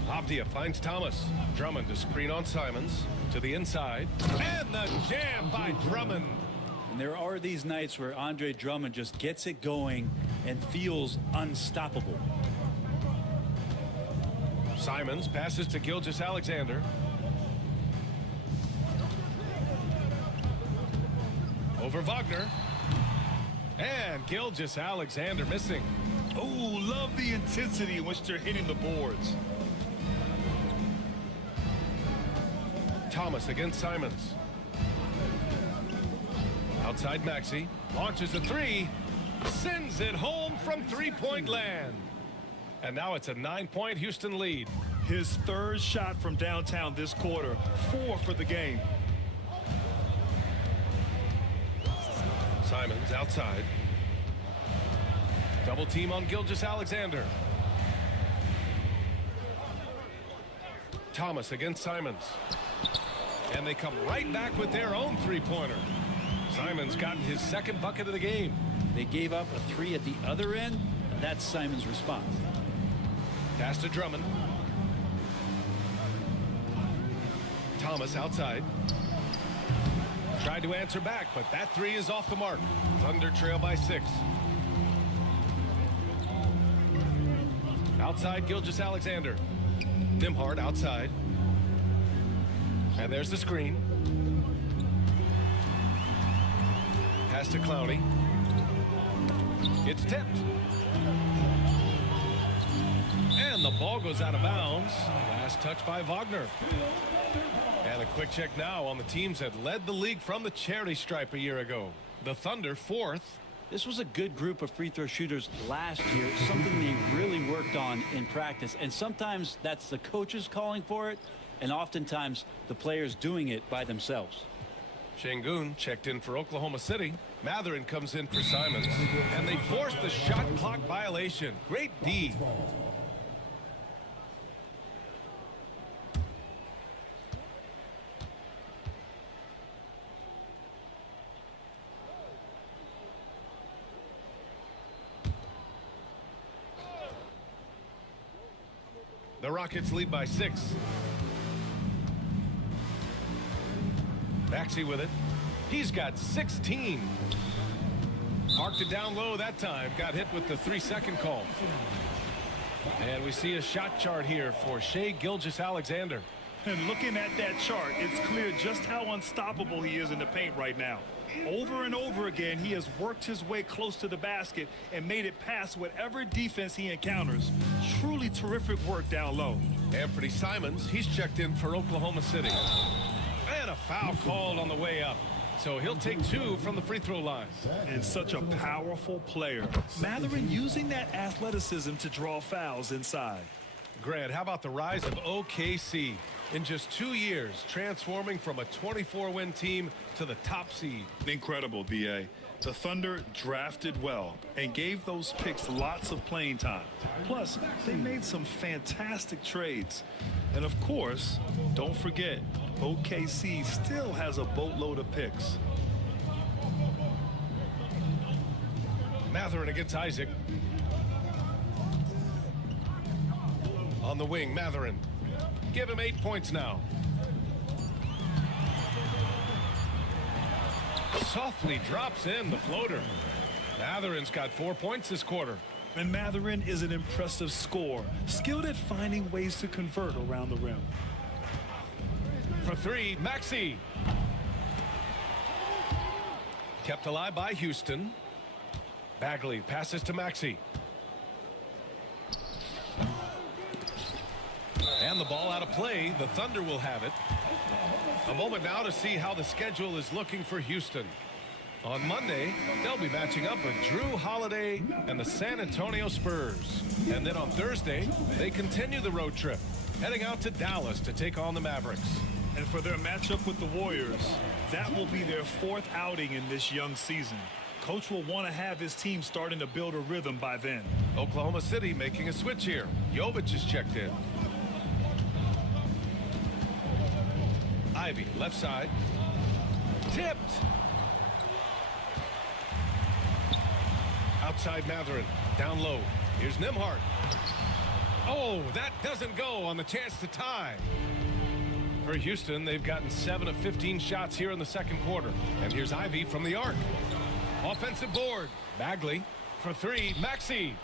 Avdia finds Thomas. Drummond to screen on Simons. To the inside. And the jam by Drummond. And there are these nights where Andre Drummond just gets it going and feels unstoppable. Simons passes to Gilgeous-Alexander. Over Wagner. And Gilgeous-Alexander missing. Oh, love the intensity in which they're hitting the boards. Thomas against Simons. Outside Maxey. Launches a 3. Sends it home from three-point land. And now it's a 9-point Houston lead. His 3rd shot from downtown this quarter. 4 for the game. Simons outside. Double team on Gilgeous-Alexander. Thomas against Simons. And they come right back with their own three-pointer. Simons gotten his 2nd bucket of the game. They gave up a 3 at the other end, and that's Simons' response. Pass to Drummond. Thomas outside. Tried to answer back, but that 3 is off the mark. Thunder trail by 6. Outside Gilgeous-Alexander. Nembhard outside. And there's the screen. Pass to Clowney. It's tipped. And the ball goes out of bounds. Last touch by Wagner. And a quick check now on the teams that led the league from the charity stripe a year ago. The Thunder 4th. This was a good group of free throw shooters last year, something they really worked on in practice. And sometimes that's the coaches calling for it, and oftentimes the players doing it by themselves. Şengün checked in for Oklahoma City. Matherin comes in for Simons. And they force the shot clock violation. Great D. The Rockets lead by 6. Maxey with it. He's got 16. Parked it down low that time. Got hit with the 3-second call. And we see a shot chart here for Shai Gilgeous-Alexander. And looking at that chart, it's clear just how unstoppable he is in the paint right now. Over and over again, he has worked his way close to the basket and made it past whatever defense he encounters. Truly terrific work down low. Anthony Simons, he's checked in for Oklahoma City. And a foul called on the way up. So he'll take 2 from the free throw line. And such a powerful player. Matherin using that athleticism to draw fouls inside. Grant, how about the rise of OKC? In just 2 years, transforming from a 24-win team to the top seed. Incredible, B.A. The Thunder drafted well and gave those picks lots of playing time. Plus, they made some fantastic trades. And of course, don't forget, OKC still has a boatload of picks. Mathurin against Isaac. On the wing, Mathurin. Give him 8 points now. Softly drops in the floater. Mathurin's got 4 points this quarter. And Mathurin is an impressive scorer, skilled at finding ways to convert around the rim. For three, Maxey. Kept alive by Houston. Bagley passes to Maxey. And the ball out of play. The Thunder will have it. A moment now to see how the schedule is looking for Houston. On Monday, they'll be matching up with Drew Holiday and the San Antonio Spurs. And then on Thursday, they continue the road trip, heading out to Dallas to take on the Mavericks. And for their matchup with the Warriors, that will be their 4th outing in this young season. Coach will want to have his team starting to build a rhythm by then. Oklahoma City making a switch here. Jovic is checked in. Ivy, left side. Tipped. Outside Mathurin. Down low. Here's Nembhard. Oh, that doesn't go on the chance to tie. For Houston, they've gotten 7 of 15 shots here in the second quarter. And here's Ivy from the arc. Offensive board. Bagley for three. Maxey.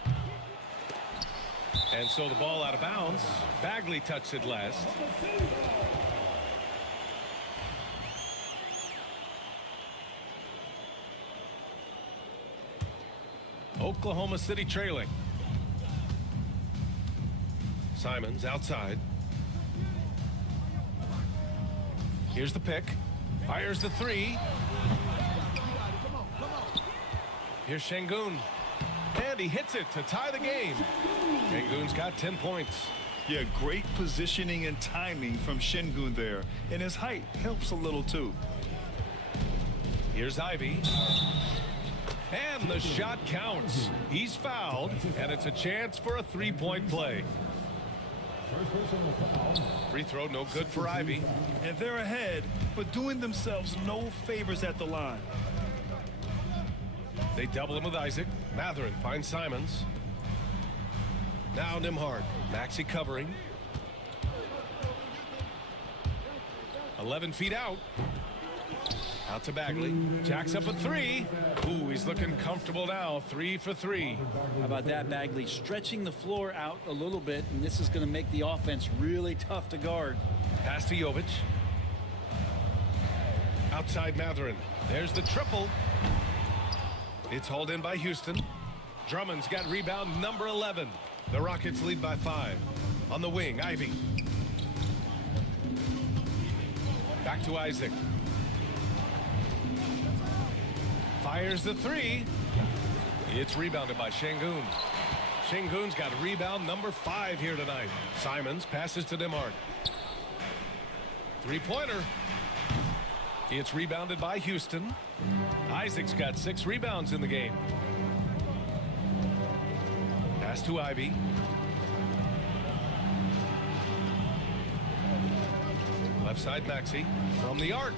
And so the ball out of bounds. Bagley touched it last. Oklahoma City trailing. Simons outside. Here's the pick. Fires the three. Here's Şengün. And he hits it to tie the game. Şengün's got 10 points. Yeah, great positioning and timing from Şengün there. And his height helps a little too. Here's Ivy. And the shot counts. He's fouled, and it's a chance for a three-point play. Free throw no good for Ivy. And they're ahead, but doing themselves no favors at the line. They double him with Isaac. Mathurin finds Simons. Now Nembhard. Maxey covering. 11 feet out. Out to Bagley. Jacks up a three. Ooh, he's looking comfortable now. 3 for 3. How about that, Bagley? Stretching the floor out a little bit, and this is going to make the offense really tough to guard. Pass to Jovic. Outside Mathurin. There's the triple. It's hauled in by Houston. Drummond's got rebound number 11. The Rockets lead by 5. On the wing, Ivy. Back to Isaac. Fires the three. It's rebounded by Şengün. Şengün's got rebound number 5 here tonight. Simons passes to Nembhard. Three-pointer. It's rebounded by Houston. Isaac's got 6 rebounds in the game. Pass to Ivy. Left side Maxey from the arc.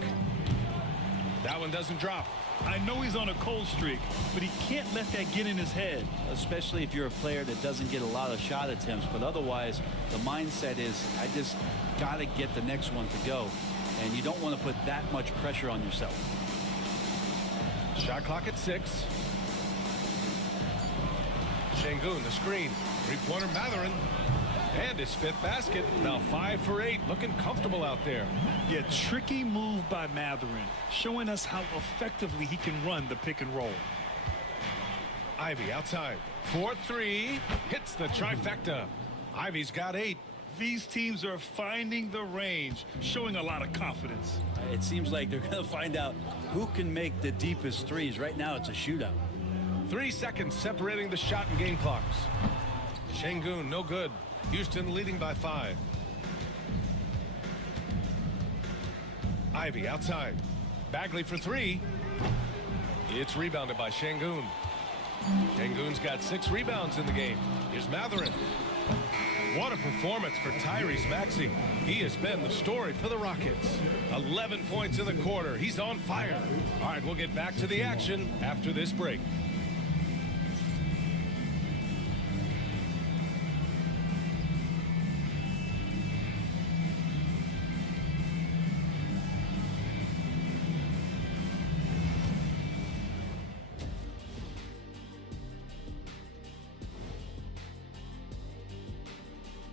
That one doesn't drop. I know he's on a cold streak, but he can't let that get in his head. Especially if you're a player that doesn't get a lot of shot attempts, but otherwise the mindset is I just got to get the next one to go, and you don't want to put that much pressure on yourself. Shot clock at 6. Şengün, the screen. Three-pointer Mathurin. And his 5th basket. Now 5 for 8. Looking comfortable out there. Yeah, tricky move by Mathurin, showing us how effectively he can run the pick and roll. Ivy outside. 4-3. Hits the trifecta. Ivy's got 8. These teams are finding the range, showing a lot of confidence. It seems like they're going to find out who can make the deepest threes. Right now it's a shootout. 3 seconds separating the shot and game clocks. Şengün, no good. Houston leading by 5. Ivy outside. Bagley for 3. It's rebounded by Şengün. Şengün's got 6 rebounds in the game. Here's Mathurin. What a performance for Tyrese Maxey. He has been the story for the Rockets. 11 points in the quarter. He's on fire. All right, we'll get back to the action after this break.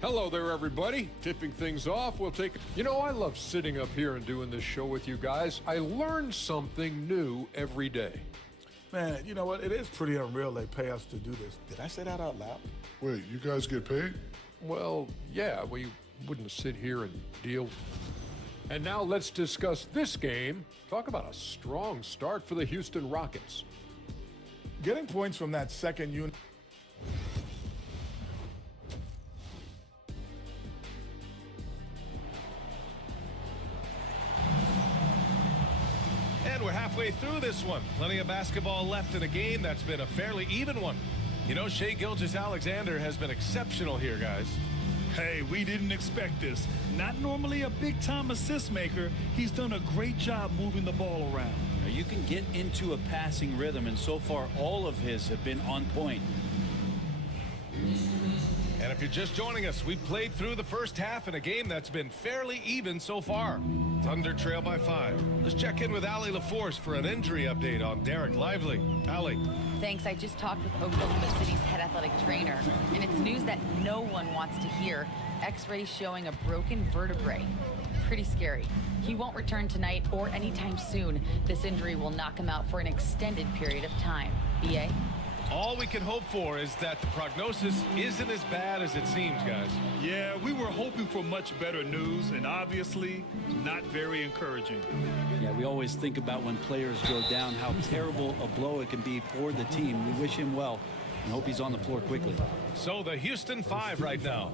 Hello there, everybody. Tipping things off, we'll take... You know, I love sitting up here and doing this show with you guys. I learn something new every day. Man, you know what? It is pretty unreal they pay us to do this. Did I say that out loud? Wait, you guys get paid? Well, yeah, we wouldn't sit here and deal. And now let's discuss this game. Talk about a strong start for the Houston Rockets. Getting points from that second unit. And we're halfway through this one. Plenty of basketball left in a game that's been a fairly even one. You know, Shai Gilgeous-Alexander has been exceptional here, guys. Hey, we didn't expect this. Not normally a big-time assist maker. He's done a great job moving the ball around. Now, you can get into a passing rhythm, and so far all of his have been on point. And if you're just joining us, we played through the first half in a game that's been fairly even so far. Thunder trail by 5. Let's check in with Allie LaForce for an injury update on Derek Lively. Allie. Thanks. I just talked with Oklahoma City's head athletic trainer, and it's news that no one wants to hear. X-rays showing a broken vertebrae. Pretty scary. He won't return tonight or anytime soon. This injury will knock him out for an extended period of time. BA? All we can hope for is that the prognosis isn't as bad as it seems, guys. Yeah, we were hoping for much better news, and obviously not very encouraging. Yeah, we always think about when players go down, how terrible a blow it can be for the team. We wish him well and hope he's on the floor quickly. So the Houston 5 right now.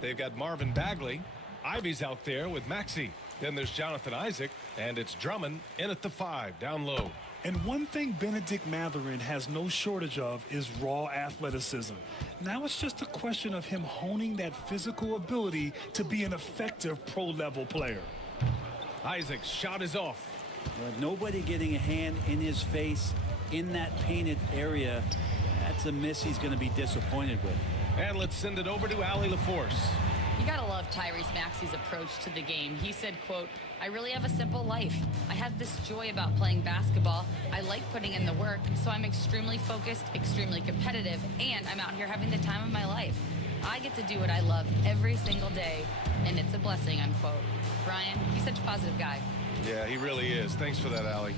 They've got Marvin Bagley. Ivy's out there with Maxey. Then there's Jonathan Isaac, and it's Drummond in at the 5, down low. And one thing Benedict Mathurin has no shortage of is raw athleticism. Now it's just a question of him honing that physical ability to be an effective pro-level player. Isaac's shot is off. Nobody getting a hand in his face in that painted area. That's a miss he's going to be disappointed with. And let's send it over to Allie LaForce. You gotta love Tyrese Maxey's approach to the game. He said, quote, "I really have a simple life. I have this joy about playing basketball. I like putting in the work, so I'm extremely focused, extremely competitive, and I'm out here having the time of my life. I get to do what I love every single day, and it's a blessing," unquote. Brian, he's such a positive guy. Yeah, he really is. Thanks for that, Allie.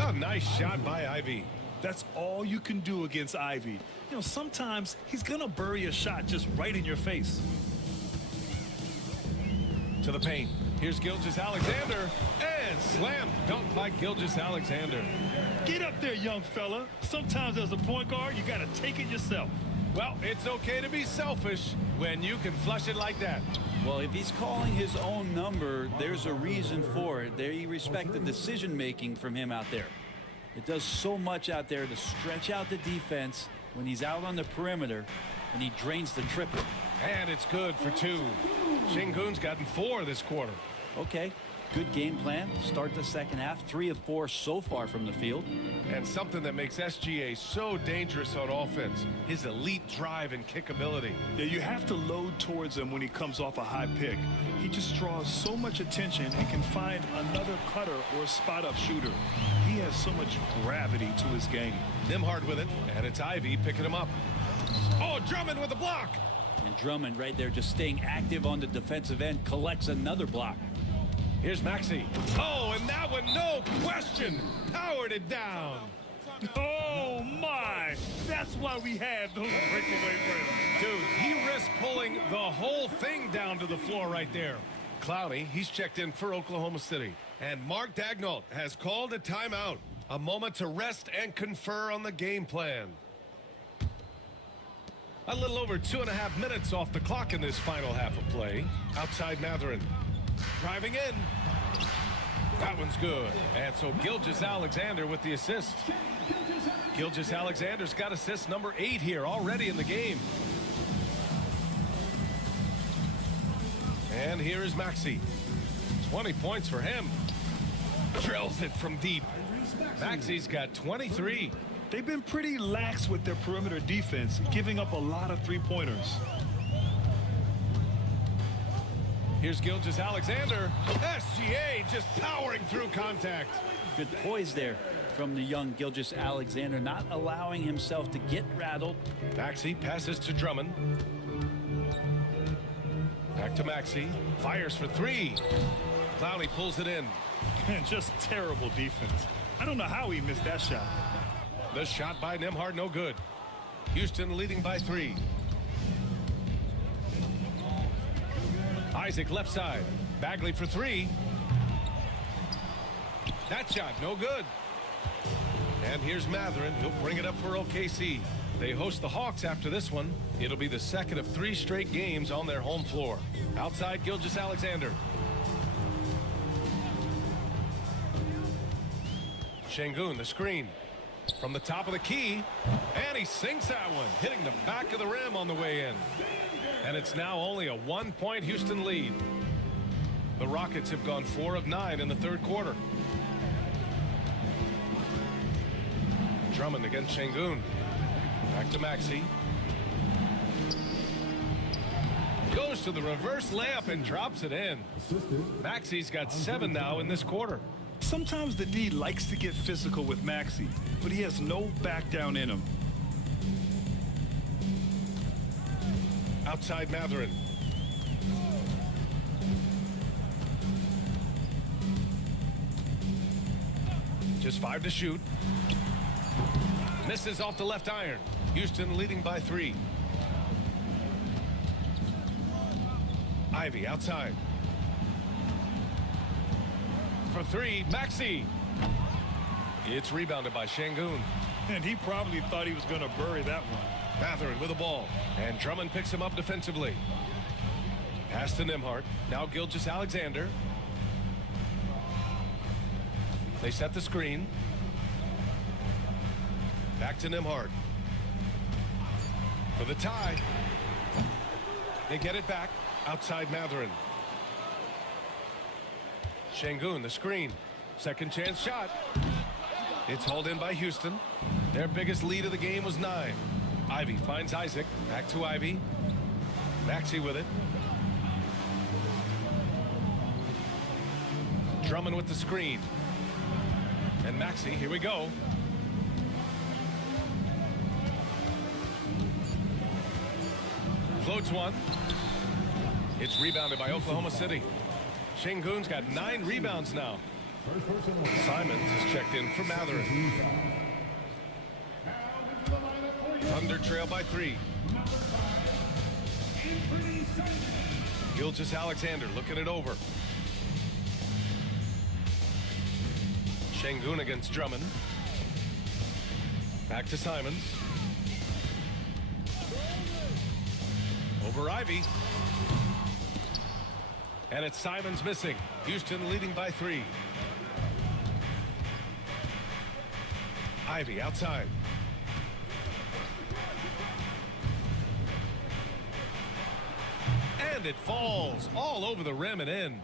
Oh, nice shot by Ivy. That's all you can do against Ivy. You know, sometimes he's gonna bury a shot just right in your face. To the paint. Here's Gilgeous-Alexander, and slam dunk by Gilgeous-Alexander. Get up there, young fella. Sometimes as a point guard, you gotta take it yourself. Well, it's okay to be selfish when you can flush it like that. Well, if he's calling his own number, there's a reason for it. They respect the decision-making from him out there. It does so much out there to stretch out the defense when he's out on the perimeter, and he drains the triple. And it's good for 2. Şengün's gotten 4 this quarter. Okay, good game plan. Start the second half. 3 of 4 so far from the field. And something that makes SGA so dangerous on offense, his elite drive and kickability. Yeah, you have to load towards him when he comes off a high pick. He just draws so much attention and can find another cutter or spot-up shooter. He has so much gravity to his game. Nembhard with it, and it's Ivy picking him up. Oh, Drummond with a block. And Drummond right there just staying active on the defensive end, collects another block. Here's Maxey. Oh, and that one, no question, powered it down. Oh, my. That's why we have those breakaway rims. Dude, he risked pulling the whole thing down to the floor right there. Clowney, he's checked in for Oklahoma City. And Mark Daigneault has called a timeout. A moment to rest and confer on the game plan. A little over 2.5 minutes off the clock in this final half of play. Outside Mathurin. Driving in. That one's good. And so Gilgeous-Alexander with the assist. Gilgeous-Alexander's got assist number 8 here already in the game. And here is Maxey. 20 points for him. Drills it from deep. Maxey's got 23. They've been pretty lax with their perimeter defense, giving up a lot of three-pointers. Here's Gilgeous-Alexander. SGA just powering through contact. Good poise there from the young Gilgeous-Alexander, not allowing himself to get rattled. Maxey passes to Drummond. Back to Maxey. Fires for 3. Clowney pulls it in. Just terrible defense. I don't know how he missed that shot. The shot by Nembhard, no good. Houston leading by 3. Isaac left side. Bagley for 3. That shot, no good. And here's Mathurin. He'll bring it up for OKC. They host the Hawks after this one. It'll be the second of 3 straight games on their home floor. Outside Gilgeous-Alexander. Şengün, the screen. From the top of the key. And he sinks that one, hitting the back of the rim on the way in. And it's now only a 1-point Houston lead. The Rockets have gone 4 of 9 in the third quarter. Drummond against Şengün. Back to Maxey. Goes to the reverse layup and drops it in. Maxey's got 7 now in this quarter. Sometimes the D likes to get physical with Maxey, but he has no back down in him. Outside Mathurin. Just 5 to shoot. Misses off the left iron. Houston leading by 3. Ivy outside. For 3, Maxey. It's rebounded by Şengün. And he probably thought he was going to bury that one. Mathurin with the ball. And Drummond picks him up defensively. Pass to Nembhard. Now Gilgeous-Alexander. They set the screen. Back to Nembhard. For the tie. They get it back. Outside Mathurin. Şengün, the screen. Second chance shot. It's hauled in by Houston. Their biggest lead of the game was 9. Ivy finds Isaac. Back to Ivy. Maxey with it. Drummond with the screen. And Maxey, here we go. Floats one. It's rebounded by Oklahoma City. Şengün's got 9 rebounds now. Simons has checked in for Mathurin. Thunder trail by 3. Gilgeous-Alexander looking it over. Şengün against Drummond. Back to Simons. Over Ivy. And it's Simons missing. Houston leading by 3. Ivy outside. And it falls all over the rim and in.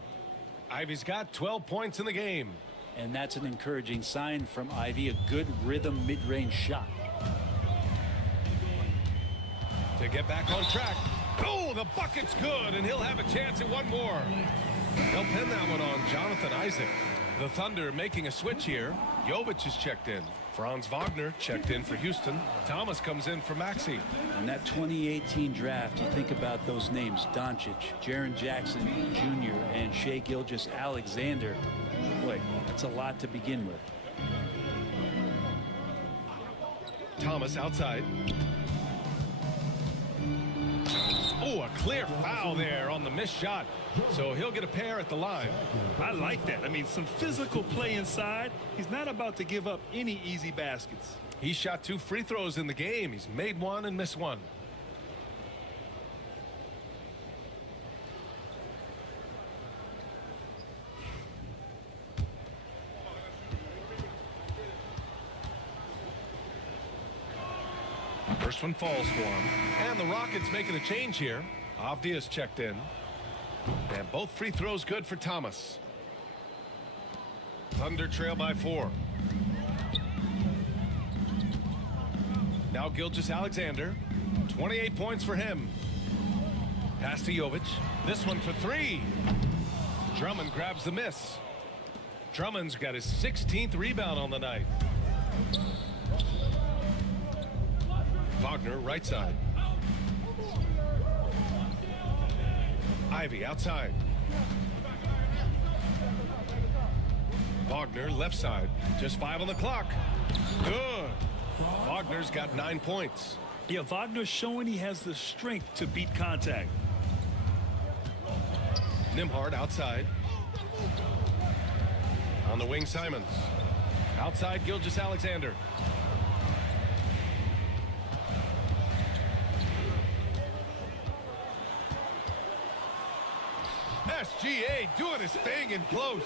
Ivy's got 12 points in the game. And that's an encouraging sign from Ivy. A good rhythm mid-range shot. To get back on track. Oh, the bucket's good, and he'll have a chance at one more. They'll pin that one on Jonathan Isaac. The Thunder making a switch here. Jovic is checked in. Franz Wagner checked in for Houston. Thomas comes in for Maxey. In that 2018 draft, you think about those names: Doncic, Jaren Jackson Jr., and Shai Gilgeous-Alexander. Boy, that's a lot to begin with. Thomas outside. Oh, a clear foul there on the missed shot. So he'll get a pair at the line. I like that. I mean, some physical play inside. He's not about to give up any easy baskets. He shot 2 free throws in the game. He's made 1 and missed 1. First one falls for him. And the Rockets making a change here. Avdia's checked in. And both free throws good for Thomas. Thunder trail by 4. Now Gilgeous-Alexander. 28 points for him. Pass to Jovic. This one for 3. Drummond grabs the miss. Drummond's got his 16th rebound on the night. Wagner right side. Ivy outside. Wagner left side. Just 5 on the clock. Good. Wagner's got 9 points. Yeah, Wagner's showing he has the strength to beat contact. Nembhard outside. On the wing, Simons. Outside, Gilgeous-Alexander. SGA doing his thing in close.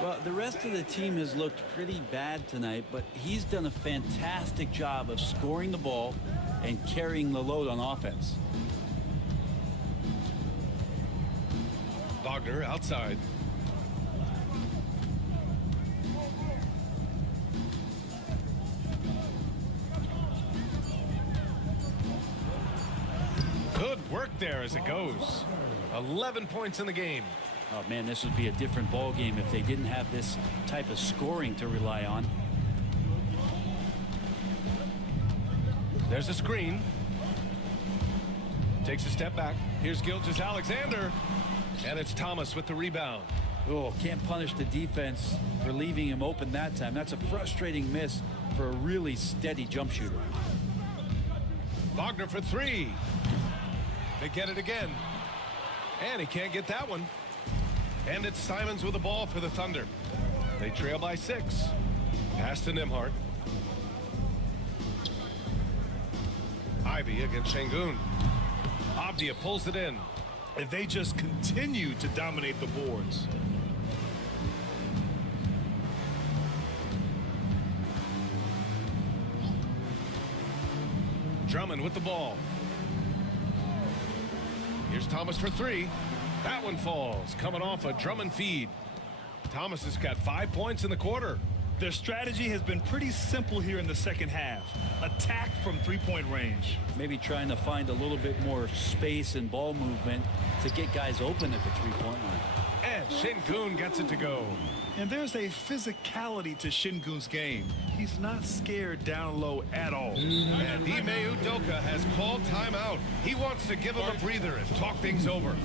Well, the rest of the team has looked pretty bad tonight, but he's done a fantastic job of scoring the ball and carrying the load on offense. Wagner outside. Good work there as it goes. 11 points in the game. Oh man, this would be a different ball game if they didn't have this type of scoring to rely on. There's a screen. Takes a step back. Here's Gilgeous-Alexander. And it's Thomas with the rebound. Oh, can't punish the defense for leaving him open that time. That's a frustrating miss for a really steady jump shooter. Wagner for 3. They get it again. And he can't get that one. And it's Simons with the ball for the Thunder. They trail by 6. Pass to Nembhard. Ivy against Şengün. Avdia pulls it in. And they just continue to dominate the boards. Drummond with the ball. Here's Thomas for 3. That one falls, coming off a Drummond feed. Thomas has got 5 points in the quarter. Their strategy has been pretty simple here in the second half. Attack from three-point range. Maybe trying to find a little bit more space and ball movement to get guys open at the three-point line. And Şengün gets it to go. And there's a physicality to Şengün's game. He's not scared down low at all. And Ime Udoka has called timeout. He wants to give him a breather and talk things over.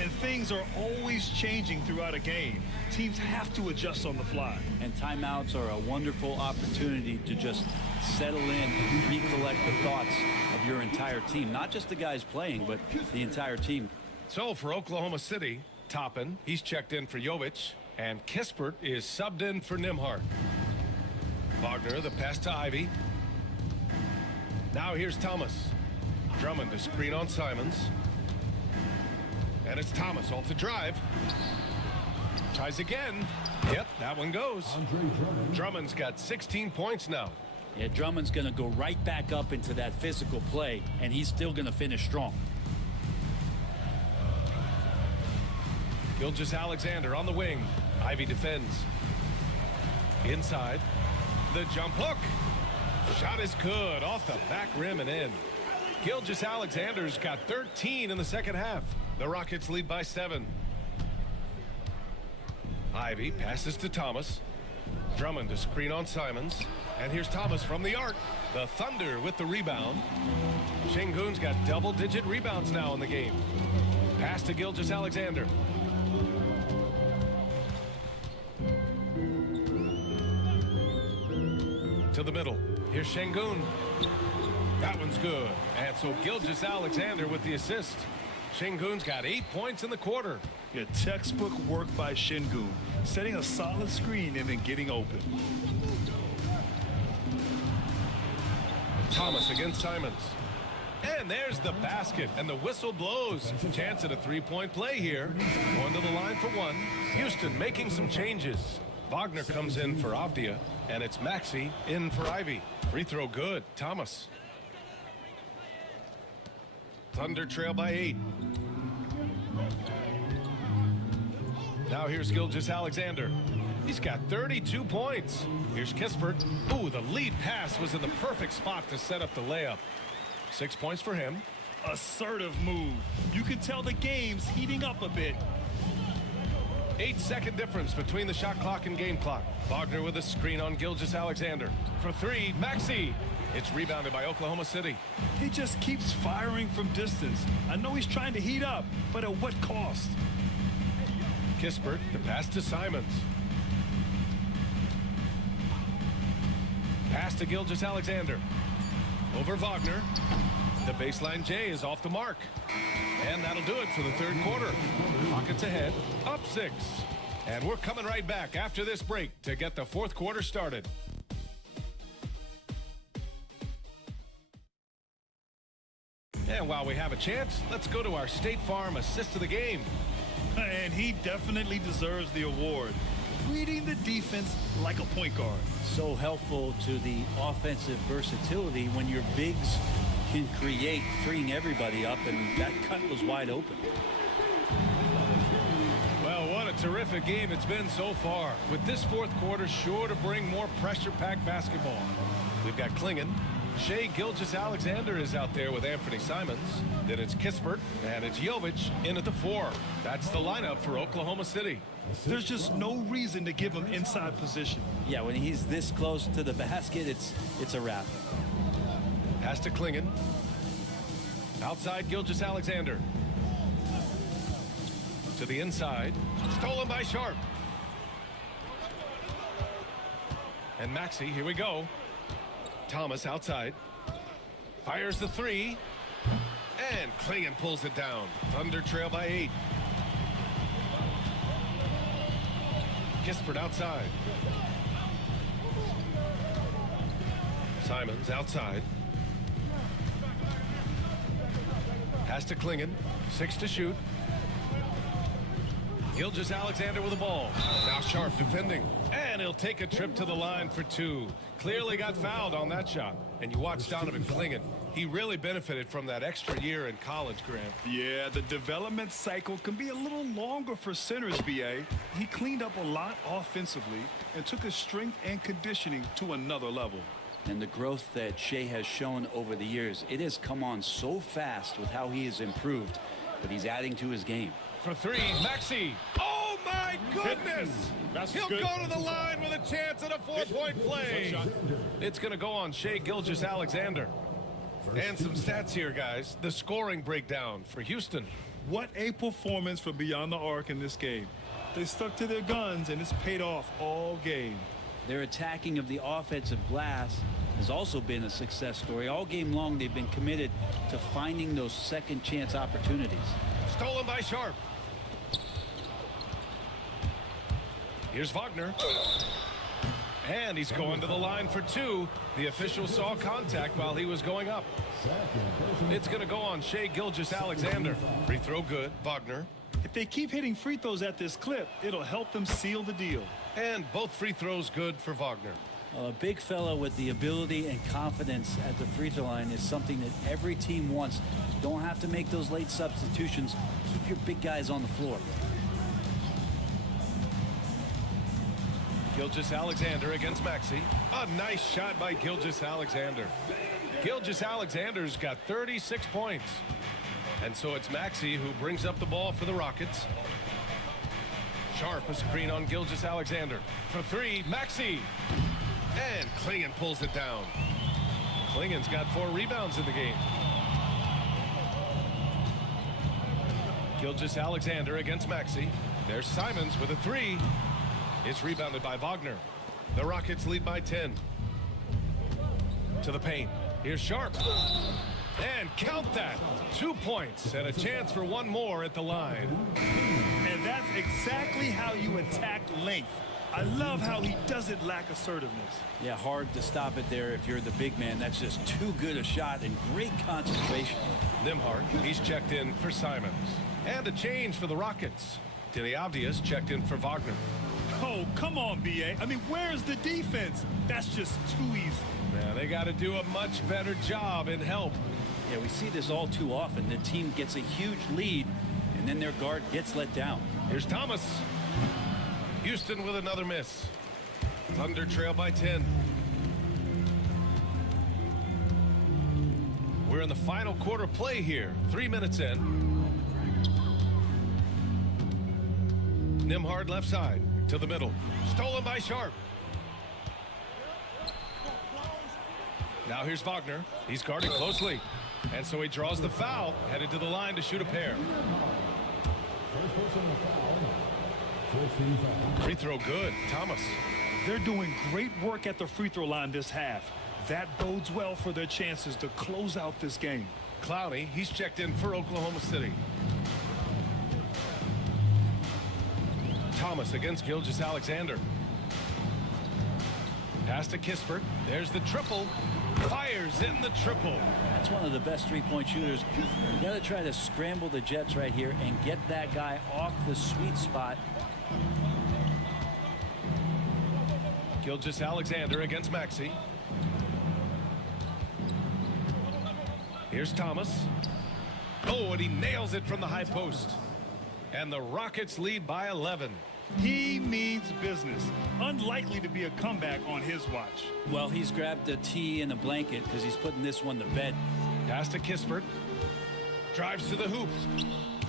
And things are always changing throughout a game. Teams have to adjust on the fly. And timeouts are a wonderful opportunity to just settle in and recollect the thoughts of your entire team. Not just the guys playing, but the entire team. So for Oklahoma City, Toppin, he's checked in for Jovic. And Kispert is subbed in for Nembhard. Wagner, the pass to Ivy. Now here's Thomas. Drummond to screen on Simons. And it's Thomas off the drive. Tries again. Yep, that one goes. Drummond's got 16 points now. Yeah, Drummond's going to go right back up into that physical play, and he's still going to finish strong. Gilgeous-Alexander on the wing. Ivy defends. Inside. The jump hook. Shot is good. Off the back rim and in. Gilgeous-Alexander's got 13 in the second half. The Rockets lead by 7. Ivy passes to Thomas. Drummond to screen on Simons. And here's Thomas from the arc. The Thunder with the rebound. Şengün's got double-digit rebounds now in the game. Pass to Gilgeous-Alexander. To the middle. Here's Şengün. That one's good. And so Gilgeous-Alexander with the assist. Şengün's got 8 points in the quarter. Yeah, textbook work by Şengün, setting a solid screen and then getting open. Thomas against Simons. And there's the basket, and the whistle blows. Chance at a three-point play here. Going to the line for 1. Houston making some changes. Wagner comes in for Avdia, and it's Maxey in for Ivy. Free throw good. Thomas. Thunder trail by 8. Now here's Gilgeous-Alexander. He's got 32 points. Here's Kispert. Ooh, the lead pass was in the perfect spot to set up the layup. 6 points for him. Assertive move. You can tell the game's heating up a bit. 8-second difference between the shot clock and game clock. Wagner with a screen on Gilgeous-Alexander. For 3, Maxey. It's rebounded by Oklahoma City. He just keeps firing from distance. I know he's trying to heat up, but at what cost? Kispert, the pass to Simons. Pass to Gilgeous-Alexander. Over Wagner. The baseline J is off the mark. And that'll do it for the third quarter. Rockets ahead, up 6. And we're coming right back after this break to get the fourth quarter started. And while we have a chance, let's go to our State Farm assist of the game. And he definitely deserves the award. Reading the defense like a point guard. So helpful to the offensive versatility when your bigs can create, freeing everybody up, and that cut was wide open. Well, what a terrific game it's been so far, with this fourth quarter sure to bring more pressure-packed basketball. We've got Clingan. Shai Gilgeous-Alexander is out there with Anthony Simons. Then it's Kispert, and it's Jovic in at the 4. That's the lineup for Oklahoma City. There's just no reason to give him inside position. Yeah, when he's this close to the basket, it's a wrap. Pass to Clingan. Outside Gilgeous-Alexander. To the inside. Stolen by Sharp. And Maxey, here we go. Thomas outside. Fires the 3. And Clingan pulls it down. Thunder trail by 8. Kispert outside. Simons outside. Pass to Clingan. 6 to shoot. Gilgeous-Alexander with the ball. Now Sharp defending. And he'll take a trip to the line for 2. Clearly got fouled on that shot. And you watch Donovan Clingan. He really benefited from that extra year in college, Grant. Yeah, the development cycle can be a little longer for centers, BA. He cleaned up a lot offensively and took his strength and conditioning to another level. And the growth that Shai has shown over the years, it has come on so fast with how he has improved, but he's adding to his game. For 3, Maxey. Oh, my goodness! He'll go to the line with a chance at a 4-point play. It's going to go on Shai Gilgeous-Alexander. And some stats here, guys. The scoring breakdown for Houston. What a performance for Beyond the Arc in this game. They stuck to their guns, and it's paid off all game. Their attacking of the offensive glass has also been a success story. All game long, they've been committed to finding those second chance opportunities. Stolen by Sharp. Here's Wagner. And he's going to the line for 2. The official saw contact while he was going up. It's going to go on Shai Gilgeous-Alexander. Free throw good. Wagner. If they keep hitting free throws at this clip, it'll help them seal the deal. And both free throws good for Wagner. A big fellow with the ability and confidence at the free throw line is something that every team wants. Don't have to make those late substitutions. Keep your big guys on the floor. Gilgeous-Alexander against Maxey. A nice shot by Gilgeous-Alexander. Gilgeous-Alexander's got 36 points. And so it's Maxey who brings up the ball for the Rockets. Sharp a screen on Gilgeous-Alexander. For 3, Maxey. And Clingan pulls it down. Clingan's got 4 rebounds in the game. Gilgeous-Alexander against Maxey. There's Simons with a 3. It's rebounded by Wagner. The Rockets lead by 10. To the paint. Here's Sharp. And count that. 2 points and a chance for 1 more at the line. And that's exactly how you attack length. I love how he doesn't lack assertiveness. Yeah, hard to stop it there if you're the big man. That's just too good a shot and great concentration. Nembhard, he's checked in for Simons. And a change for the Rockets. Denny Avdias checked in for Wagner. Oh, come on, BA. I mean, where's the defense? That's just too easy. Man, they got to do a much better job in help. Yeah, we see this all too often. The team gets a huge lead, and then their guard gets let down. Here's Thomas. Houston with another miss. Thunder trail by 10. We're in the final quarter play here. 3 minutes in. Nembhard left side to the middle. Stolen by Sharp. Now here's Wagner. He's guarded closely. And so he draws the foul, headed to the line to shoot a pair. Free throw good. Thomas. They're doing great work at the free throw line this half. That bodes well for their chances to close out this game. Clowney, he's checked in for Oklahoma City. Thomas against Gilgeous-Alexander. Pass to Kispert. There's the triple. Fires in the triple. That's one of the best three-point shooters. You got to try to scramble the Jets right here and get that guy off the sweet spot. Gilgeous-Alexander against Maxey. Here's Thomas. Oh, and he nails it from the high post. And the Rockets lead by 11. He means business. Unlikely to be a comeback on his watch. Well, he's grabbed a tee and a blanket because he's putting this one to bed. Pass to Kispert. Drives to the hoop.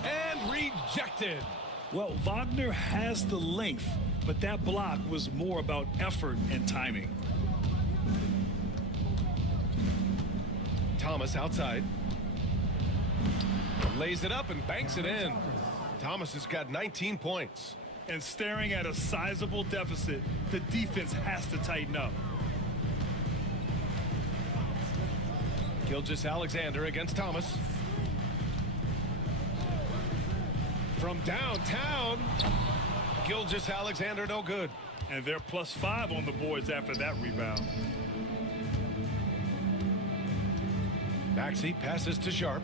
And rejected. Well, Wagner has the length, but that block was more about effort and timing. Thomas outside. Lays it up and banks it in. Thomas has got 19 points. And staring at a sizable deficit, the defense has to tighten up. Gilgeous-Alexander against Thomas. From downtown, Gilgeous-Alexander no good. And they're +5 on the boards after that rebound. Maxey passes to Sharp.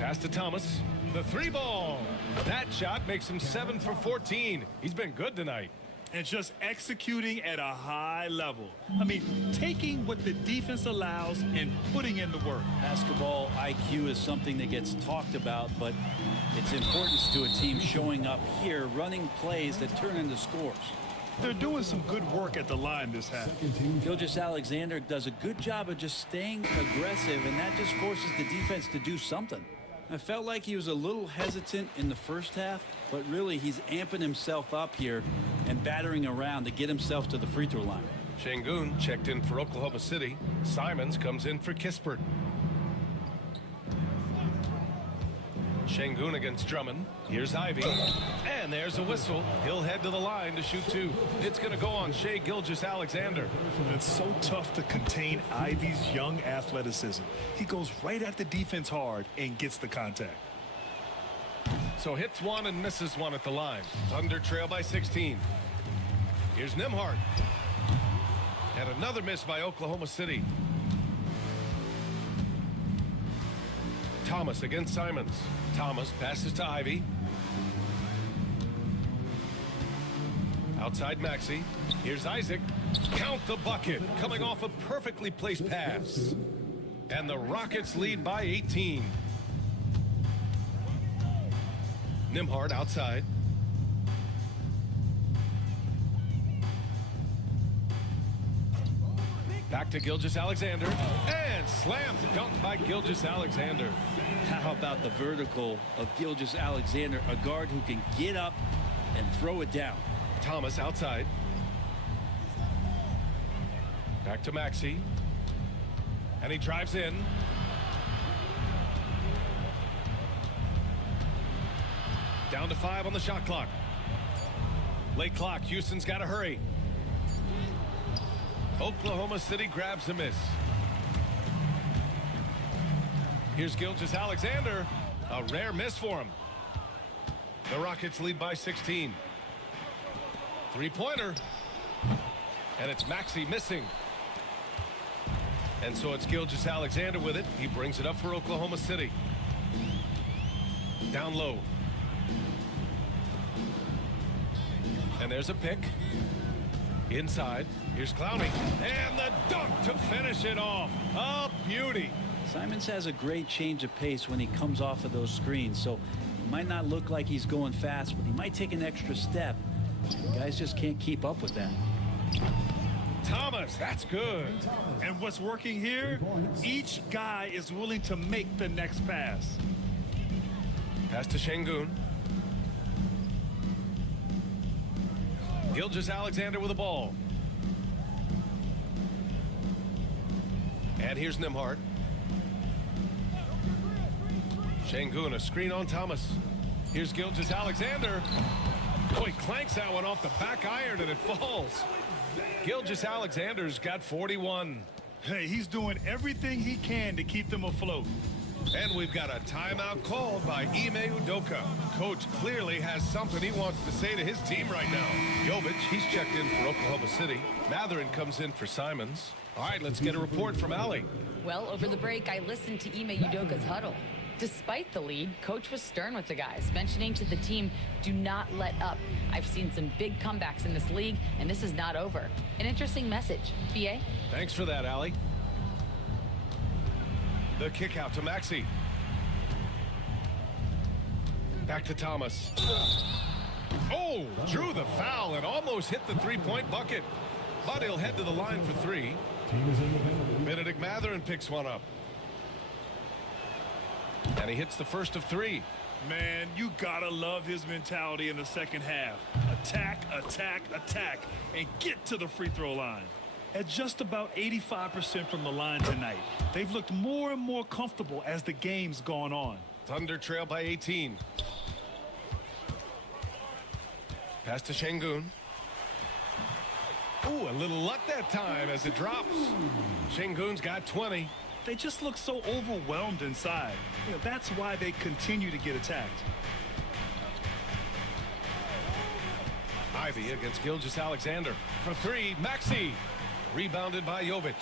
Pass to Thomas. The three ball. That shot makes him 7 for 14. He's been good tonight. And just executing at a high level. I mean, taking what the defense allows and putting in the work. Basketball IQ is something that gets talked about, but its importance to a team showing up here, running plays that turn into scores. They're doing some good work at the line this half. Gilgeous-Alexander does a good job of just staying aggressive, and that just forces the defense to do something. I felt like he was a little hesitant in the first half, but really he's amping himself up here and battering around to get himself to the free throw line. Şengün checked in for Oklahoma City. Simons comes in for Kispert. Şengün against Drummond. Here's Ivey. And there's a whistle. He'll head to the line to shoot two. It's going to go on Shai Gilgeous-Alexander. It's so tough to contain Ivey's young athleticism. He goes right at the defense hard and gets the contact. So hits one and misses one at the line. Thunder trail by 16. Here's Nembhard. And another miss by Oklahoma City. Thomas against Simons. Thomas passes to Ivey. Outside Maxey. Here's Isaac. Count the bucket. Coming off a perfectly placed pass. And the Rockets lead by 18. Nembhard outside. Back to Gilgeous-Alexander. And slam dunk by Gilgeous-Alexander. How about the vertical of Gilgeous-Alexander, a guard who can get up and throw it down. Thomas outside. Back to Maxey. And he drives in. Down to 5 on the shot clock. Late clock. Houston's got to hurry. Oklahoma City grabs a miss. Here's Gilgeous-Alexander. A rare miss for him. The Rockets lead by 16. Three-pointer. And it's Maxey missing. And so it's Gilgeous-Alexander with it. He brings it up for Oklahoma City. Down low. And there's a pick. Inside, here's Clowney, and the dunk to finish it off. A beauty. Simons has a great change of pace when he comes off of those screens, so it might not look like he's going fast, but he might take an extra step. Guys just can't keep up with that. Thomas, that's good. And what's working here, each guy is willing to make the next pass. Pass to Şengün. Gilgeous-Alexander with the ball. And here's Nembhard. Şengün, a screen on Thomas. Here's Gilgeous-Alexander. Oh, he clanks that one off the back iron and it falls. Gilgeous-Alexander's got 41. Hey, he's doing everything he can to keep them afloat. And we've got a timeout called by Ime Udoka. Coach clearly has something he wants to say to his team right now. Jovic, he's checked in for Oklahoma City. Mathurin comes in for Simons. All right, let's get a report from Allie. Well, over the break, I listened to Ime Udoka's huddle. Despite the lead, Coach was stern with the guys, mentioning to the team, do not let up. I've seen some big comebacks in this league, and this is not over. An interesting message. BA? Thanks for that, Allie. The kick out to Maxey. Back to Thomas. Oh, drew the foul and almost hit the three-point bucket. But he'll head to the line for three. Benedict Mathurin picks one up. And he hits the first of three. Man, you gotta love his mentality in the second half. Attack, attack, attack, and get to the free throw line. At just about 85% from the line tonight, they've looked more and more comfortable as the game's gone on. Thunder trail by 18. Pass to Şengün. Ooh, a little luck that time as it drops. Şengün's got 20. They just look so overwhelmed inside. You know, that's why they continue to get attacked. Ivy against Gilgeous-Alexander. For three, Maxey. Rebounded by Jovic.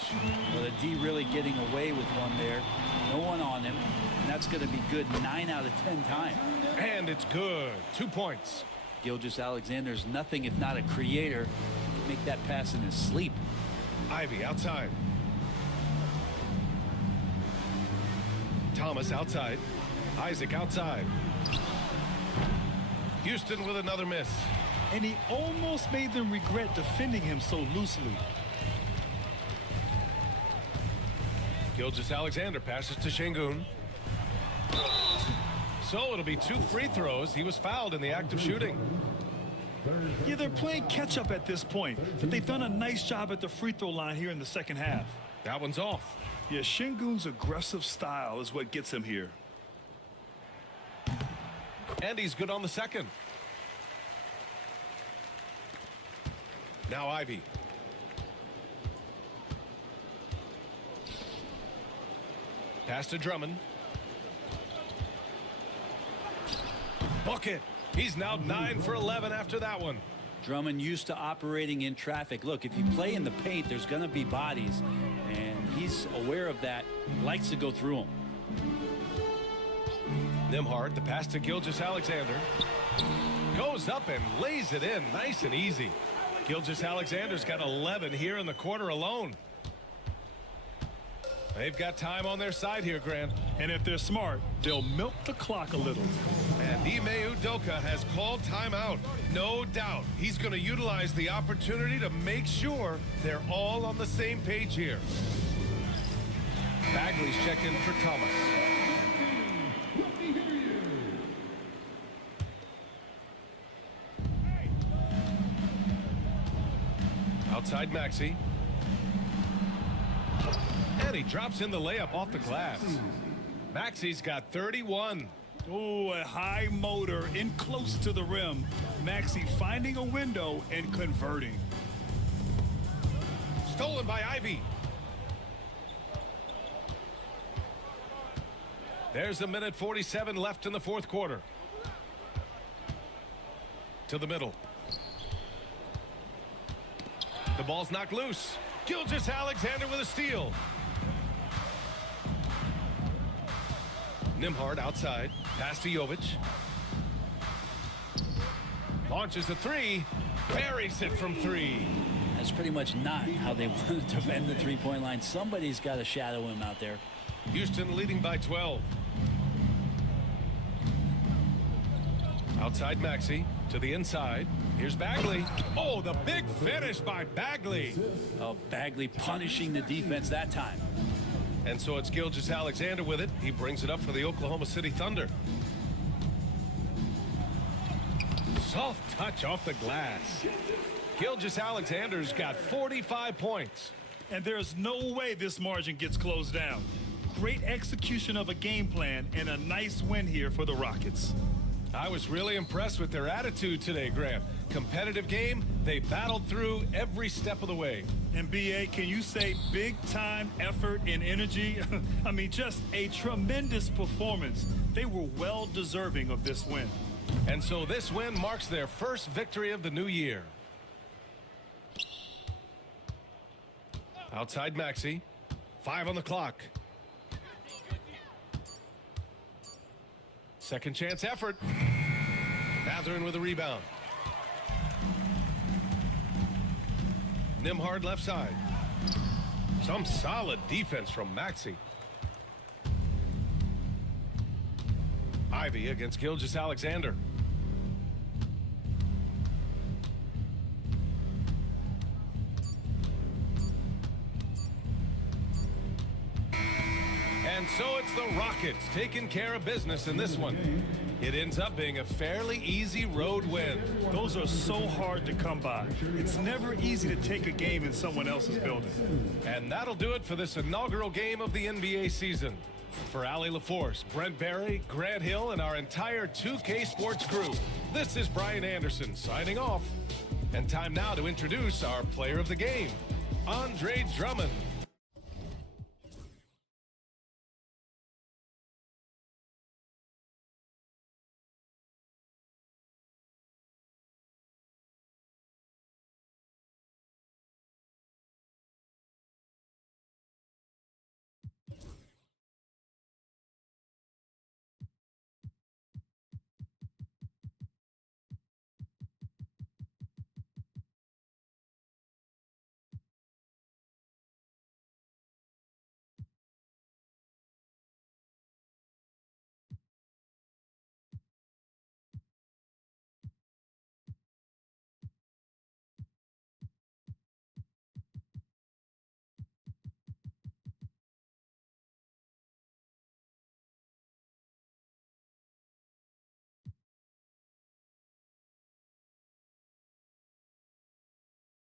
Well, the D really getting away with one there. No one on him. And that's going to be good 9 out of 10 times. And it's good. 2 points. Gilgeous-Alexander's nothing if not a creator. He can make that pass in his sleep. Ivy outside. Thomas outside. Isaac outside. Houston with another miss. And he almost made them regret defending him so loosely. Gilgeous-Alexander passes to Şengün. So it'll be 2 free throws. He was fouled in the act of shooting. Yeah, they're playing catch-up at this point, but they've done a nice job at the free throw line here in the second half. That one's off. Yeah, Şengün's aggressive style is what gets him here. And he's good on the second. Now Ivy. Pass to Drummond. Bucket. He's now 9 for 11 after that one. Drummond used to operating in traffic. Look, if you play in the paint, there's going to be bodies, and he's aware of that. Likes to go through them. Nembhard, the pass to Gilgeous-Alexander. Goes up and lays it in nice and easy. Gilgeous-Alexander's got 11 here in the quarter alone. They've got time on their side here, Grant. And if they're smart, they'll milk the clock a little. And Ime Udoka has called timeout. No doubt he's going to utilize the opportunity to make sure they're all on the same page here. Bagley's checked in for Thomas. Outside Maxey. And he drops in the layup off the glass. Maxey's got 31. Oh, a high motor in close to the rim. Maxey finding a window and converting. Stolen by Ivy. There's 1:47 left in the fourth quarter. To the middle. The ball's knocked loose. Gilgeous-Alexander with a steal. Nembhard outside. Pass to Jovic. Launches a three. Buries it from 3. That's pretty much not how they want to defend the three-point line. Somebody's got to shadow him out there. Houston leading by 12. Outside Maxey to the inside. Here's Bagley. Oh, the big finish by Bagley. Oh, Bagley punishing the defense that time. And so it's Gilgeous-Alexander with it. He brings it up for the Oklahoma City Thunder. Soft touch off the glass. Gilgeous-Alexander's got 45 points. And there's no way this margin gets closed down. Great execution of a game plan and a nice win here for the Rockets. I was really impressed with their attitude today, Graham. Competitive game, they battled through every step of the way. And BA, can you say big time effort and energy? I mean, just a tremendous performance. They were well deserving of this win. And so this win marks their first victory of the new year. Outside Maxey. 5 on the clock. Second chance effort. Mathurin with a rebound. Nembhard left side. Some solid defense from Maxey. Ivey against Gilgeous-Alexander. And so it's the Rockets taking care of business in this one. It ends up being a fairly easy road win. Those are so hard to come by. It's never easy to take a game in someone else's building. And that'll do it for this inaugural game of the NBA season. For Allie LaForce, Brent Barry, Grant Hill, and our entire 2K Sports crew, this is Brian Anderson signing off. And time now to introduce our player of the game, Andre Drummond.